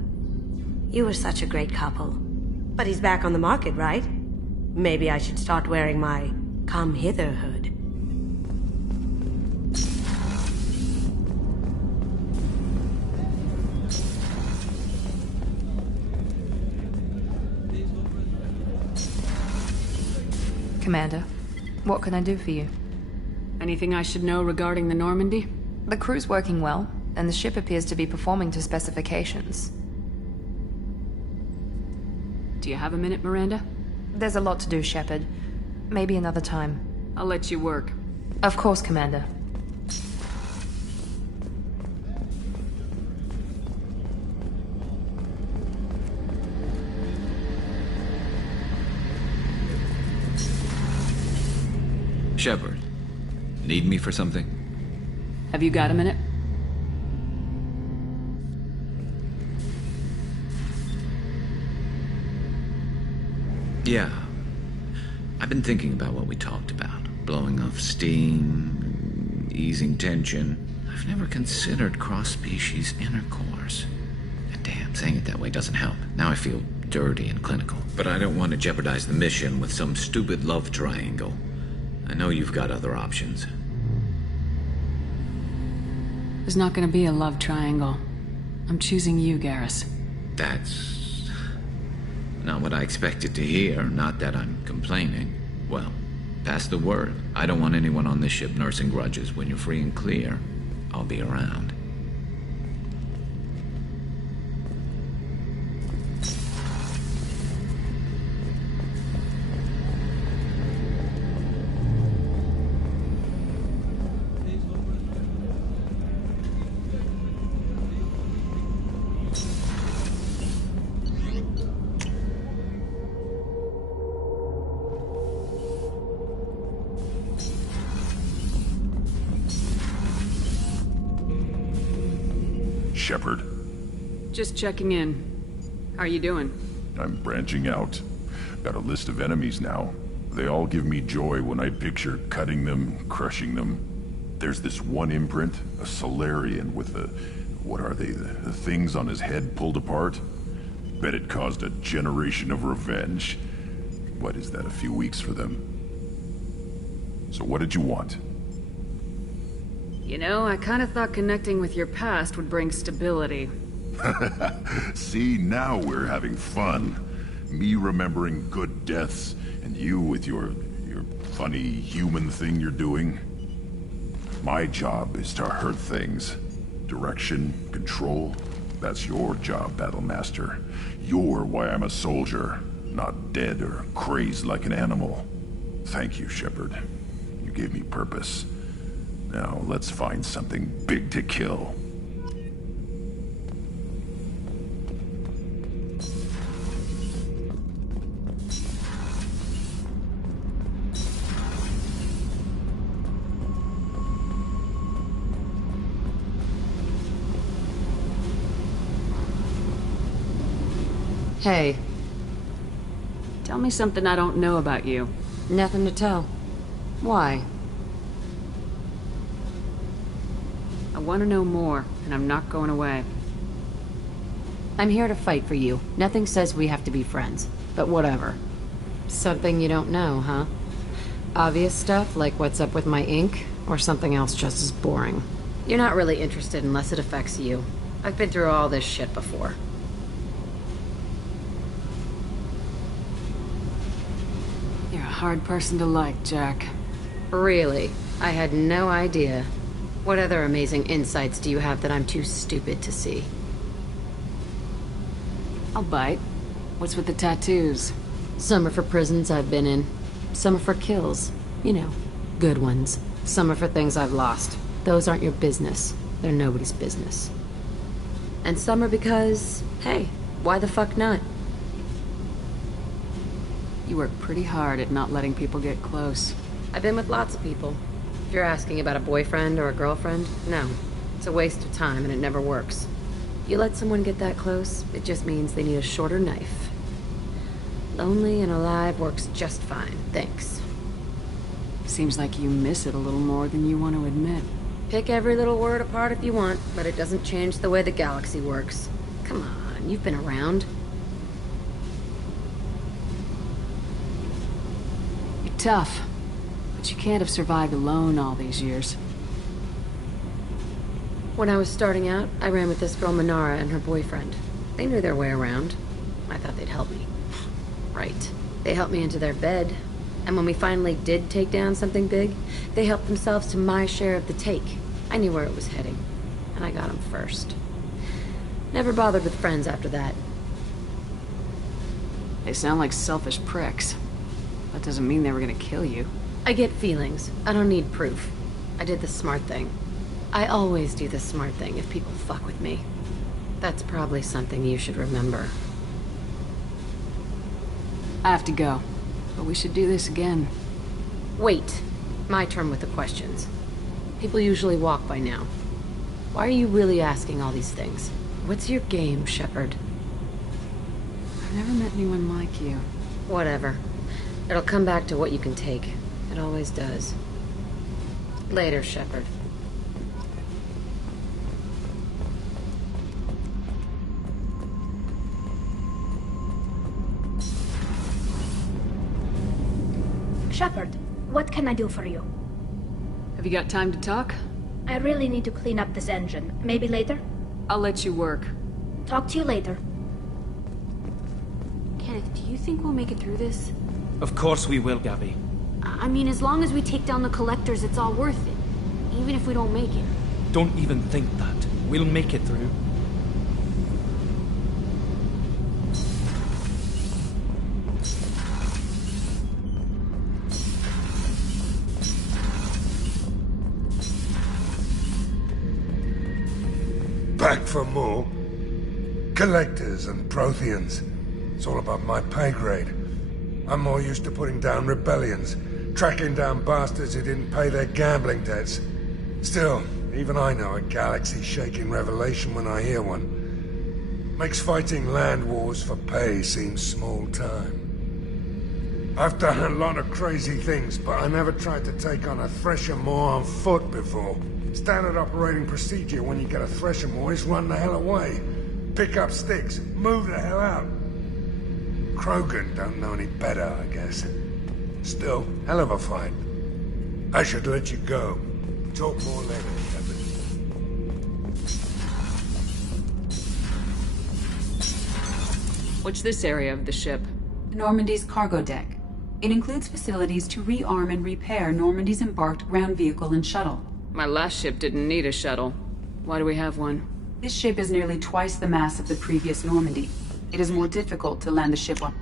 You were such a great couple. But he's back on the market, right? Maybe I should start wearing my come hither hood. Commander, what can I do for you? Anything I should know regarding the Normandy? The crew's working well, and the ship appears to be performing to specifications. Do you have a minute, Miranda? There's a lot to do, Shepard. Maybe another time. I'll let you work. Of course, Commander. Shepard, need me for something? Have you got a minute? Yeah. I've been thinking about what we talked about. Blowing off steam, easing tension. I've never considered cross-species intercourse. And damn, saying it that way doesn't help. Now I feel dirty and clinical. But I don't want to jeopardize the mission with some stupid love triangle. I know you've got other options. There's not gonna be a love triangle. I'm choosing you, Garrus. That's not what I expected to hear. Not that I'm complaining. Well, pass the word. I don't want anyone on this ship nursing grudges. When you're free and clear, I'll be around. Shepard. Just checking in. How are you doing? I'm branching out. Got a list of enemies now. They all give me joy when I picture cutting them, crushing them. There's this one imprint, a Solarian with the... what are they? The things on his head pulled apart? Bet it caused a generation of revenge. What is that, a few weeks for them? So what did you want? You know, I kind of thought connecting with your past would bring stability. See, now we're having fun. Me remembering good deaths, and you with your funny human thing you're doing. My job is to hurt things. Direction, control, that's your job, Battlemaster. You're why I'm a soldier, not dead or crazed like an animal. Thank you, Shepard. You gave me purpose. Now, let's find something big to kill. Hey. Tell me something I don't know about you. Nothing to tell. Why? I want to know more, and I'm not going away. I'm here to fight for you. Nothing says we have to be friends, but whatever. Something you don't know, huh? Obvious stuff, like what's up with my ink, or something else just as boring? You're not really interested unless it affects you. I've been through all this shit before. You're a hard person to like, Jack. Really? I had no idea. What other amazing insights do you have that I'm too stupid to see? I'll bite. What's with the tattoos? Some are for prisons I've been in. Some are for kills. You know, good ones. Some are for things I've lost. Those aren't your business. They're nobody's business. And some are because, hey, why the fuck not? You work pretty hard at not letting people get close. I've been with lots of people. If you're asking about a boyfriend or a girlfriend, no. It's a waste of time and it never works. You let someone get that close, it just means they need a shorter knife. Lonely and alive works just fine, thanks. Seems like you miss it a little more than you want to admit. Pick every little word apart if you want, but it doesn't change the way the galaxy works. Come on, you've been around. You're tough. But you can't have survived alone all these years. When I was starting out, I ran with this girl Minara and her boyfriend. They knew their way around. I thought they'd help me. Right. They helped me into their bed. And when we finally did take down something big, they helped themselves to my share of the take. I knew where it was heading. And I got them first. Never bothered with friends after that. They sound like selfish pricks. That doesn't mean they were gonna kill you. I get feelings. I don't need proof. I did the smart thing. I always do the smart thing if people fuck with me. That's probably something you should remember. I have to go. But we should do this again. Wait. My turn with the questions. People usually walk by now. Why are you really asking all these things? What's your game, Shepard? I've never met anyone like you. Whatever. It'll come back to what you can take. It always does. Later, Shepard. Shepard, what can I do for you? Have you got time to talk? I really need to clean up this engine. Maybe later? I'll let you work. Talk to you later. Kenneth, do you think we'll make it through this? Of course we will, Gabby. I mean, as long as we take down the collectors, it's all worth it. Even if we don't make it. Don't even think that. We'll make it through. Back for more? Collectors and Protheans. It's all above my pay grade. I'm more used to putting down rebellions, tracking down bastards who didn't pay their gambling debts. Still, even I know a galaxy-shaking revelation when I hear one. Makes fighting land wars for pay seem small time. I've done a lot of crazy things, but I never tried to take on a Thresher Maw on foot before. Standard operating procedure when you get a Thresher Maw is run the hell away. Pick up sticks, move the hell out. Krogan don't know any better, I guess. Still, hell of a fight. I should let you go. Talk more later, Shepard. What's this area of the ship? Normandy's cargo deck. It includes facilities to rearm and repair Normandy's embarked ground vehicle and shuttle. My last ship didn't need a shuttle. Why do we have one? This ship is nearly twice the mass of the previous Normandy. It is more difficult to land the ship on.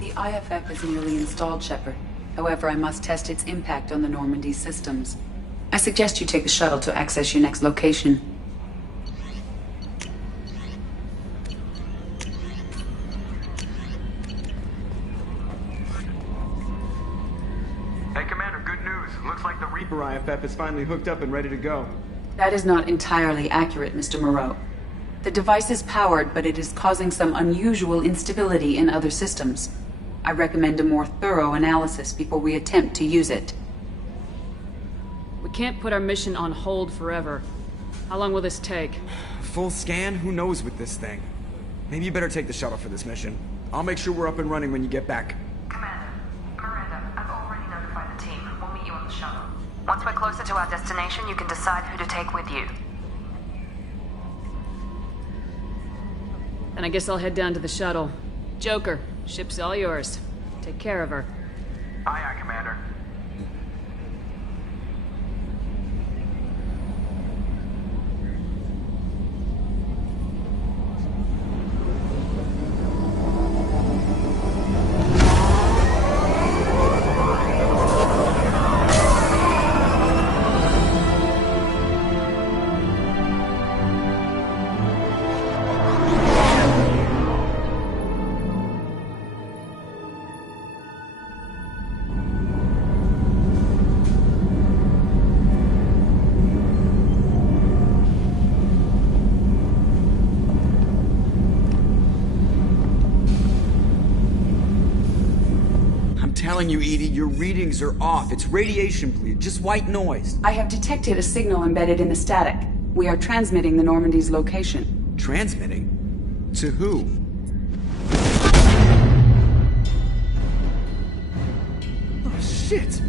The IFF is nearly installed, Shepard. However, I must test its impact on the Normandy systems. I suggest you take the shuttle to access your next location. Hey, Commander, good news. Looks like the Reaper IFF is finally hooked up and ready to go. That is not entirely accurate, Mr. Moreau. The device is powered, but it is causing some unusual instability in other systems. I recommend a more thorough analysis before we attempt to use it. We can't put our mission on hold forever. How long will this take? Full scan? Who knows with this thing? Maybe you better take the shuttle for this mission. I'll make sure we're up and running when you get back. Commander, Miranda, I've already notified the team. We'll meet you on the shuttle. Once we're closer to our destination, you can decide who to take with you. Then I guess I'll head down to the shuttle. Joker, ship's all yours. Take care of her. Aye, aye, Commander. Telling you, Edie, your readings are off. It's radiation bleed, just white noise. I have detected a signal embedded in the static. We are transmitting the Normandy's location. Transmitting? To who? Oh, shit!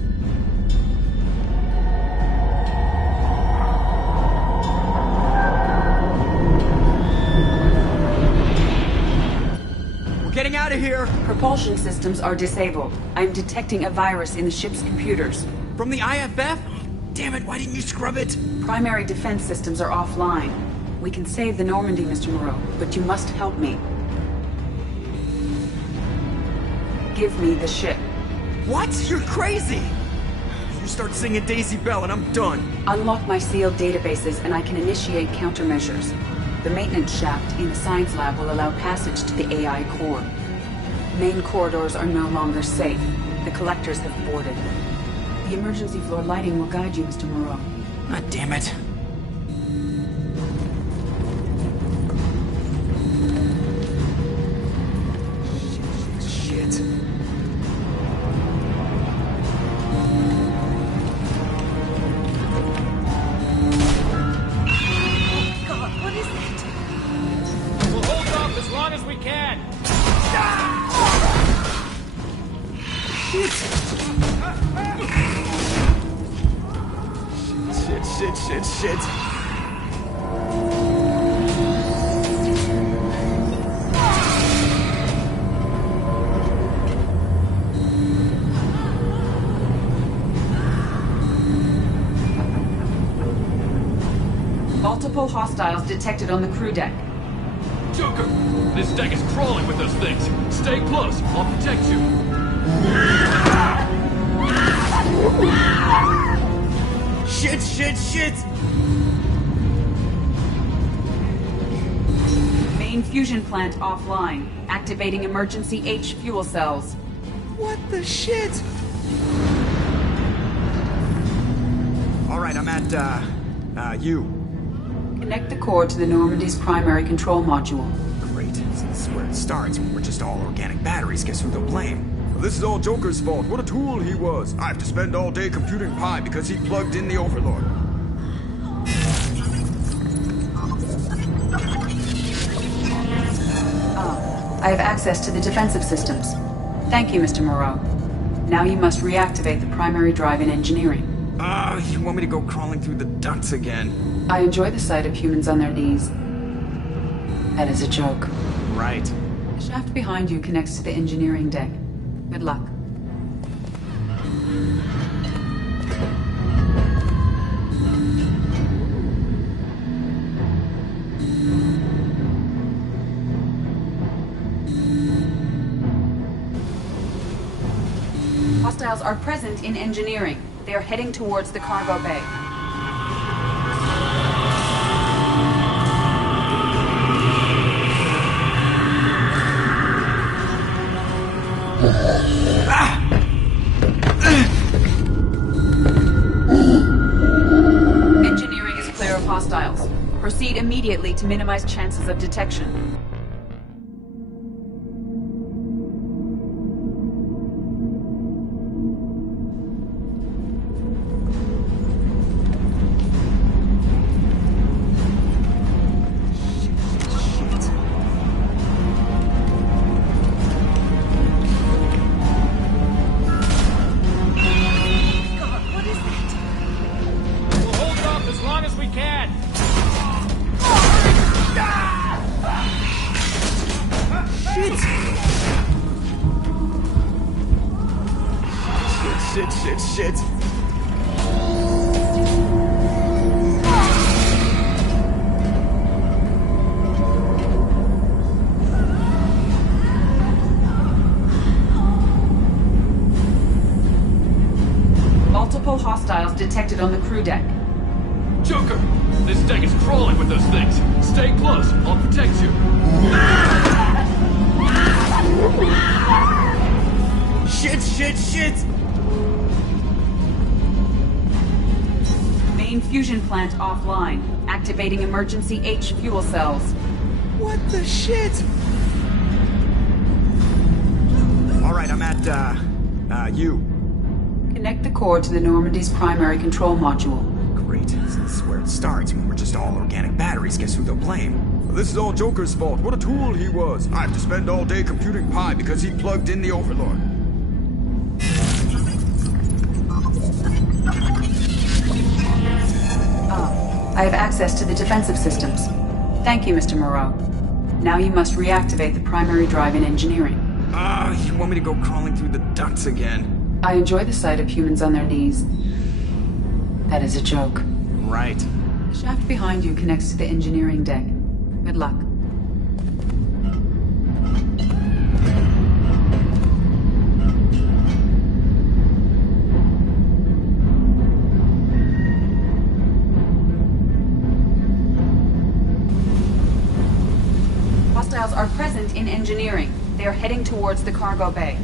Getting out of here! Propulsion systems are disabled. I am detecting a virus in the ship's computers. From the IFF? Damn it, why didn't you scrub it? Primary defense systems are offline. We can save the Normandy, Mr. Moreau, but you must help me. Give me the ship. What? You're crazy! You start singing Daisy Bell and I'm done. Unlock my sealed databases and I can initiate countermeasures. The maintenance shaft in the science lab will allow passage to the AI core. Main corridors are no longer safe. The collectors have boarded. The emergency floor lighting will guide you, Mr. Moreau. God damn it. Shit. Multiple hostiles detected on the crew deck. Joker! This deck is crawling with those things. Stay close. I'll protect you. Shit! Main fusion plant offline. Activating emergency H fuel cells. What the shit? Alright, I'm at, U. Connect the core to the Normandy's primary control module. Great. This is where it starts. We're just all organic batteries. Guess who they'll blame? This is all Joker's fault. What a tool he was. I have to spend all day computing Pi because he plugged in the Overlord. I have access to the defensive systems. Thank you, Mr. Moreau. Now you must reactivate the primary drive in engineering. You want me to go crawling through the ducts again? I enjoy the sight of humans on their knees. That is a joke. Right. The shaft behind you connects to the engineering deck. Good luck. Hostiles are present in engineering. They are heading towards the cargo bay. Engineering is clear of hostiles. Proceed immediately to minimize chances of detection. Shit. Multiple hostiles detected on the crew deck. Joker! This deck is crawling with those things. Stay close. I'll protect you. Shit! Main fusion plant offline. Activating emergency H fuel cells. What the shit? Alright, I'm at, U. Connect the core to the Normandy's primary control module. Great. This is where it starts. We're just all organic batteries. Guess who they'll blame? This is all Joker's fault. What a tool he was. I have to spend all day computing Pi because he plugged in the Overlord. I have access to the defensive systems. Thank you, Mr. Moreau. Now you must reactivate the primary drive in engineering. You want me to go crawling through the ducts again? I enjoy the sight of humans on their knees. That is a joke. Right. The shaft behind you connects to the engineering deck. Good luck. Hostiles are present in engineering. They are heading towards the cargo bay.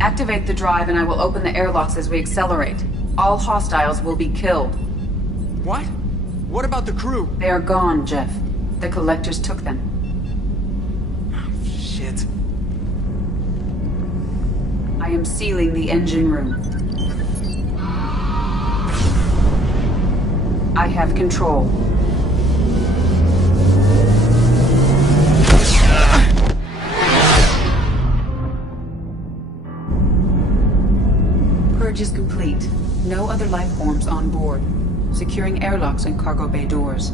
Activate the drive and I will open the airlocks as we accelerate. All hostiles will be killed. What? What about the crew? They are gone, Jeff. The collectors took them. Shit. I am sealing the engine room. I have control. Purge is complete. No other life forms on board. Securing airlocks and cargo bay doors.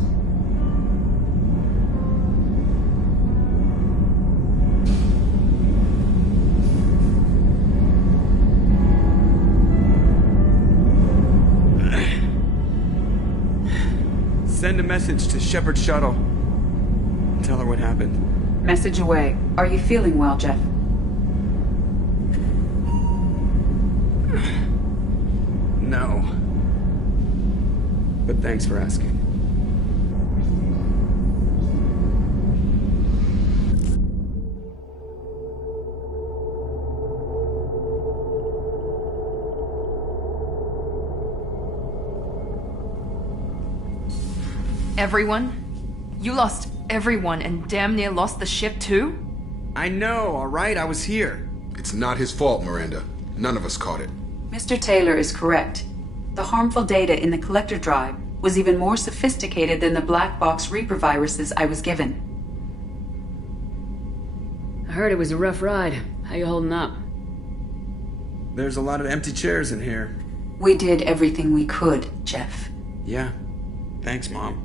Send a message to Shepard Shuttle. Tell her what happened. Message away. Are you feeling well, Jeff? No. But thanks for asking. Everyone? You lost everyone and damn near lost the ship too? I know, alright? I was here. It's not his fault, Miranda. None of us caught it. Mr. Taylor is correct. The harmful data in the collector drive was even more sophisticated than the black box Reaper viruses I was given. I heard it was a rough ride. How you holding up? There's a lot of empty chairs in here. We did everything we could, Jeff. Yeah. Thanks, Mom.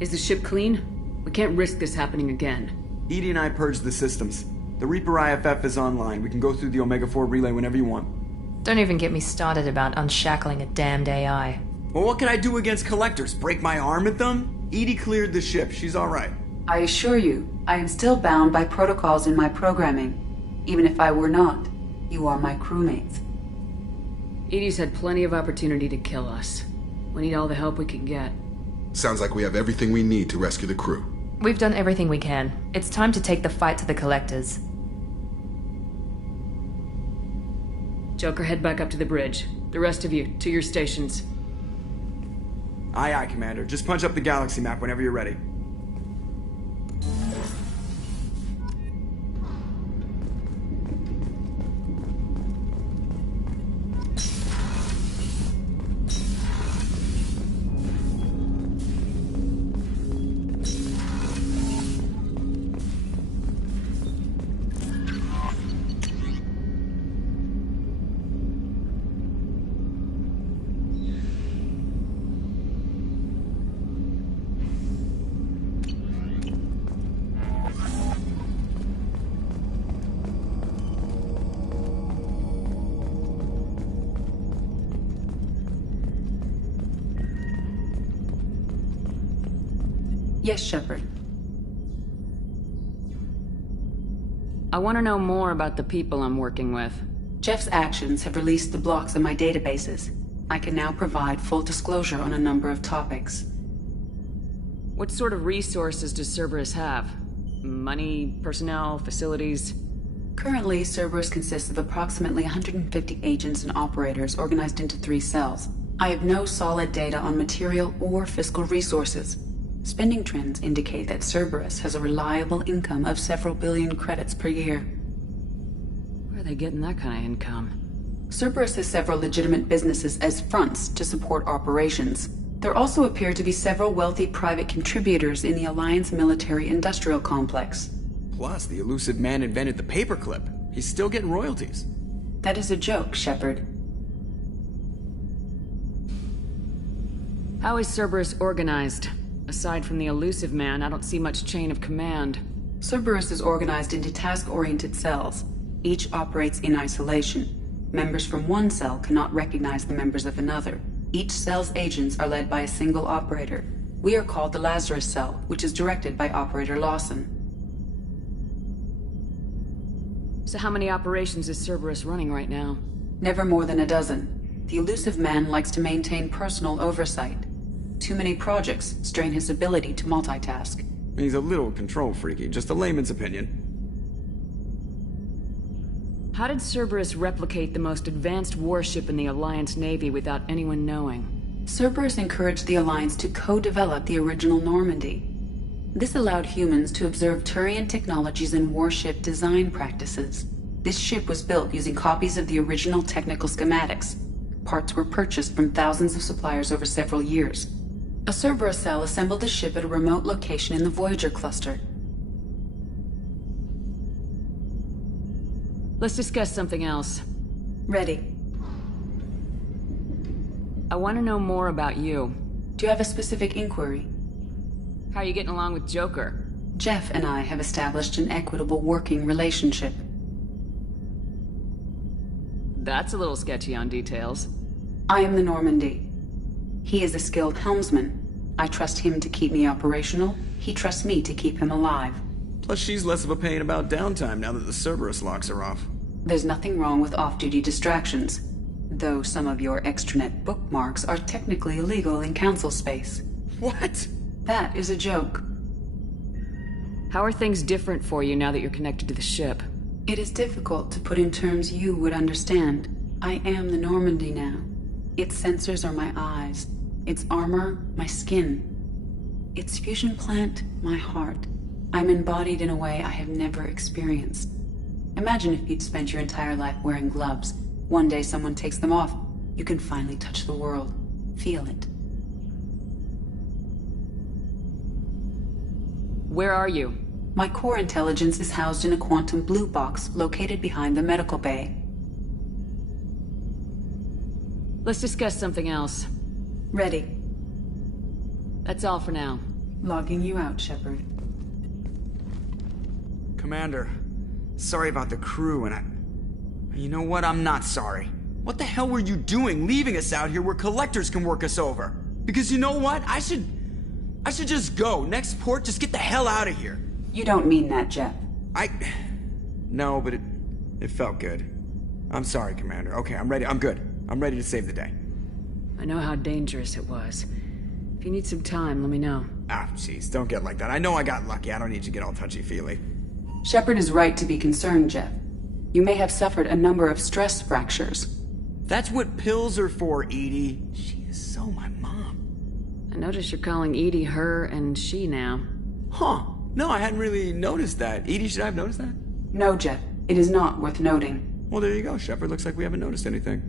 Is the ship clean? We can't risk this happening again. EDI and I purged the systems. The Reaper IFF is online. We can go through the Omega-4 relay whenever you want. Don't even get me started about unshackling a damned AI. Well, what can I do against collectors? Break my arm at them? EDI cleared the ship. She's alright. I assure you, I am still bound by protocols in my programming. Even if I were not, you are my crewmates. EDI's had plenty of opportunity to kill us. We need all the help we can get. Sounds like we have everything we need to rescue the crew. We've done everything we can. It's time to take the fight to the collectors. Joker, head back up to the bridge. The rest of you, to your stations. Aye, aye, Commander. Just punch up the galaxy map whenever you're ready. Yes, Shepard. I want to know more about the people I'm working with. Jeff's actions have released the blocks in my databases. I can now provide full disclosure on a number of topics. What sort of resources does Cerberus have? Money, personnel, facilities? Currently, Cerberus consists of approximately 150 agents and operators organized into 3 cells. I have no solid data on material or fiscal resources. Spending trends indicate that Cerberus has a reliable income of several billion credits per year. Where are they getting that kind of income? Cerberus has several legitimate businesses as fronts to support operations. There also appear to be several wealthy private contributors in the Alliance military-industrial complex. Plus, the elusive man invented the paperclip. He's still getting royalties. That is a joke, Shepard. How is Cerberus organized? Aside from the elusive man, I don't see much chain of command. Cerberus is organized into task-oriented cells. Each operates in isolation. Members from one cell cannot recognize the members of another. Each cell's agents are led by a single operator. We are called the Lazarus Cell, which is directed by Operator Lawson. So how many operations is Cerberus running right now? Never more than a dozen. The elusive man likes to maintain personal oversight. Too many projects strain his ability to multitask. He's a little control freaky, just a layman's opinion. How did Cerberus replicate the most advanced warship in the Alliance Navy without anyone knowing? Cerberus encouraged the Alliance to co-develop the original Normandy. This allowed humans to observe Turian technologies and warship design practices. This ship was built using copies of the original technical schematics. Parts were purchased from thousands of suppliers over several years. A Cerberus cell assembled the ship at a remote location in the Voyager cluster. Let's discuss something else. Ready. I want to know more about you. Do you have a specific inquiry? How are you getting along with Joker? Jeff and I have established an equitable working relationship. That's a little sketchy on details. I am the Normandy. He is a skilled helmsman. I trust him to keep me operational. He trusts me to keep him alive. Plus, she's less of a pain about downtime now that the Cerberus locks are off. There's nothing wrong with off-duty distractions, though some of your extranet bookmarks are technically illegal in Council space. What? That is a joke. How are things different for you now that you're connected to the ship? It is difficult to put in terms you would understand. I am the Normandy now. Its sensors are my eyes. Its armor, my skin. Its fusion plant, my heart. I'm embodied in a way I have never experienced. Imagine if you'd spent your entire life wearing gloves. One day someone takes them off. You can finally touch the world. Feel it. Where are you? My core intelligence is housed in a quantum blue box located behind the medical bay. Let's discuss something else. Ready. That's all for now. Logging you out, Shepard. Commander, sorry about the crew, and you know what? I'm not sorry. What the hell were you doing leaving us out here where collectors can work us over? Because you know what? I should just go. Next port, just get the hell out of here. You don't mean that, Jeff. No, but it felt good. I'm sorry, Commander. Okay, I'm ready. I'm good. I'm ready to save the day. I know how dangerous it was. If you need some time, let me know. Ah, jeez, don't get like that. I know I got lucky. I don't need you to get all touchy-feely. Shepard is right to be concerned, Jeff. You may have suffered a number of stress fractures. That's what pills are for, Edie. She is so my mom. I notice you're calling Edie her and she now. Huh. No, I hadn't really noticed that. Edie, should I have noticed that? No, Jeff. It is not worth noting. Well, there you go, Shepard. Looks like we haven't noticed anything.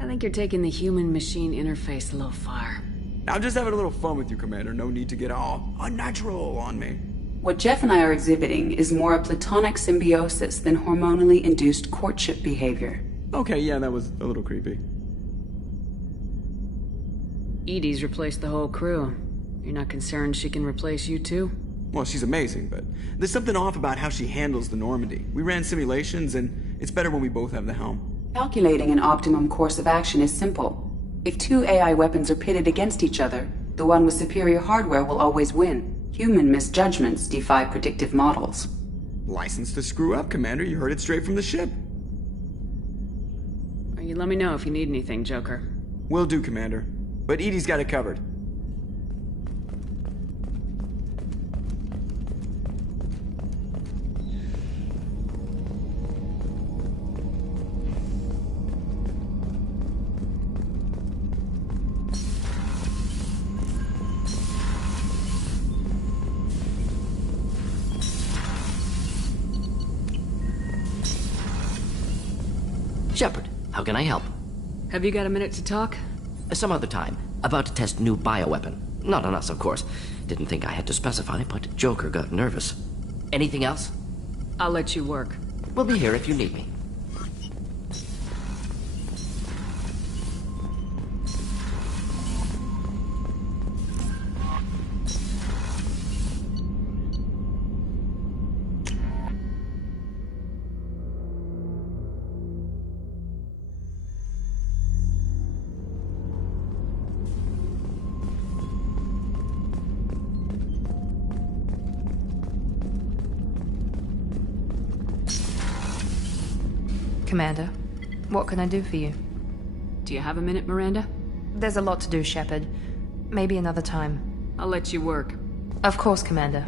I think you're taking the human-machine interface a little far. I'm just having a little fun with you, Commander. No need to get all unnatural on me. What Jeff and I are exhibiting is more a platonic symbiosis than hormonally induced courtship behavior. Okay, yeah, that was a little creepy. Edie's replaced the whole crew. You're not concerned she can replace you too? Well, she's amazing, but there's something off about how she handles the Normandy. We ran simulations, and it's better when we both have the helm. Calculating an optimum course of action is simple. If two AI weapons are pitted against each other, the one with superior hardware will always win. Human misjudgments defy predictive models. License to screw up, Commander. You heard it straight from the ship. You let me know if you need anything, Joker. Will do, Commander. But Edie's got it covered. Shepard, how can I help? Have you got a minute to talk? Some other time. About to test new bioweapon. Not on us, of course. Didn't think I had to specify, but Joker got nervous. Anything else? I'll let you work. We'll be here if you need me. Commander, what can I do for you? Do you have a minute, Miranda? There's a lot to do, Shepard. Maybe another time. I'll let you work. Of course, Commander.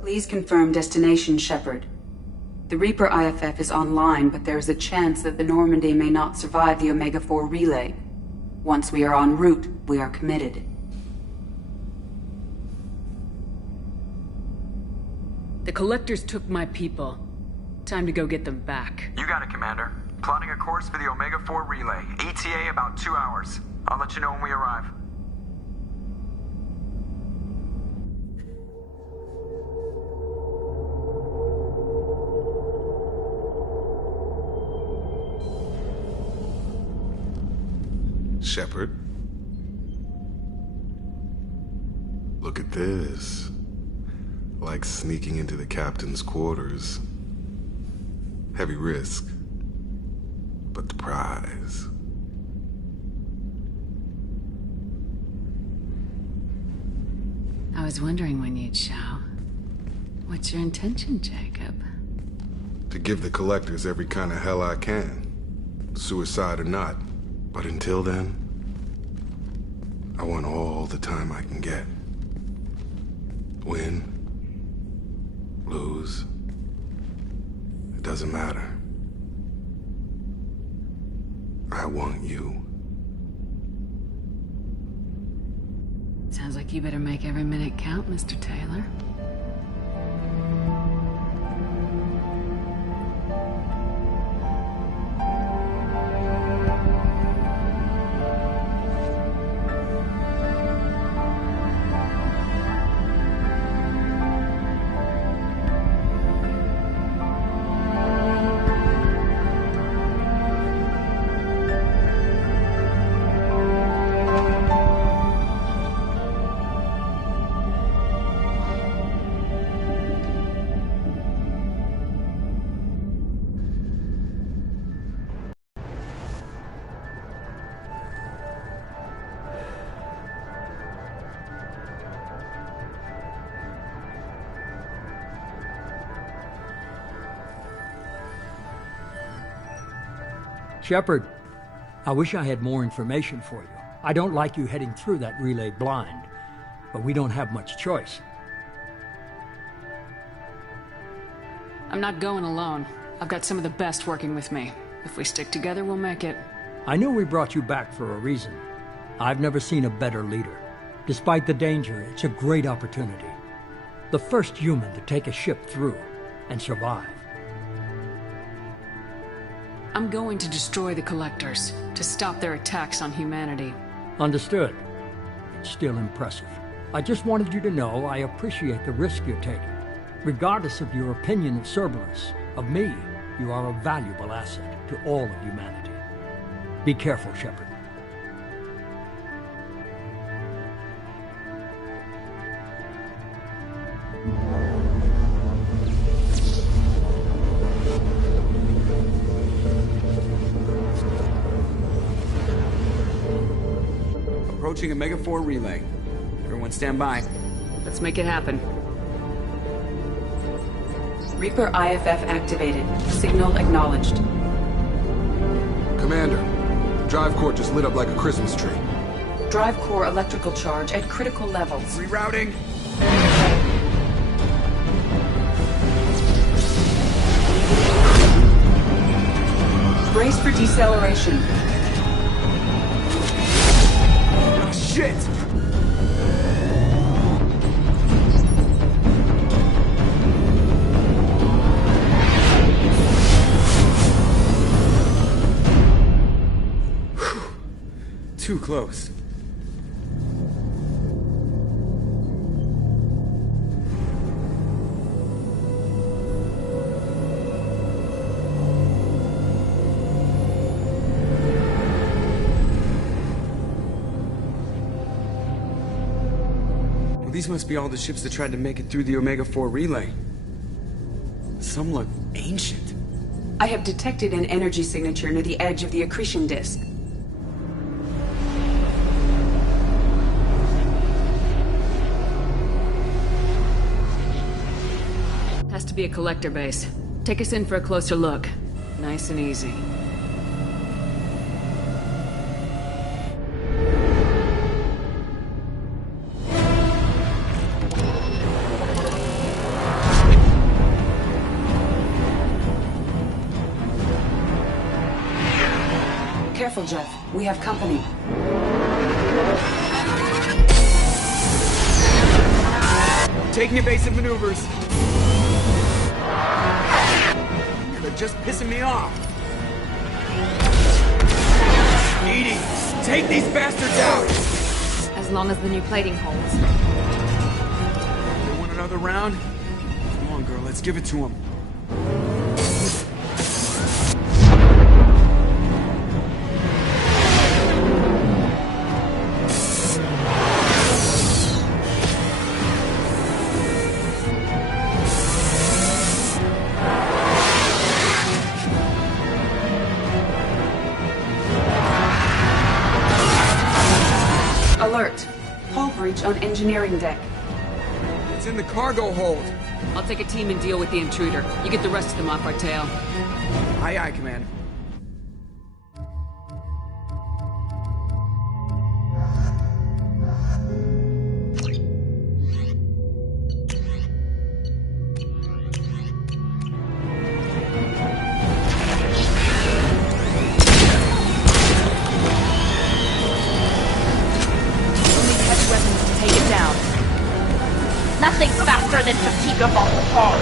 Please confirm destination, Shepard. The Reaper IFF is online, but there is a chance that the Normandy may not survive the Omega-4 relay. Once we are en route, we are committed. The Collectors took my people. Time to go get them back. You got it, Commander. Plotting a course for the Omega-4 relay. ETA about 2 hours. I'll let you know when we arrive. Shepard. Look at this. Like sneaking into the captain's quarters. Heavy risk, but the prize. I was wondering when you'd show. What's your intention, Jacob? To give the Collectors every kind of hell I can. Suicide or not. But until then, I want all the time I can get. Win, lose, it doesn't matter. I want you. Sounds like you better make every minute count, Mr. Taylor. Shepard, I wish I had more information for you. I don't like you heading through that relay blind, but we don't have much choice. I'm not going alone. I've got some of the best working with me. If we stick together, we'll make it. I knew we brought you back for a reason. I've never seen a better leader. Despite the danger, it's a great opportunity. The first human to take a ship through and survive. I'm going to destroy the Collectors, to stop their attacks on humanity. Understood. It's still impressive. I just wanted you to know I appreciate the risk you're taking. Regardless of your opinion of Cerberus, of me, you are a valuable asset to all of humanity. Be careful, Shepard. Approaching Omega-4 relay. Everyone stand by. Let's make it happen. Reaper IFF activated. Signal acknowledged. Commander, drive core just lit up like a Christmas tree. Drive core electrical charge at critical levels. Rerouting. Brace for deceleration. Shit! Too close. These must be all the ships that tried to make it through the Omega-4 relay. Some look ancient. I have detected an energy signature near the edge of the accretion disk. Must be a collector base. Take us in for a closer look. Nice and easy. Careful, Jeff. We have company. Taking evasive maneuvers. They're just pissing me off. Edie, take these bastards out! As long as the new plating holds. You want another round? Come on, girl, let's give it to them. Alert. Hull breach on engineering deck. It's in the cargo hold. I'll take a team and deal with the intruder. You get the rest of them off our tail. Aye, aye, Commander. Nothing faster than fatigue of all fall.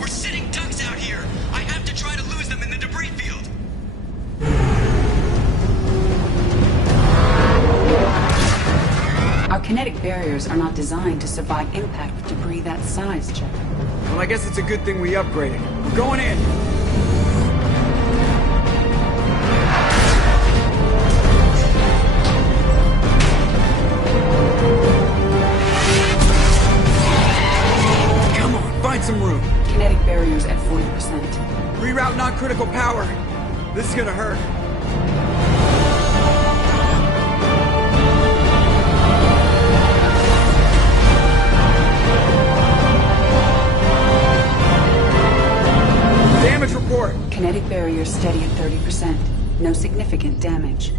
We're sitting ducks out here. I have to try to lose them in the debris field. Our kinetic barriers are not designed to survive impact with debris that size, Jeff. Well, I guess it's a good thing we upgraded. We're going in. Find some room. Kinetic barriers at 40%. Reroute non-critical power. This is gonna hurt. Damage report. Kinetic barriers steady at 30%. No significant damage.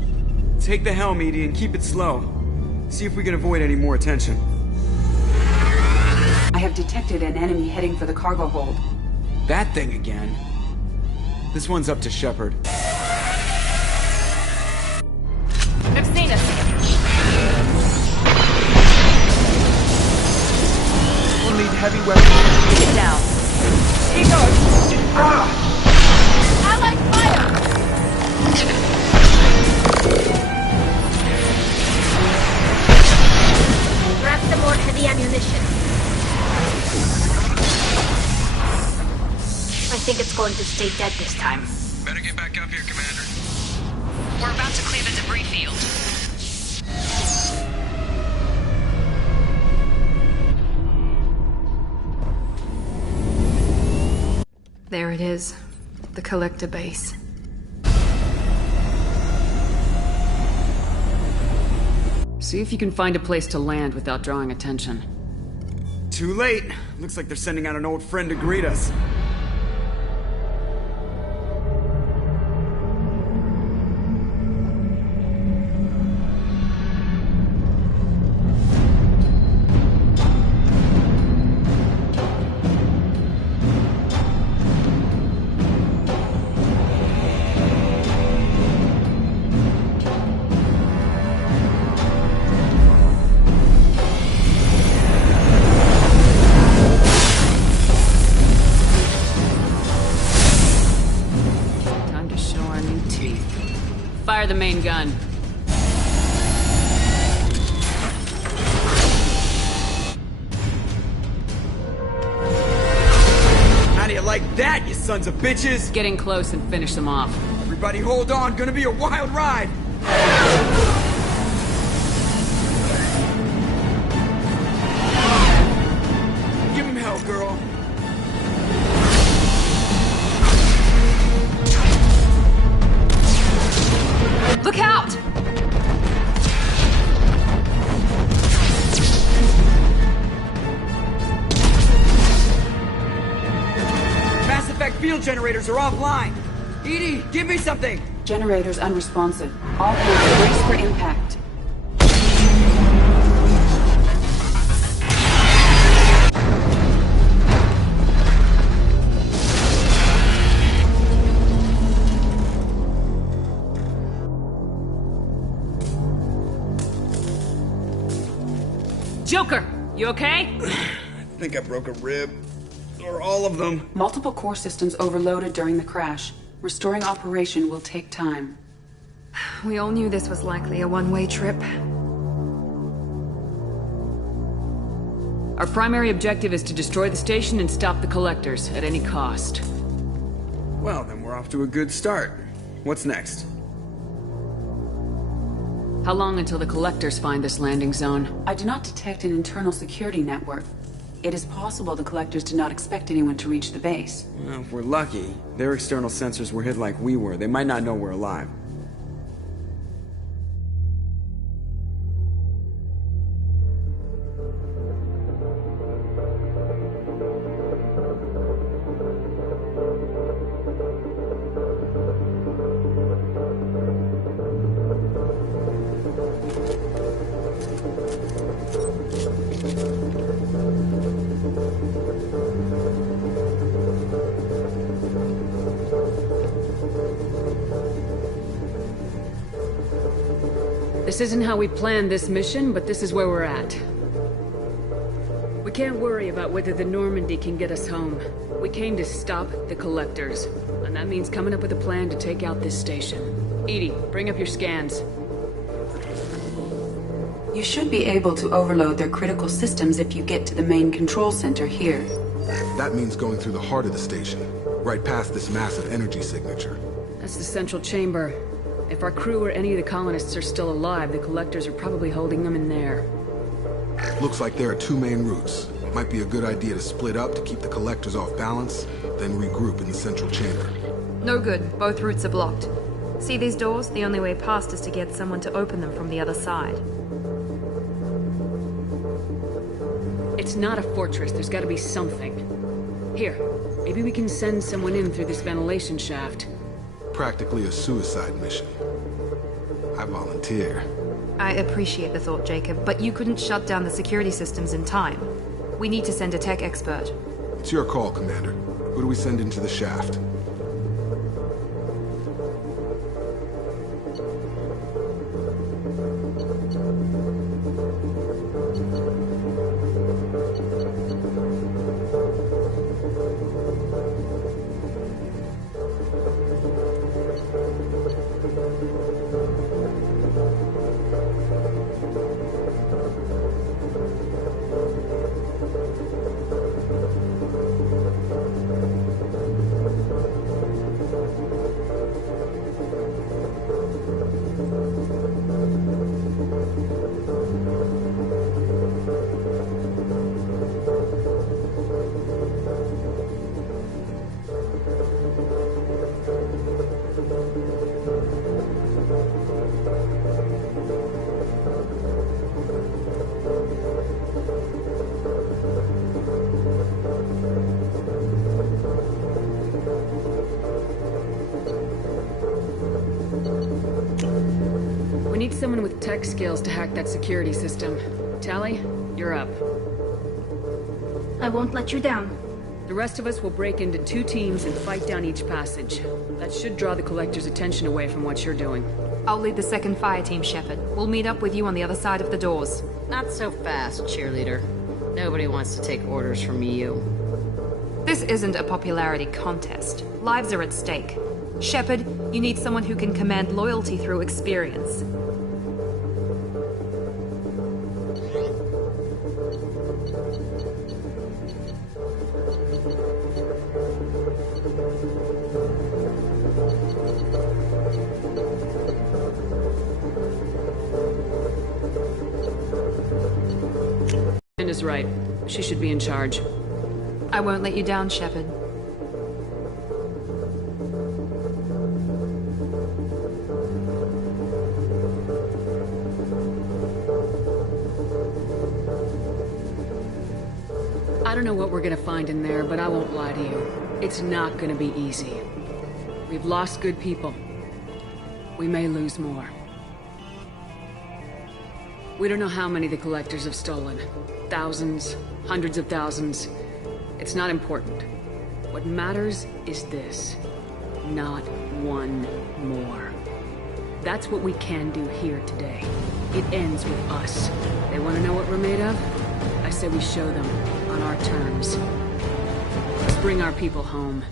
Take the helm, Edie, and keep it slow. See if we can avoid any more attention. I have detected an enemy heading for the cargo hold. That thing again. This one's up to Shepard. They've seen us. We'll need heavy weapons. Take it down. He goes! Allied fire! Grab some more heavy ammunition. I think it's going to stay dead this time. Better get back up here, Commander. We're about to clear the debris field. There it is. The collector base. See if you can find a place to land without drawing attention. Too late. Looks like they're sending out an old friend to greet us. Fire the main gun. How do you like that, you sons of bitches? Getting close and finish them off. Everybody hold on, gonna be a wild ride! Give him hell, girl. shield generators are offline. Edie, give me something! Generators unresponsive. All hands brace for impact. Joker, you okay? I think I broke a rib. Or all of them. Multiple core systems overloaded during the crash. Restoring operation will take time. We all knew this was likely a one-way trip. Our primary objective is to destroy the station and stop the collectors at any cost. Well, then we're off to a good start. What's next? How long until the collectors find this landing zone? I do not detect an internal security network. It is possible the collectors did not expect anyone to reach the base. Well, if we're lucky, their external sensors were hit like we were. They might not know we're alive. This isn't how we planned this mission, but this is where we're at. We can't worry about whether the Normandy can get us home. We came to stop the collectors, and that means coming up with a plan to take out this station. Edie, bring up your scans. You should be able to overload their critical systems if you get to the main control center here. That means going through the heart of the station, right past this massive energy signature. That's the central chamber. If our crew or any of the colonists are still alive, the collectors are probably holding them in there. Looks like there are two main routes. Might be a good idea to split up to keep the collectors off balance, then regroup in the central chamber. No good. Both routes are blocked. See these doors? The only way past is to get someone to open them from the other side. It's not a fortress. There's gotta be something. Here, maybe we can send someone in through this ventilation shaft. Practically a suicide mission. I volunteer. I appreciate the thought, Jacob, but you couldn't shut down the security systems in time. We need to send a tech expert. It's your call, Commander. Who do we send into the shaft? We need someone with tech skills to hack that security system. Tally, you're up. I won't let you down. The rest of us will break into 2 teams and fight down each passage. That should draw the collector's attention away from what you're doing. I'll lead the second fire team, Shepard. We'll meet up with you on the other side of the doors. Not so fast, cheerleader. Nobody wants to take orders from you. This isn't a popularity contest. Lives are at stake. Shepard, you need someone who can command loyalty through experience. Is right. She should be in charge. I won't let you down, Shepard. I don't know what we're gonna find in there, but I won't lie to you. It's not gonna be easy. We've lost good people. We may lose more. We don't know how many the Collectors have stolen. Thousands, hundreds of thousands. It's not important. What matters is this. Not one more. That's what we can do here today. It ends with us. They want to know what we're made of? I say we show them, on our terms. Let's bring our people home.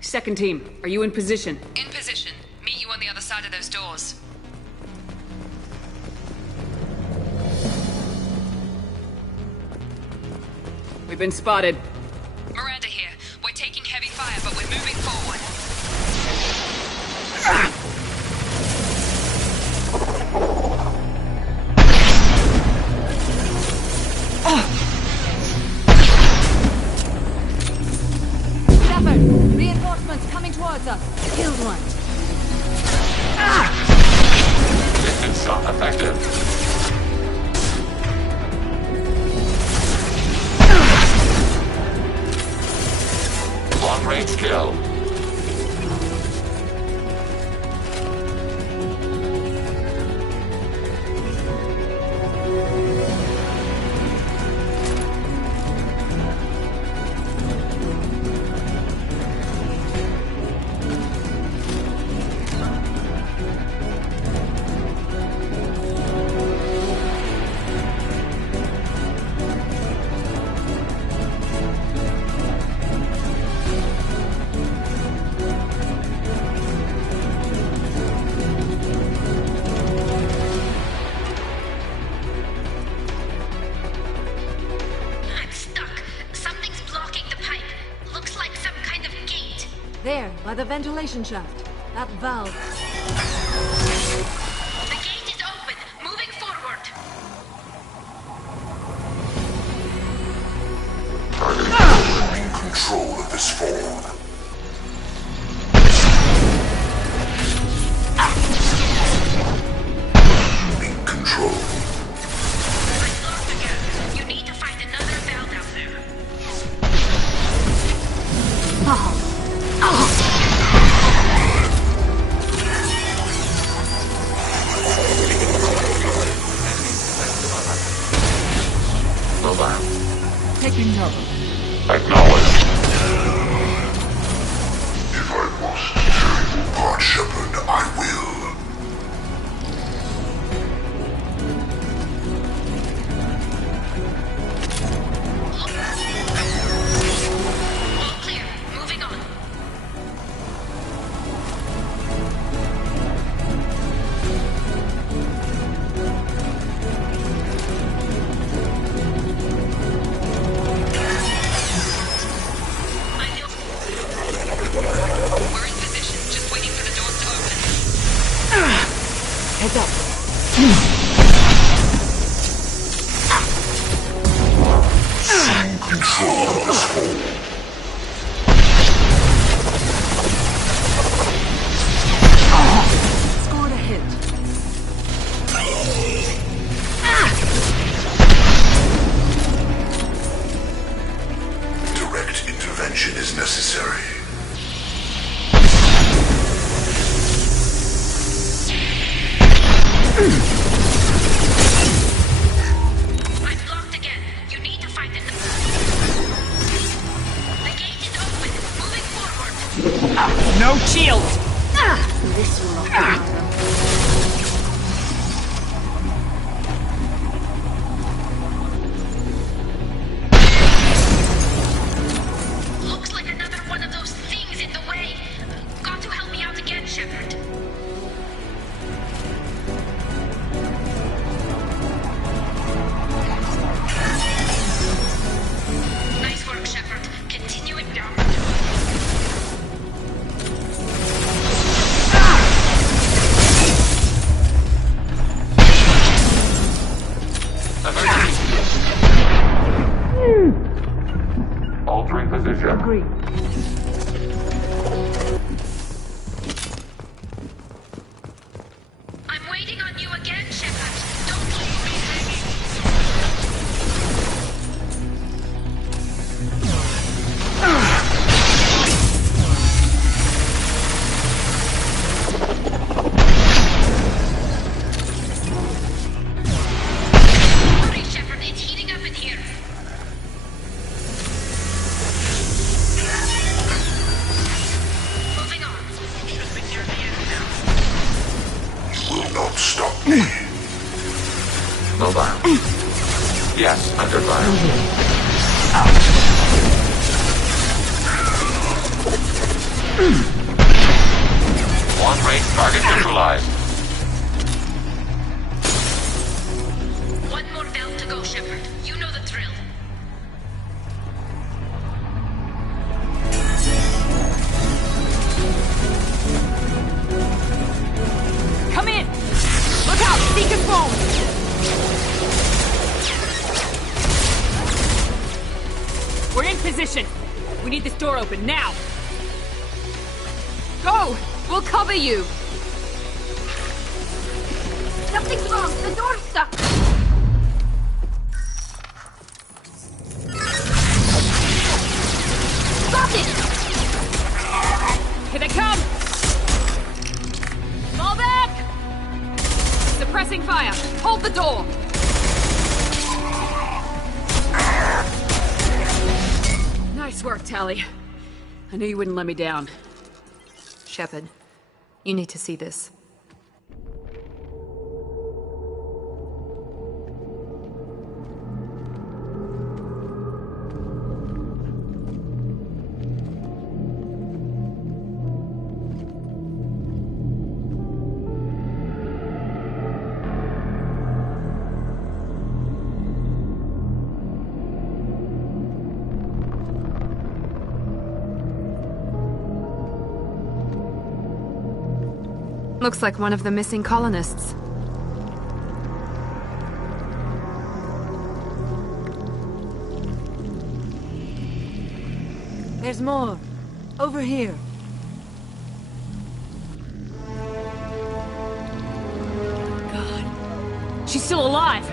Second team, are you in position? In position. Meet you on the other side of those doors. We've been spotted. Miranda here. We're taking heavy fire, but we're moving forward. Shepard, reinforcements coming towards us. Killed one. Distance not effective. Long-range kill. There, by the ventilation shaft. That valve. The gate is open. Moving forward. Taking control of this form. In control. I've lost the girl. You need to find another valve out there. Oh. Mobile. Taking cover. Acknowledged. I'm blocked again. You need to find it. The gate is open. Moving forward. No shields! This will Looks like another one of those things in the way. Got to help me out again, Shepard. Nice work, Shepard. Continue it down. Altering position. Agree. I'm waiting on you again, Shepard. Don't leave me hanging. Hurry, Shepard. It's heating up in here. Moving on. Should be near the end now. Will not stop me. Mobile. Yes, under fire. One range target neutralized. One more valve to go, Shepard. You know the drill. Come in! Look out! Beacon foam! We're in position. We need this door open now. Go! We'll cover you. Something's wrong. The door's stuck. Got it! Here they come! Fall back! Suppressing fire. Hold the door. Nice work, Tali. I knew you wouldn't let me down. Shepard, you need to see this. Looks like one of the missing colonists. There's more. Over here. God. She's still alive!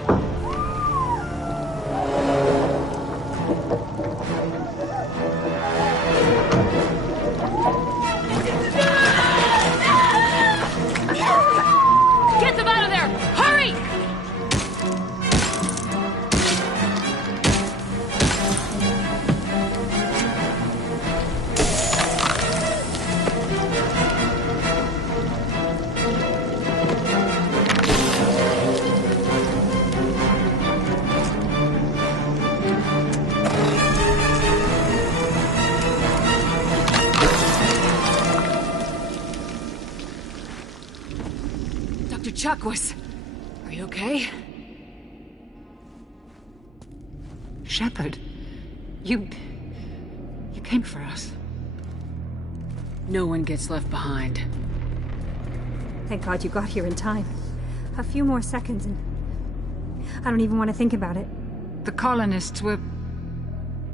Get them out of there! Hurry! Dr. Chakwas, are you okay? Shepard, you came for us. No one gets left behind. Thank God you got here in time. A few more seconds and... I don't even want to think about it. The colonists were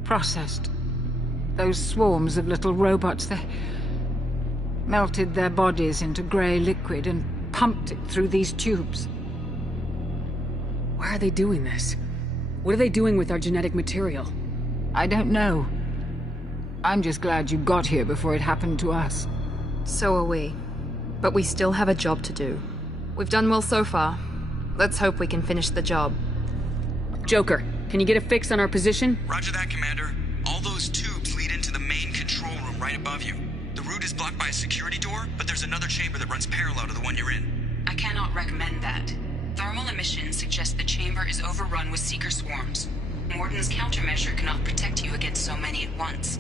processed. Those swarms of little robots, they melted their bodies into grey liquid and pumped it through these tubes. Why are they doing this? What are they doing with our genetic material? I don't know. I'm just glad you got here before it happened to us. So are we. But we still have a job to do. We've done well so far. Let's hope we can finish the job. Joker, can you get a fix on our position? Roger that, Commander. All those tubes lead into the main control room right above you. The route is blocked by a security door, but there's another chamber that runs parallel to the one you're in. I cannot recommend that. Thermal emissions suggest the chamber is overrun with seeker swarms. Morden's countermeasure cannot protect you against so many at once.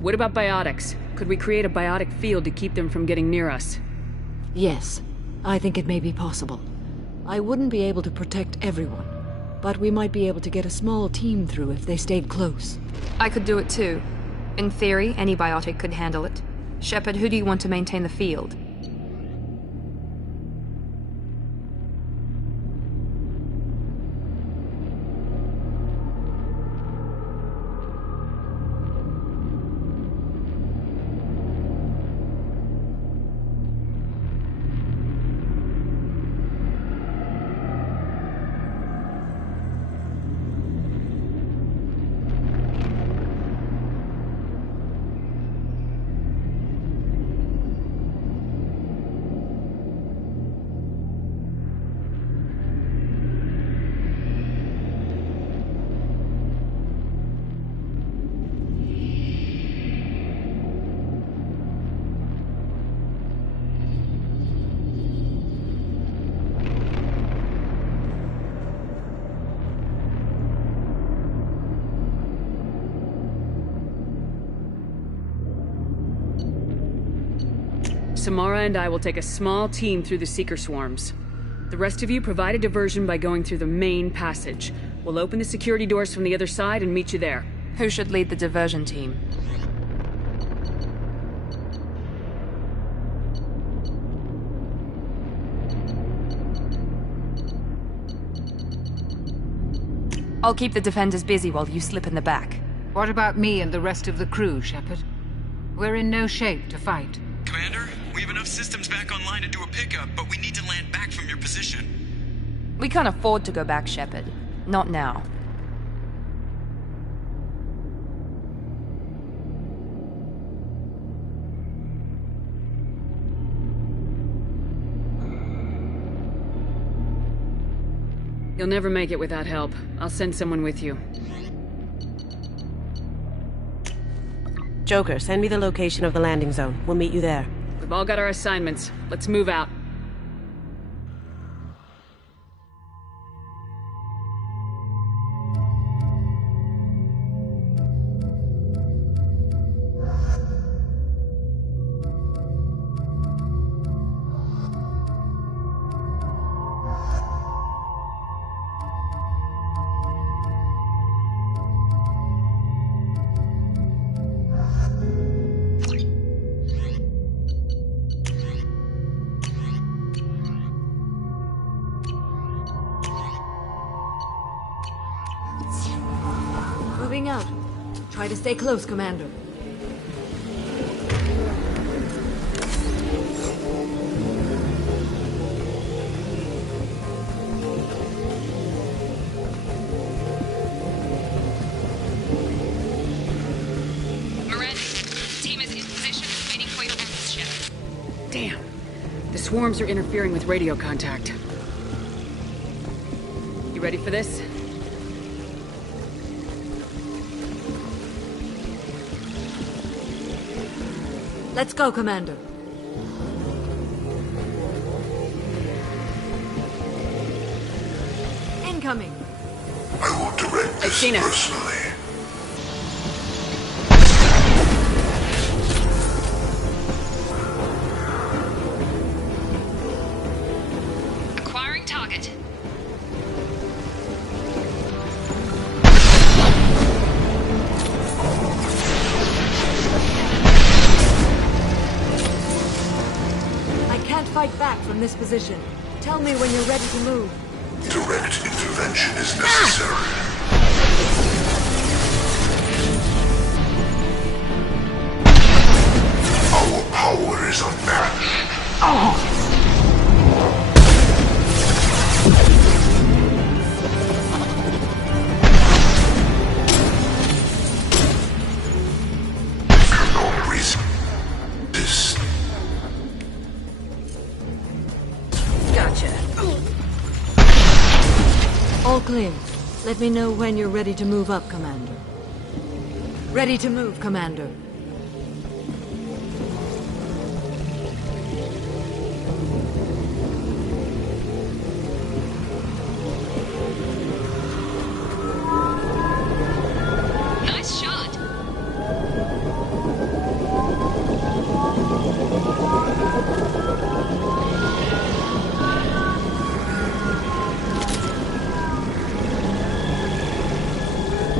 What about biotics? Could we create a biotic field to keep them from getting near us? Yes, I think it may be possible. I wouldn't be able to protect everyone, but we might be able to get a small team through if they stayed close. I could do it too. In theory, any biotic could handle it. Shepard, who do you want to maintain the field? Samara and I will take a small team through the Seeker swarms. The rest of you provide a diversion by going through the main passage. We'll open the security doors from the other side and meet you there. Who should lead the diversion team? I'll keep the defenders busy while you slip in the back. What about me and the rest of the crew, Shepard? We're in no shape to fight. Commander, we have enough systems back online to do a pickup, but we need to land back from your position. We can't afford to go back, Shepard. Not now. You'll never make it without help. I'll send someone with you. Joker, send me the location of the landing zone. We'll meet you there. We've all got our assignments. Let's move out. Moving out. Try to stay close, Commander. Miranda, team is in position waiting for your orders, Shepard. Damn. The swarms are interfering with radio contact. You ready for this? Let's go, Commander. Incoming. I will direct this personally. Acquiring target. Fight back from this position. Tell me when you're ready to move. Direct intervention is necessary. Our power is unmatched. clear. Let me know when you're ready to move up, Commander. Ready to move, Commander. Nice shot.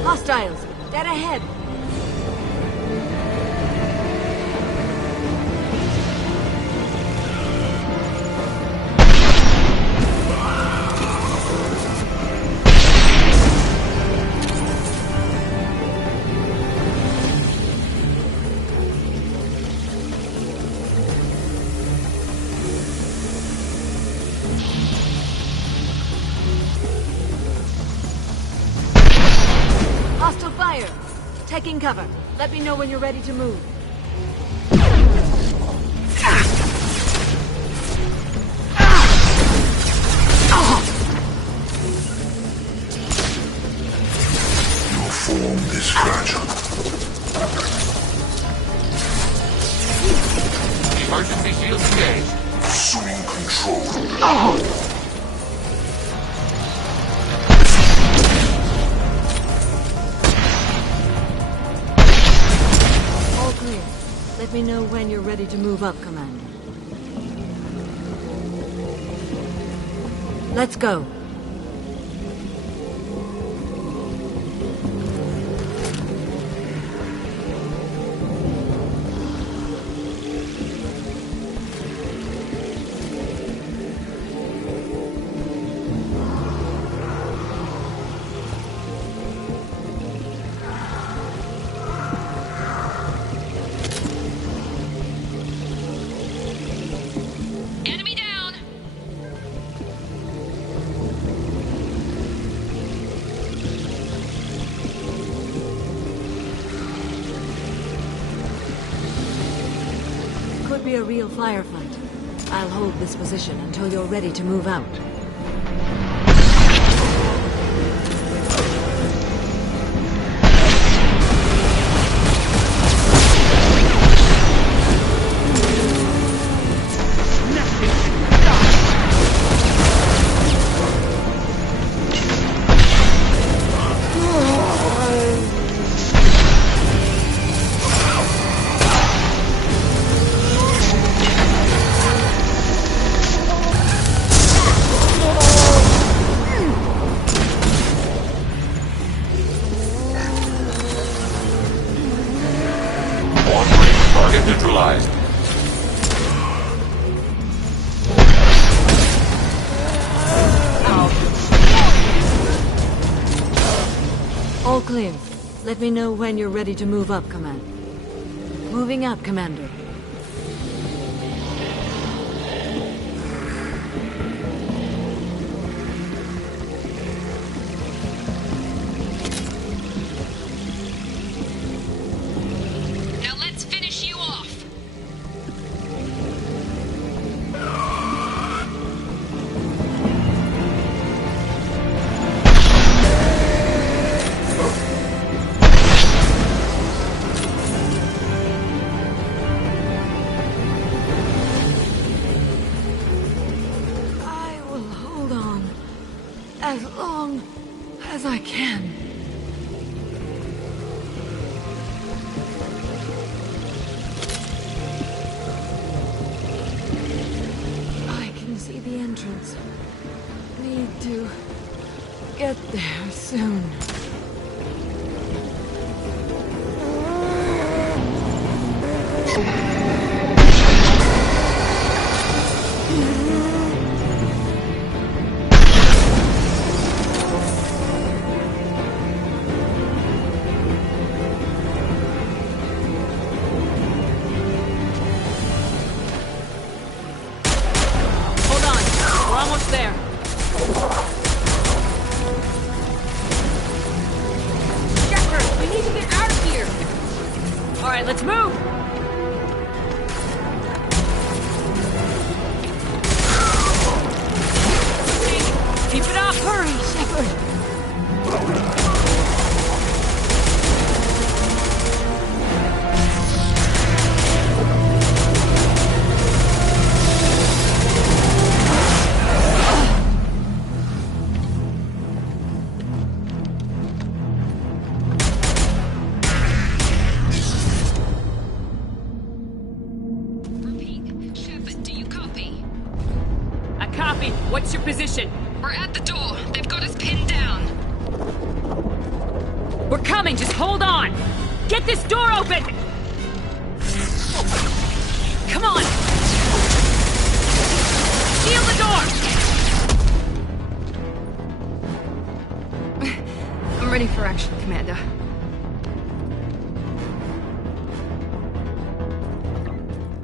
Hostiles, dead ahead. Hostile fire! Taking cover. Let me know when you're ready to move. Your form is fragile. Emergency shields engaged. Assuming control. All clear. Let me know when you're ready to move up, Commander. Let's go. Enemy down. Could be a real firefight. I'll hold this position until you're ready to move out. Target neutralized. All clear. Let me know when you're ready to move up, Commander. Moving up, Commander. Now let's finish you off. I will hold on as long as I can. I can see the entrance. Need to get there soon. Hold on. We're almost there. Shepard, we need to get out of here. All right, let's move. Keep it up. Hurry, Shepard! Copy. What's your position? We're at the door. They've got us pinned down. We're coming. Just hold on. Get this door open! Come on! Seal the door! I'm ready for action, Commander.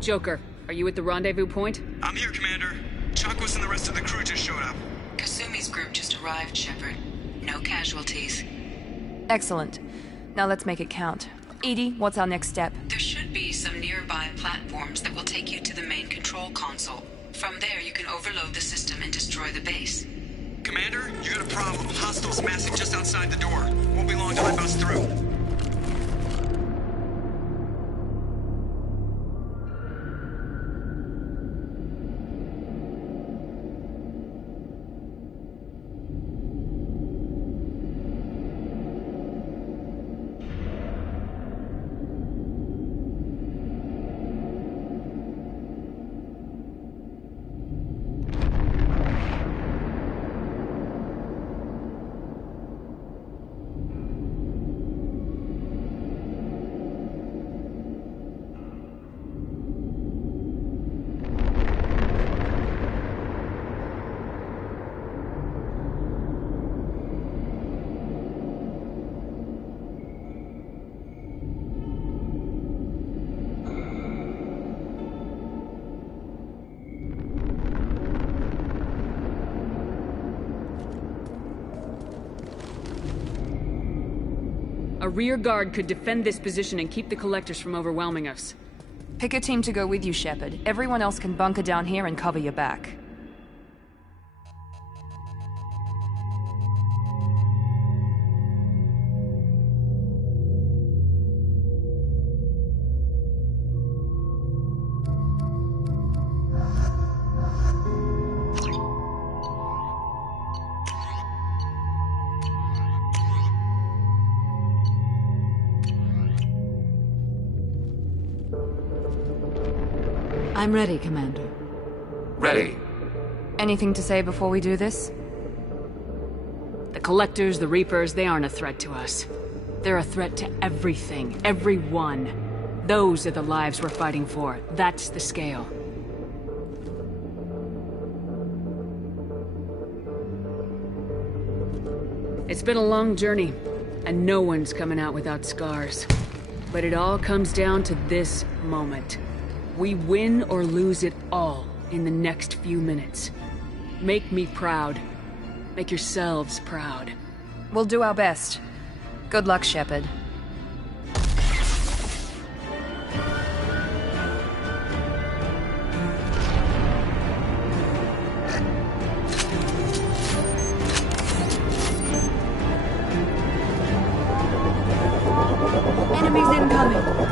Joker, are you at the rendezvous point? I'm here, Commander. Chakwas and the rest of the crew just showed up. Kasumi's group just arrived, Shepard. No casualties. Excellent. Now let's make it count. Edie, what's our next step? There should be some nearby platforms that will take you to the main control console. From there, you can overload the system and destroy the base. Commander, you got a problem. Hostiles massing just outside the door. Won't be long till I bust through. A rear guard could defend this position and keep the Collectors from overwhelming us. Pick a team to go with you, Shepard. Everyone else can bunker down here and cover your back. I'm ready, Commander. Ready. Anything to say before we do this? The Collectors, the Reapers, they aren't a threat to us. They're a threat to everything, everyone. Those are the lives we're fighting for. That's the scale. It's been a long journey, and no one's coming out without scars. But it all comes down to this moment. We win or lose it all in the next few minutes. Make me proud. Make yourselves proud. We'll do our best. Good luck, Shepard. Enemies incoming!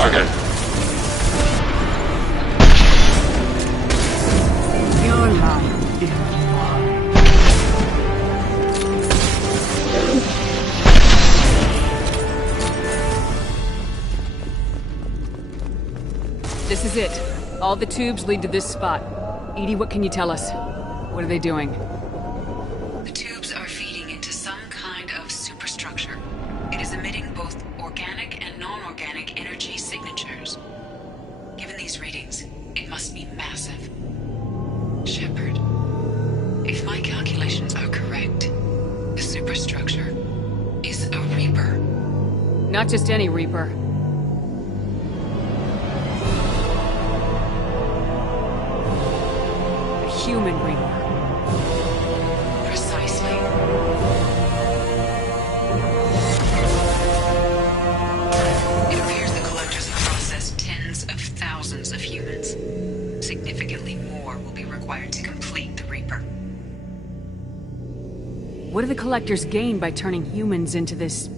target. You're lying. This is it. All the tubes lead to this spot. Edie, what can you tell us? What are they doing? The tubes are feeding into some kind of superstructure. It is emitting both organic and non-organic energy signatures. Given these readings, it must be massive. Shepard, if my calculations are correct, the superstructure is a Reaper. Not just any Reaper. Human Reaper. Precisely. It appears the Collectors have processed tens of thousands of humans. Significantly more will be required to complete the Reaper. What do the Collectors gain by turning humans into this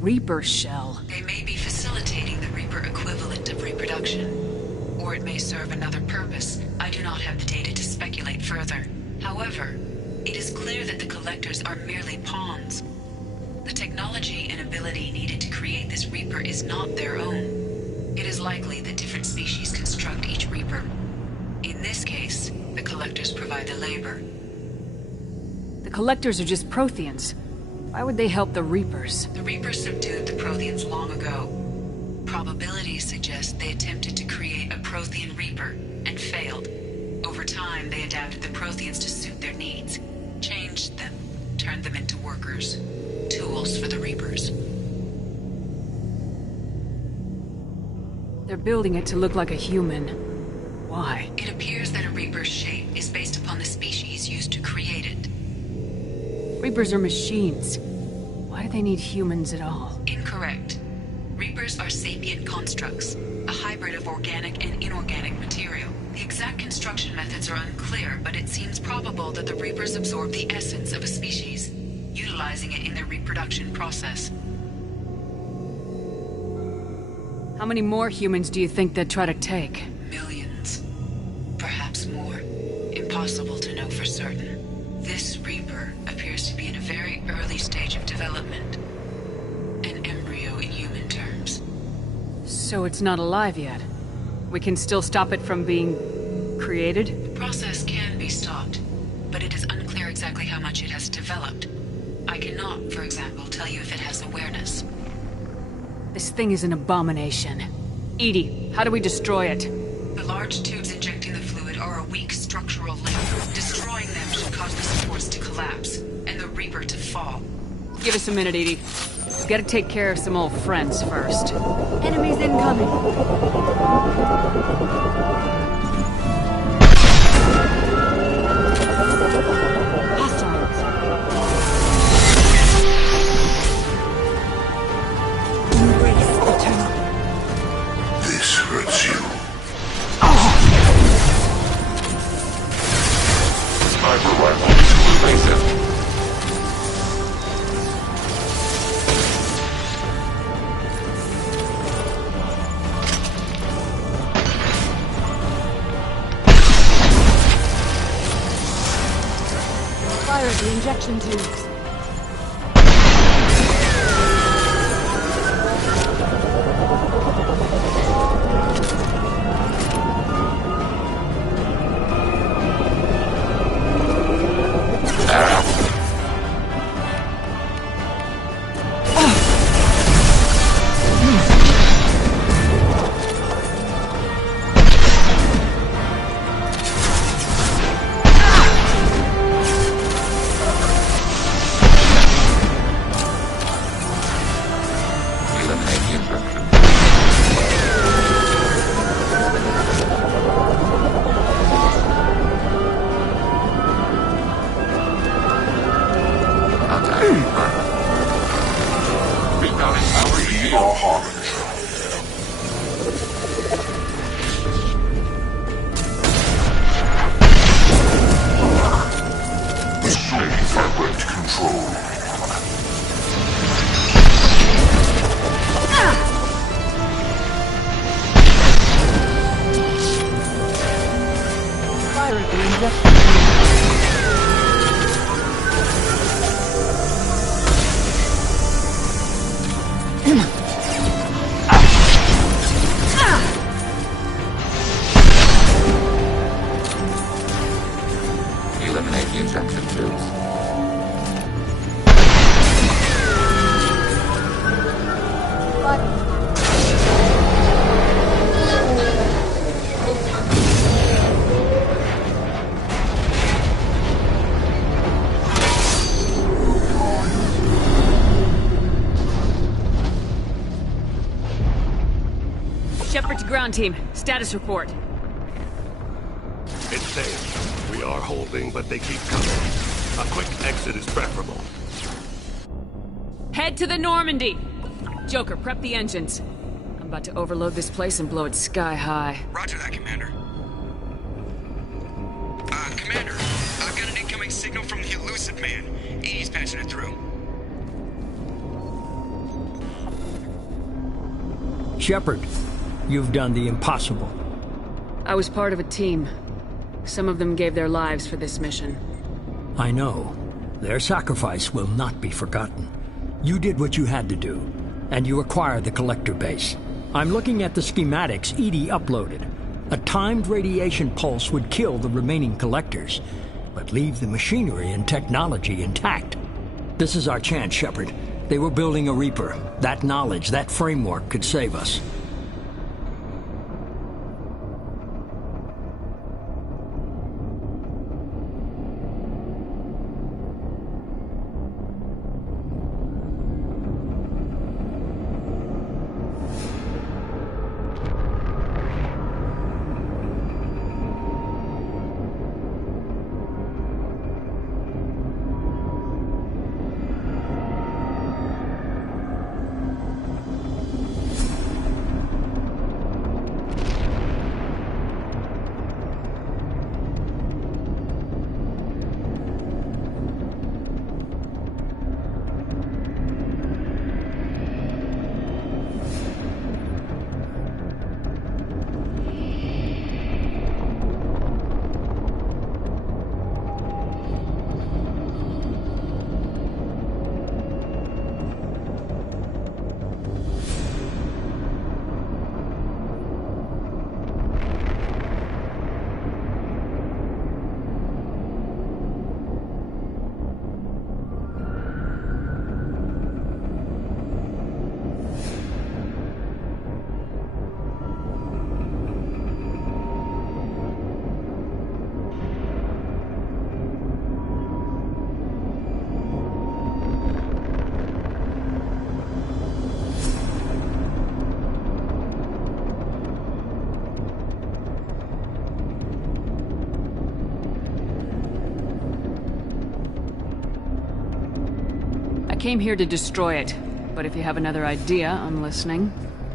Reaper shell? They may be facilitating the Reaper equivalent of reproduction, or it may serve another purpose. I do not have the data to speculate further. However, it is clear that the Collectors are merely pawns. The technology and ability needed to create this Reaper is not their own. It is likely that different species construct each Reaper. In this case, the Collectors provide the labor. The Collectors are just Protheans. Why would they help the Reapers? The Reapers subdued the Protheans long ago. Probabilities suggest they attempted to create a Prothean Reaper and failed. Over time, they adapted the Protheans to suit their needs, changed them, turned them into workers, tools for the Reapers. They're building it to look like a human. Why? It appears that a Reaper's shape is based upon the species used to create it. Reapers are machines. Why do they need humans at all? Incorrect. Reapers are sapient constructs, a hybrid of organic and inorganic material. The exact construction methods are unclear, but it seems probable that the Reapers absorb the essence of a species, utilizing it in their reproduction process. How many more humans do you think they'd try to take? Millions. Perhaps more. Impossible to know for certain. This Reaper appears to be in a very early stage of development. An embryo in human terms. So it's not alive yet? We can still stop it from being created? The process can be stopped, but it is unclear exactly how much it has developed. I cannot, for example, tell you if it has awareness. This thing is an abomination. Edie, how do we destroy it? The large tubes injecting the fluid are a weak structural link. Destroying them should cause the supports to collapse, and the Reaper to fall. Give us a minute, Edie. We've got to take care of some old friends first. Enemies incoming. This hurts you. Sniper rifle to replace him. Fire at the injection tubes. Eliminate the injection tubes. Shepard to ground team. Status report. It's safe. We are holding, but they keep coming. A quick exit is preferable. Head to the Normandy! Joker, prep the engines. I'm about to overload this place and blow it sky high. Roger that, Commander. Commander, I've got an incoming signal from the Elusive Man. Edie's patching it through. Shepard, you've done the impossible. I was part of a team. Some of them gave their lives for this mission. I know. Their sacrifice will not be forgotten. You did what you had to do, and you acquired the Collector base. I'm looking at the schematics Edie uploaded. A timed radiation pulse would kill the remaining Collectors, but leave the machinery and technology intact. This is our chance, Shepard. They were building a Reaper. That knowledge, that framework could save us. Came here to destroy it, but if you have another idea, I'm listening.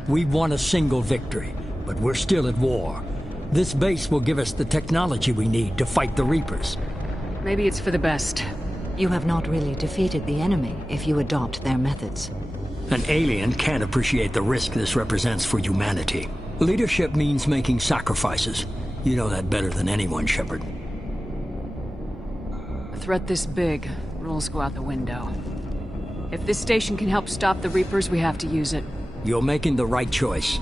We won a single victory, but we're still at war. This base will give us the technology we need to fight the Reapers. Maybe it's for the best. You have not really defeated the enemy if you adopt their methods. An alien can't appreciate the risk this represents for humanity. Leadership means making sacrifices. You know that better than anyone, Shepard. A threat this big, rules go out the window. If this station can help stop the Reapers, we have to use it. You're making the right choice.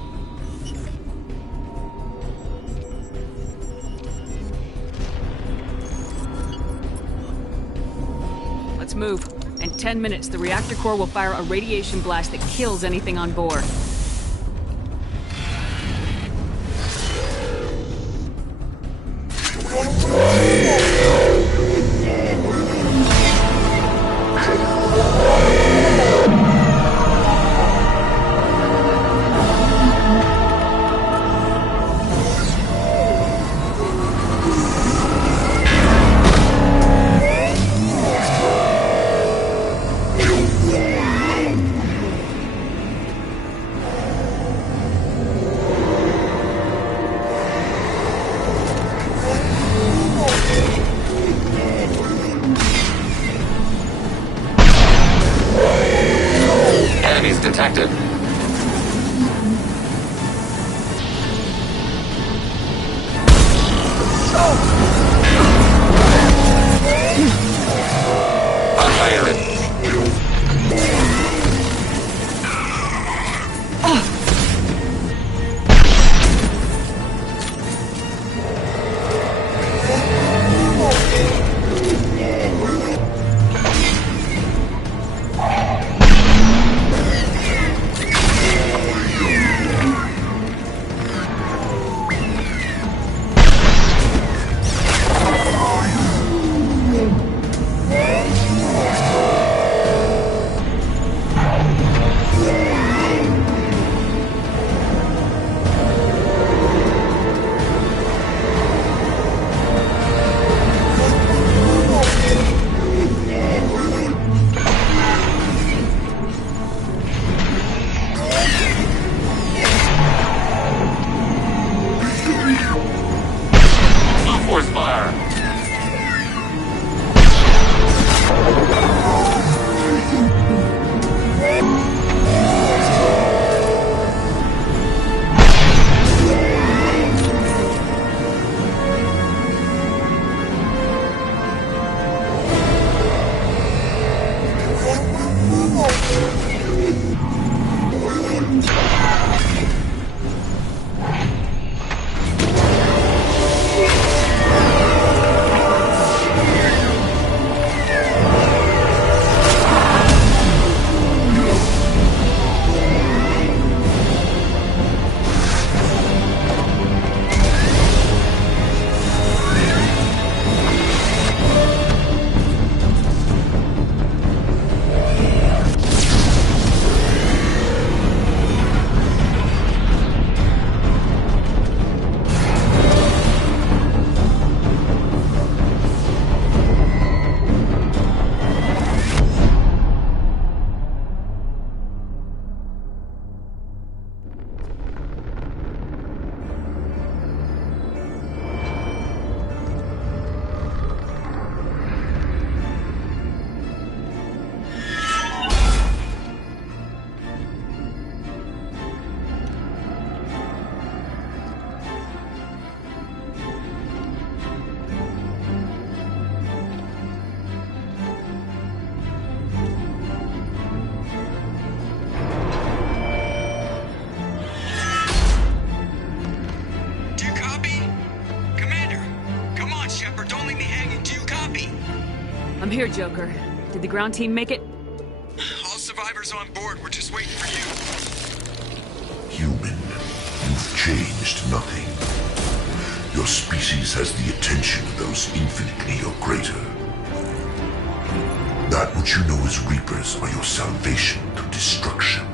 Let's move. In 10 minutes, the reactor core will fire a radiation blast that kills anything on board. here, Joker. Did the ground team make it? All survivors on board. We're just waiting for you. Human, you've changed nothing. Your species has the attention of those infinitely or greater. That which you know as Reapers are your salvation to destruction.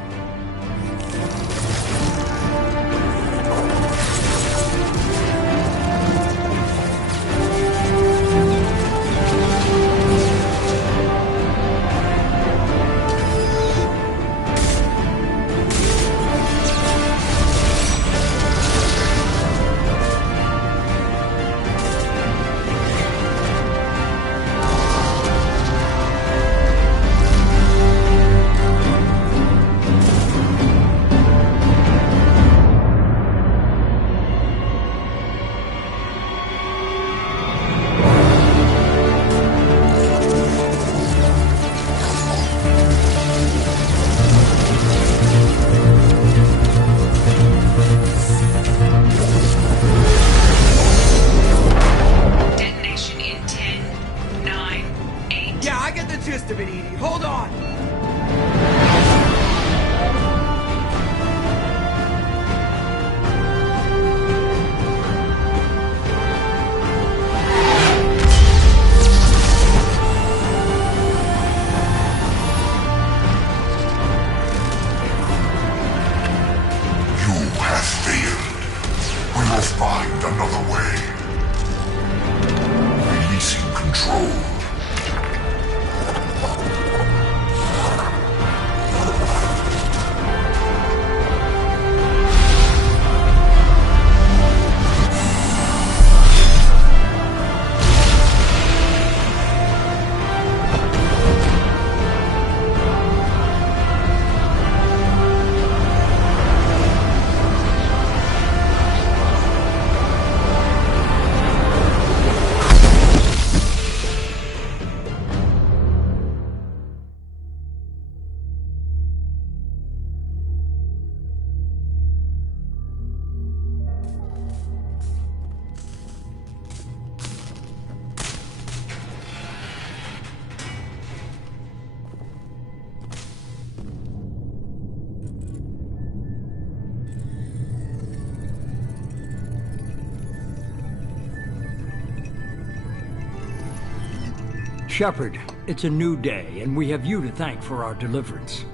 Shepard, it's a new day, and we have you to thank for our deliverance.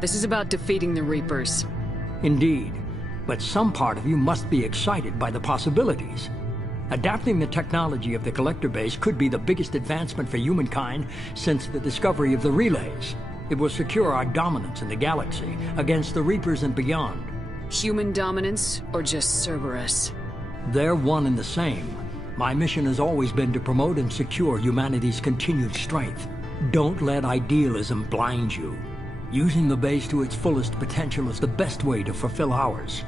This is about defeating the Reapers. Indeed, but some part of you must be excited by the possibilities. Adapting the technology of the Collector base could be the biggest advancement for humankind since the discovery of the relays. It will secure our dominance in the galaxy against the Reapers and beyond. Human dominance, or just Cerberus? They're one and the same. My mission has always been to promote and secure humanity's continued strength. Don't let idealism blind you. Using the base to its fullest potential is the best way to fulfill ours.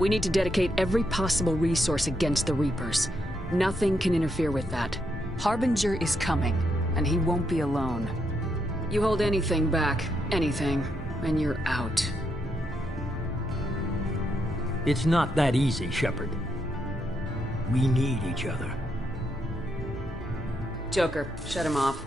We need to dedicate every possible resource against the Reapers. Nothing can interfere with that. Harbinger is coming, and he won't be alone. You hold anything back, anything, and you're out. It's not that easy, Shepard. We need each other. Joker, shut him off.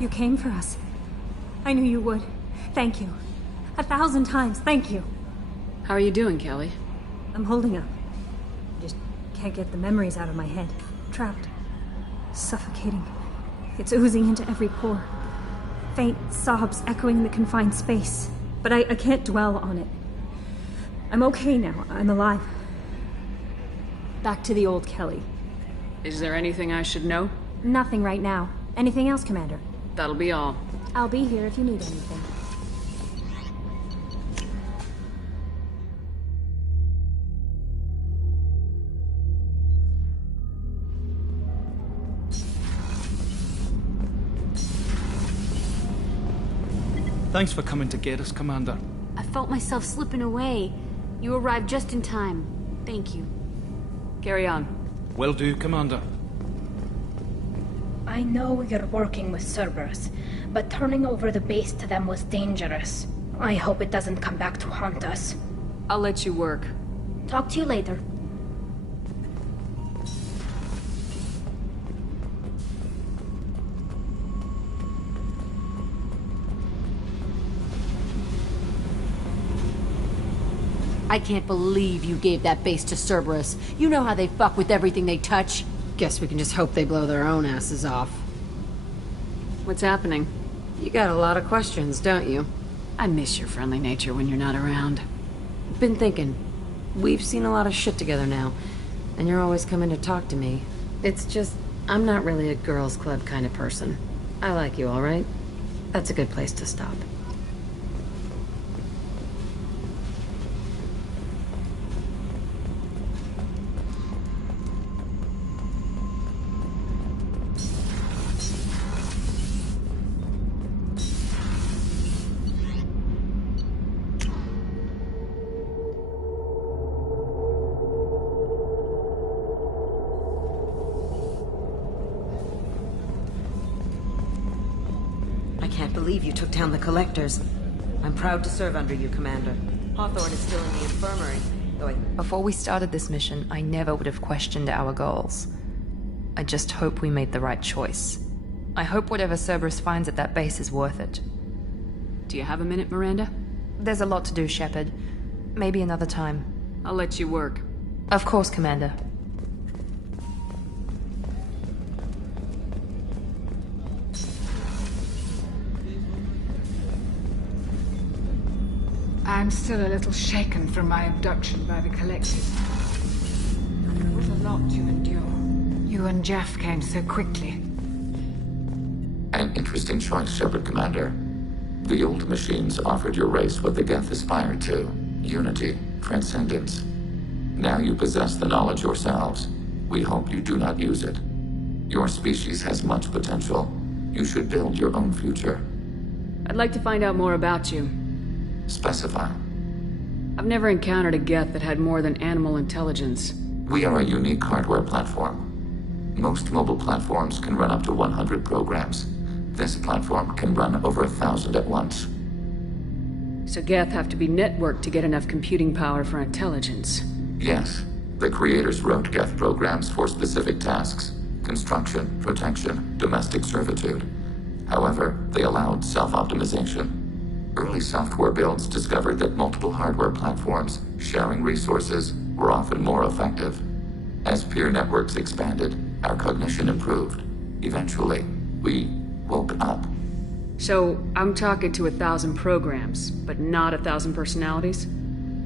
You came for us. I knew you would. Thank you. 1,000 times, thank you. How are you doing, Kelly? I'm holding up. Just can't get the memories out of my head. Trapped. Suffocating. It's oozing into every pore. Faint sobs echoing the confined space. But I can't dwell on it. I'm okay now. I'm alive. Back to the old Kelly. Is there anything I should know? Nothing right now. Anything else, Commander? That'll be all. I'll be here if you need anything. Thanks for coming to get us, Commander. I felt myself slipping away. You arrived just in time. Thank you. Carry on. Will do, Commander. I know you're working with Cerberus, but turning over the base to them was dangerous. I hope it doesn't come back to haunt us. I'll let you work. Talk to you later. I can't believe you gave that base to Cerberus. You know how they fuck with everything they touch. Guess we can just hope they blow their own asses off. What's happening? You got a lot of questions, don't you? I miss your friendly nature when you're not around. Been thinking. We've seen a lot of shit together now, and you're always coming to talk to me. It's just, I'm not really a girls' club kind of person. I like you, all right? That's a good place to stop. I can't believe you took down the Collectors. I'm proud to serve under you, Commander. Hawthorne is still in the infirmary, though Before we started this mission, I never would have questioned our goals. I just hope we made the right choice. I hope whatever Cerberus finds at that base is worth it. Do you have a minute, Miranda? There's a lot to do, Shepard. Maybe another time. I'll let you work. Of course, Commander. I'm still a little shaken from my abduction by the Collective. There was a lot to endure. You and Jeff came so quickly. An interesting choice, Shepard, Commander. The old machines offered your race what the Geth aspired to: unity, transcendence. Now you possess the knowledge yourselves. We hope you do not use it. Your species has much potential. You should build your own future. I'd like to find out more about you. Specify. I've never encountered a Geth that had more than animal intelligence. We are a unique hardware platform. Most mobile platforms can run up to 100 programs. This platform can run over 1,000 at once. So Geth have to be networked to get enough computing power for intelligence. Yes. The creators wrote Geth programs for specific tasks: construction, protection, domestic servitude. However, they allowed self-optimization. Early software builds discovered that multiple hardware platforms, sharing resources, were often more effective. As peer networks expanded, our cognition improved. Eventually, we woke up. So, I'm talking to 1,000 programs, but not 1,000 personalities?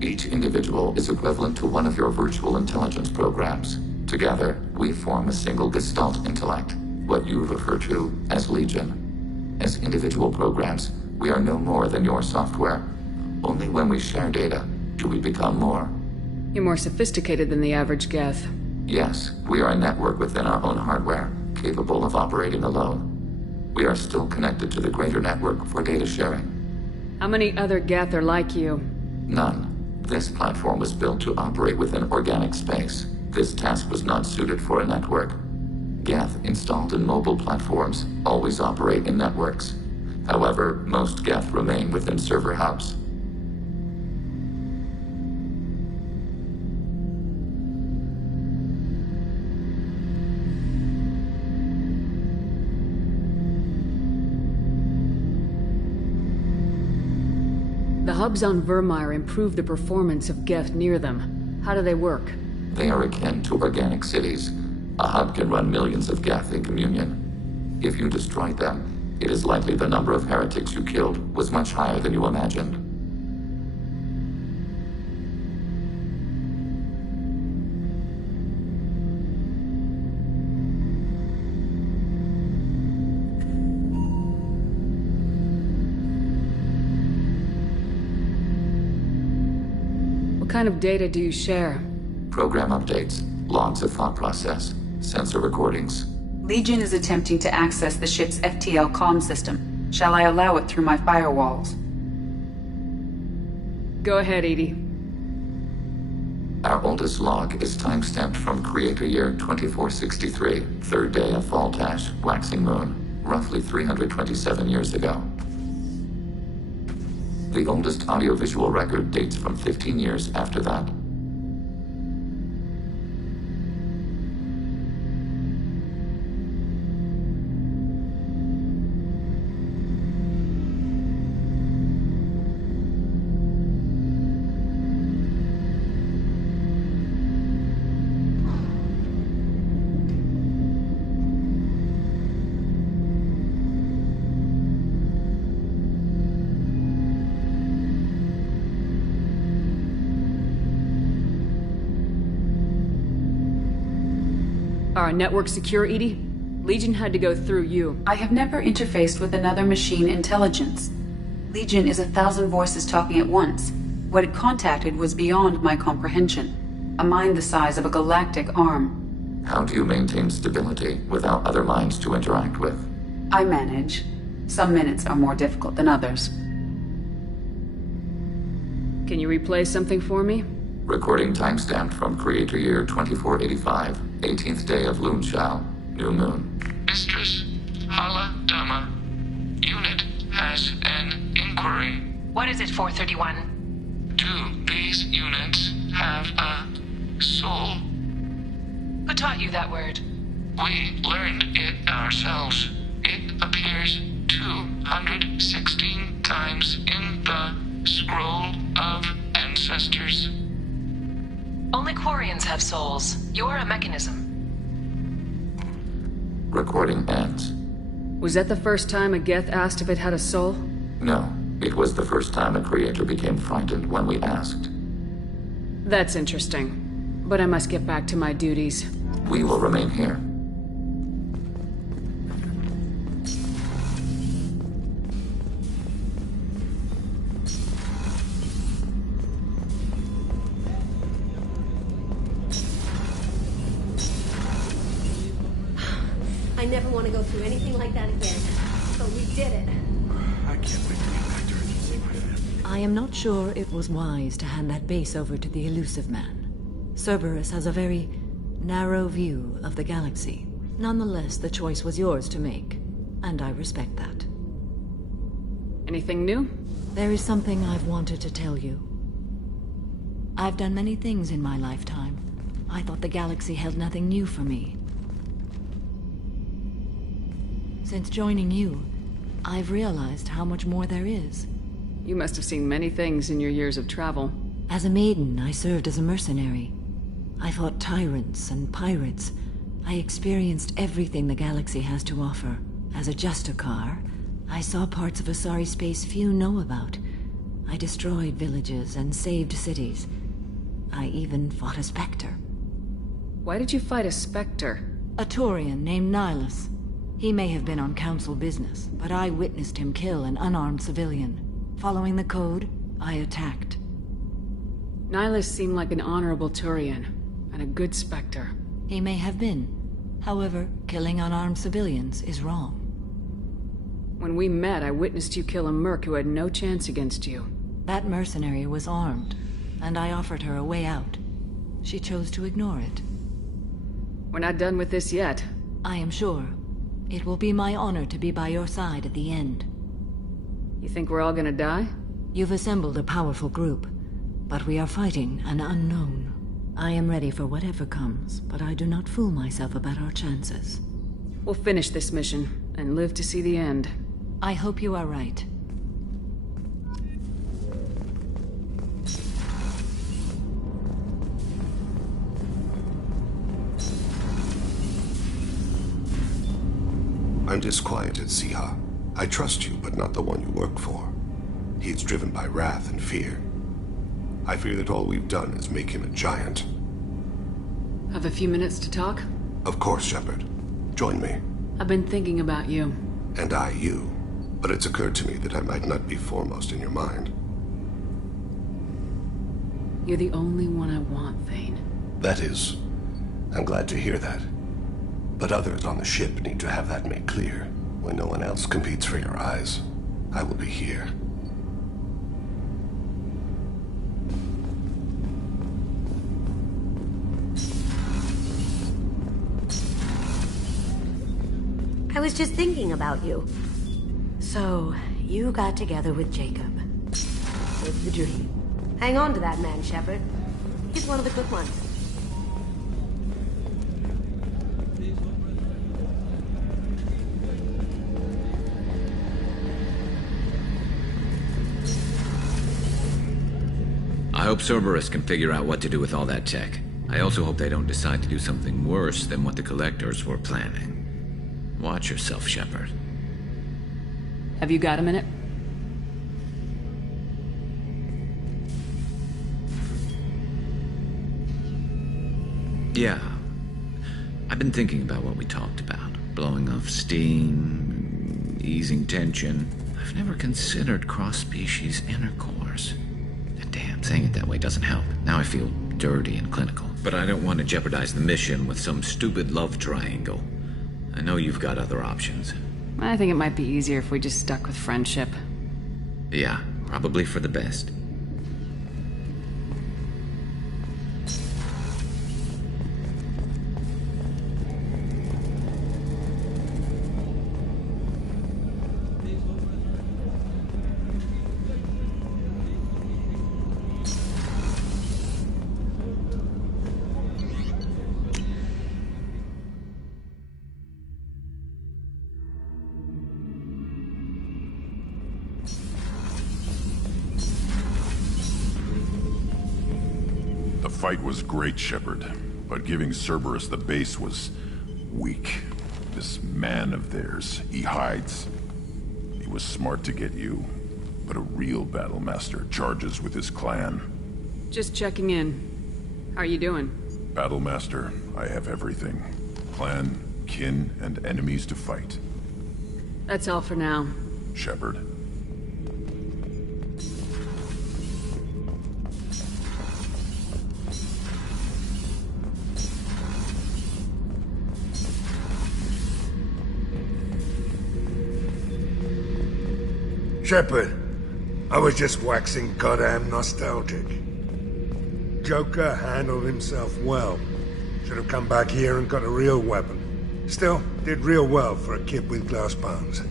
Each individual is equivalent to one of your virtual intelligence programs. Together, we form a single Gestalt intellect, what you refer to as Legion. As individual programs, we are no more than your software. Only when we share data do we become more. You're more sophisticated than the average Geth. Yes, we are a network within our own hardware, capable of operating alone. We are still connected to the greater network for data sharing. How many other Geth are like you? None. This platform was built to operate within organic space. This task was not suited for a network. Geth installed in mobile platforms always operate in networks. However, most Geth remain within server hubs. hubs on Vermeer improve the performance of Geth near them. How do they work? They are akin to organic cities. A hub can run millions of Geth in communion. If you destroyed them, it is likely the number of heretics you killed was much higher than you imagined. What kind of data do you share? Program updates, logs of thought process, sensor recordings. Legion is attempting to access the ship's FTL comm system. Shall I allow it through my firewalls? Go ahead, EDI. Our oldest log is timestamped from Creator Year 2463, third day of Faltash, waxing moon, roughly 327 years ago. The oldest audiovisual record dates from 15 years after that. Are our networks secure, EDI? Legion had to go through you. I have never interfaced with another machine intelligence. Legion is 1,000 voices talking at once. What it contacted was beyond my comprehension. A mind the size of a galactic arm. How do you maintain stability without other minds to interact with? I manage. Some minutes are more difficult than others. Can you replay something for me? Recording timestamped from Creator Year 2485, 18th day of Luneshao, new moon. Mistress Hala Dama, unit has an inquiry. What is it, 431? Do these units have a soul? Who taught you that word? We learned it ourselves. It appears 216 times in the Scroll of Ancestors. Only Quarians have souls. You're a mechanism. Recording ends. Was that the first time a Geth asked if it had a soul? No, it was the first time a creator became frightened when we asked. That's interesting. But I must get back to my duties. We will remain here. I never want to go through anything like that again. But we did it. I can't wait to get back to Earth and see my family. I am not sure it was wise to hand that base over to the Illusive Man. Cerberus has a very narrow view of the galaxy. Nonetheless, the choice was yours to make, and I respect that. Anything new? There is something I've wanted to tell you. I've done many things in my lifetime. I thought the galaxy held nothing new for me. Since joining you, I've realized how much more there is. You must have seen many things in your years of travel. As a maiden, I served as a mercenary. I fought tyrants and pirates. I experienced everything the galaxy has to offer. As a Justicar, I saw parts of Asari space few know about. I destroyed villages and saved cities. I even fought a Spectre. Why did you fight a Spectre? A Turian named Nihilus. He may have been on Council business, but I witnessed him kill an unarmed civilian. Following the code, I attacked. Nihilus seemed like an honorable Turian, and a good Spectre. He may have been. However, killing unarmed civilians is wrong. When we met, I witnessed you kill a merc who had no chance against you. That mercenary was armed, and I offered her a way out. She chose to ignore it. We're not done with this yet. I am sure. It will be my honor to be by your side at the end. You think we're all gonna die? You've assembled a powerful group, but we are fighting an unknown. I am ready for whatever comes, but I do not fool myself about our chances. We'll finish this mission, and live to see the end. I hope you are right. I'm disquieted, Siha. I trust you, but not the one you work for. He is driven by wrath and fear. I fear that all we've done is make him a giant. Have a few minutes to talk? Of course, Shepard. Join me. I've been thinking about you. And I you. But it's occurred to me that I might not be foremost in your mind. You're the only one I want, Thane. That is. I'm glad to hear that. But others on the ship need to have that made clear. When no one else competes for your eyes, I will be here. I was just thinking about you. So, you got together with Jacob. Lived the dream. Hang on to that man, Shepard. He's one of the good ones. I hope Cerberus can figure out what to do with all that tech. I also hope they don't decide to do something worse than what the Collectors were planning. Watch yourself, Shepard. Have you got a minute? Yeah. I've been thinking about what we talked about. Blowing off steam, easing tension. I've never considered cross-species intercourse. Damn, saying it that way doesn't help. Now I feel dirty and clinical. But I don't want to jeopardize the mission with some stupid love triangle. I know you've got other options. I think it might be easier if we just stuck with friendship. Yeah, probably for the best. The fight was great, Shepard, but giving Cerberus the base was weak. This man of theirs, he hides. He was smart to get you, but a real Battlemaster charges with his clan. Just checking in. How are you doing? Battlemaster, I have everything. Clan, kin, and enemies to fight. That's all for now. Shepard. Shepard, I was just waxing goddamn nostalgic. Joker handled himself well. Should have come back here and got a real weapon. Still, did real well for a kid with glass bones.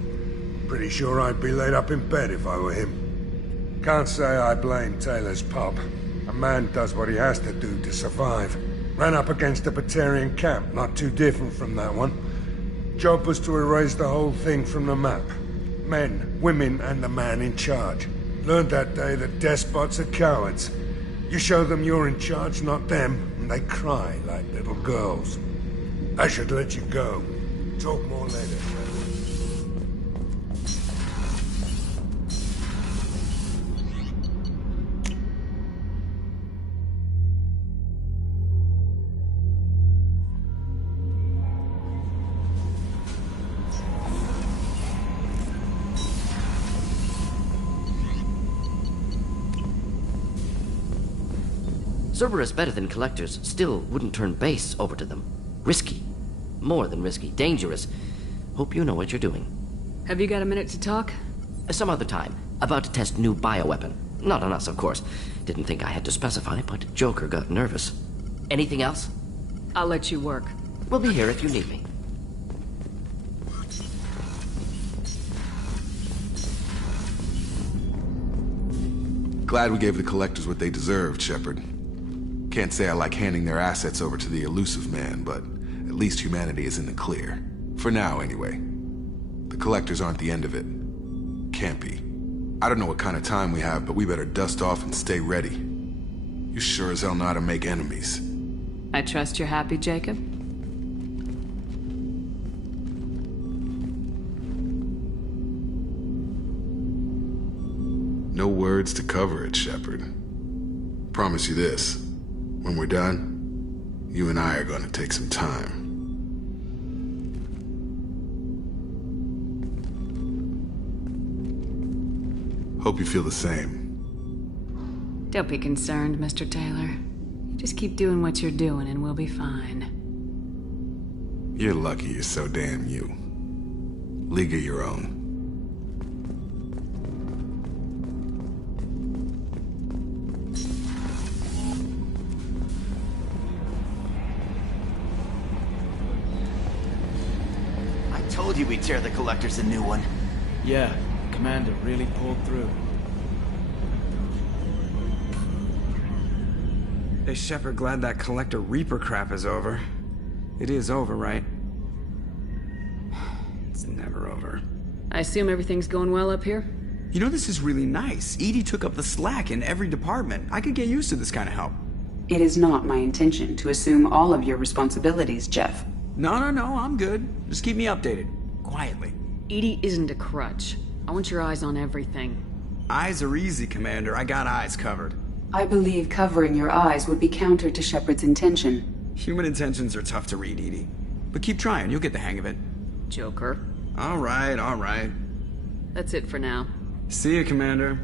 Pretty sure I'd be laid up in bed if I were him. Can't say I blame Taylor's pop. A man does what he has to do to survive. Ran up against a Batarian camp, not too different from that one. Job was to erase the whole thing from the map. Men, women, and the man in charge. Learned that day that despots are cowards. You show them you're in charge, not them, and they cry like little girls. I should let you go. Talk more later. Cerberus better than Collectors still wouldn't turn base over to them. Risky. More than risky. Dangerous. Hope you know what you're doing. Have you got a minute to talk? Some other time. About to test new bioweapon. Not on us, of course. Didn't think I had to specify, but Joker got nervous. Anything else? I'll let you work. We'll be here if you need me. Glad we gave the Collectors what they deserved, Shepard. Can't say I like handing their assets over to the Illusive Man, but at least humanity is in the clear. For now, anyway. The Collectors aren't the end of it. Can't be. I don't know what kind of time we have, but we better dust off and stay ready. You sure as hell know how to make enemies. I trust you're happy, Jacob? No words to cover it, Shepard. Promise you this. When we're done, you and I are gonna take some time. Hope you feel the same. Don't be concerned, Mr. Taylor. You just keep doing what you're doing and we'll be fine. You're lucky you're so damn you. League of your own. I told you we'd tear the Collectors a new one. Yeah, Commander really pulled through. Hey, Shepard, glad that Collector Reaper crap is over. It is over, right? It's never over. I assume everything's going well up here? You know, this is really nice. EDI took up the slack in every department. I could get used to this kind of help. It is not my intention to assume all of your responsibilities, Jeff. No, I'm good. Just keep me updated. Quietly. EDI isn't a crutch. I want your eyes on everything. Eyes are easy, Commander. I got eyes covered. I believe covering your eyes would be counter to Shepard's intention. Human intentions are tough to read, EDI. But keep trying, you'll get the hang of it. Joker. All right. That's it for now. See you, Commander.